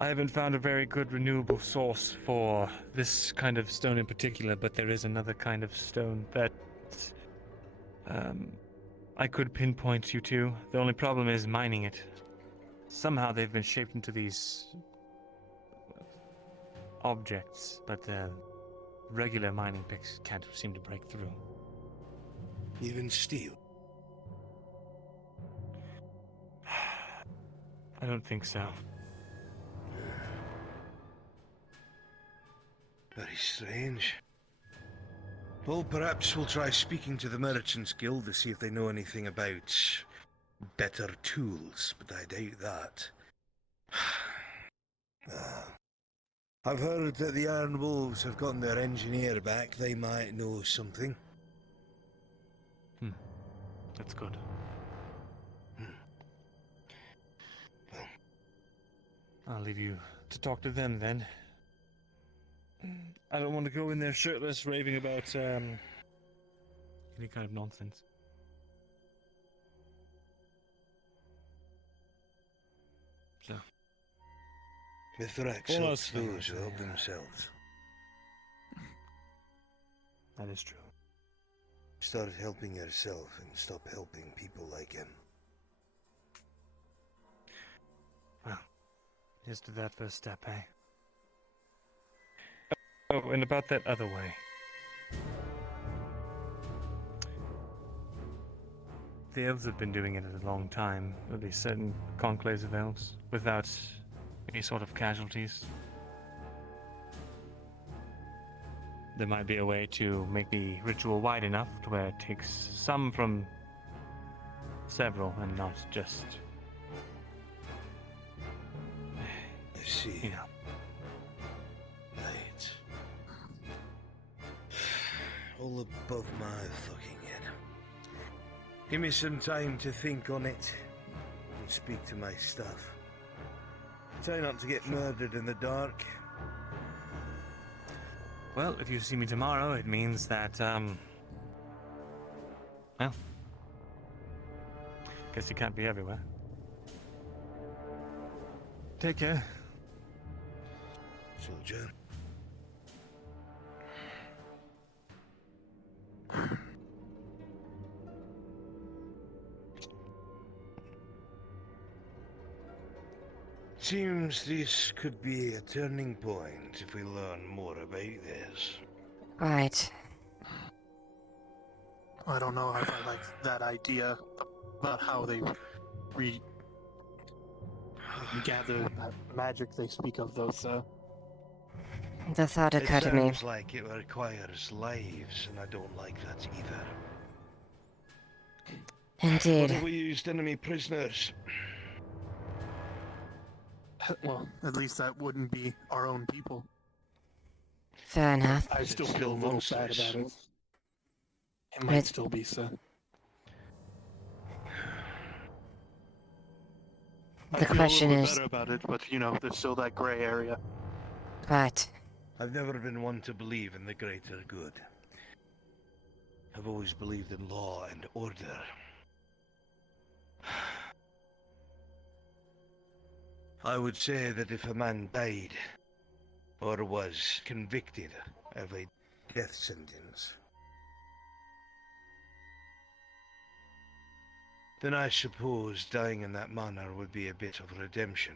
I haven't found a very good renewable source for this kind of stone in particular, but there is another kind of stone that I could pinpoint you two. The only problem is mining it. Somehow they've been shaped into these objects, but regular mining picks can't seem to break through. Even steel? I don't think so. Very strange. Well, perhaps we'll try speaking to the Merchants Guild to see if they know anything about better tools, but I doubt that. I've heard that the Iron Wolves have gotten their engineer back. They might know something. That's good. Well, I'll leave you to talk to them then. I don't want to go in there shirtless raving about any kind of nonsense. So. Mithrax All helps else fails, those who help yeah. themselves. That is true. Start helping yourself and stop helping people like him. Well, just do that first step, eh? Oh, and about that other way. The elves have been doing it a long time, at least certain conclaves of elves, without any sort of casualties. There might be a way to make the ritual wide enough to where it takes some from several and not just... I see. You know. Right. All above my fucking head. Give me some time to think on it and speak to my staff. Try not to get murdered in the dark. Well, if you see me tomorrow, it means that, well, guess you can't be everywhere. Take care. Soldier. Seems this could be a turning point if we learn more about this. Right. I don't know if I like that idea about how they gather that magic they speak of, though, sir. The thought It occurred to me. sounds like it requires lives, and I don't like that either. Indeed. What if we used enemy prisoners? Well, at least that wouldn't be our own people. Fair enough. I still It's feel a still little bad monsters. about it. It might still be, sir. The question I feel a little is... better about it, but you know, there's still that gray area. Right. I've never been one to believe in the greater good. I've always believed in law and order. I would say that if a man died, or was convicted of a death sentence, then I suppose dying in that manner would be a bit of redemption.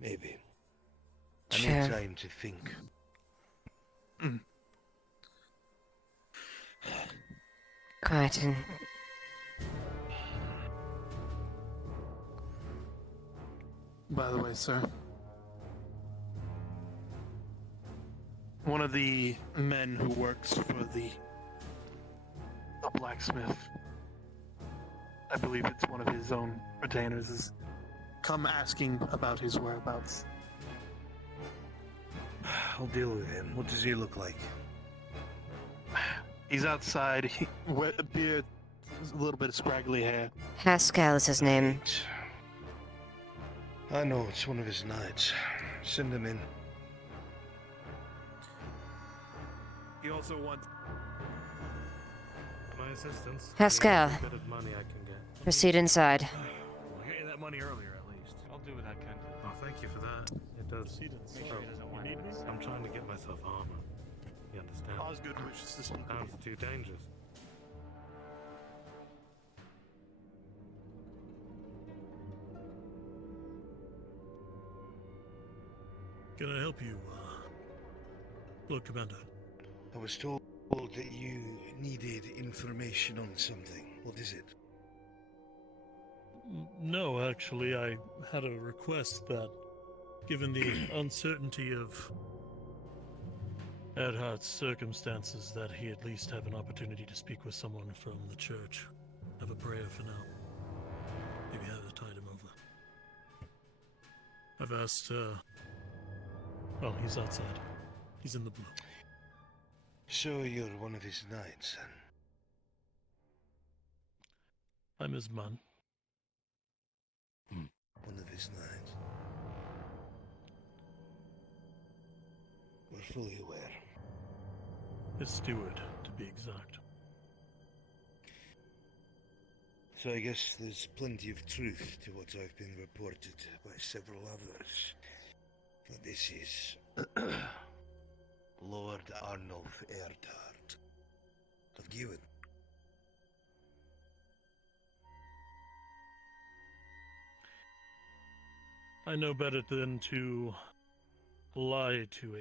Maybe. I Sure. need time to think. Quite. And By the way, sir, one of the men who works for the blacksmith, I believe it's one of his own retainers, has come asking about his whereabouts. I'll deal with him. What does he look like? He's outside, a beard, a little bit of scraggly hair. Haskell is his name. I know, it's one of his knights. Send him in. He also wants my assistance. Haskell. Any bit of money I can get. Proceed inside. I got you that money earlier, at least. I'll do what I can. Oh, thank you for that. It does. You need me? I'm trying to get myself armor. You understand? Osgood wishes to speak with Sounds too dangerous. Can I help you, Lord Commander? I was told that you needed information on something. What is it? No, actually, I had a request that, given the uncertainty of Erhard's circumstances, that he at least have an opportunity to speak with someone from the church. Have a prayer for now. Maybe have to tide him over. I've asked, well, he's outside. He's in the blue. So you're one of his knights, then? I'm his man. One of his knights. We're fully aware. His steward, to be exact. So I guess there's plenty of truth to what I've been reported by several others. That this is Lord Arnulf Erdhard of Giwen. I know better than to lie to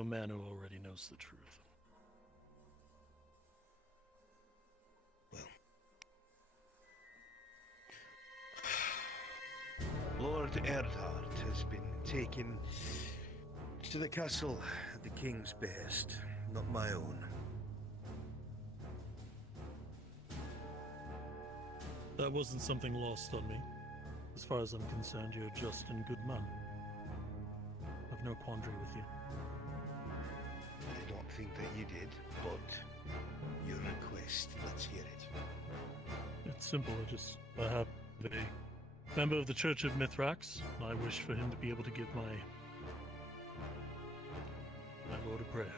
a man who already knows the truth. Lord Erdhard has been taken to the castle at the king's behest, not my own. That wasn't something lost on me. As far as I'm concerned, you're just and good man. I've no quandary with you. I don't think that you did, but your request, let's hear it. It's simple. I have a member of the Church of Mithrax. I wish for him to be able to give my Lord a prayer.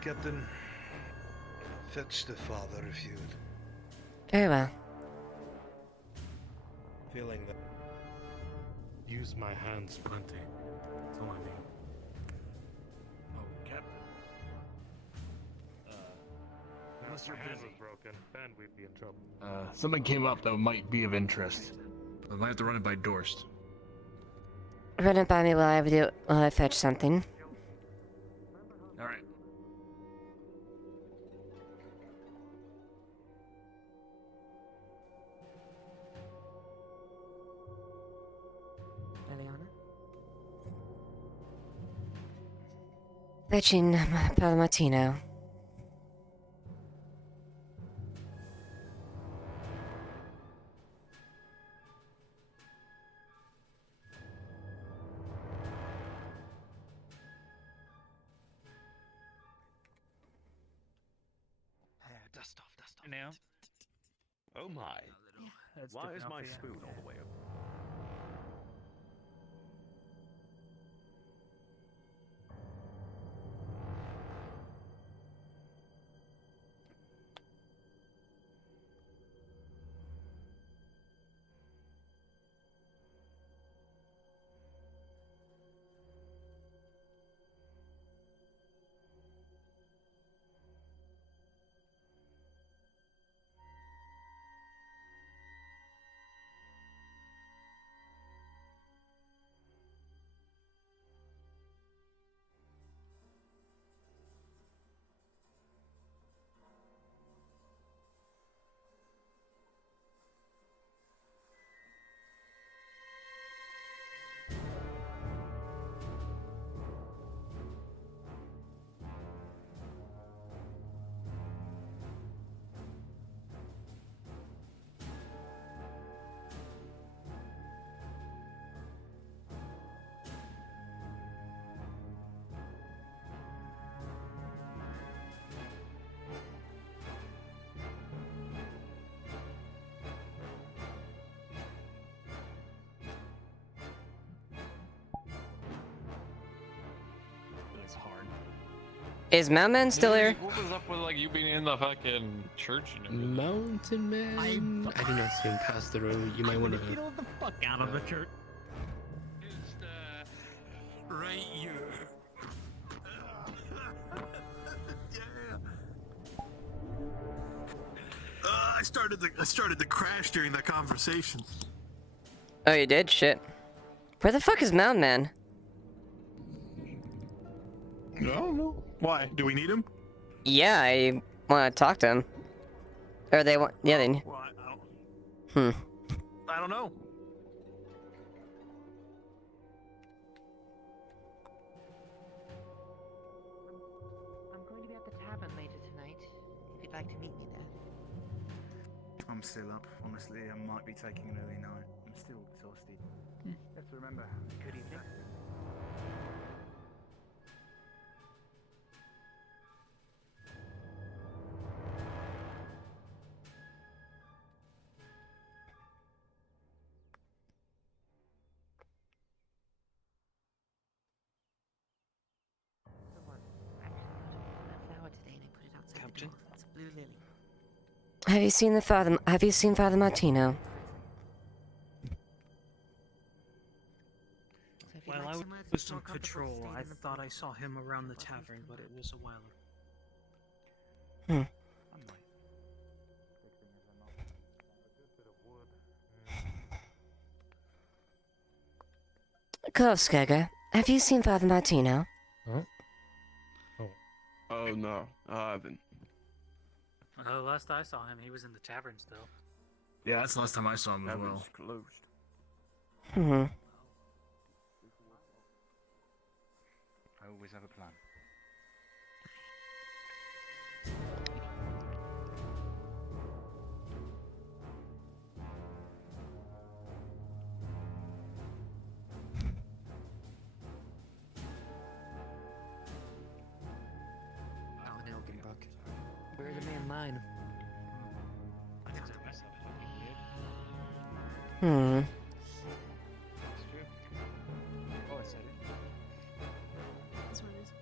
Captain, fetch the father if you would. Very well. Feeling that. Use my hands plenty. That's all I need. Oh, Captain. Unless your hand was broken, then we'd be in trouble. Something came up that might be of interest. I might have to run it by Dorst. Run it by me while I fetch something. Alright. Leiliana? Fetching Father Martino. Dust off. Now. Oh my. That's Why is different my off, yeah. spoon all the way up? It's hard. Is Mountain still here? What was up with like you being in the fucking church and everything? Mountain Man? I did not see him pass the road. You might want to. Get the fuck out of the church. Just, right here. started the crash during that conversation. Oh, you did? Shit. Where the fuck is Mound Man? I don't know. Why? Do we need him? Yeah, I want to talk to him. Or they want... Yeah, they... Well, I don't know. I'm going to be at the tavern later tonight, if you'd like to meet me there. I'm still up. Honestly, I might be taking an early night. I'm still exhausted. Let's remember. Good evening. Captain? It's a blue lily. Have you seen Father Martino? While I was on patrol, I thought I saw him around the tavern, but it was a while ago. Kovskega, have you seen Father Martino? Huh? Oh no, I haven't. Last I saw him, he was in the tavern still. Yeah, that's the last time I saw him as well. Closed. I always have a plan. Where are the main line?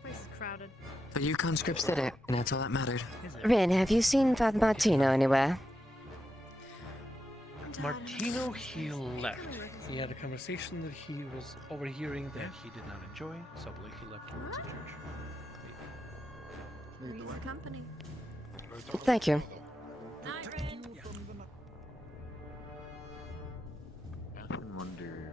Place is crowded. The Yukon scripts did it, and that's all that mattered. Rin, have you seen Father Martino anywhere? Martino, he left. He had a conversation that he was overhearing that he did not enjoy, so I believe he left towards the church. Three's the company. Thank you. Night, Rin. I often wonder.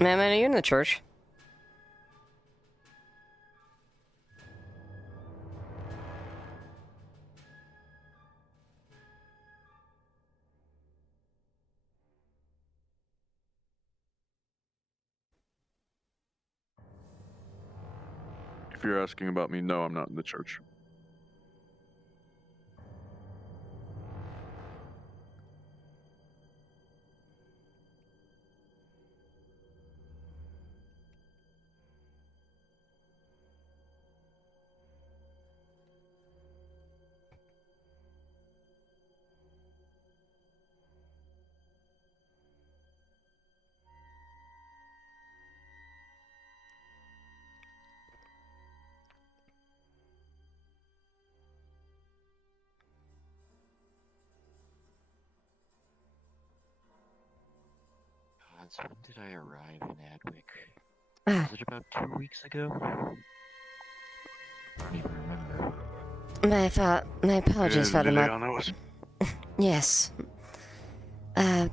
Man, are you in the church? If you're asking about me, no, I'm not in the church. So when did I arrive in Adwick? Ah. Was it about 2 weeks ago? I don't even remember. My apologies, Father Leiliana. Yes. Can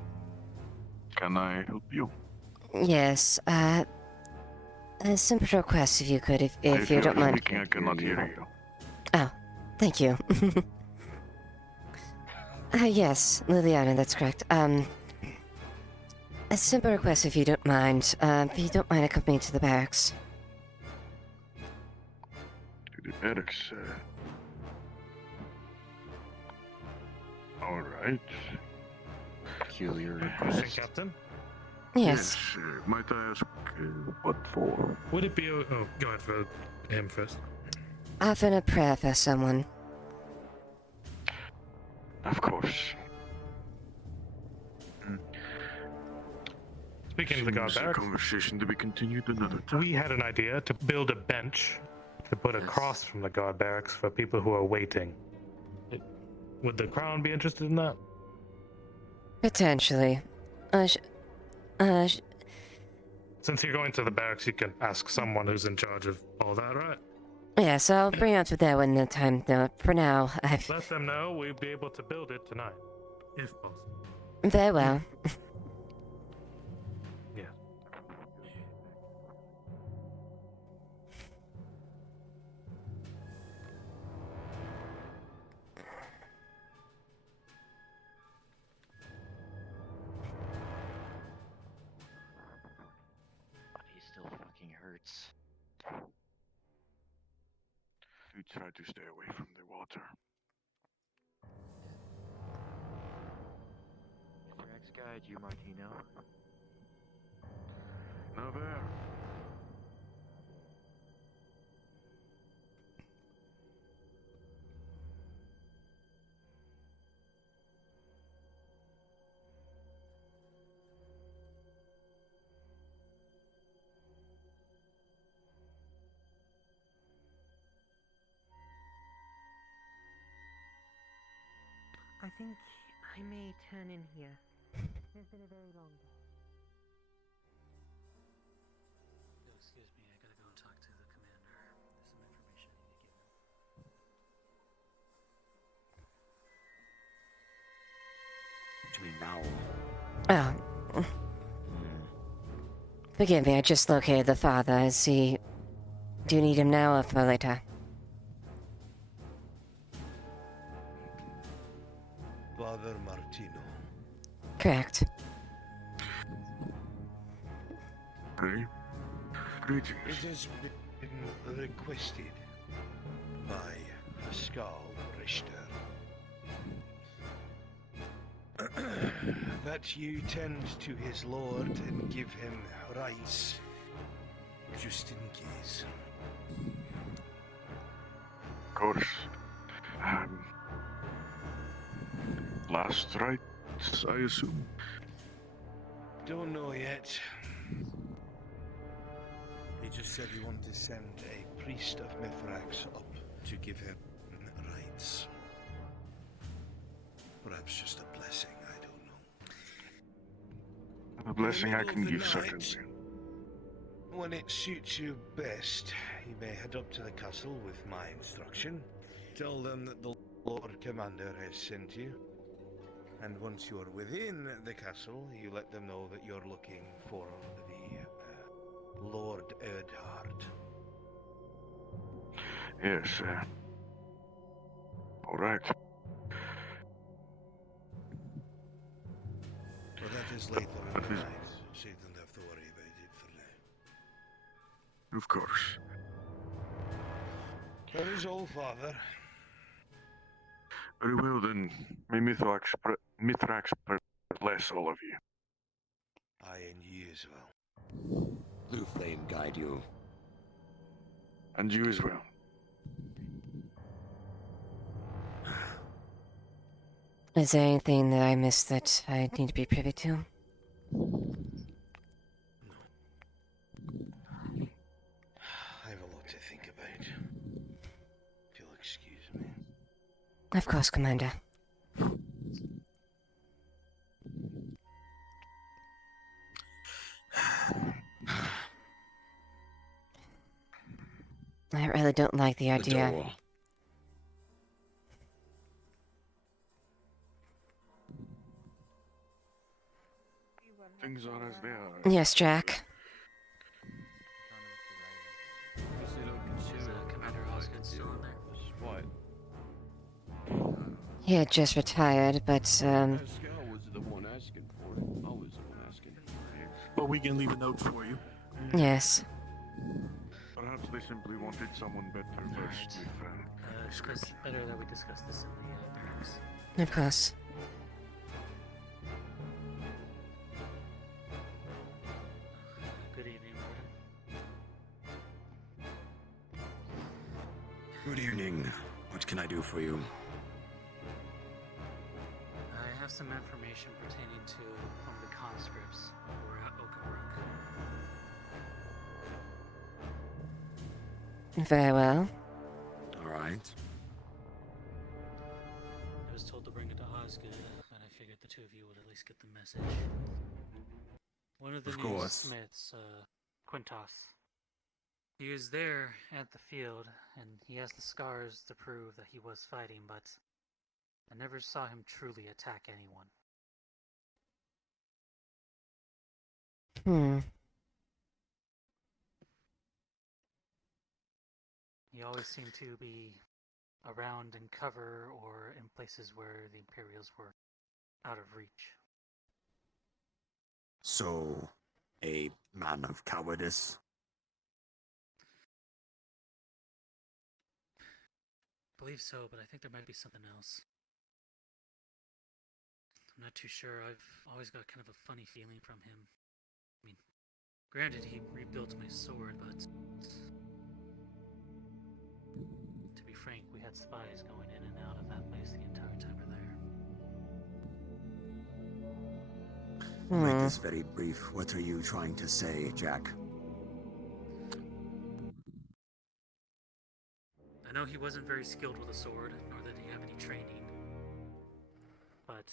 I help you? Yes, a simple request if you could, if you don't mind. Speaking, I cannot hear you. Oh, thank you. Yes, Liliana, that's correct. A simple request if you don't mind. If you don't mind accompanying to the barracks. To the barracks. Alright. Peculiar Listen, request. Captain. Yes. Might I ask what for? Would it be? Oh, go ahead for him first. Often a prayer for someone. Of course. Speaking of the guard Seems a barracks, conversation to be continued another time. we had an idea to build a bench to put across from the guard barracks for people who are waiting. Would the crown be interested in that? Potentially. Since you're going to the barracks, you can ask someone who's in charge of all that, right? Yes, I'll bring up to that when the time. No, for now, I've. Let them know we'd be able to build it tonight, if possible. Very well. Yeah. He still fucking hurts. Do try to stay away from the water. Mithrax guide you, Martino. Now there. I think I may turn in here. It's been a very long day. Excuse me, I gotta go and talk to the commander. There's some information I need to give him. To me now. Oh. Forgive me, I just located the father. Is he. Do you need him now or for later? Father Martino. Correct. Hey. Greetings. It has been requested by Pascal Richter that you tend to his lord and give him rights just in case. Of course. Last rites, I assume. Don't know yet. He just said he wanted to send a priest of Mithrax up to give him rights. Perhaps just a blessing, I don't know. A blessing I can give, Night, certainly. when it suits you best, you may head up to the castle with my instruction. Tell them that the Lord Commander has sent you. And once you're within the castle, you let them know that you're looking for the Lord Erdhard. Yes, all right. Well, that is later in the night, so you don't have to worry about it for now. Of course. That is all, Father. Very well then. May Mithrax bless all of you. I and you as well. Blue flame guide you. And you as well. Is there anything that I missed that I need to be privy to? I have a lot to think about. If you'll excuse me. Of course, Commander. I really don't like the idea. door. Things are as they are. Yes, Jack. Commander Osgood still in there? What? He had just retired, but, Pascal was the one asking for it. I was the one asking. But we can leave a note for you. yes. Perhaps they simply wanted someone better versed with It's better that we discuss this in the barracks. Of course. Good evening. What can I do for you? I have some information pertaining to one of the conscripts who were at Oakenbrook. Very well. All right. I was told to bring it to Osgood, but I figured the two of you would at least get the message. One of the Of new course. smiths, Quintos. He was there at the field, and he has the scars to prove that he was fighting, but I never saw him truly attack anyone. He always seemed to be around in cover or in places where the Imperials were out of reach. So, a man of cowardice? I believe so, but I think there might be something else. I'm not too sure. I've always got kind of a funny feeling from him. I mean, granted, he rebuilt my sword, but to be frank, we had spies going in and out of that place the entire time we're there. I'll make this very brief. What are you trying to say, Jack? I know he wasn't very skilled with a sword, nor did he have any training. But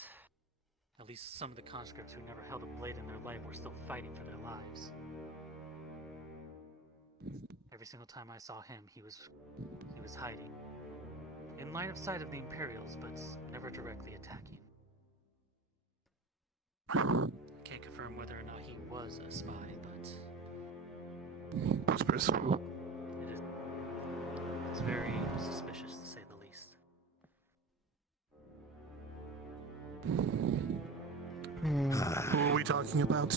at least some of the conscripts who never held a blade in their life were still fighting for their lives. Every single time I saw him, he was hiding. In line of sight of the Imperials, but never directly attacking. I can't confirm whether or not he was a spy, but it's very suspicious to say the least. Who are we talking about?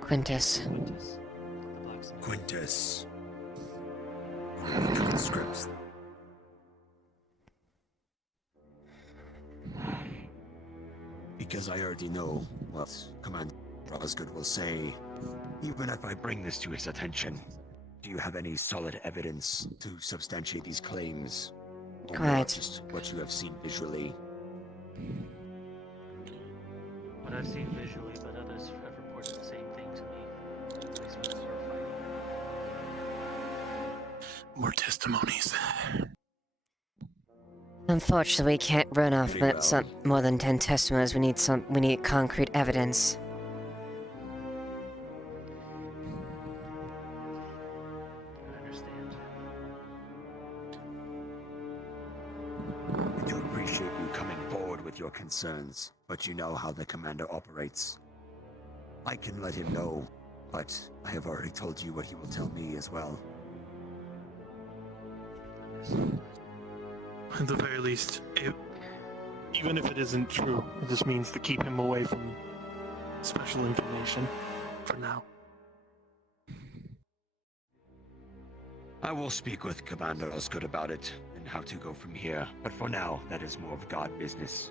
Quintus. Quintus. One of the conscripts. Because I already know what Commander Osgood will say, even if I bring this to his attention. Do you have any solid evidence to substantiate these claims? Or Right. just what you have seen visually? What I've seen visually, but others have reported the same thing to me. At least when we were fighting. More testimonies. Unfortunately, we can't run off Very well. more than 10 testimonies. We need concrete evidence. I understand. I do appreciate you coming forward with your concerns, but you know how the commander operates. I can let him know, but I have already told you what he will tell me as well. At the very least, even if it isn't true, it just means to keep him away from special information for now. I will speak with Commander Osgood about it and how to go from here, but for now, that is more of God business.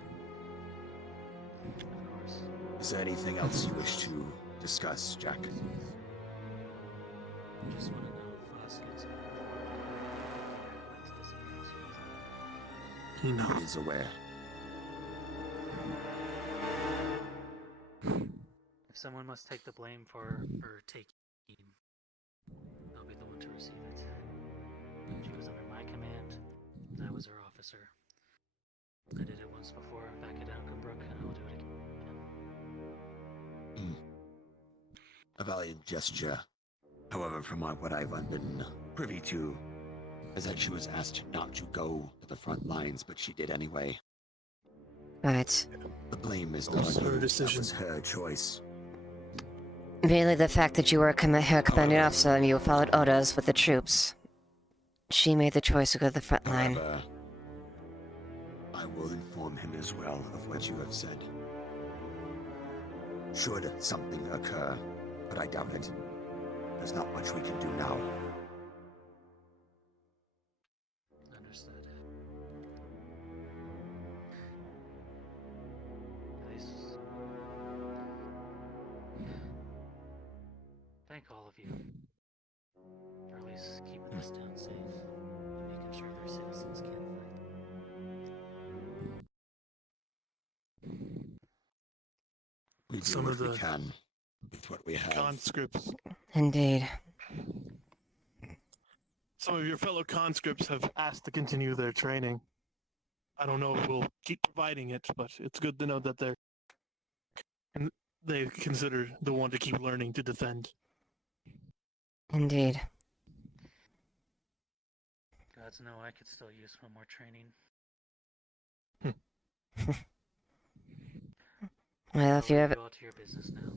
Of course. Is there anything else you wish to discuss, Jack? Just want to know if Osgood's disappearance was. He knows. He is aware. If someone must take the blame for her taking, I'll be the one to receive it. She was under my command, and I was her officer. I did it once before, back at Oakenbrook, and I will do it again. A valiant gesture. However, from what I've been privy to, is that she was asked not to go to the front lines, but she did anyway. Right. The blame is not on her you. decision. That was her choice. Merely the fact that you were her commanding officer and you followed orders with the troops. She made the choice to go to the front line. However, I will inform him as well of what you have said. Should something occur, but I doubt it. There's not much we can do now. Understood. At least... Thank all of you. For at least keeping this town safe. our citizens can't find them. We do Some what of we the can with what we have. conscripts. Indeed. Some of your fellow conscripts have asked to continue their training. I don't know if we'll keep providing it, but it's good to know that they consider the one to keep learning to defend. Indeed. Gods know I could still use one more training. Well, if you I'll leave ever, you all to your business now.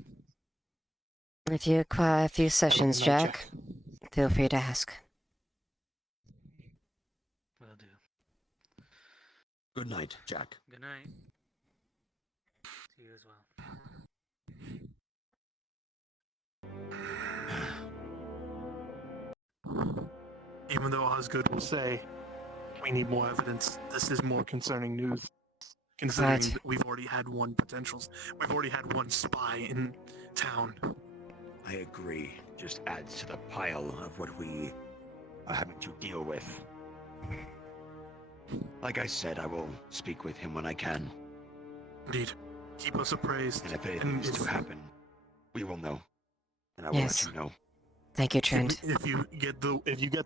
if you require a few sessions, night, Jack, feel free to ask. Will do. Good night, Jack. Good night. To you as well. Even though Osgood will say, we need more evidence, this is more concerning news. Considering Right. that we've already had one spy in town. I agree. Just adds to the pile of what we are having to deal with. Like I said, I will speak with him when I can. Indeed. Keep us appraised. And if anything is to happen, we will know. And I will Yes. let you know. Thank you, Trent. If you get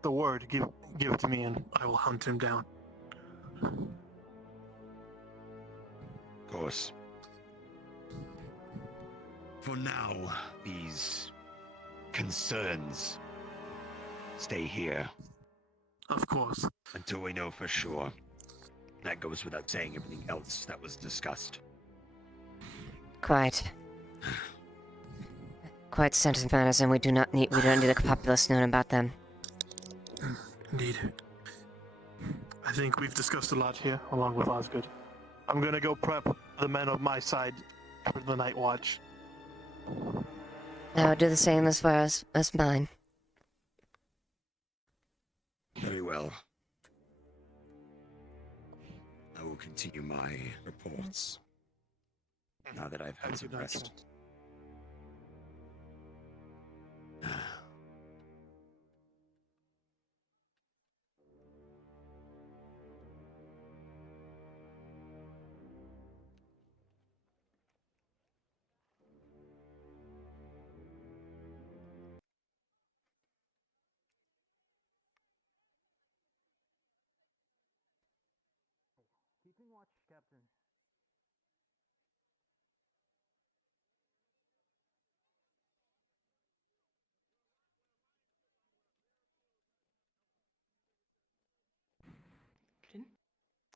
the word, give it to me and I will hunt him down. Of course. For now, these concerns stay here. Of course. Until we know for sure. That goes without saying everything else that was discussed. Quite. Quite sensitive matters, and we don't need the populace knowing about them. Indeed. I think we've discussed a lot here, along with Osgood. I'm gonna go prep the men of my side for the night watch. I will do the same as far as mine. Very well. I will continue my reports. Now that I've had some rest. Keeping watch, Captain.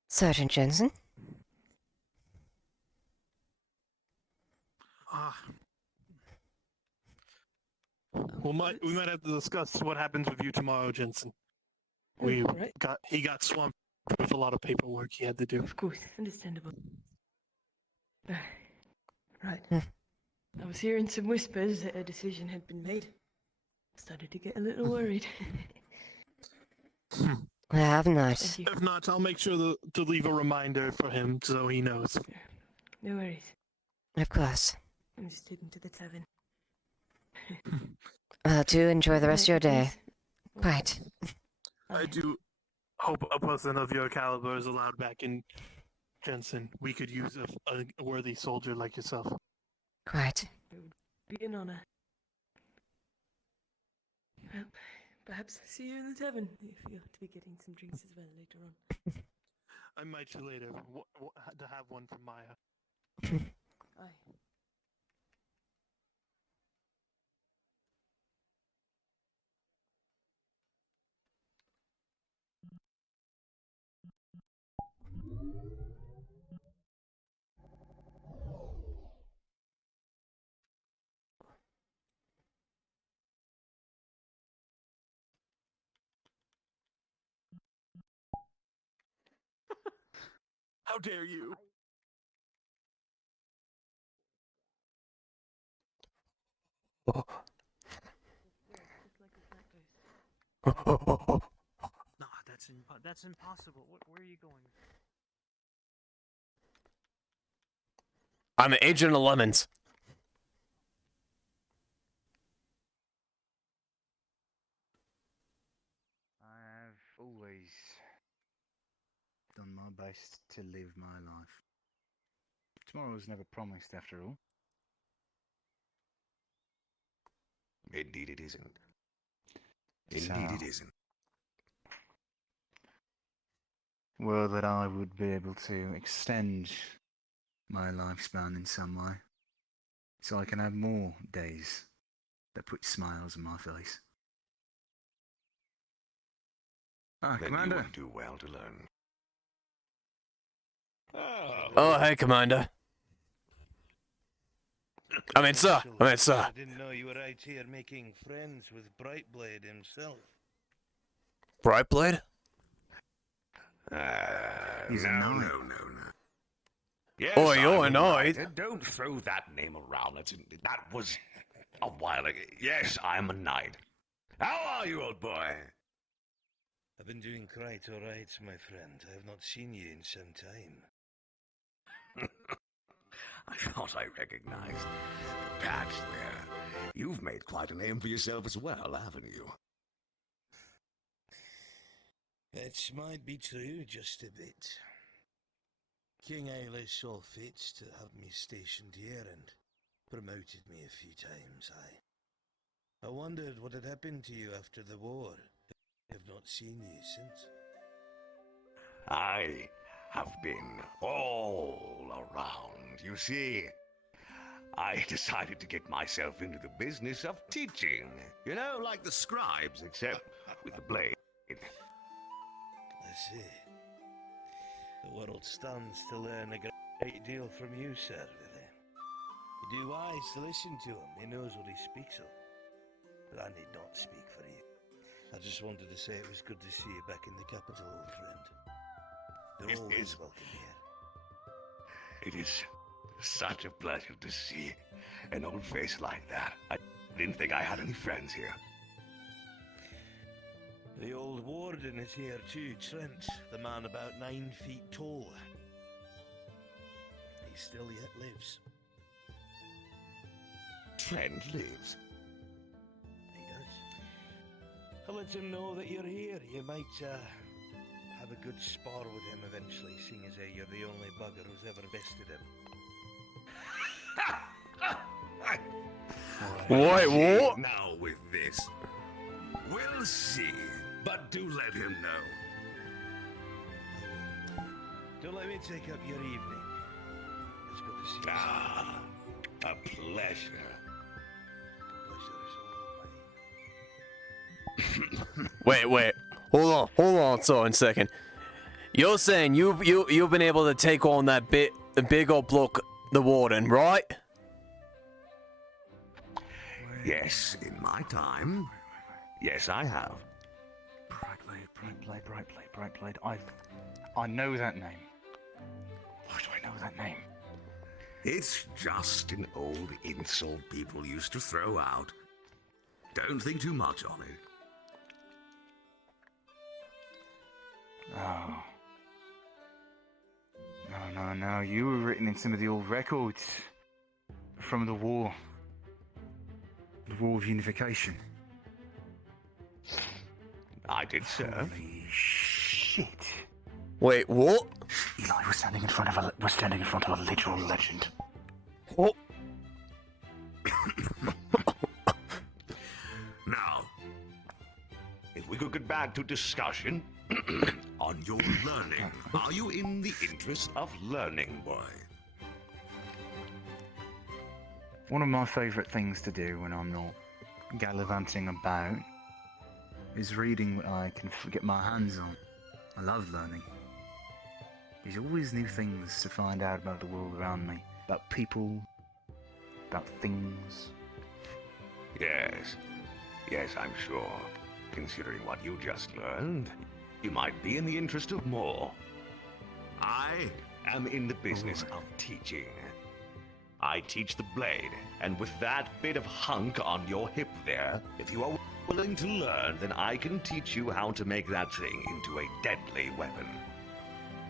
Sergeant Jensen? We might have to discuss what happens with you tomorrow, Jensen. He got swamped with a lot of paperwork he had to do. Of course, understandable. Right. Hmm. I was hearing some whispers that a decision had been made. Started to get a little worried. I have not. If not, I'll make sure to leave a reminder for him so he knows. No worries. Of course. I'm just heading to the tavern. Do enjoy the rest of your day. Quite. I do hope a person of your caliber is allowed back in Jensen. We could use a worthy soldier like yourself. Quite. It would be an honor. Well, perhaps I'll see you in the tavern if you're to be getting some drinks as well later on. I might you later to have one from Maya. Aye. How dare you? No, that's impossible. Where are you going? I'm an agent of lemons. I've always done my best to live my life. Tomorrow was never promised, after all. Indeed it isn't. So- Indeed it isn't. Well, that I would be able to extend my lifespan in some way, so I can have more days that put smiles on my face. Ah, Then Commander. you would do well to learn. Oh, hey, Commander. I mean, sir. I didn't know you were out here making friends with Brightblade himself. Brightblade? He's a no, knight. no. Yes, Oh, you're I'm a knight. Don't throw that name around. That was a while ago. Yes, I'm a knight. How are you, old boy? I've been doing quite all right, my friend. I have not seen you in some time. I thought I recognized the patch there. You've made quite a name for yourself as well, haven't you? That might be true, just a bit. King Aile saw fit to have me stationed here and promoted me a few times. I wondered what had happened to you after the war. I have not seen you since. I have been all around. You see, I decided to get myself into the business of teaching. You know, like the scribes, except with the blade. I see. The world stands to learn a great deal from you, sir, really. You do wise to listen to him. He knows what he speaks of. But I need not speak for you. I just wanted to say it was good to see you back in the capital, old friend. You're always welcome here. It is such a pleasure to see an old face like that. I didn't think I had any friends here. The old warden is here too, Trent, the man about 9 feet tall. He still yet lives. Trent lives? He does. I'll let him know that you're here. You might have a good spar with him eventually, seeing as you're the only bugger who's ever bested him. Wait, what? Now with this. We'll see, but do let him know. Don't let me take up your evening. It's good to see you. Ah, a pleasure. Wait. Hold on, sorry, a second. You're saying you've been able to take on the big old bloke, the warden, right? Yes, in my time. Yes, I have. Brightblade. I know that name. Why do I know that name? It's just an old insult people used to throw out. Don't think too much on it. Oh. No. You were written in some of the old records from the war. The War of Unification. I did, sir. Holy shit. Wait, what? Eli, we're standing in front of a literal legend. What? Now, if we could get back to discussion on your learning. Are you in the interest of learning, boy? One of my favourite things to do when I'm not gallivanting about is reading what I can get my hands on. I love learning. There's always new things to find out about the world around me, about people, about things. Yes, I'm sure. Considering what you just learned, you might be in the interest of more. I am in the business of teaching. I teach the blade, and with that bit of hunk on your hip there, if you are willing to learn, then I can teach you how to make that thing into a deadly weapon.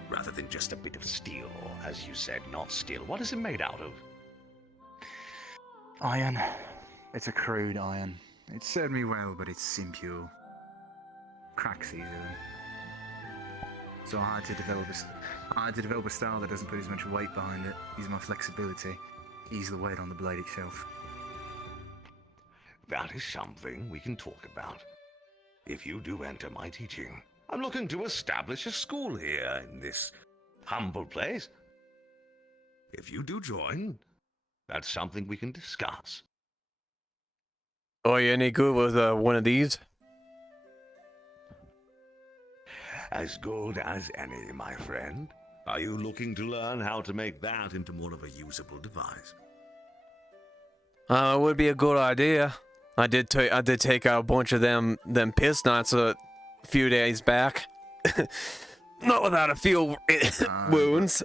Rather than just a bit of steel, as you said, not steel. What is it made out of? Iron. It's a crude iron. It served me well, but it's impure. Cracks easily. So I had to develop a style that doesn't put as much weight behind it. Use my flexibility. Ease the weight on the blade itself. That is something we can talk about. If you do enter my teaching, I'm looking to establish a school here in this humble place. If you do join, that's something we can discuss. Are you any good with one of these? As good as any, my friend. Are you looking to learn how to make that into more of a usable device? It would be a good idea. I did take out a bunch of them piss knots a few days back. Not without a few wounds.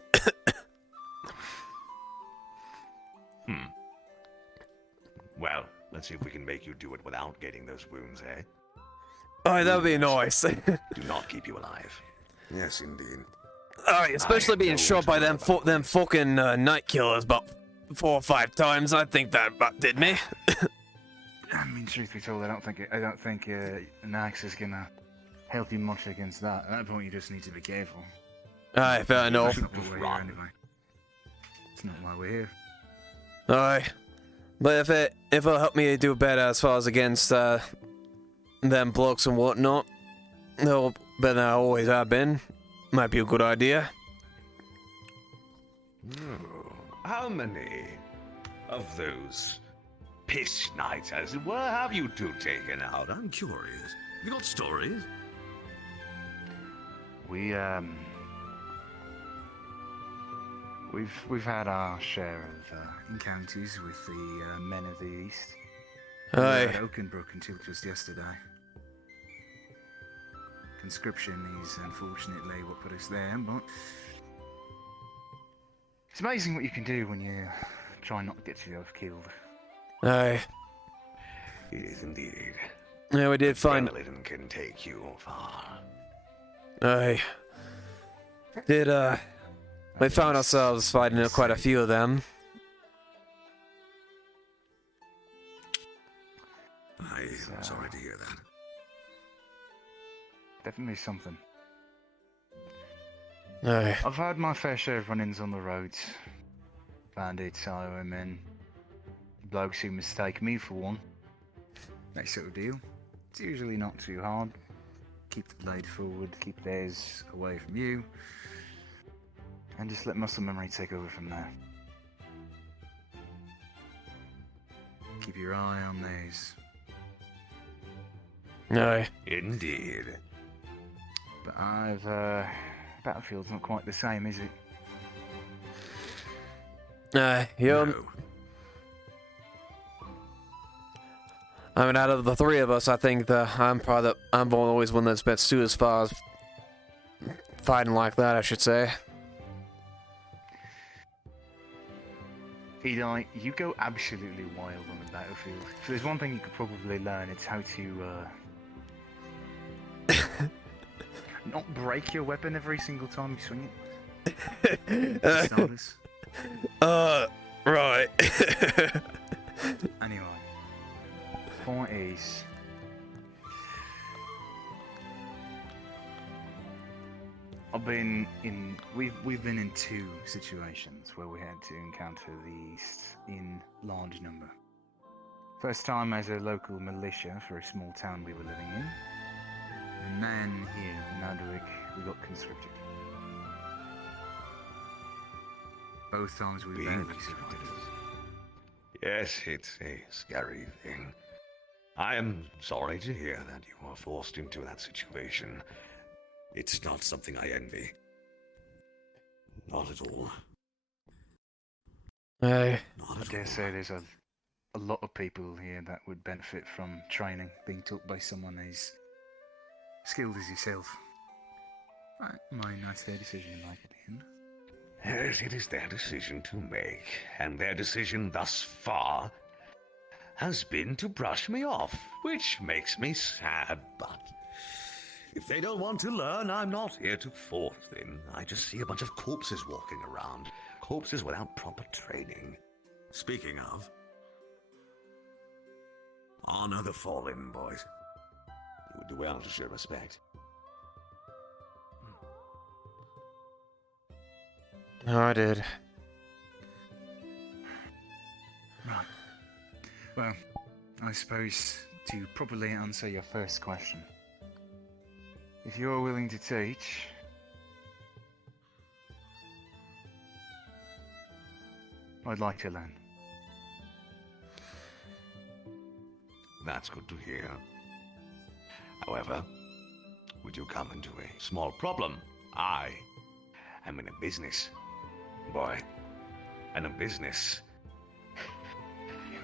Well, let's see if we can make you do it without getting those wounds, eh? Oh, that'd be nice. Do not keep you alive. Yes, indeed. Alright, especially being shot by them fucking night killers about 4 or 5 times. I think that about did me. I mean, truth be told, I don't think an axe is gonna help you much against that. At that point, you just need to be careful. Aye, fair enough. It's not why we're here anyway. It's not why we're here. Aye, but if it'll help me do better as far as against them blokes and whatnot, no better than I always have been. Might be a good idea. How many of those piss nights, as it were, have you two taken out? I'm curious. You got stories? We've had our share of encounters with the men of the East. We were at Oakenbrook until just yesterday. Conscription is unfortunately what put us there, but it's amazing what you can do when you try not to get yourself killed. Aye. It is indeed. Yeah, we did find. Adrenaline can take you far. Aye. We found ourselves fighting quite a few of them. I'm sorry to hear that. Definitely something. Aye. I've had my fair share of run-ins on the roads. Bandits, highwaymen, blokes who mistake me for one. That sort of deal. It's usually not too hard. Keep the blade forward, keep theirs away from you, and just let muscle memory take over from there. Keep your eye on theirs. Aye. Indeed. But Battlefield's not quite the same, is it? Yeah. No. I mean, out of the 3 of us, I think I'm always one that's best suited as far as fighting like that, I should say. Eli, you go absolutely wild on the battlefield. If there's one thing you could probably learn, it's how to not break your weapon every single time you swing it. Right. Anyway, point is, we've been in 2 situations where we had to encounter the East in large number. First time as a local militia for a small town we were living in, and then here in Alderic we got conscripted. Both times we barely survived. Yes, it's a scary thing. I am sorry to hear that you were forced into that situation. It's not something I envy. Not at all. I dare say there's a lot of people here that would benefit from training, being taught by someone as skilled as yourself. That's their decision, like at the end. Yes, it is their decision to make, and their decision thus far has been to brush me off, which makes me sad, but if they don't want to learn, I'm not here to force them. I just see a bunch of corpses walking around. Corpses without proper training. Speaking of, honor the fallen, boys. You would do well to show respect. No, I did. Right. Well, I suppose to properly answer your first question, if you're willing to teach, I'd like to learn. That's good to hear. However, we do come into a small problem. I am in a business, boy. And a business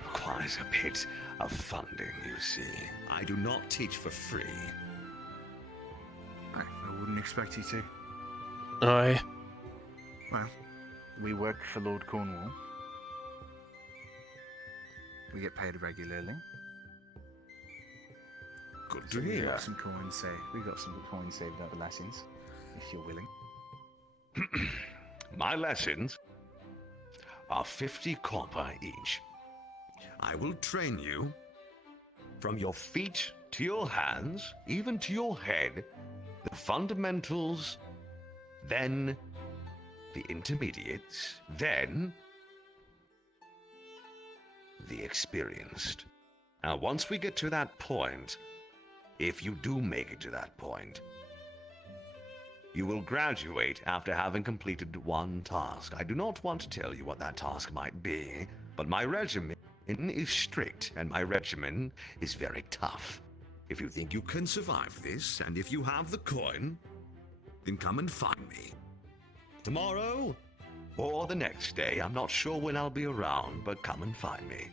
requires a bit of funding, you see. I do not teach for free. I wouldn't expect you to. Aye. Well, we work for Lord Cornwall. We get paid regularly. Good So to we hear. got some coins saved. We got some coins saved over lessons, if you're willing. My lessons are 50 copper each. I will train you from your feet to your hands, even to your head, the fundamentals, then the intermediates, then the experienced. Now, once we get to that point, if you do make it to that point, you will graduate after having completed one task. I do not want to tell you what that task might be, but my regimen is strict, and my regimen is very tough. If you think you can survive this, and if you have the coin, then come and find me. Tomorrow, or the next day, I'm not sure when I'll be around, but come and find me,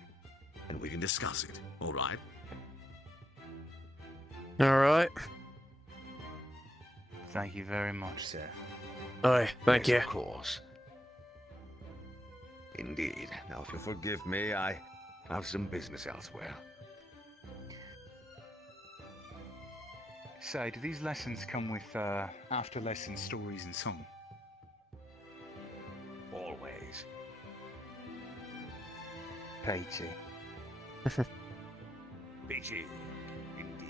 and we can discuss it, all right? Alright. Thank you very much, sir. Aye, thank you. Of course. Indeed. Now, if you'll forgive me, I have some business elsewhere. So, do these lessons come with after-lesson stories and song? Always. Peachy. Peachy. Indeed.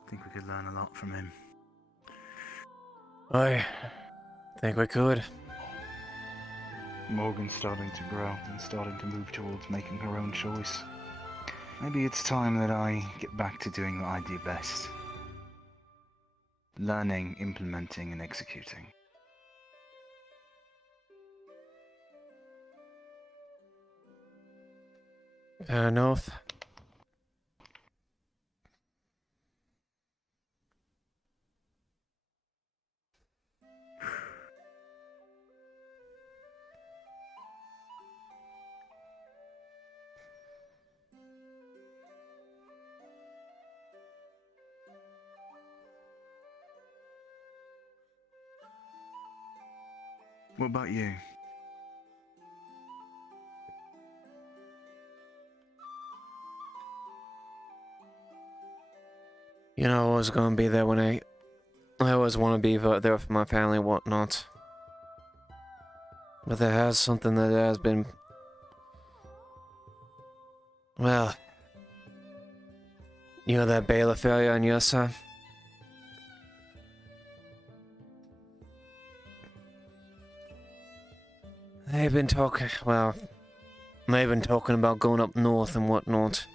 I think we could learn a lot from him. I think we could. Morgan's starting to grow and starting to move towards making her own choice. Maybe it's time that I get back to doing what I do best. Learning, implementing, and executing. Fair enough. What about you? You know, I was gonna be there when I always want to be there for my family and whatnot. But there has something that has been, well, you know that bailiff area on your side? They've been talking, well, they've been talking about going up north and whatnot.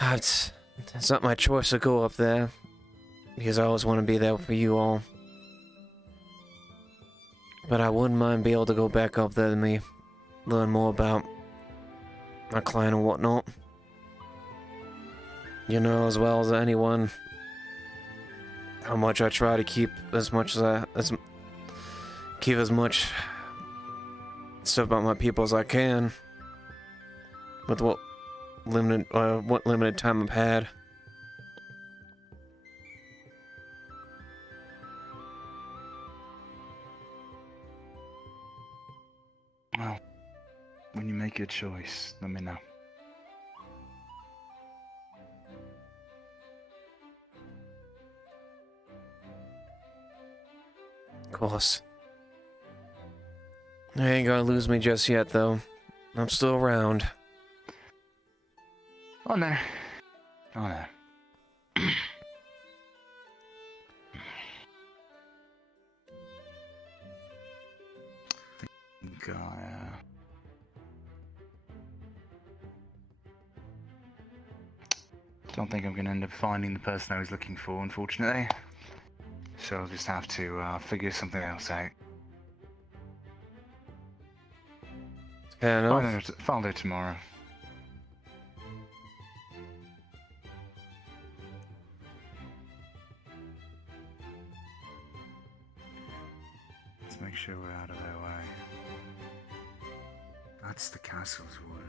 It's not my choice to go up there, because I always want to be there for you all. But I wouldn't mind being able to go back up there and learn more about my clan and whatnot. You know as well as anyone how much I try to keep as much keep as much stuff about my people as I can with what limited time I've had. Well, when you make your choice, let me know. Of course. They ain't gonna lose me just yet, though. I'm still around. Oh no. Oh no. Don't think I'm going to end up finding the person I was looking for, unfortunately. So I'll just have to figure something else out. Fair enough. Find out tomorrow. Let's make sure we're out of their way. That's the castle's warden.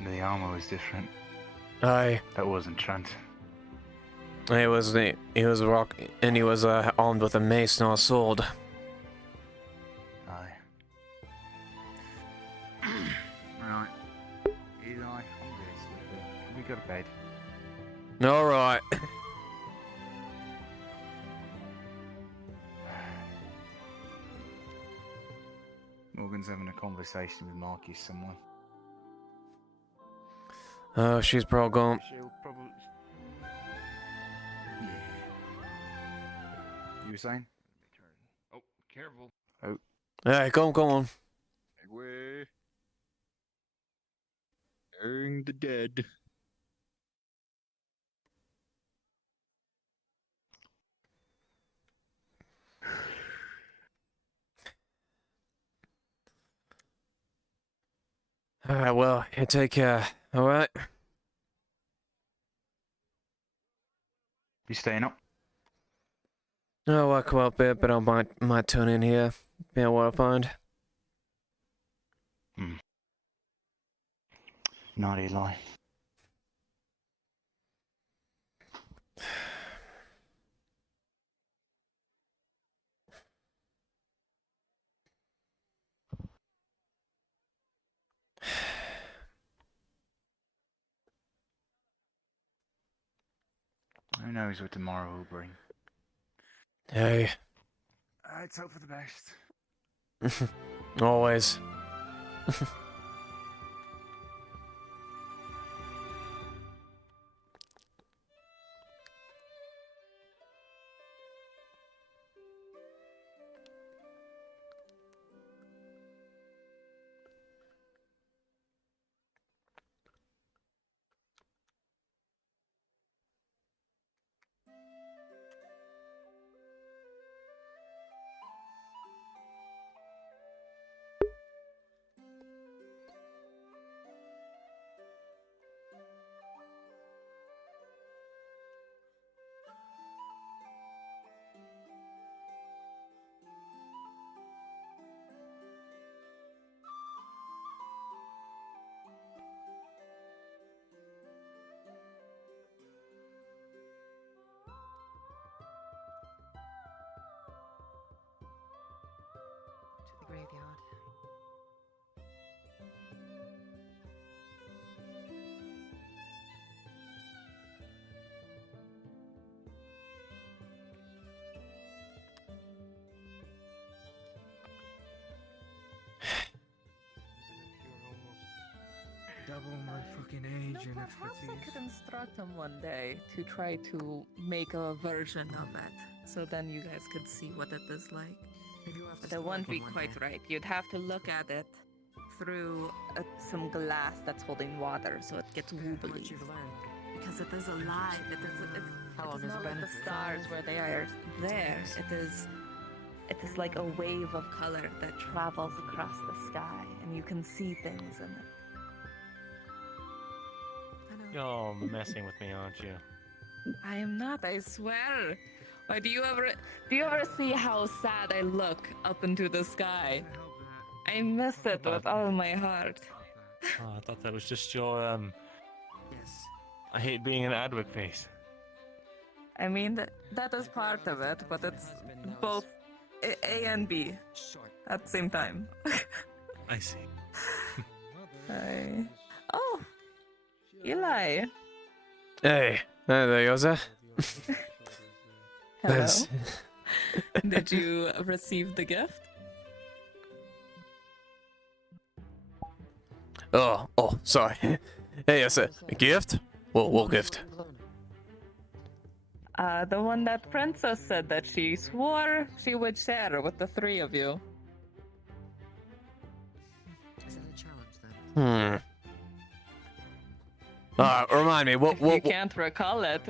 The armor was different. Aye. That wasn't Trent. He was rock, and he was armed with a mace, not a sword. Aye. Right. Eli, I'm really sleepy. Can we go to bed? All right. Morgan's having a conversation with Marky somewhere. Oh, she's probably gone. She'll probably. You were saying? Oh, careful. Oh. Hey, go on. Big way. Burying the dead. Alright, well, you take care, alright? You staying up? Oh, I'll come up a bit, but I might tune in here. Yeah, what I find. Not Eli. Who knows what tomorrow will bring? Hey. Let's hope for the best. Always. To the graveyard. Double my fucking age and Perhaps I expertise. could instruct him one day to try to make a version of it, so then you guys could see what it is like. But it won't be quite right. You'd have to look at it through some glass that's holding water, so it gets wobbly. Because it is alive. It is not like the stars where they are there. It is like a wave of color that travels across the sky, and you can see things in it. You're messing with me, aren't you? I am not, I swear. Why do you ever see how sad I look up into the sky? I miss it with all my heart. Oh, I thought that was just your, Yes. I hate being an Adwick face. I mean, that is part of it, but it's both A and B at the same time. I see. Hi. Oh, Eli. Hey, there you go, sir. Hello. Yes. Did you receive the gift? Oh, sorry. Hey, yes, sir. A gift? What gift? The one that Princess said that she swore she would share with the three of you. Is that a challenge then? Remind me, If you can't recall it,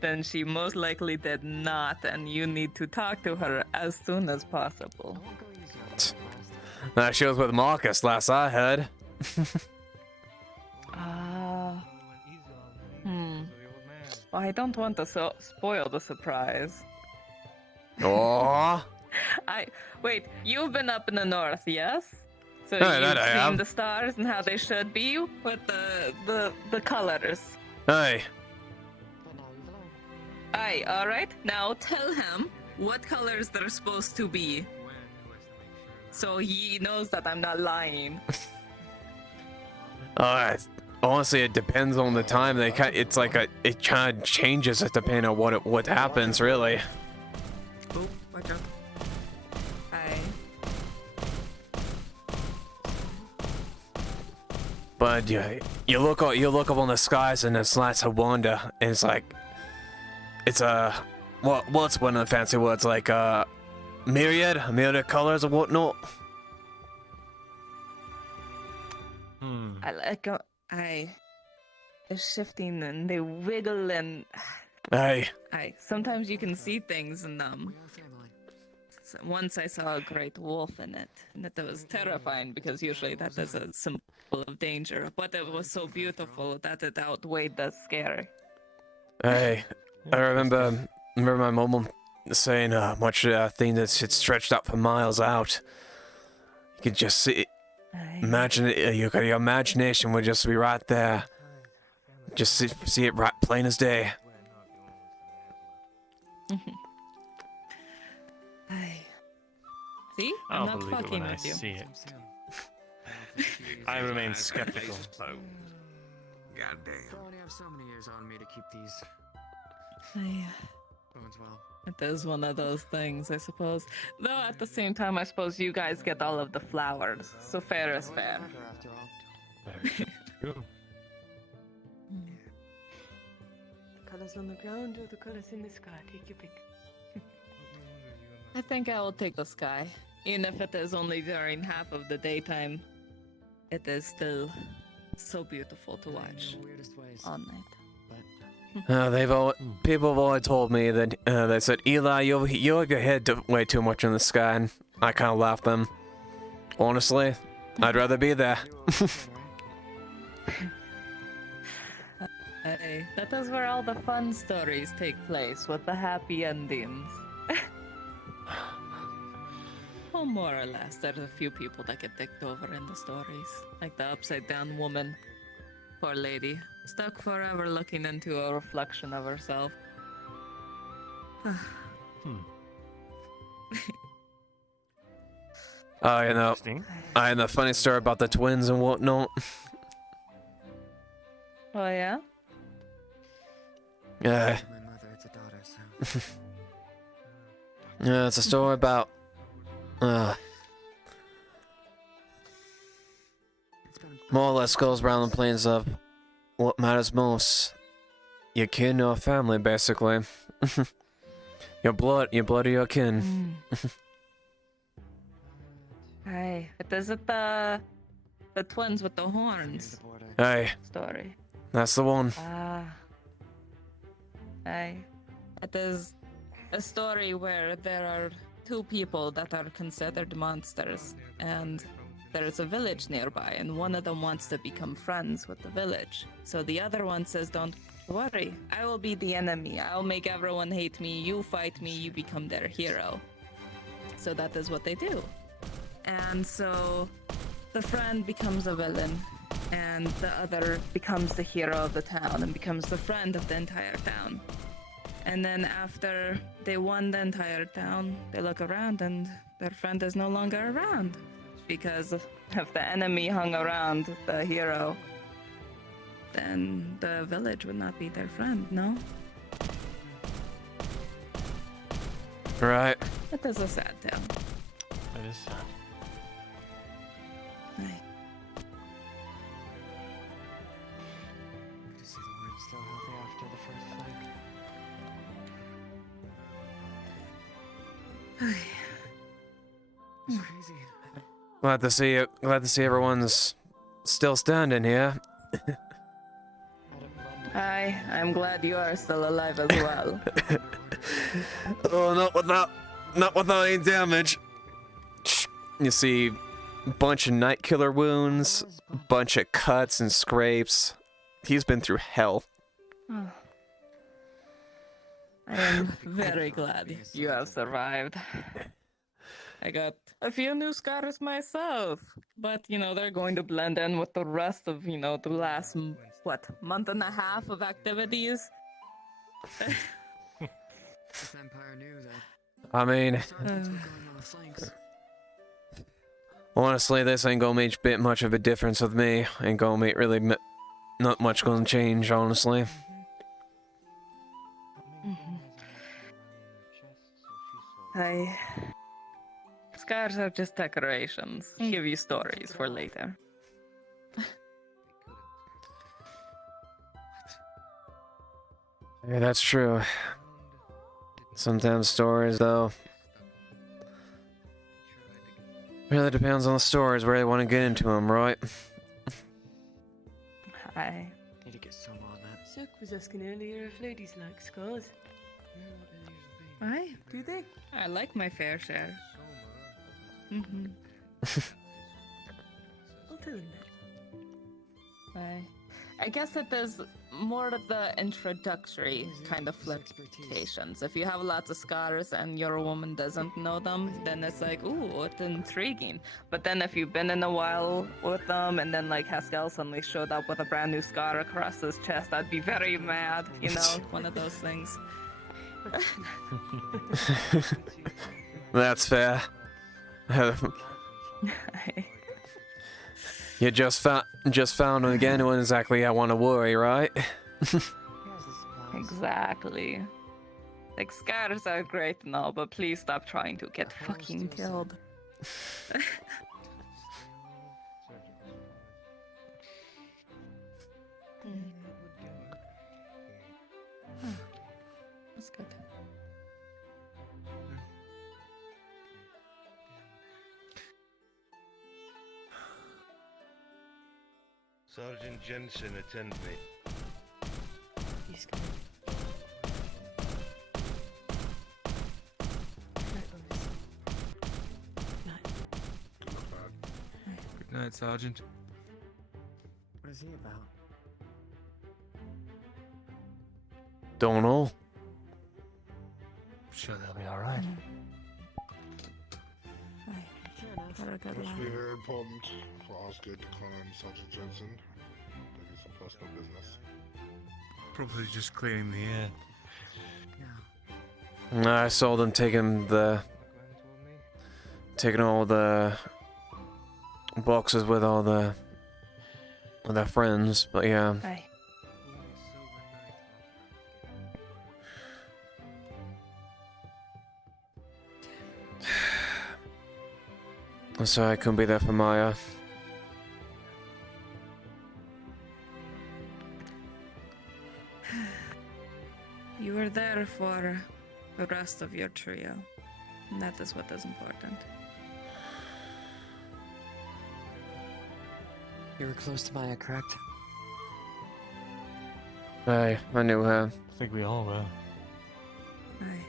then she most likely did not, and you need to talk to her as soon as possible. She was with Marcus, last I heard. Well, I don't want to spoil the surprise. Oh. Wait, you've been up in the north, yes? So Hey, that you've I seen have. the stars and how they should be with the colors. Hey. Aye, alright. Now tell him what colors they're supposed to be. So he knows that I'm not lying. Honestly, it depends on the time. It's like it kind of changes it depending on what happens, really. Oh, watch out. Aye. But yeah, you look up on the skies and it's lights of wonder, and it's like, it's what's one of the fancy words, like myriad of colors or whatnot. I like they're shifting and they wiggle and Hey. Sometimes you can see things in them. So once I saw a great wolf in it, and that was terrifying because usually that is a symbol of danger. But it was so beautiful that it outweighed the scare. Hey, I remember my mom saying much thing that it stretched out for miles out. You could just see it. Imagine it. Your imagination would just be right there. Just see it right plain as day. See? I'm I'll not believe it fucking when I with you. see it. I remain skeptical. Goddamn. I only have so many years on me to keep these Aye. bones well. It is one of those things, I suppose. Though at the same time, I suppose you guys get all of the flowers, so fair is fair. After all. The colors on the ground or the colors in the sky? Take your pick. I think I will take the sky. Even if it is only during half of the daytime, it is still so beautiful to watch all night. People have always told me that they said, Eli, you have your head way too much in the sky, and I kind of laughed them. Honestly, I'd rather be there. Hey, that is where all the fun stories take place, with the happy endings. Well, more or less. There's a few people that get dicked over in the stories. Like the upside down woman. Poor lady. Stuck forever looking into a reflection of herself. You know, I had a funny story about the twins and whatnot. Oh, yeah? Yeah. My mother, it's a daughter, so. Yeah, it's a story about. More or less goes around the planes of what matters most. Your kin or family, basically. your blood or your kin. Hey, is it the twins with the horns Hey, story? that's the one. Hey. It is a story where there are two people that are considered monsters, and there's a village nearby, and one of them wants to become friends with the village. So the other one says, don't worry, I will be the enemy. I'll make everyone hate me. You fight me, you become their hero. So that is what they do. And so the friend becomes a villain, and the other becomes the hero of the town and becomes the friend of the entire town. And then after they won the entire town, they look around and their friend is no longer around. Because if the enemy hung around the hero, then the village would not be their friend, no? Right. That is a sad tale. That is sad. Aye. Good to see the word's still healthy after the first fight. It's crazy. Glad to see it. Glad to see everyone's still standing here. Hi, I'm glad you are still alive as well. Oh, not without any damage. You see, bunch of night killer wounds, bunch of cuts and scrapes. He's been through hell. Oh. I am very glad you have survived. I got a few new scars myself, but they're going to blend in with the rest of the last month and a half of activities. This Empire knew that. I mean, honestly, this ain't gonna make bit much of a difference with me. Ain't gonna make really not much gonna change, honestly. Scars are just decorations. I'll give you stories for later. Yeah, that's true. Sometimes stories, though, really depends on the stories where they want to get into them, right? Hi. Need to get some on that. Suk was asking earlier if ladies like scars. Why? Do they? I like my fair share. Mm-hmm. I'll tell him that. I guess it is more of the introductory kind of flirtations. If you have lots of scars and your woman doesn't know them, then it's like, ooh, it's intriguing. But then if you've been in a while with them and then like Haskell suddenly showed up with a brand new scar across his chest, I'd be very mad, one of those things. That's fair. You just found him again when exactly I want to worry, right? Exactly. Like, scars are great and all, but please stop trying to get fucking killed. That's good. Sergeant Jensen, attend me. He's coming. Good night, Sergeant. What is he about? Don't know. Sure, they'll be alright. Must be very important for Osgood to call in Sergeant Jensen. There is some personal business. Probably just clearing the air. I saw them taking all the boxes with all their friends, but yeah. Hi. I'm sorry I couldn't be there for Maya. You were there for the rest of your trio. And that is what is important. You were close to Maya, correct? Hey, I knew her. I think we all were. Aye.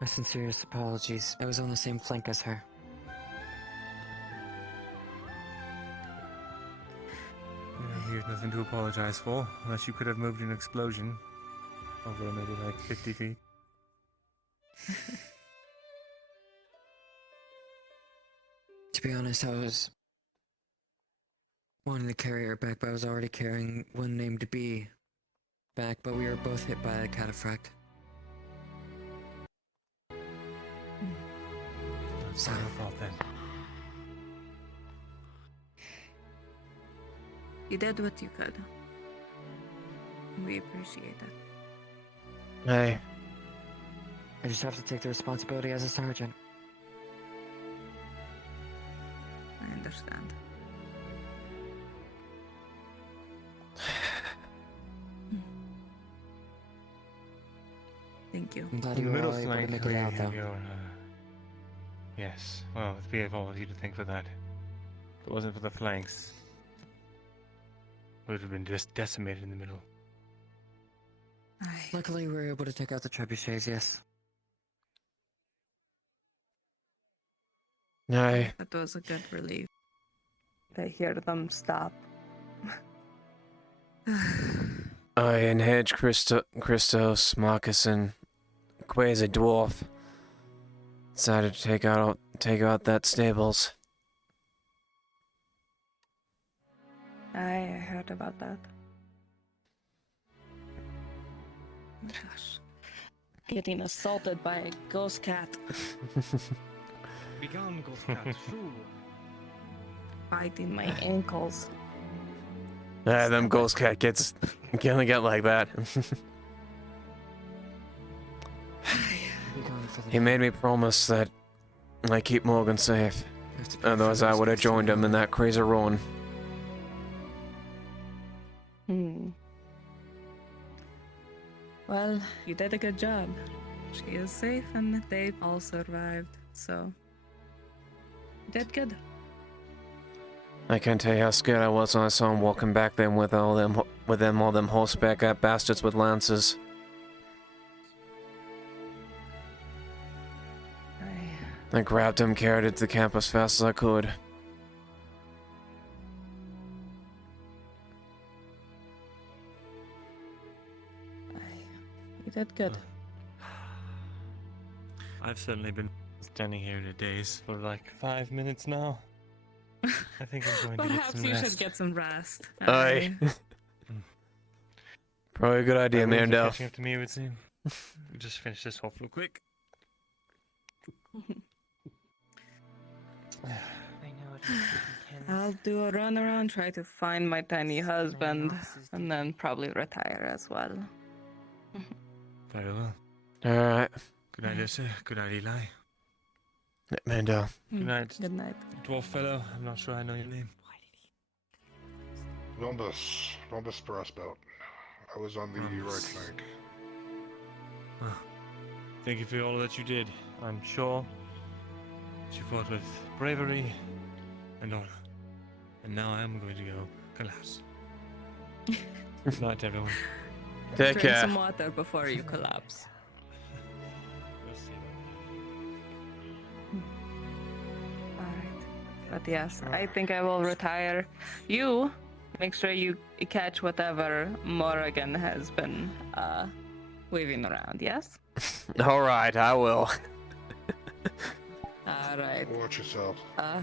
My sincerest apologies. I was on the same flank as her. You have nothing to apologize for, unless you could have moved an explosion over maybe like 50 feet. be honest, I was wanting to carry her back, but I was already carrying one named B back, but we were both hit by a cataphract. That's not your fault then. You did what you could. We appreciate it. Hey. I just have to take the responsibility as a sergeant. I understand. Thank you. I'm glad The you were middle all able to flank make it out, though. Yes, well, it's BF all you to thank for that. If it wasn't for the flanks, we would have been just decimated in the middle. Luckily, we were able to take out the trebuchets, yes. Aye. That was a good relief. To hear them stop. I and Hedge, Christos, Marcus, and Quasi Dwarf decided to take out that stables. I heard about that. Oh my gosh. Getting assaulted by a ghost cat. Be gone, ghost cat. Shoo. Biting my ankles. Yeah, them ghost cat kids gonna get like that. He made me promise that I keep Morgan safe. Otherwise I would have joined him in that crazy run. Well, you did a good job. She is safe and they all survived, so you did good. I can't tell you how scared I was when I saw him walking back then with all them horseback bastards with lances. I grabbed him, carried it to the camp as fast as I could. You did good. I've certainly been standing here in a daze for like 5 minutes now. I think I'm going to get Perhaps some you rest. should get some rest. Aye. Probably a good idea, Everyone's Mandel. catching up to me, it would seem. We just finish this off real quick. I'll do a run around, try to find my tiny husband, and then probably retire as well. Very well. Alright. Good night, Elsa. Good night, Eli. Mandel. Good night. Good night. Dwarf fellow. I'm not sure I know your name. Rhombus brass belt. I was on the right flank. Well, thank you for all that you did. I'm sure that you fought with bravery and honor. And now I am going to go collapse. Good night, everyone. Take Drink care. some water before you collapse. Alright. But yes, I think I will retire. You, make sure you catch whatever Morrigan has been waving around, yes? Alright, I will. Alright. Watch yourself. I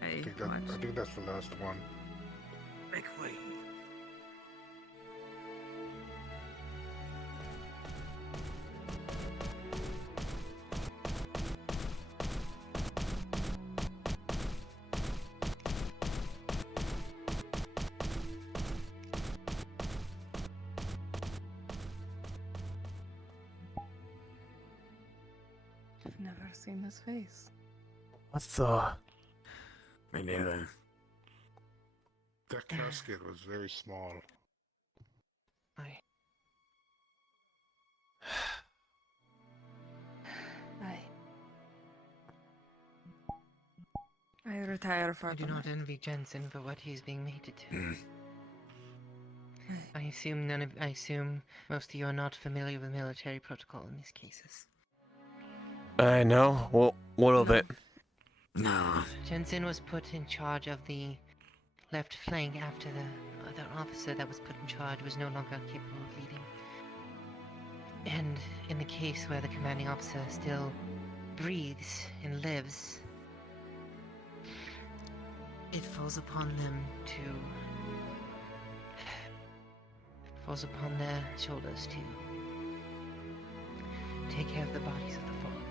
I think that's the last one. Make way. I've never seen his face. What the? Me neither. That casket was very small. I retire for I do not envy Jensen for what he is being mated to. I assume most of you are not familiar with military protocol in these cases. I know. Well, what of it? No. Jensen was put in charge of the left flank after the other officer that was put in charge was no longer capable of leading. And in the case where the commanding officer still breathes and lives, it falls upon them to... It falls upon their shoulders to take care of the bodies of the fallen.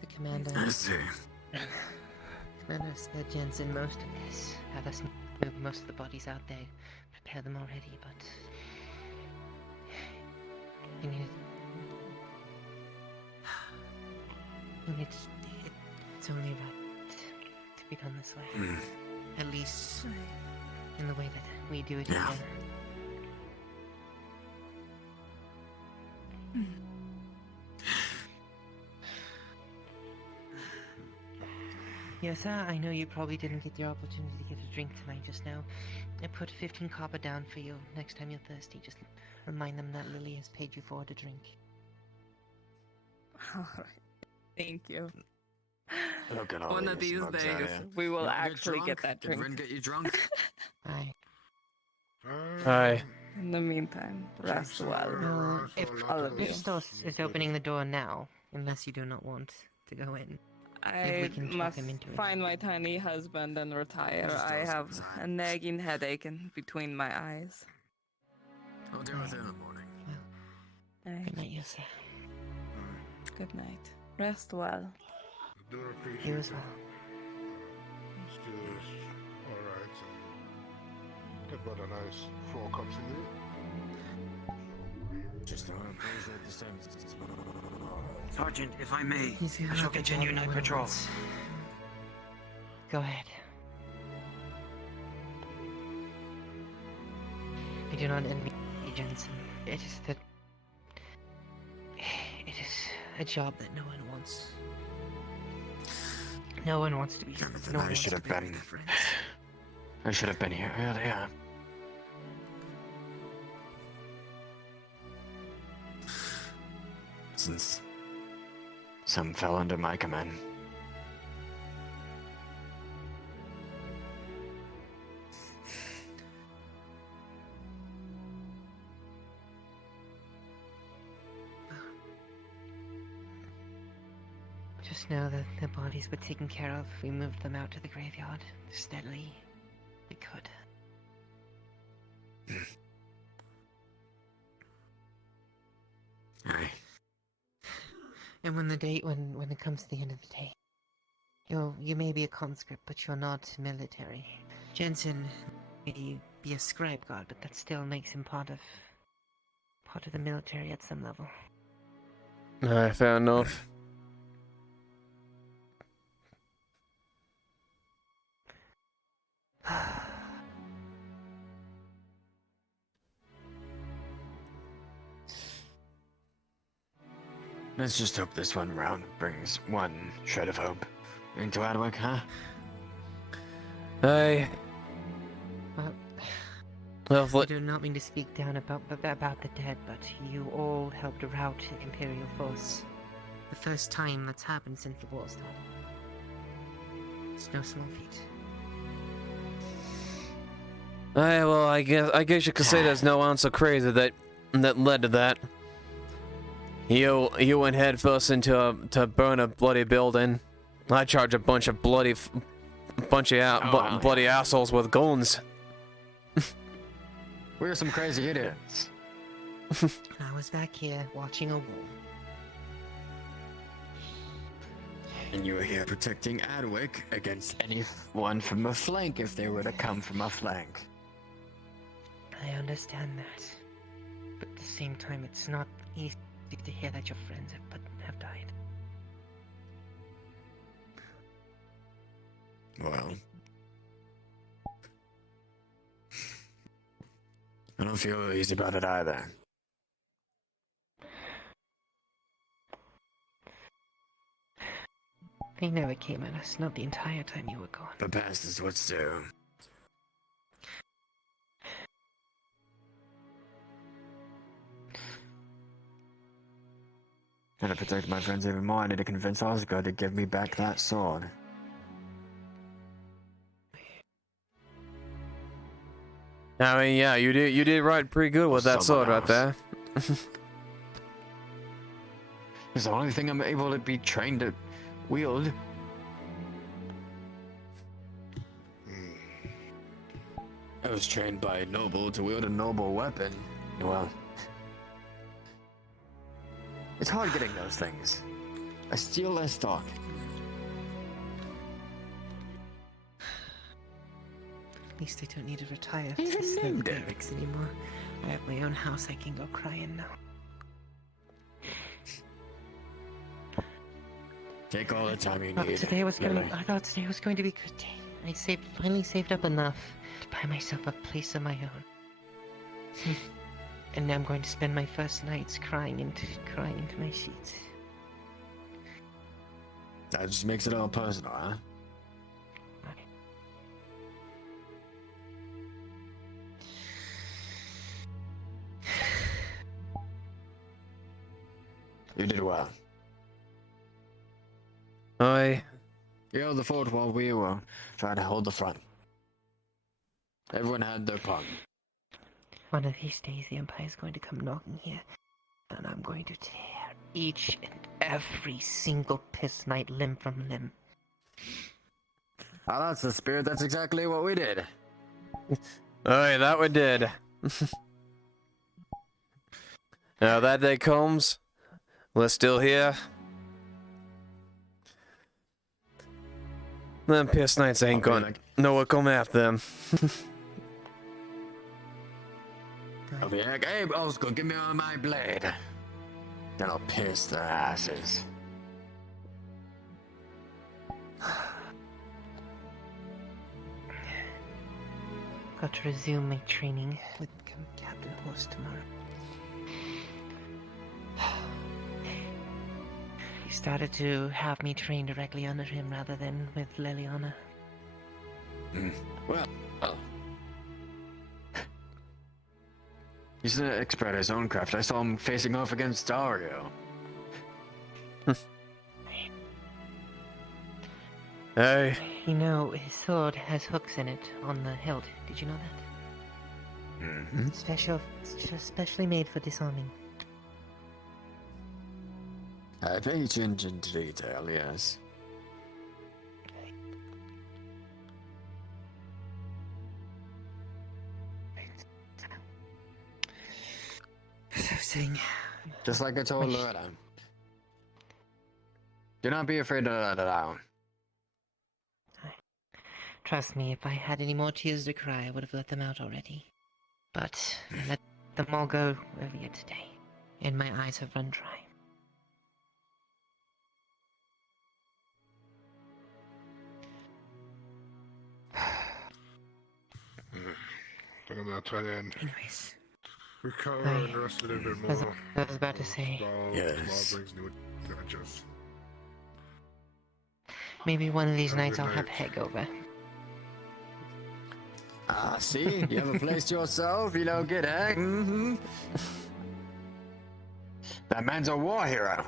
The commander... I see. Commander spared Jensen most of this. Had us move most of the bodies out there. Prepare them already, but... You need... It's only right to be done this way. At least in the way that we do it here. Yes, sir, I know you probably didn't get your opportunity to get a drink tonight just now. I put 15 copper down for you. Next time you're thirsty, just remind them that Lily has paid you for a drink. Alright. Thank you. Look at all One of these days, we will actually get that drink. Did Ren get you drunk? Aye. Hi. In the meantime, rest well. No, if all of you. Pistos is opening the door now, unless you do not want to go in. I we can talk must him into it. find my tiny husband and retire. I have a nagging headache in between my eyes. I'll deal with it in the morning. Good night, yes, sir. Good night. Rest well. Do appreciate You as it. well. Let's do this. Alright. Get about a nice 4 cups in there. Just appreciate the sense. Sergeant, if I may, I shall continue night patrol. Go ahead. I do not envy Jensen. It is that... It is a job that no one wants. No one wants to be... No one I wants should to have be been. friends. I should have been here earlier. Since some fell under my command. Just know that the bodies were taken care of. We moved them out to the graveyard steadily. We could. Aye. And when it comes to the end of the day, you may be a conscript, but you're not military. Jensen may be a scribe god, but that still makes him part of the military at some level. Alright, fair enough. Let's just hope this one round brings one shred of hope into Adwick, huh? Aye. Well, I do not mean to speak down about the dead, but you all helped rout the Imperial force. The first time that's happened since the war started. It's no small feat. Aye, well, I guess you could say there's no one so crazy that led to that. You went head first into to burn a bloody building. I charge a bunch of bloody assholes with guns. We're some crazy idiots. And I was back here watching a war. And you were here protecting Adwick against anyone from a flank if they were to come from a flank. I understand that. But at the same time, it's not easy to hear that your friends have died. Well, I don't feel easy about it either. They never came at us, not the entire time you were gone. The past is what's due. And to protect my friends even more, I need to convince Oscar to give me back that sword. I mean, yeah, you did right pretty good with that sword right there. It's the only thing I'm able to be trained to wield. I was trained by a noble to wield a noble weapon. Well, it's hard getting those things. I steal their stock. At least I don't need to retire to smoke barracks anymore. I have my own house I can go cry in now. Take all the time you I need. thought today was going to be a good day. I finally saved up enough to buy myself a place of my own. And now I'm going to spend my first nights crying into my sheets. That just makes it all personal, huh? You did well. You held the fort while we were trying to hold the front. Everyone had their part. One of these days, the Empire's going to come knocking here, and I'm going to tear each and every single piss knight limb from limb. Oh, that's the spirit. That's exactly what we did. Aye, that we did. Now that day comes, we're still here. Them piss knights ain't gonna know what come after them. I'll be like, hey, Oscar, give me my blade. Then I'll pierce their asses. Got to resume my training with Captain Horse tomorrow. He started to have me train directly under him rather than with Leiliana. Well, he's an expert at his own craft. I saw him facing off against Dario. Hey. You know, his sword has hooks in it on the hilt. Did you know that? Specially made for disarming. I pay attention to detail, yes. So saying. Just like I told Loretta. Do not be afraid to let it out. Trust me, if I had any more tears to cry, I would have let them out already. But I let them all go earlier today, and my eyes have run dry. I think I'm gonna try and Anyways, recover and rest a little bit more. I was about to say. Tomorrow brings new adventures. Maybe one of these Have a nights good I'll have night. Heg over. Ah, see? You have a place to yourself, you don't get it. Mm-hmm. That man's a war hero.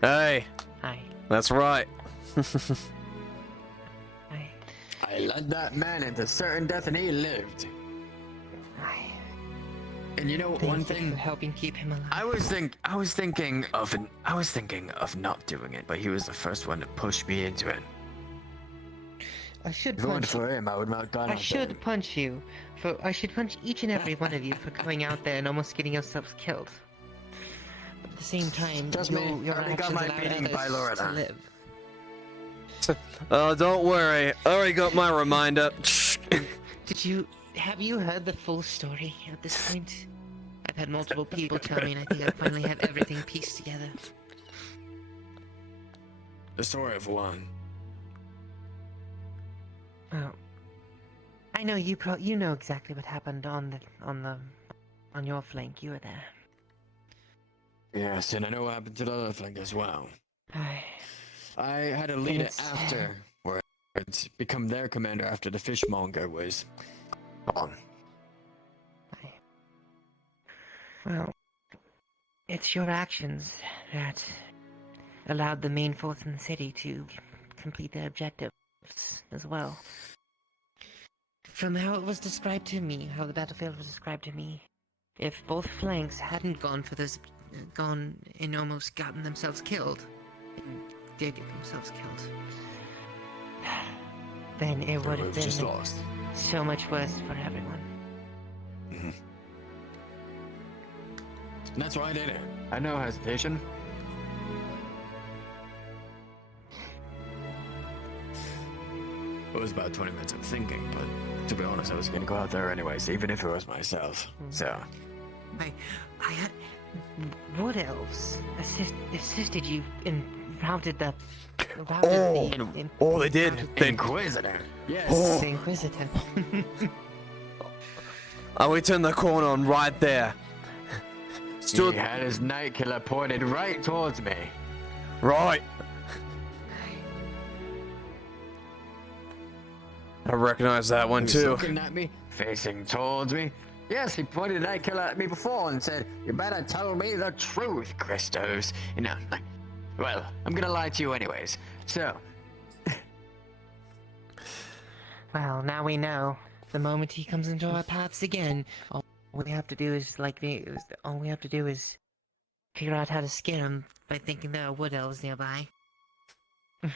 Hey. Hi. That's right. I led that man into certain death and he lived. And you know one thing? For helping keep him alive. I was thinking of not doing it, but he was the first one to push me into it. I should If it weren't punch you. for him, I would not have gone I out there. should punch you. I should punch each and every one of you for going out there and almost getting yourselves killed. But at the same time, Trust me, your I already got actions my allowed beating by others Loretta. to live. Oh, don't worry. I already got my reminder. Have you heard the full story at this point? I've had multiple people tell me, and I think I finally have everything pieced together. The story of one. Well, I know you know exactly what happened on your flank. You were there. Yes, and I know what happened to the other flank as well. Aye. I had a leader after, where I'd become their commander after the fishmonger was gone. Well, it's your actions that allowed the main force in the city to complete their objectives as well. From how it was described to me, how the battlefield was described to me, if both flanks hadn't gone and almost gotten themselves killed, and did get themselves killed, then it would have been just lost. so much worse for everyone. And that's why I did it. I had no hesitation. It was about 20 minutes of thinking, but to be honest, I was gonna go out there anyways, even if it was myself. So, I had wood elves assisted you and routed the. They did. The Inquisitor. Yes. The Inquisitor. And we turned the corner on right there. He had his night killer pointed right towards me. Right. I recognize that one He was too. looking at me, facing towards me. Yes, he pointed a night killer at me before and said, "You better tell me the truth, Christos." You know, like, well, I'm gonna lie to you anyways. So, Well, now we know. The moment he comes into our paths again, all we have to do is figure out how to scare him by thinking there are wood elves nearby. I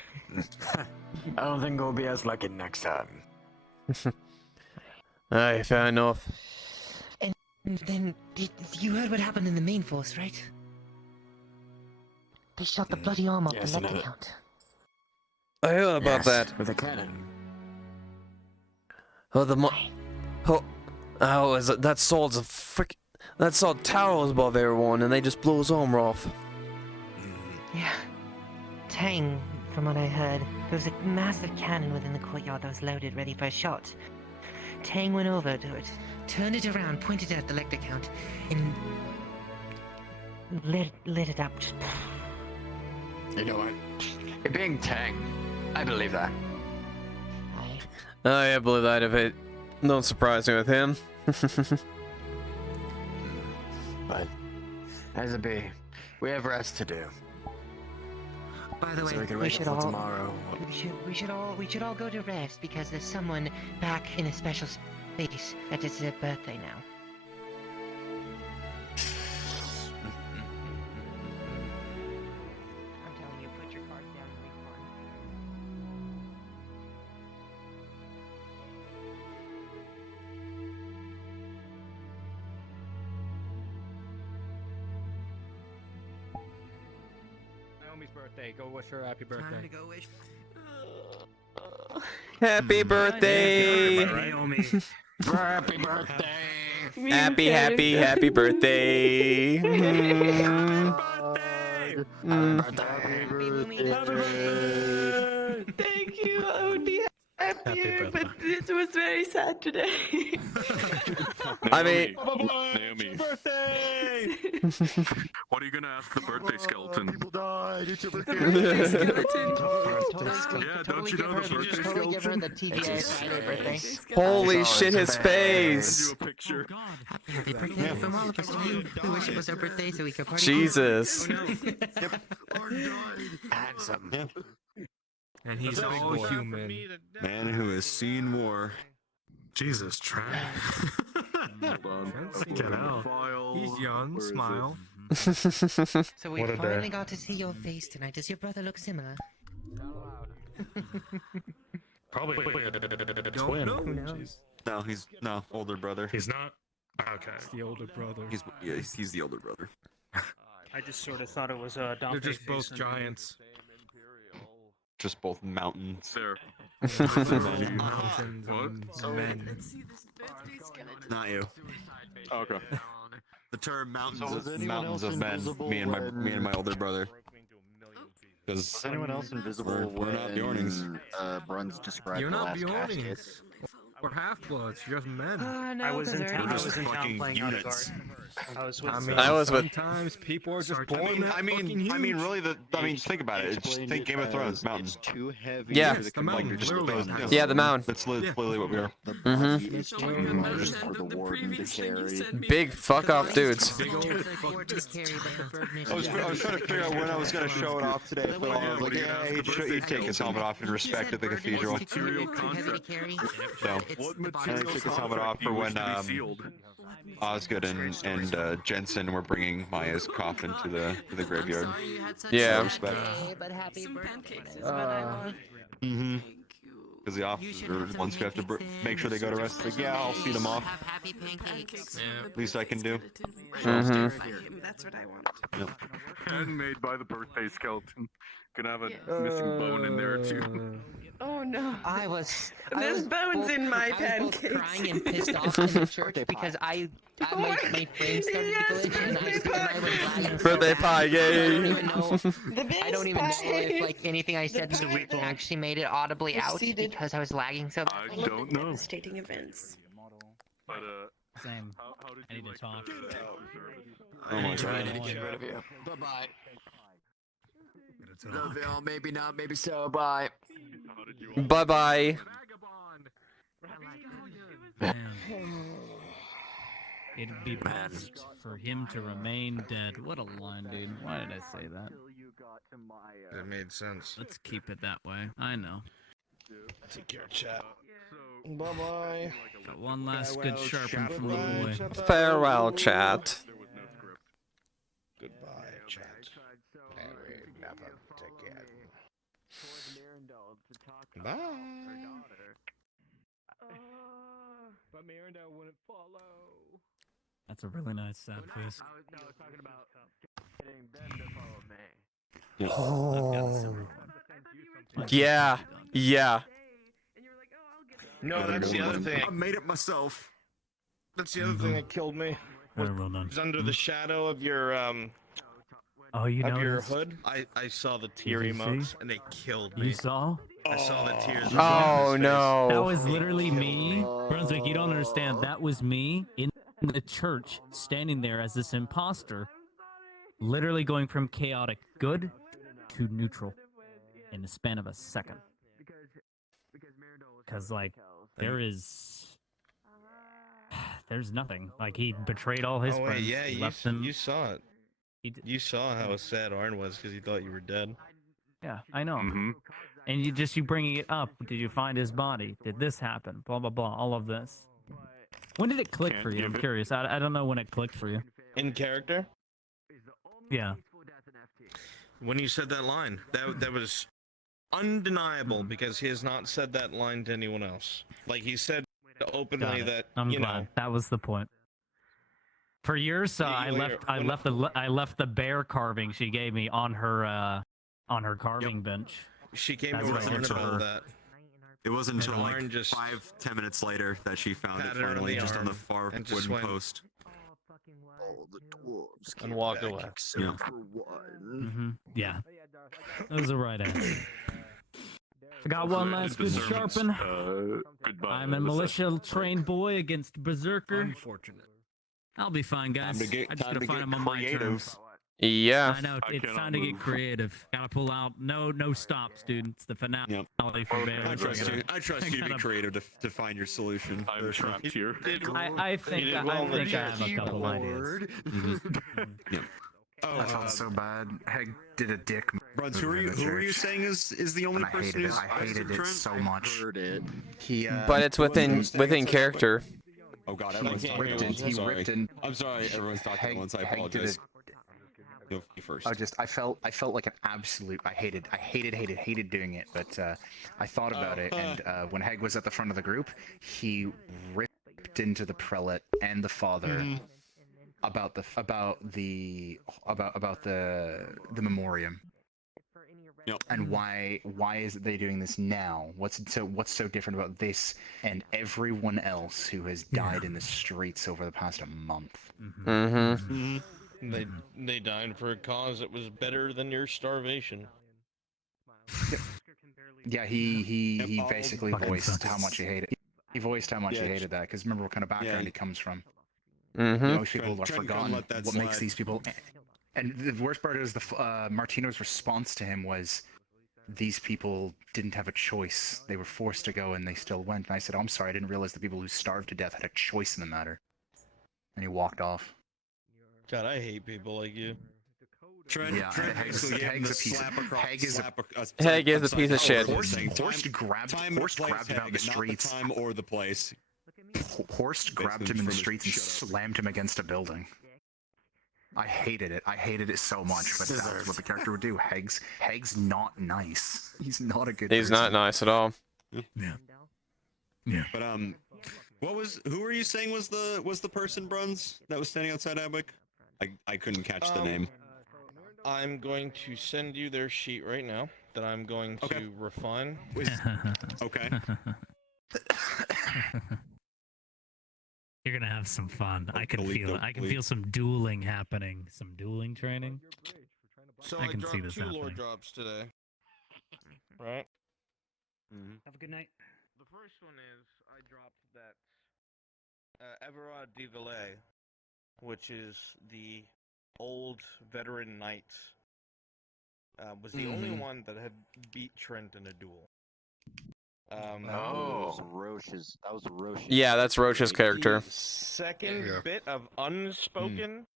don't think we'll be as lucky next time. Aye, fair enough. And then you heard what happened in the main force, right? They shot the bloody arm off yes, the I know Lecter that. Count. I heard about that. With a cannon. Oh, that sword's a frick. That sword towers above everyone, and they just blew his armor off. Yeah. Tang, from what I heard, there was a massive cannon within the courtyard that was loaded, ready for a shot. Tang went over to it, turned it around, pointed it at the Lecter Count, and lit it up. Just... You know what? It being Tang, I believe that. I believe that if it don't surprise me with him. But as it be, we have rest to do. By the way, So we can we wake should up all till tomorrow. we should all go to rest because there's someone back in a special space that is their birthday now. I'm telling you, put your cards down and be fun. Naomi's birthday. Go wish her a happy birthday. Time to go wish. Happy birthday! Naomi. Happy birthday! Happy birthday! Thank you. I would be happier, but it was very sad today. I mean, Naomi. Birthday! What are you gonna ask the birthday skeleton? People died. It's your birthday. Birthday skeleton. Yeah, don't you know the birthday Totally give her skeleton? the TBA Friday birthday. holy shit, his face! Do a picture. Happy birthday from all of us to you. We wish it was our birthday so we could party. Jesus. Handsome. And he's all human. Man who has seen war. Jesus, Trent. Hold on. Get out. He's young. Smile. So we finally got to see your face tonight. Does your brother look similar? Probably a twin. Who knows? No, he's older brother. He's not. Okay. It's the older brother. He's the older brother. I just sort of thought it was Dante. They're just both facing- giants. Just both mountains. There. Mountains and men. Let's see this birthday skeleton. Not you. Oh, okay. The term mountains So of is anyone else men. invisible Me and when- my older brother. Because Was anyone else invisible we're not Bjornings. Bruns described You're the not last casket? Bjornings. We're half-bloods. You're just men. No, I was in 'cause town. I already- was in town fucking playing out of units. guard. I was with. I was with- Sometimes people are just I born mean, that fucking huge. really, think about it. Just think Game of Thrones, mountain. It's too heavy. Yeah. for the The mountain, combined literally. response. Yeah, the mountain. That's literally what we are. The Mhm. body is too Doing much better for the than the warden to previous thing you carry. sent me. Big fuck off dudes. Big old It's like fuck. four to carry, but the burden is I was trying to figure out when I was going to show it off today, but I was like, yeah, he'd take his helmet off in respect of the cathedral. Material too heavy to contract. carry. So, What and material he took his helmet contract off do you for wish when to be sealed? Osgood and Jensen were bringing Maya's coffin to the graveyard. Sorry you had such Yeah. a bad Respect. day, but happy Some birthday. pancakes is what I want. Mm-hmm. Thank you. Because the officer, once you have to make sure they go to rest, like, yeah, I'll see them off. Have happy pancakes. Least I can do. That's what I want. Yep. Handmade by the birthday skeleton. Gonna have a missing bone in there too. Oh no. There's bones both- in my I was both pancakes. crying and pissed off in the church because my frame started to glitch and I was lagging so Birthday bad. pie, yay! I don't even know if like anything I said actually made it audibly out because I was lagging so bad. I don't know. Devastating events. But Same. how did I you need like to talk. Oh my I god. need to get rid of you. Bye-bye. Love y'all. Maybe not. Maybe so. Bye. Bye bye. It'd be best for him to remain dead. What a line, dude. Why did I say that? It made sense. Let's keep it that way. I know. Take care, chat. Bye-bye. Got one last good sharpen from the boy. Farewell, chat. Goodbye, chat. And we never again. Bye. But Miranda wouldn't follow. That's a really nice sad face. I was talking about getting them to follow me. Oh. Yeah. Yeah. No, that's the other thing. I made it myself. That's the other thing that killed me. Very well done. Was under the shadow of your Oh, you of your noticed? hood. I saw the tear Did you emotes see? and they killed me. You saw? I saw the tears. Oh no. That was literally me. Brunswick, you don't understand. That was me in the church, standing there as this imposter, literally going from chaotic good to neutral in the span of a second. Because, like, there's nothing. Like, he betrayed all his Oh wait, friends. yeah, He you, left them. you saw it. You saw how sad Arn was because he thought you were dead. Yeah, I know. And you bringing it up. Did you find his body? Did this happen? Blah, blah, blah. All of this. When did it click Can't for you? give I'm it- curious. I don't know when it clicked for you. In character? Yeah. When you said that line, that was undeniable because he has not said that line to anyone else. Like he said openly Got it. that I'm you glad. know. That was the point. For years, I left the bear carving she gave me on her carving bench. She came That's over what I and did for about her. that. It wasn't until And like Lauren just 5-10 minutes later that she found it patted her on finally, the just on the arm far and just wooden went- post. All the dwarves And walked away. Yeah. for one. Yeah. That was the right answer. I got one last good sharpen. Goodbye. I'm a militia trained boy against berserker. Unfortunate. I'll be fine, guys. Time to get- I just time gotta to find get them on my creative. terms. Yeah. I know I it's cannot time to get move. creative. Gotta pull out no stops, dude. It's the finale for Bears. I trust you. I trust you to be gotta- creative to find your solution. I'm trapped here. I think I have a couple ideas. Yeah. I felt so bad. Heg did a dick. Bruns, move in the who are you church, saying is the only and I person hated it. who's I hated it so much. He, But it's within character. Oh god, everyone's He talking ripped at in- once. he I'm sorry. ripped in- I'm sorry, everyone's talking at once. I Heg did apologize. it. Go first. I felt like an absolute. I hated doing it. But I thought about it, and when Heg was at the front of the group, he ripped into the prelate and the father about the memoriam. Yep. And why is it they doing this now? What's so different about this and everyone else who has died in the streets over the past month? Mm-hmm. They died for a cause that was better than your starvation. Yeah, he all basically fucking voiced sucks. how much he hated. He voiced how much he Yeah, hated that because remember what kind of background yeah. he comes from. Mm-hmm. Most people are Try and forgotten let that what makes slide. these people. And the worst part is Martino's response to him was, "These people didn't have a choice. They were forced to go, and they still went." And I said, "Oh, I'm sorry. I didn't realize the people who starved to death had a choice in the matter." And he walked off. God, I hate people like you. Trent, Yeah, Trent Heg's basically gave him a the piece of slap across. Heg is a slap Heg is a upside piece of down shit. forward saying, Horst grabbed him out of the streets. Not the time or the place. Horst grabbed him in the streets and slammed him against a building. I hated it. I hated it so much, but that's what the character would do. Heg's not nice. He's not a good He's person. not nice at all. Yeah. Yeah. But who were you saying was the person, Bruns, that was standing outside Abic? I couldn't catch the name. I'm going to send you their sheet right now that I'm going to refine. Okay. You're gonna have some fun. I can Delete, feel it. I can delete. feel some dueling happening. Some dueling training. So I I can see dropped this two lore happening. drops today. Right? Have a good night. The first one is I dropped that Everard de Villet, which is the old veteran knight, was the only one that had beat Trent in a duel. Roche's. That was Roche's. Yeah, that's Roche's character. The second bit of unspoken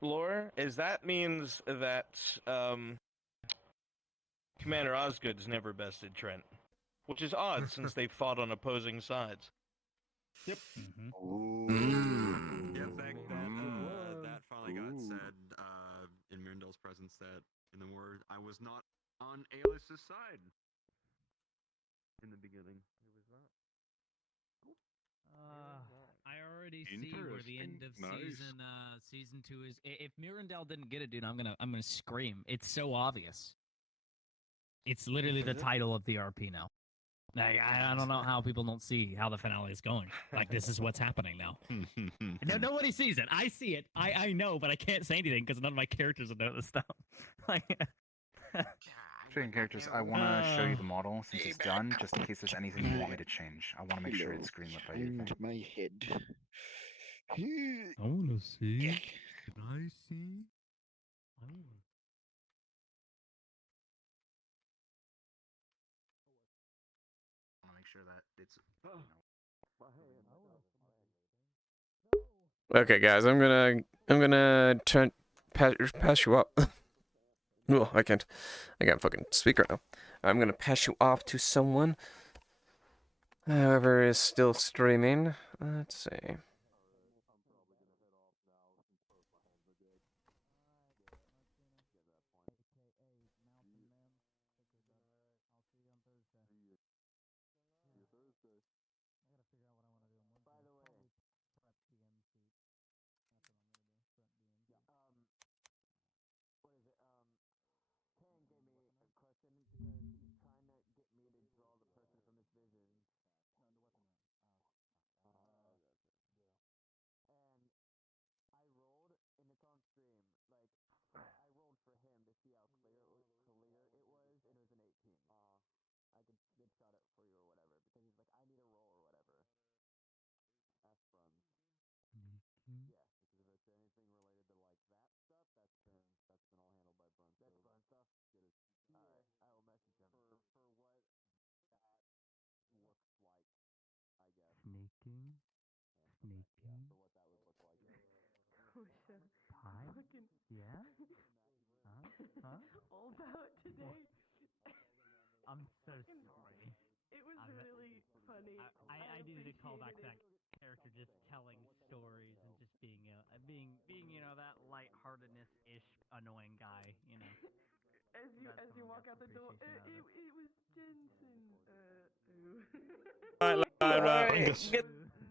lore is that means that Commander Osgood's never bested Trent, which is odd since they fought on opposing sides. Yep. Yeah, that finally got said in Mirandel's presence that in the war I was not on Aelis's side in the beginning. It was not. I already see where the end of season 2 is. If Mirandel didn't get it, dude, I'm gonna scream. It's so obvious. It's literally the title of the RP now. Like, I don't know how people don't see how the finale is going. Like, this is what's happening now. No, nobody sees it. I see it. I know, but I can't say anything because none of my characters know this stuff. Like, Speaking of characters, I want to show you the model since it's done, just in case there's anything you want me to change. I want to make sure it's greenlit by you. My head. I want to see. Can I see? I want to make sure that it's. Okay, guys, I'm gonna pass you up. Oh, I can't fucking speak right now. I'm gonna pass you off to someone. Whoever is still streaming. Let's see. Sneaking. Pie? Yeah? Huh? All about today. I'm so sorry. It was really funny. I needed to call back to that character just telling stories and just being that lightheartedness-ish annoying guy, As you walk out the door, it was Jensen.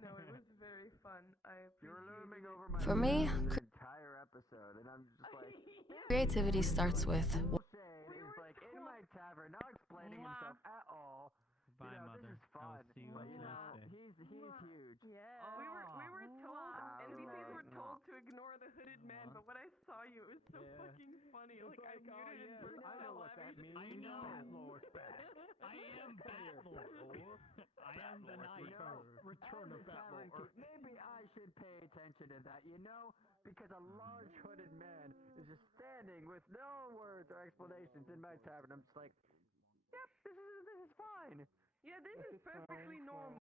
No, it was very fun. I appreciate it. For me, entire episode, and I'm just like, creativity starts with he's like in my tavern, not explaining himself at all. Bye, Mother. This is I will fun. see you on Tuesday. He's huge. Yeah. We were told, NPCs were told to ignore the hooded man, but when I saw you, it was so fucking funny. Like, I muted and burst out laughing. I know. I am Batlord. I am the knight. Return of Batlord. Maybe I should pay attention to that, because a large hooded man is just standing with no words or explanations in my tavern. I'm just like, yep, this is fine. Yeah, this is perfectly normal.